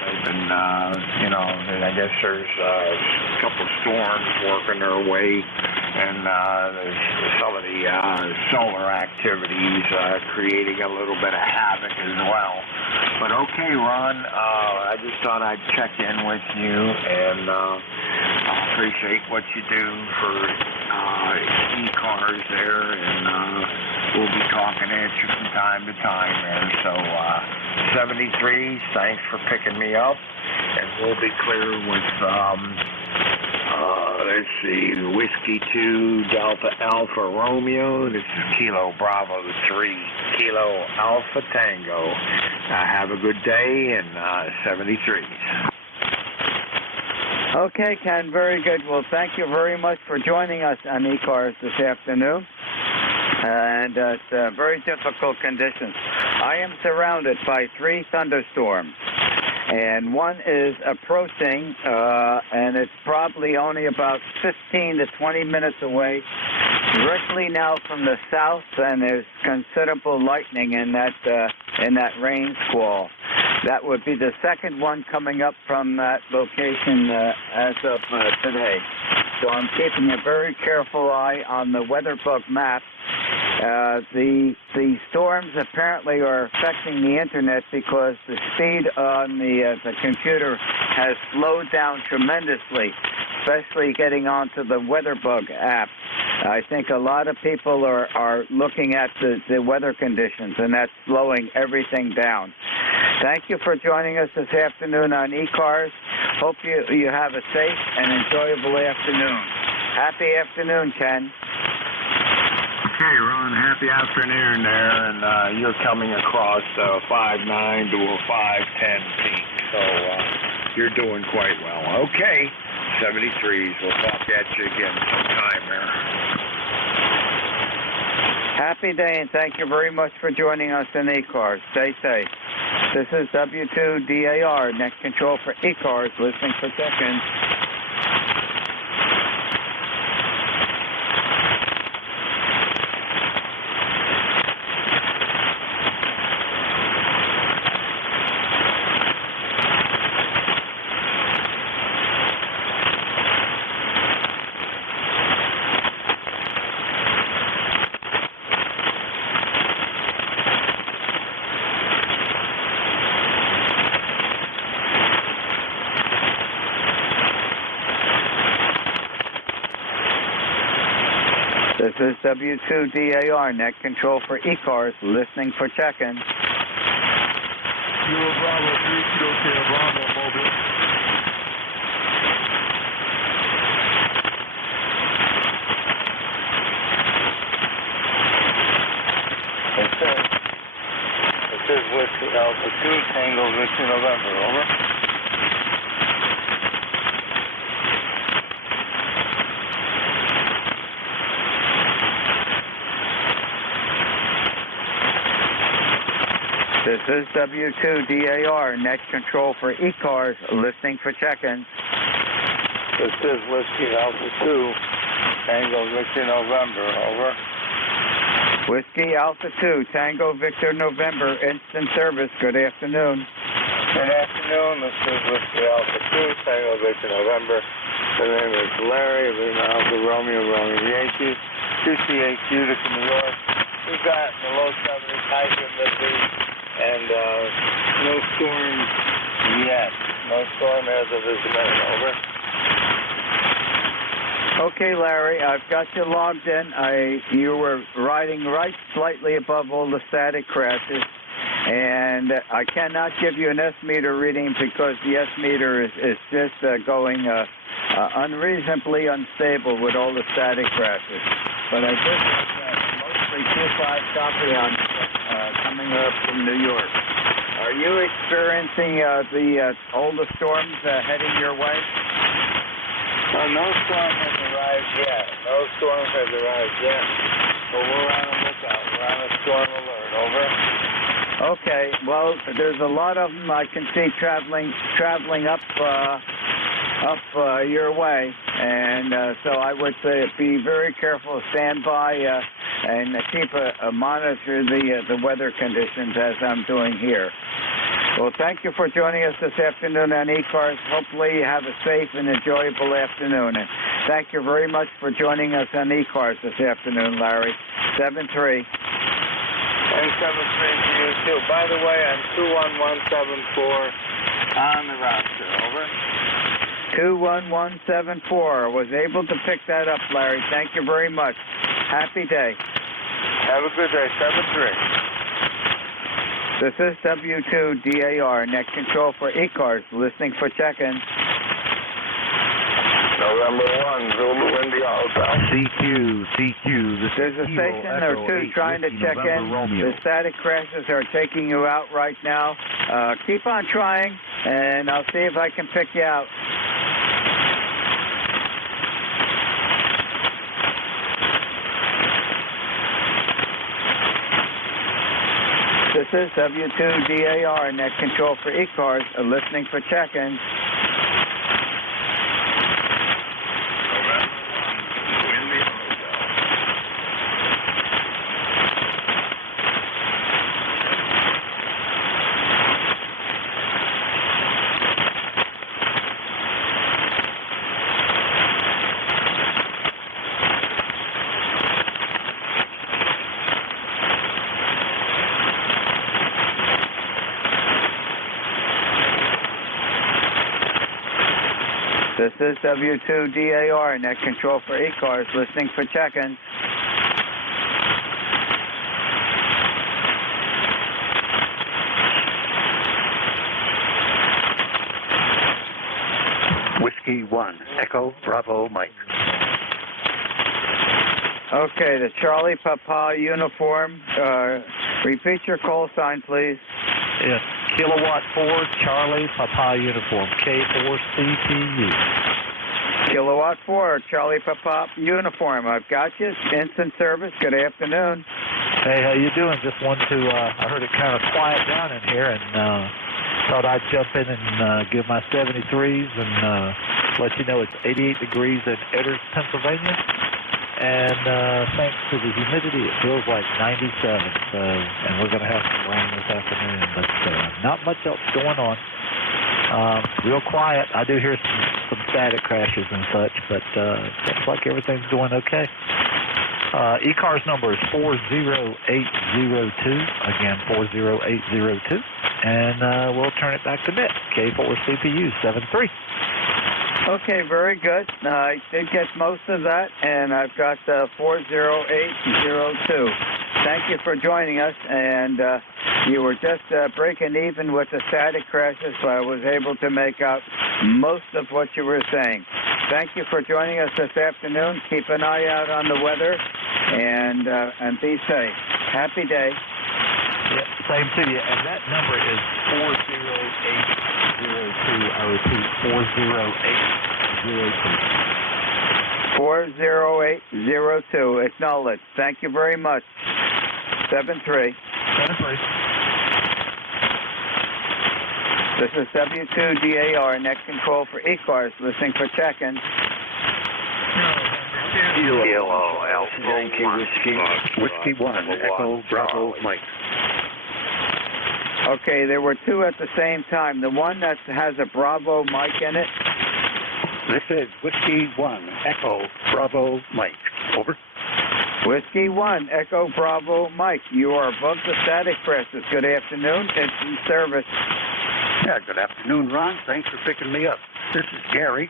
They've been, I guess there's a couple storms working their way, and there's some of the solar activities creating a little bit of havoc as well. But okay, Ron, I just thought I'd check in with you, and I appreciate what you do for ECARS there, and we'll be talking at you from time to time there. So 73s, thanks for picking me up, and we'll be clear with let's see, Whiskey 2 Delta Alpha Romeo. This is Kilo Bravo 3 Kilo Alpha Tango. Have a good day, and 73s. Okay, Ken, very good. Well, thank you very much for joining us on ECARS this afternoon. And it's very difficult conditions. I am surrounded by 3 thunderstorms. And one is approaching, and it's probably only about 15 to 20 minutes away, directly now from the south, and there's considerable lightning in that rain squall. That would be the second one coming up from that location as of today. So I'm keeping a very careful eye on the WeatherBug map. The storms apparently are affecting the internet because the speed on the computer has slowed down tremendously, especially getting onto the WeatherBug app. I think a lot of people are looking at the weather conditions, and that's slowing everything down. Thank you for joining us this afternoon on ECARS. Hope you have a safe and enjoyable afternoon. Happy afternoon, Ken. Okay, Ron, happy afternoon there, and you're coming across 5'9" to a 5'10" peak, so you're doing quite well. Okay, 73s, we'll talk at you again sometime there. Happy day, and thank you very much for joining us in ECARS. Stay safe. This is W2DAR, Net Control for ECARS, listening for seconds. is W2DAR, net control for ECARS, listening for check-in. Kilo Bravo 3, Kilo Sierra Bravo, Mobile. This is Whiskey Alpha 2, Tango Victor November, over. This is W2DAR, net control for ECARS, listening for check-in. This is Whiskey Alpha 2, Tango Victor November, over. Whiskey Alpha 2, Tango Victor November, instant service. Good afternoon. Good afternoon. This is Whiskey Alpha 2, Tango Victor November. The name is Larry, Lima Alpha Romeo, Romeo Yankee, 2CH Utica, New York. We've got in the low 70s, high humidity, and no storm yet. No storm as of this minute, over. Okay, Larry, I've got you logged in. You were riding right slightly above all the static crashes, and I cannot give you an S-meter reading because the S-meter is just going unreasonably unstable with all the static crashes. But I did mostly 2.5 copy on coming up from New York. Are you experiencing all the storms heading your way? No storm has arrived yet. No storm has arrived yet. But we're on a lookout. We're on a storm alert. Over. Okay. Well, there's a lot of them I can see traveling up your way, and so I would say be very careful. Stand by and monitor the weather conditions as I'm doing here. Well, thank you for joining us this afternoon on ECARS. Hopefully you have a safe and enjoyable afternoon. And thank you very much for joining us on ECARS this afternoon, Larry. 7-3. And 7-3 to you, too. By the way, I'm 21174 on the roster. Over. 21174. Was able to pick that up, Larry. Thank you very much. Happy day. Have a good day. 7-3. This is W2DAR, net control for ECARS, listening for check-in. November 1, Zulu India Hotel. CQ. There's a station or two trying to check in. The static crashes are taking you out right now. Keep on trying, and I'll see if I can pick you out. This is W2DAR, net control for ECARS, listening for check-in. This is W2DAR, net control for ECARS, listening for check-in. Whiskey 1, Echo Bravo Mike. Okay, the Charlie Papa uniform. Repeat your call sign, please. Yes, Kilowatt 4, Charlie Papa uniform, K4CPU. Kilowatt 4, Charlie Papa uniform. I've got you. Instant service. Good afternoon. Hey, how you doing? Just wanted to, I heard it kind of quiet down in here, and thought I'd jump in and give my 73s and let you know it's 88 degrees in Edders, Pennsylvania. And thanks to the humidity, it feels like 97. So, and we're going to have some rain this afternoon, but not much else going on. Real quiet. I do hear some static crashes and such, but looks like everything's going okay. ECARS number is 40802. Again, 40802. And we'll turn it back to Nick. K4CPU 73. Okay, very good. I did get most of that, and I've got 40802. Thank you for joining us, and you were just breaking even with the static crashes, so I was able to make out most of what you were saying. Thank you for joining us this afternoon. Keep an eye out on the weather, and be safe. Happy day. Yep, same to you. And that number is 40802. I repeat, 40802. 40802. Acknowledged. Thank you very much. 73. 73. This is W2DAR, net control for ECARS, listening for check-in. Kilo Alpha Yankee Whiskey 1, Echo Bravo Mike. Okay, there were two at the same time. The one that has a Bravo Mike in it. This is Whiskey 1, Echo Bravo Mike. Over. Whiskey 1, Echo Bravo Mike. You are above the static presses. Good afternoon. It's in service. Yeah, good afternoon, Ron. Thanks for picking me up. This is Gary.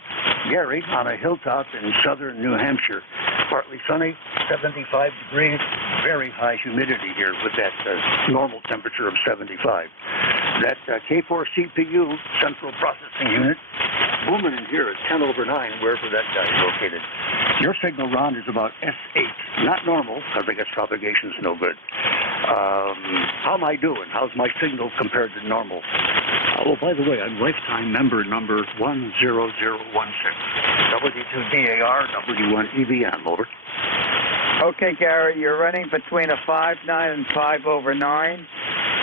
Gary on a hilltop in southern New Hampshire. Partly sunny, 75 degrees, very high humidity here with that normal temperature of 75. That K4 CPU, central processing unit, booming in here at 10 over 9, wherever that guy is located. Your signal, Ron, is about S8, not normal, because I guess propagation's no good. How am I doing? How's my signal compared to normal? Oh, by the way, I'm lifetime member number 10016. W2DAR, W1EVM, over. Okay, Gary, you're running between a 5.9 and 5 over 9.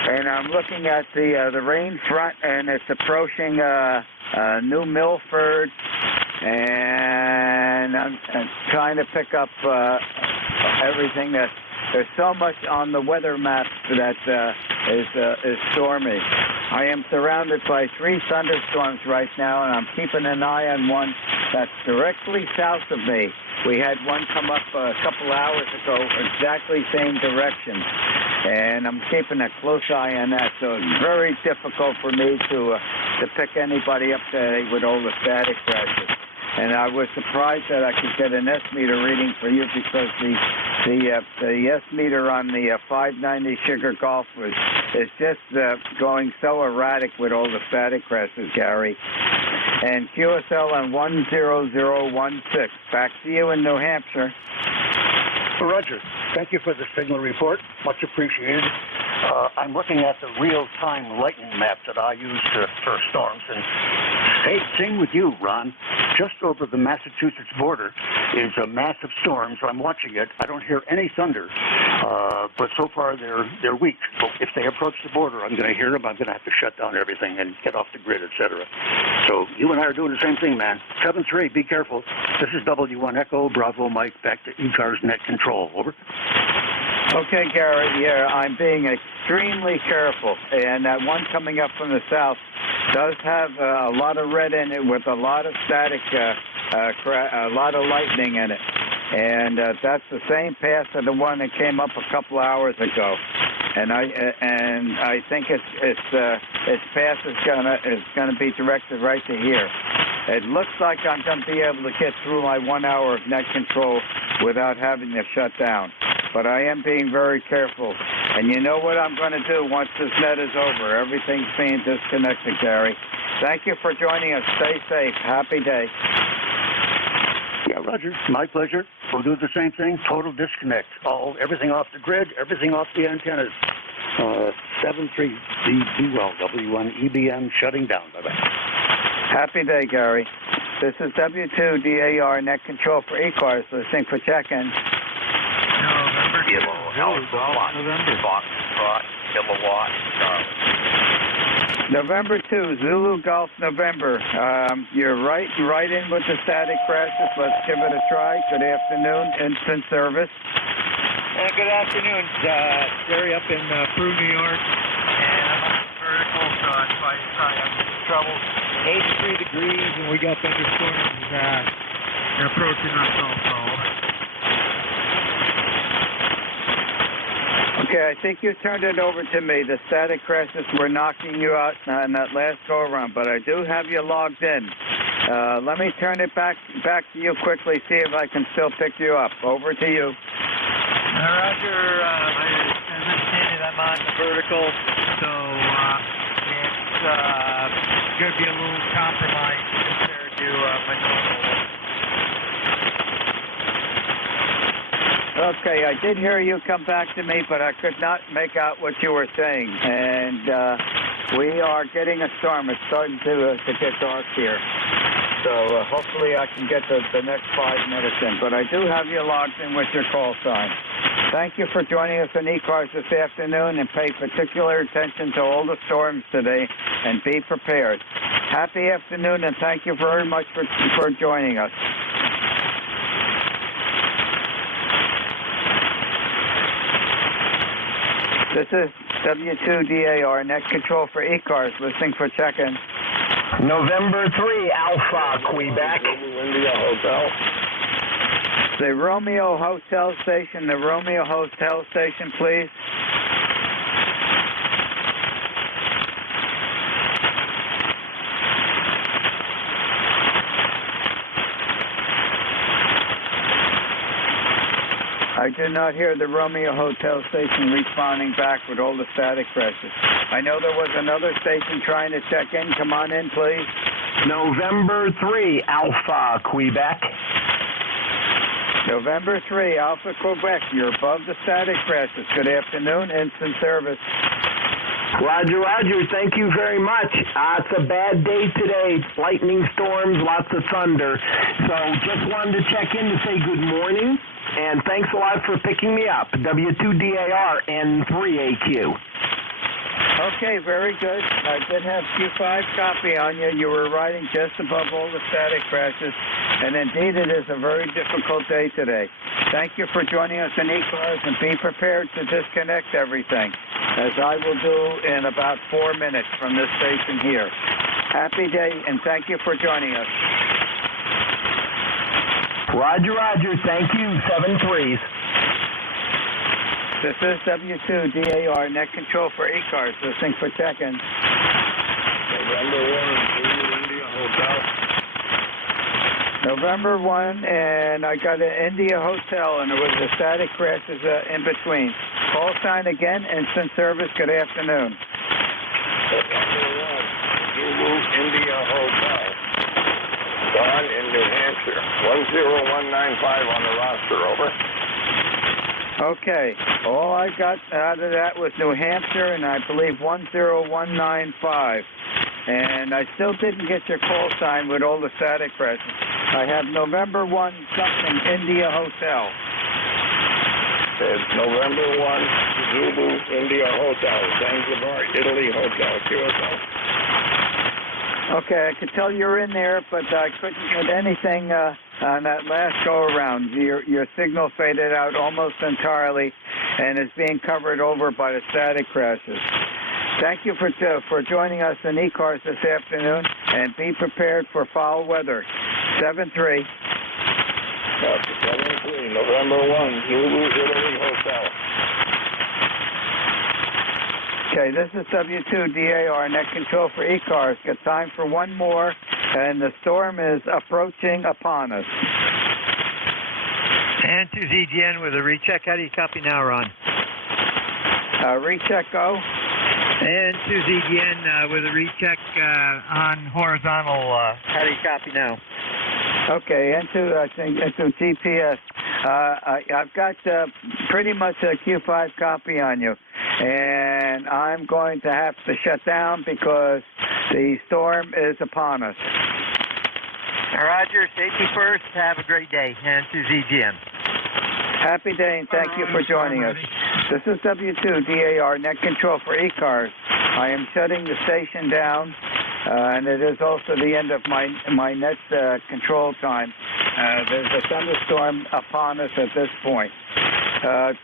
And I'm looking at the rain front, and it's approaching New Milford. And I'm trying to pick up everything that... There's so much on the weather map that is stormy. I am surrounded by 3 thunderstorms right now, and I'm keeping an eye on one that's directly south of me. We had one come up a couple hours ago, exactly same direction, and I'm keeping a close eye on that. So it's very difficult for me to pick anybody up today with all the static crashes. And I was surprised that I could get an S-meter reading for you because the S-meter on the 590 Sugar Golf is just going so erratic with all the static crashes, Gary. And QSL on 10016. Back to you in New Hampshire. Roger. Thank you for the signal report. Much appreciated. I'm looking at the real-time lightning map that I use for storms. And hey, same with you, Ron. Just over the Massachusetts border is a massive storm, so I'm watching it. I don't hear any thunder, but so far they're weak. So if they approach the border, I'm going to hear them. I'm going to have to shut down everything and get off the grid, etc. So you and I are doing the same thing, man. 7-3, be careful. This is W1 Echo Bravo Mike, back to ECARS net control. Over. Okay, Gary, yeah, I'm being extremely careful, and that one coming up from the south does have a lot of red in it with a lot of static, a lot of lightning in it, and that's the same path as the one that came up a couple hours ago, and I think its path is gonna be directed right to here. It looks like I'm going to be able to get through my 1 hour of net control without having to shut down. But I am being very careful. And you know what I'm going to do once this net is over. Everything's being disconnected, Gary. Thank you for joining us. Stay safe. Happy day. Yeah, Roger. My pleasure. We'll do the same thing. Total disconnect. Everything off the grid, everything off the antennas. 7-3. Be well. W1 EBM shutting down. Bye-bye. Happy day, Gary. This is W2DAR net control for ECARS, listening for check-in. Kilo Alpha 1, Foxtrot, Kilowatt, Charlie. November 2, Zulu Golf, November. You're right in with the static crashes. Let's give it a try. Good afternoon, instant service. Good afternoon, Gary up in Peru, New York. And I'm on vertical, so I'm having trouble. 83 degrees, and we got thunderstorms they're approaching us also. Okay, I think you turned it over to me. The static crashes were knocking you out on that last go-around, but I do have you logged in. Let me turn it back to you quickly, see if I can still pick you up. Over to you. Roger, as I stated, I'm on the vertical, so it's going to be a little compromised compared to my normal. Okay, I did hear you come back to me, but I could not make out what you were saying. And we are getting a storm. It's starting to get dark here. So hopefully I can get the next 5 minutes in. But I do have you logged in with your call sign. Thank you for joining us on ECARS this afternoon, and pay particular attention to all the storms today and be prepared. Happy afternoon, and thank you very much for joining us. This is W2DAR, net control for ECARS, listening for check-in. November 3, Alpha, Quebec. India Hotel. The Romeo Hotel Station, please. I do not hear the Romeo Hotel Station responding back with all the static crashes. I know there was another station trying to check in. Come on in, please. November 3, Alpha, Quebec. November 3, Alpha, Quebec. You're above the static crashes. Good afternoon. Instant service. Roger, Roger. Thank you very much. It's a bad day today. Lightning storms, lots of thunder. So just wanted to check in to say good morning. And thanks a lot for picking me up. W2DAR N3AQ. Okay, very good. I did have Q5 copy on you. You were riding just above all the static crashes. And indeed, it is a very difficult day today. Thank you for joining us in ECARS, and be prepared to disconnect everything, as I will do in about 4 minutes from this station here. Happy day, and thank you for joining us. Roger, Roger. Thank you. 7-3s. This is W2DAR, net control for ECARS, listening for check-in. November 1, India Hotel. November 1, and I got an India Hotel, and there was a static crashes in between. Call sign again, instant service. Good afternoon. November 1, Zulu India Hotel. Don in New Hampshire. 10195 on the roster, over. Okay. All I got out of that was New Hampshire, and I believe 10195. And I still didn't get your call sign with all the static crashes. I have November 1 something India Hotel. It's November 1, Zulu India Hotel. Zanzibar, Italy Hotel, QSO. Okay, I could tell you're in there, but I couldn't get anything on that last go-around. Your signal faded out almost entirely and is being covered over by the static crashes. Thank you for joining us in ECARS this afternoon, and be prepared for foul weather. 7-3. 7-3, November 1, Zulu Italy Hotel. Okay, this is W2DAR, net control for ECARS. Got time for one more, and the storm is approaching upon us. And to ZGN with a recheck. How do you copy now, Ron? Recheck go. And to ZGN with a recheck on horizontal. How do you copy now? Okay, into GPS. I've got pretty much a Q5 copy on you, and I'm going to have to shut down because the storm is upon us. Roger, safety first. Have a great day. And to ZGN. Happy day, and thank you for joining us. This is W2DAR, net control for ECARS. I am shutting the station down, and it is also the end of my net control time. There's a thunderstorm upon us at this point.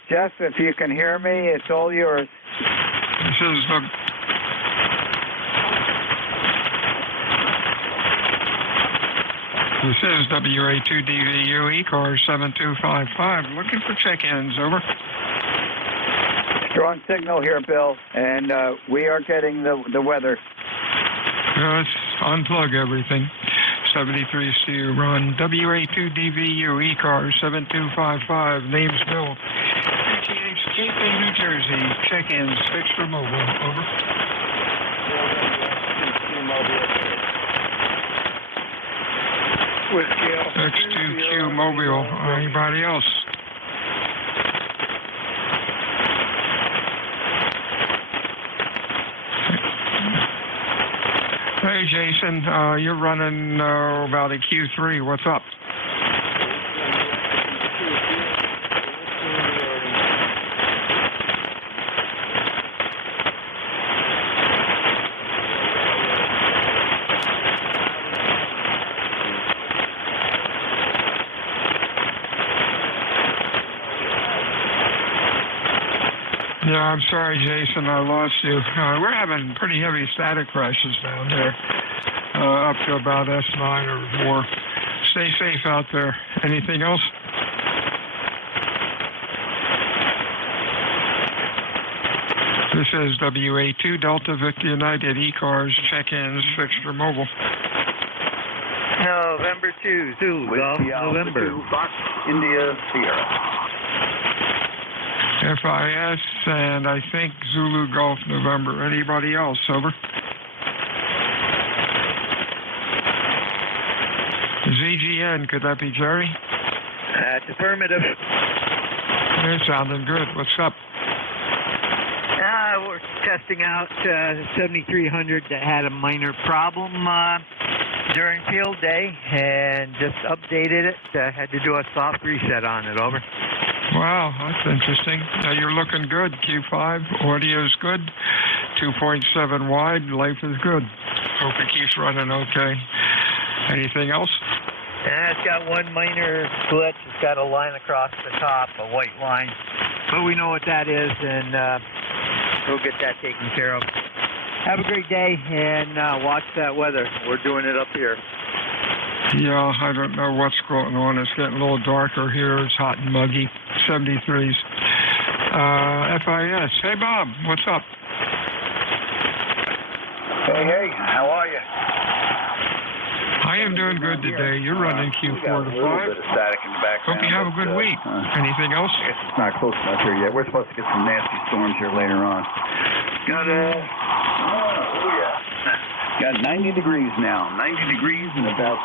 Jeff, if you can hear me, it's all yours. This is WA2DVU ECARS 7255. Looking for check-ins, over. Strong signal here, Bill, and we are getting the weather. Let's unplug everything. 73's to you, Ron. WA2DVU, ECARS 7255, name's Bill. HEH, Gateway, New Jersey, check-ins, fixed or mobile, over. X2Q Mobile, anybody else? Hey, Jason, you're running about a Q3. What's up? Yeah, I'm sorry, Jason, I lost you. We're having pretty heavy static crashes down there, up to about S9 or more. Stay safe out there. Anything else? This is WA2 Delta Victor United, ECARS, check-ins, fixed or mobile. November 2, Zulu, Golf, November. 2, Fox, India, Sierra. FIS, and I think Zulu Golf November. Anybody else? Over. ZGN, could that be Jerry? That's affirmative. You're sounding good. What's up? We're testing out 7300 that had a minor problem during field day and just updated it. Had to do a soft reset on it. Over. Wow, that's interesting. You're looking good. Q5, audio's good. 2.7 wide, life is good. Hope it keeps running okay. Anything else? It's got one minor glitch. It's got a line across the top, a white line. But we know what that is, and we'll get that taken care of. Have a great day, and watch that weather. We're doing it up here. Yeah, I don't know what's going on. It's getting a little darker here. It's hot and muggy. 73s. FIS. Hey, Bob, what's up? Hey, how are you? I am doing good today. You're running Q4 to 5. A little bit of static in the background. Hope you have a good week. Anything else? I guess it's not close enough here yet. We're supposed to get some nasty storms here later on. Got 90 degrees now. 90 degrees and about,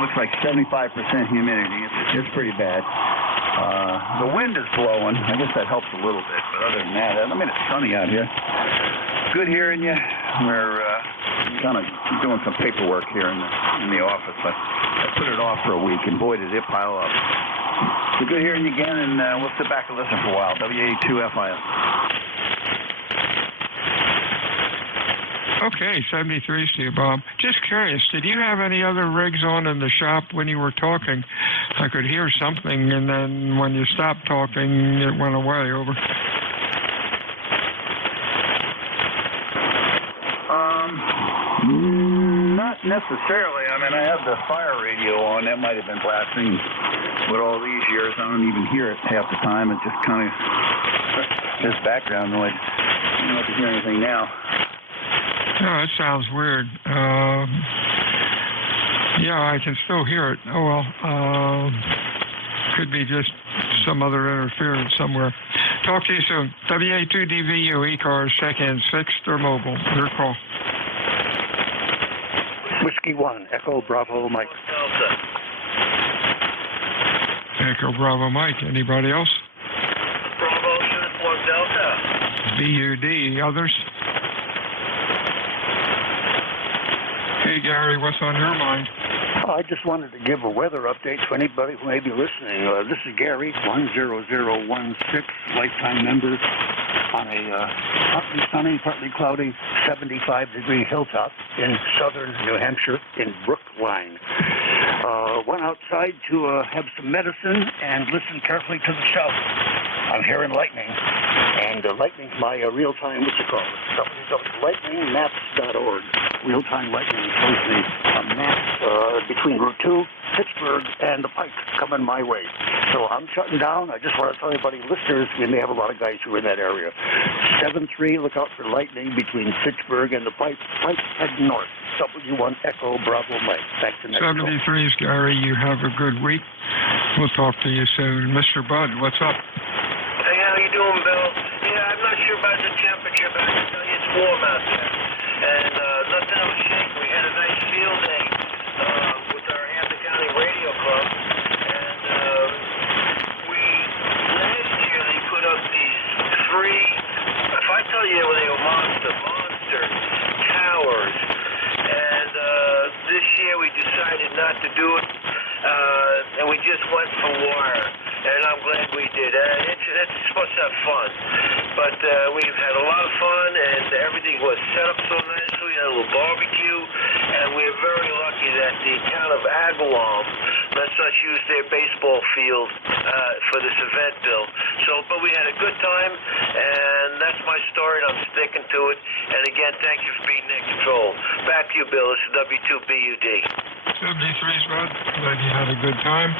looks like 75% humidity. It's pretty bad. The wind is blowing. I guess that helps a little bit. But other than that, it's sunny out here. Good hearing you. We're kind of doing some paperwork here in the office. I put it off for a week, and boy, did it pile up. So good hearing you again, and we'll sit back and listen for a while. WA2FIS. Okay, 73s to you, Bob. Just curious, did you have any other rigs on in the shop when you were talking? I could hear something, and then when you stopped talking, it went away. Over. Not necessarily. I have the fire radio on. That might have been blasting. But all these years, I don't even hear it half the time. It's just kind of just background noise. I don't know if you hear anything now. No, it sounds weird. Yeah, I can still hear it. Oh, well. Could be just some other interference somewhere. Talk to you soon. WA2DVU, ECARS, check-ins, fixed or mobile. Your call. Whiskey 1, Echo Bravo Mike. Echo Bravo Mike. Anybody else? Bravo Uniform Delta. BUD. Others? Hey, Gary, what's on your mind? I just wanted to give a weather update to anybody who may be listening. This is Gary, 10016, lifetime member on a partly sunny, partly cloudy, 75-degree hilltop in southern New Hampshire in Brookline. Went outside to have some medicine and listen carefully to the show. I'm hearing lightning, and lightning's my real-time, what's it called? www.lightningmaps.org. Real-time lightning shows me a map between Route 2, Pittsburgh, and the Pike coming my way. So I'm shutting down. I just want to tell everybody, listeners, we may have a lot of guys who are in that area. 7-3, look out for lightning between Pittsburgh and the Pike. Pike, head north. W1 Echo Bravo Mike. Back to next call. 73's, Gary. You have a good week. We'll talk to you soon. Mr. Bud, what's up? Hey, how you doing, Bill? Yeah, I'm not sure about the temperature, but I can tell you it's warm out there. And nothing of a shake. We had a nice field day with our Hampton County Radio Club. And last year they put up these 3, if I tell you they were monster towers. And this year we decided not to do it. And we just went for wire. And I'm glad we did. It's supposed to have fun. But we've had a lot of fun, and everything was set up so nicely. We had a little barbecue, and we're very lucky that the town of Agawam lets us use their baseball field for this event, Bill. But we had a good time, and that's my story, and I'm sticking to it. And again, thank you for being in control. Back to you, Bill. This is W2BUD. 73's, Bud. Glad you had a good time.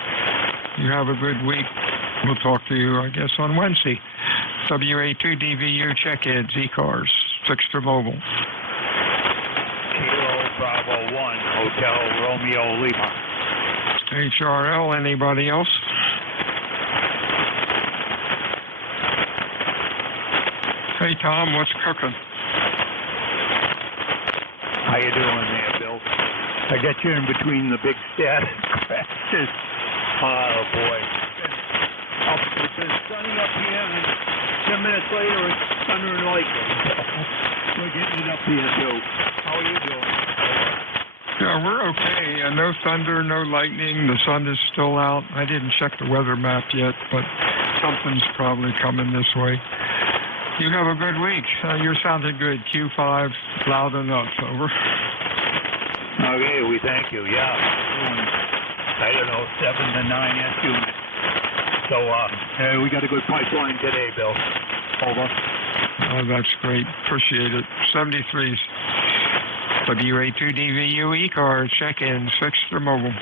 You have a good week. We'll talk to you, I guess, on Wednesday. WA2DVU check-ins, ECARS, fixed or mobile. Kilo Bravo 1, Hotel Romeo Lima. HRL, anybody else? Hey, Tom, what's cooking? How you doing there, Bill? I got you in between the big static crashes. Oh, boy. It's been sunny up here, and 10 minutes later, it's thunder and lightning. We're getting it up here, too. How are you doing? Yeah, we're okay. No thunder, no lightning. The sun is still out. I didn't check the weather map yet, but something's probably coming this way. You have a good week. You're sounding good. Q5, loud enough. Over. Okay, we thank you. Yeah. I don't know, 7 to 9 unit. So, we got a good pipeline today, Bill. Over. Oh, that's great. Appreciate it. 73's. WA2DVU ECARS, check-in, fixed or mobile.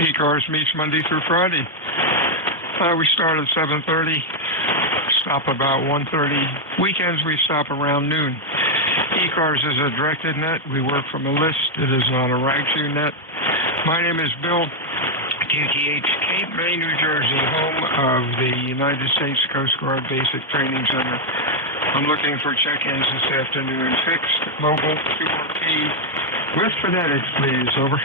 ECARS meets Monday through Friday. We start at 7:30, stop about 1:30. Weekends we stop around noon. ECARS is a directed net. We work from a list. It is not a RAG2 net. My name is Bill, QTH, Cape May, New Jersey, home of the United States Coast Guard Basic Training Center. I'm looking for check-ins this afternoon. Fixed, mobile, 2-key, with phonetics, please. Over.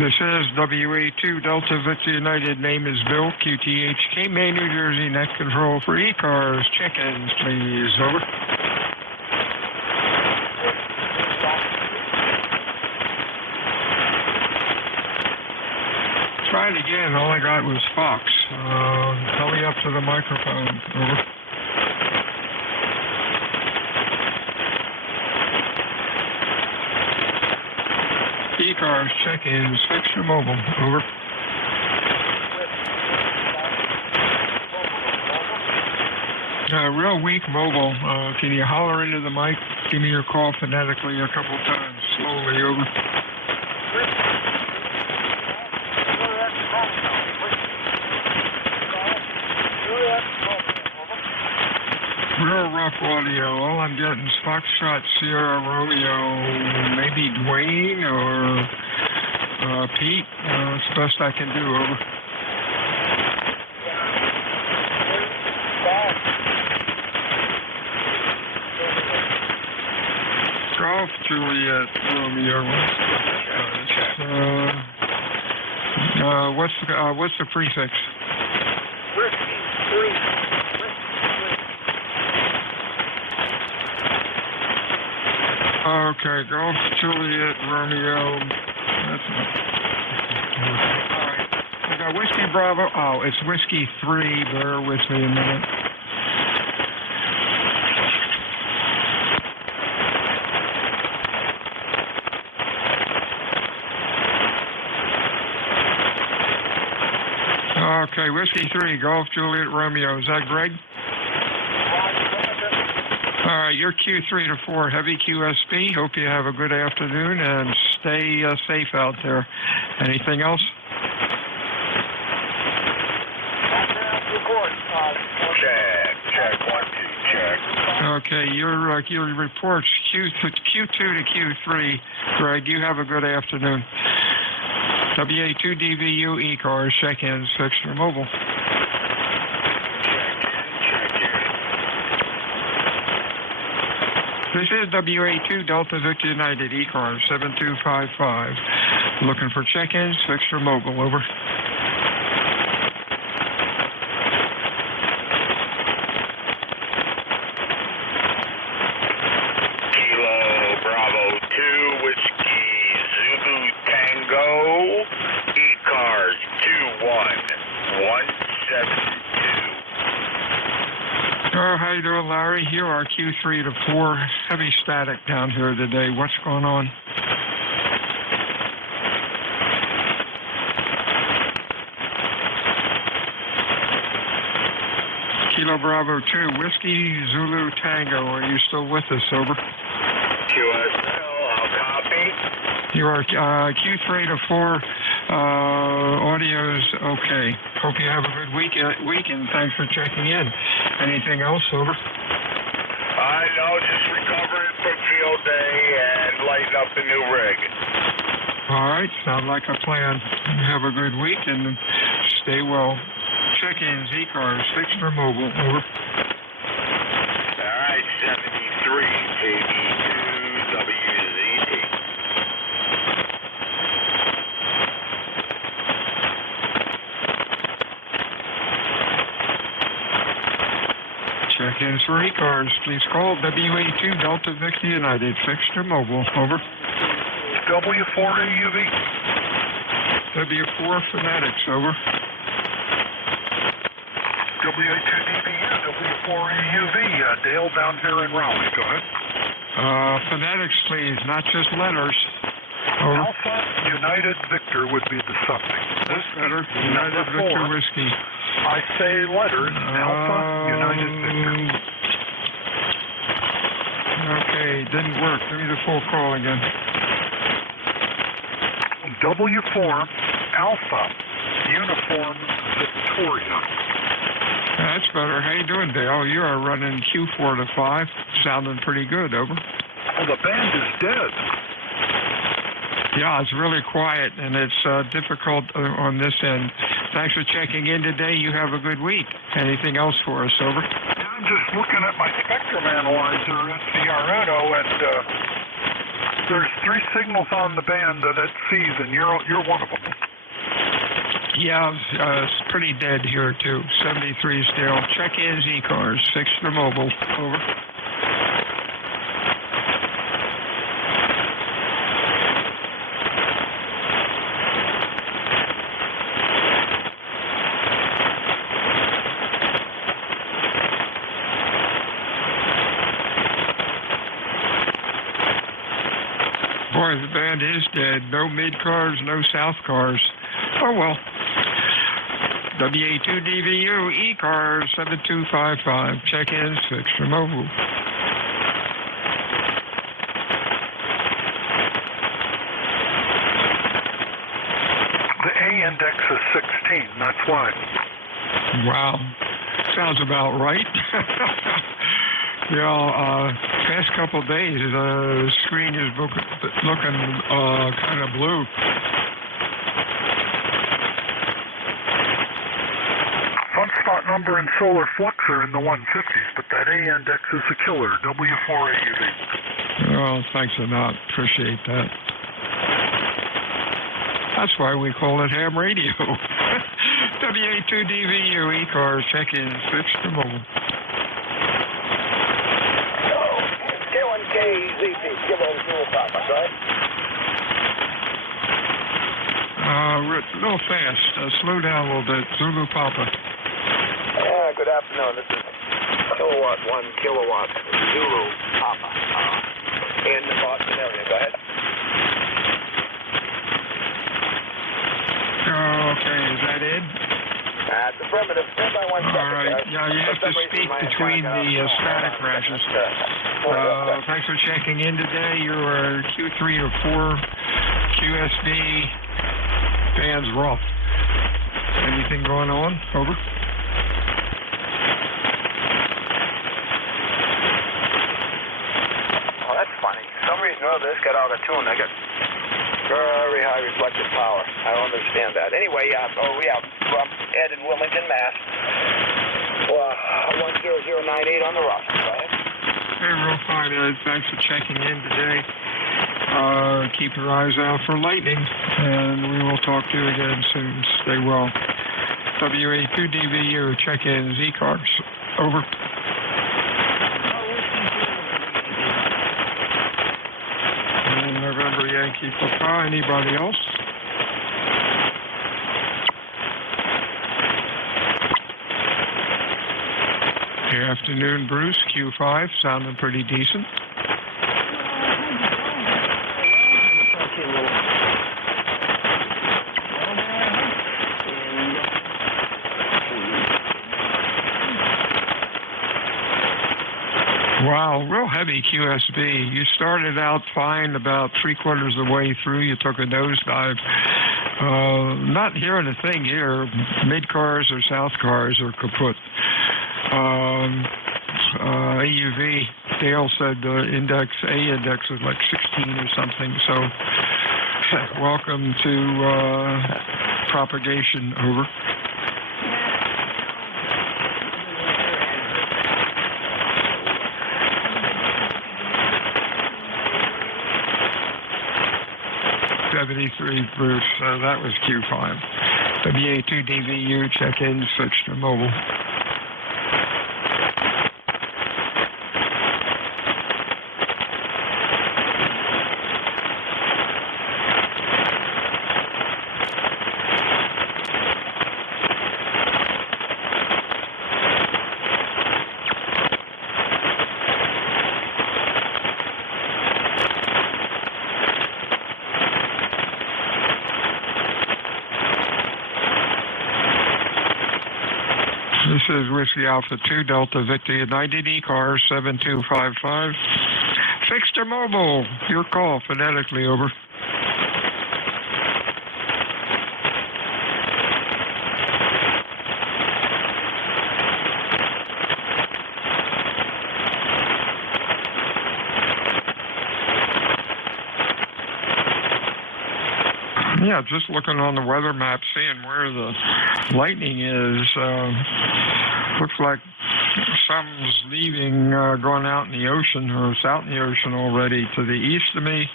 This is WA2 Delta Victor United. Name is Bill, QTH, Cape May, New Jersey. Net control for ECARS. Check-ins, please. Over. Try it again. All I got was Fox. Belly up to the microphone. Over. ECARS, check-ins, fixed or mobile. Over. Real weak mobile. Can you holler into the mic? Give me your call phonetically a couple times. Slowly. Over. off audio. All I'm getting is Foxtrot, Sierra, Romeo, maybe Dwayne or Pete. It's the best I can do. Over. Golf, Juliet, Romeo. What's the prefix? Whiskey 3. Okay, Golf, Juliet, Romeo. That's all right. I got Whiskey Bravo. Oh, it's Whiskey 3. Bear with me a minute. Okay, Whiskey 3, Golf, Juliet, Romeo. Is that Greg? All right, you're Q3 to 4, heavy QSB. Hope you have a good afternoon and stay safe out there. Anything else? Check, 1, 2, check. Okay, your reports Q2 to Q3. Greg, you have a good afternoon. WA2DVU ECARS, check-ins, fixed or mobile. This is WA2 Delta Victor United ECARS 7255. Looking for check-ins, fixed or mobile, over. Kilo Bravo 2, Whiskey Zulu Tango, ECARS 21172. Oh, how you doing, Larry? Here are Q3 to 4. Heavy static down here today. What's going on? Kilo Bravo 2, Whiskey Zulu Tango. Are you still with us? Over. QSL, I'll copy. You are Q3 to 4. Audio's okay. Hope you have a good weekend. Thanks for checking in. Anything else? Over. No, just recovering from field day and lighting up the new rig. All right, sounds like a plan. Have a good week and stay well. Check-ins, ECARS, fixed or mobile. Over. All right, 73 KD2 WZT. Check-ins for ECARS. Please call WA2 Delta Victor United, fixed or mobile. Over. W4 AUV. W4 Fanatics. Over. WA2DVU, W4 AUV. Dale down here in Raleigh. Go ahead. Fanatics, please, not just letters. Over. Alpha United Victor would be the suffix. That's better. United Victor Whiskey. I say letters. Alpha United Victor. Okay, didn't work. Give me the full call again. W4 Alpha Uniform Victoria. That's better. How you doing, Dale? You are running Q4 to 5. Sounding pretty good. Over. Oh, the band is dead. Yeah, it's really quiet, and it's difficult on this end. Thanks for checking in today. You have a good week. Anything else for us? Over. Yeah, I'm just looking at my spectrum analyzer at the Areno, and there's 3 signals on the band that it sees, and you're one of them. Yeah, it's pretty dead here, too. 73 still. Check-ins, ECARS, fixed or mobile. Over. Boy, the band is dead. No mid-cars, no south cars. Oh, well. WA2DVU, ECARS 7255. Check-ins, fixed or mobile. The A index is 16, that's why. Wow. Sounds about right. Past couple of days, the screen is looking kind of blue. Sunspot number and solar flux are in the 150s, but that A index is a killer, W4AUV. Well, thanks a lot. Appreciate that. That's why we call it ham radio. WA2DVU ECARS check-in fixed to mobile. K1KZP, Kilo Zulu Papa, go ahead. A little fast. Slow down a little bit. Zulu Papa. Yeah, good afternoon. This is Kilowatt 1 Kilowatt Zulu Papa in the Boston area. Go ahead. Okay, is that it? That's affirmative. Stand by 1 second. All right. Yeah, you have to speak between the static crashes. Thanks for checking in today. You're Q3 or 4 QSB band's rough. Anything going on? Over. Oh, that's funny. For some reason or other, this got out of tune. I got very high reflective power. I don't understand that. Anyway, we have from Ed in Wilmington, Mass. 10098 on the roster, right? Hey, real fine, Ed. Thanks for checking in today. Keep your eyes out for lightning, and we will talk to you again soon. Stay well. WA2DVU, check-in ECARS. Over. And November Yankee Papa. Anybody else? Good afternoon, Bruce. Q5, sounding pretty decent. Wow, real heavy QSB. You started out fine about 3/4 of the way through. You took a nosedive. Not hearing a thing here. Mid-cars or south cars are kaput. AUV, Dale said the A index was like 16 or something. So welcome to propagation. Over. Bruce, that was Q5. WA2DVU, check-in, switch to mobile. This is Whiskey Alpha 2 Delta Victor United ECARS 7255. Fixed or mobile? Your call phonetically. Over. Yeah, just looking on the weather map, seeing where the lightning is. Looks like something's leaving, going out in the ocean, or it's out in the ocean already. To the east of me,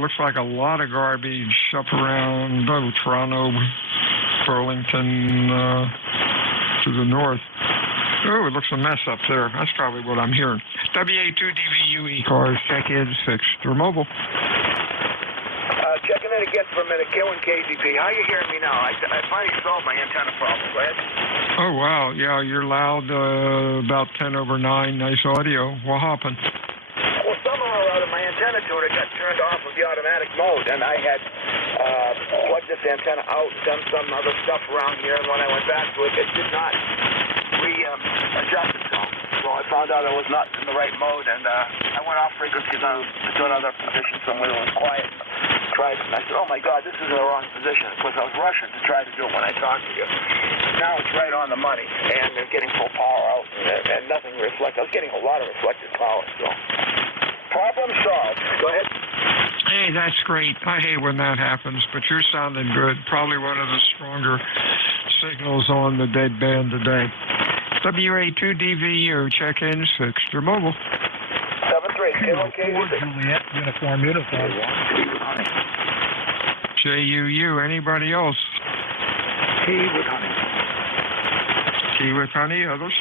looks like a lot of garbage up around Toronto, Burlington, to the north. Oh, it looks a mess up there. That's probably what I'm hearing. WA2DVU ECARS, check-in, fixed or mobile. Checking in again for a minute. K1KZP. How are you hearing me now? I finally solved my antenna problem. Go ahead. Oh, wow. Yeah, you're loud, about 10 over 9. Nice audio. What happened? Well, somehow or other, my antenna tuner got turned off of the automatic mode, and I had plugged this antenna out and done some other stuff around here, and when I went back to it, it did not readjust itself. So I found out I was not in the right mode, and I went off frequencies to another position somewhere that was quiet. tried, and I said, oh my God, this is in the wrong position. Of course, I was rushing to try to do it when I talked to you. Now it's right on the money, and they're getting full power out, and nothing reflected. I was getting a lot of reflected power, so problem solved. Go ahead. Hey, that's great. I hate when that happens, but you're sounding good. Probably one of the stronger signals on the dead band today. WA2DVU, check-ins fixed or mobile. 7-3, Juliet, uniform. JUU, anybody else? Tea with honey. Tea with honey, others?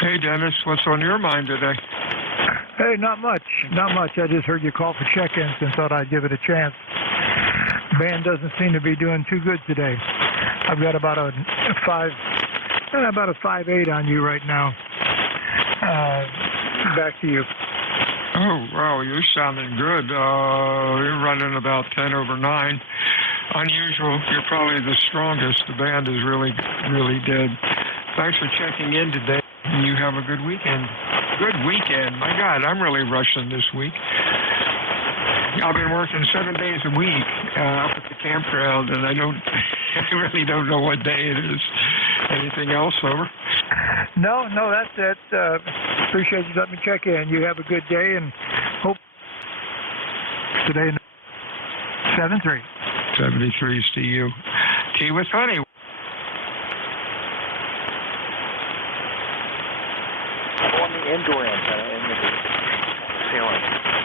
Hey, Dennis, what's on your mind today? Hey, not much. I just heard you call for check-ins and thought I'd give it a chance. Band doesn't seem to be doing too good today. I've got about a 5.8 on you right now. Back to you. Oh, wow, you're sounding good. You're running about 10 over 9. Unusual. You're probably the strongest. The band is really, really dead. Thanks for checking in today. You have a good weekend. Good weekend. My God, I'm really rushing this week. I've been working 7 days a week up at the campground, and I really don't know what day it is. Anything else, over? No, that's it. Appreciate you letting me check in. You have a good day, and hope today 7-3. 73's to you. Tea with honey. On the indoor antenna in the ceiling,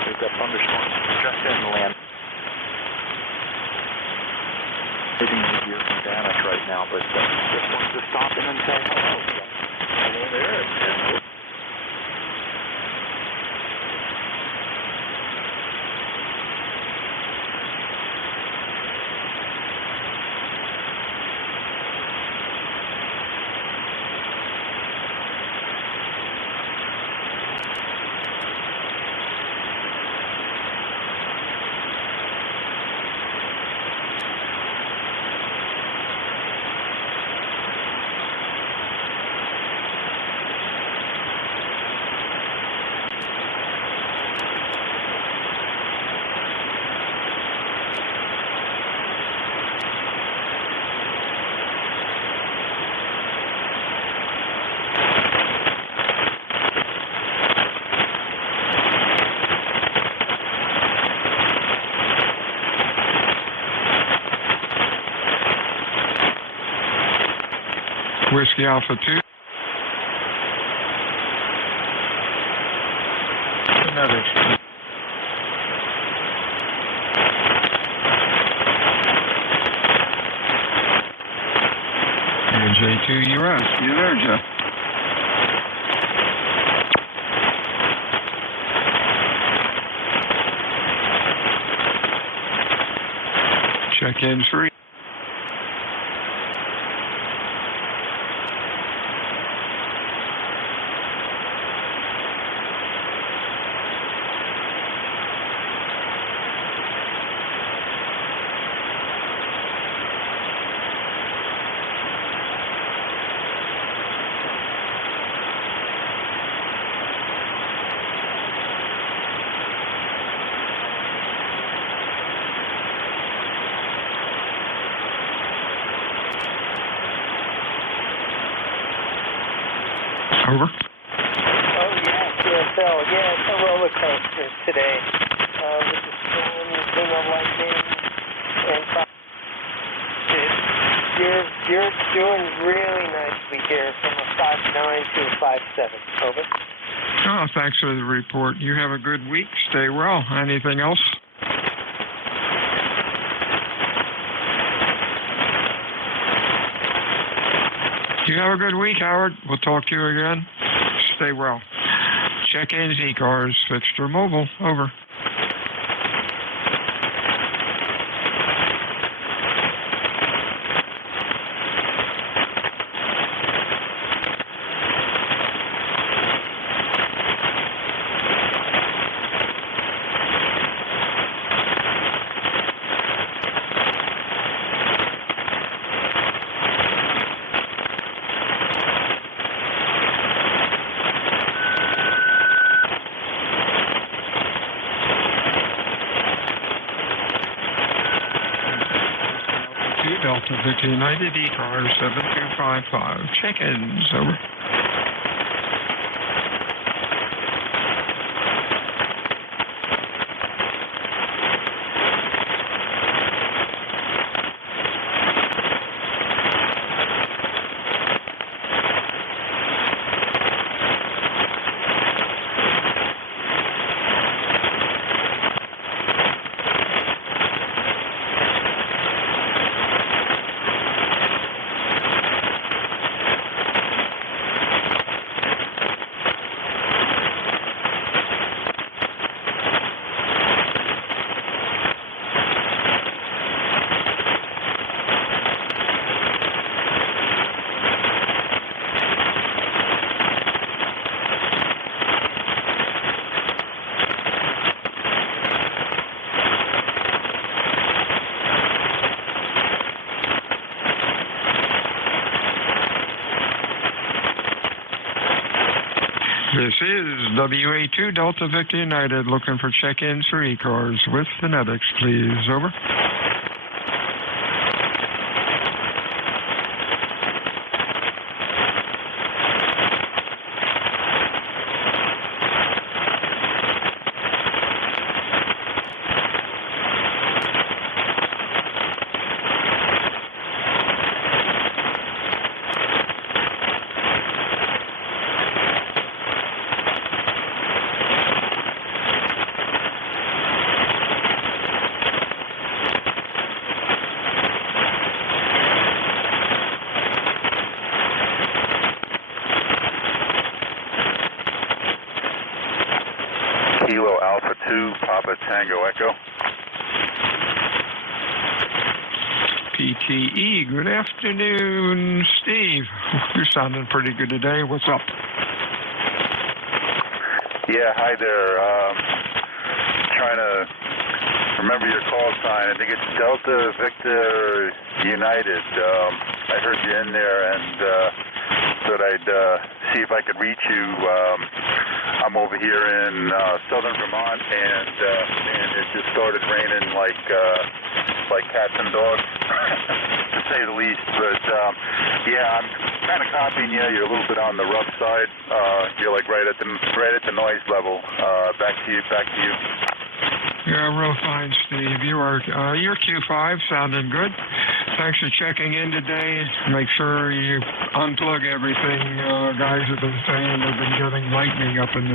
we've got thunderstorms just inland. Hitting the gear from damage right now, but just wanted to stop in and say hello. Hello there. Whiskey Alpha 2. Another. NJ2US. You there, Jeff? Check-in 3. Over. Oh, yeah, QSL. Yeah, it's a roller coaster today. With the storms and the lightning and you're doing really nicely here from a 5.9 to a 5.7. Over. Oh, thanks for the report. You have a good week. Stay well. Anything else? You have a good week, Howard. We'll talk to you again. Stay well. Check-ins, ECARS, fixed or mobile. Over. Delta Victor United, ECARS 7255. Check-ins, over. This is WA2 Delta Victor United looking for check-ins for ECARS with phonetics, please. Over. Kilo Alpha 2, Papa Tango Echo. PTE, good afternoon, Steve. You're sounding pretty good today. What's up? Yeah, hi there. Trying to remember your call sign. I think it's Delta Victor United. I heard you in there and thought I'd see if I could reach you. I'm over here in southern Vermont, and it just started raining like cats and dogs, to say the least. But yeah, I'm kind of copying you. You're a little bit on the rough side. You're like right at the noise level. Back to you. Yeah, real fine, Steve. Your Q5 sounding good. Thanks for checking in today. Make sure you unplug everything. Guys have been saying they've been getting lightning up in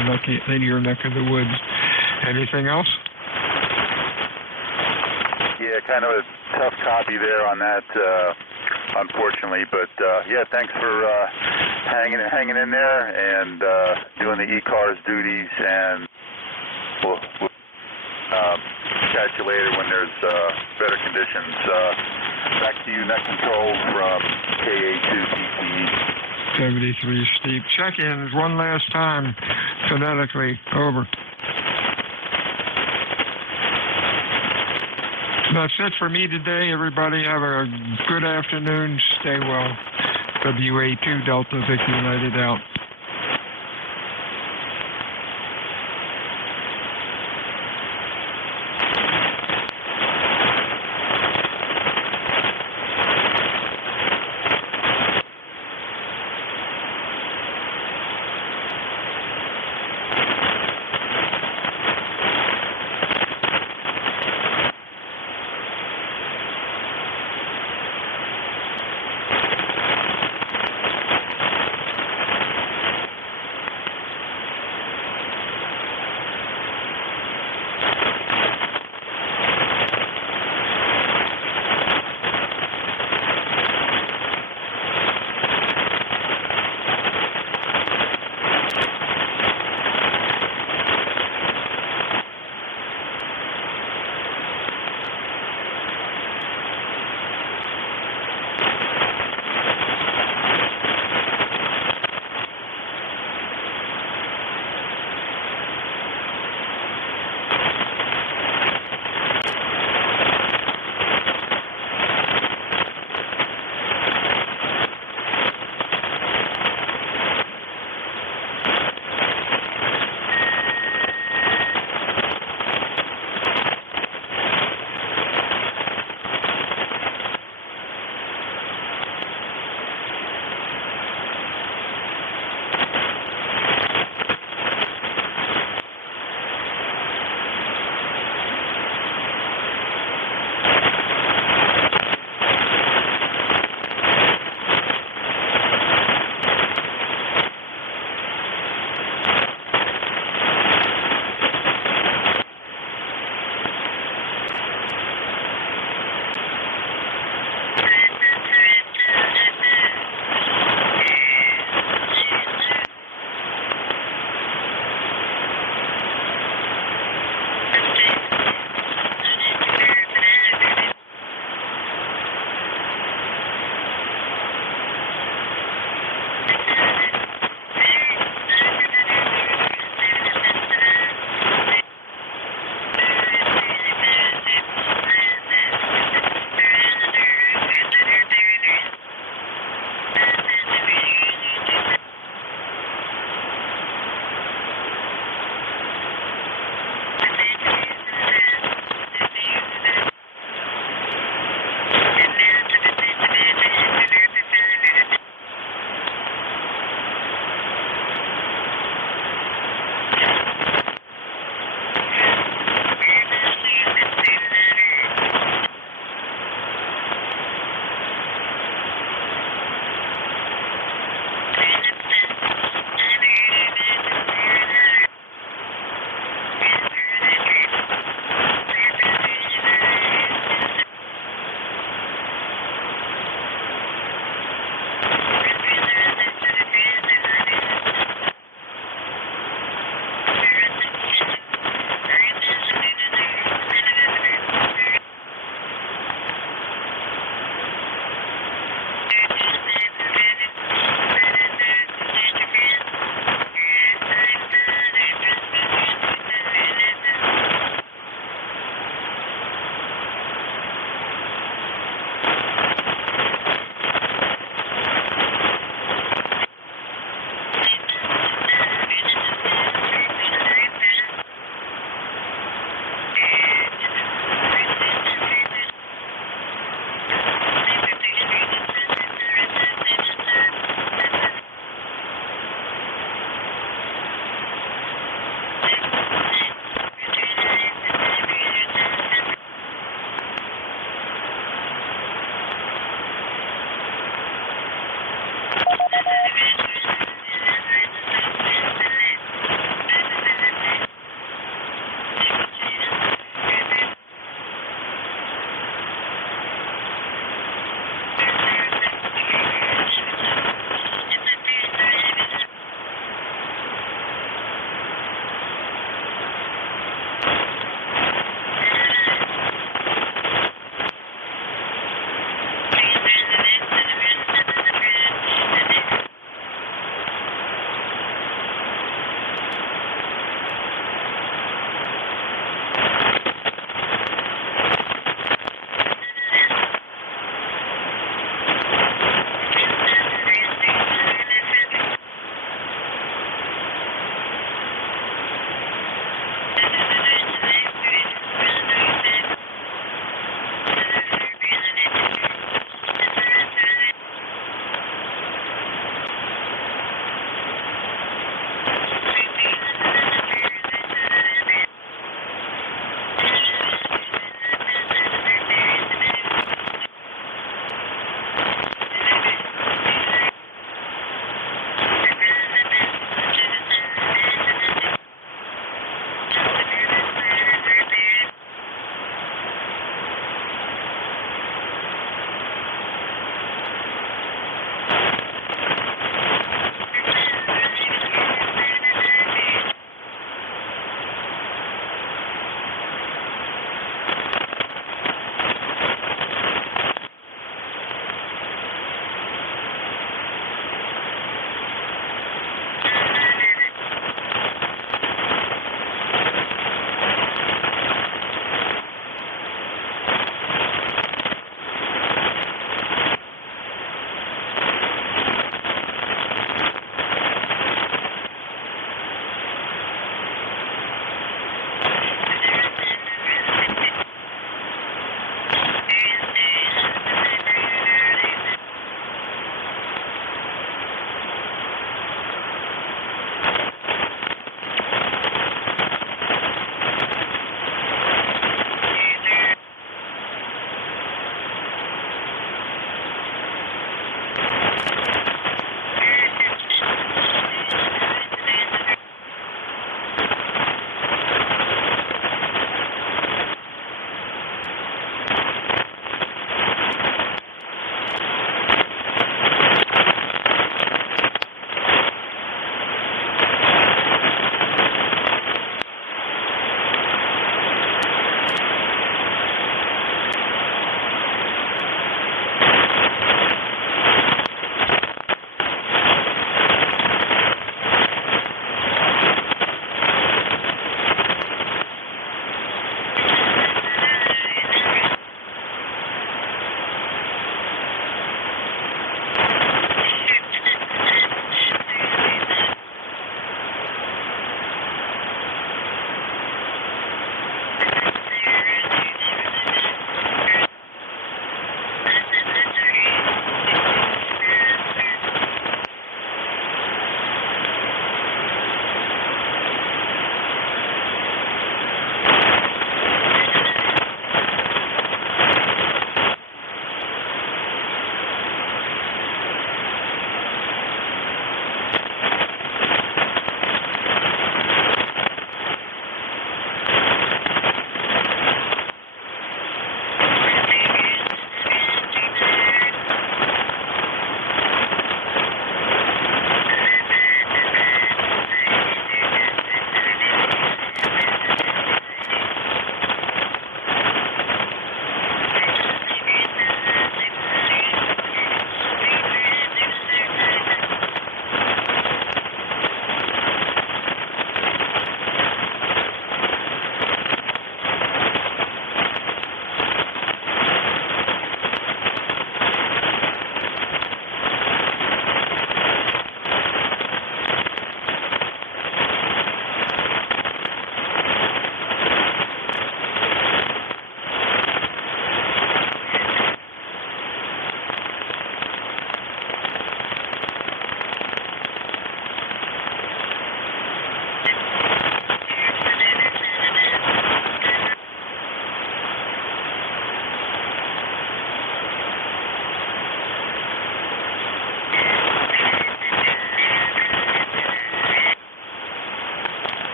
your neck of the woods. Anything else? Yeah, kind of a tough copy there on that, unfortunately. But yeah, thanks for hanging in there and doing the ECARS duties, and we'll catch you later when there's better conditions. Back to you, net control from KA2PTE. 73, Steve. Check-ins one last time, phonetically. Over. That's it for me today, everybody. Have a good afternoon. Stay well. WA2 Delta Victor United out.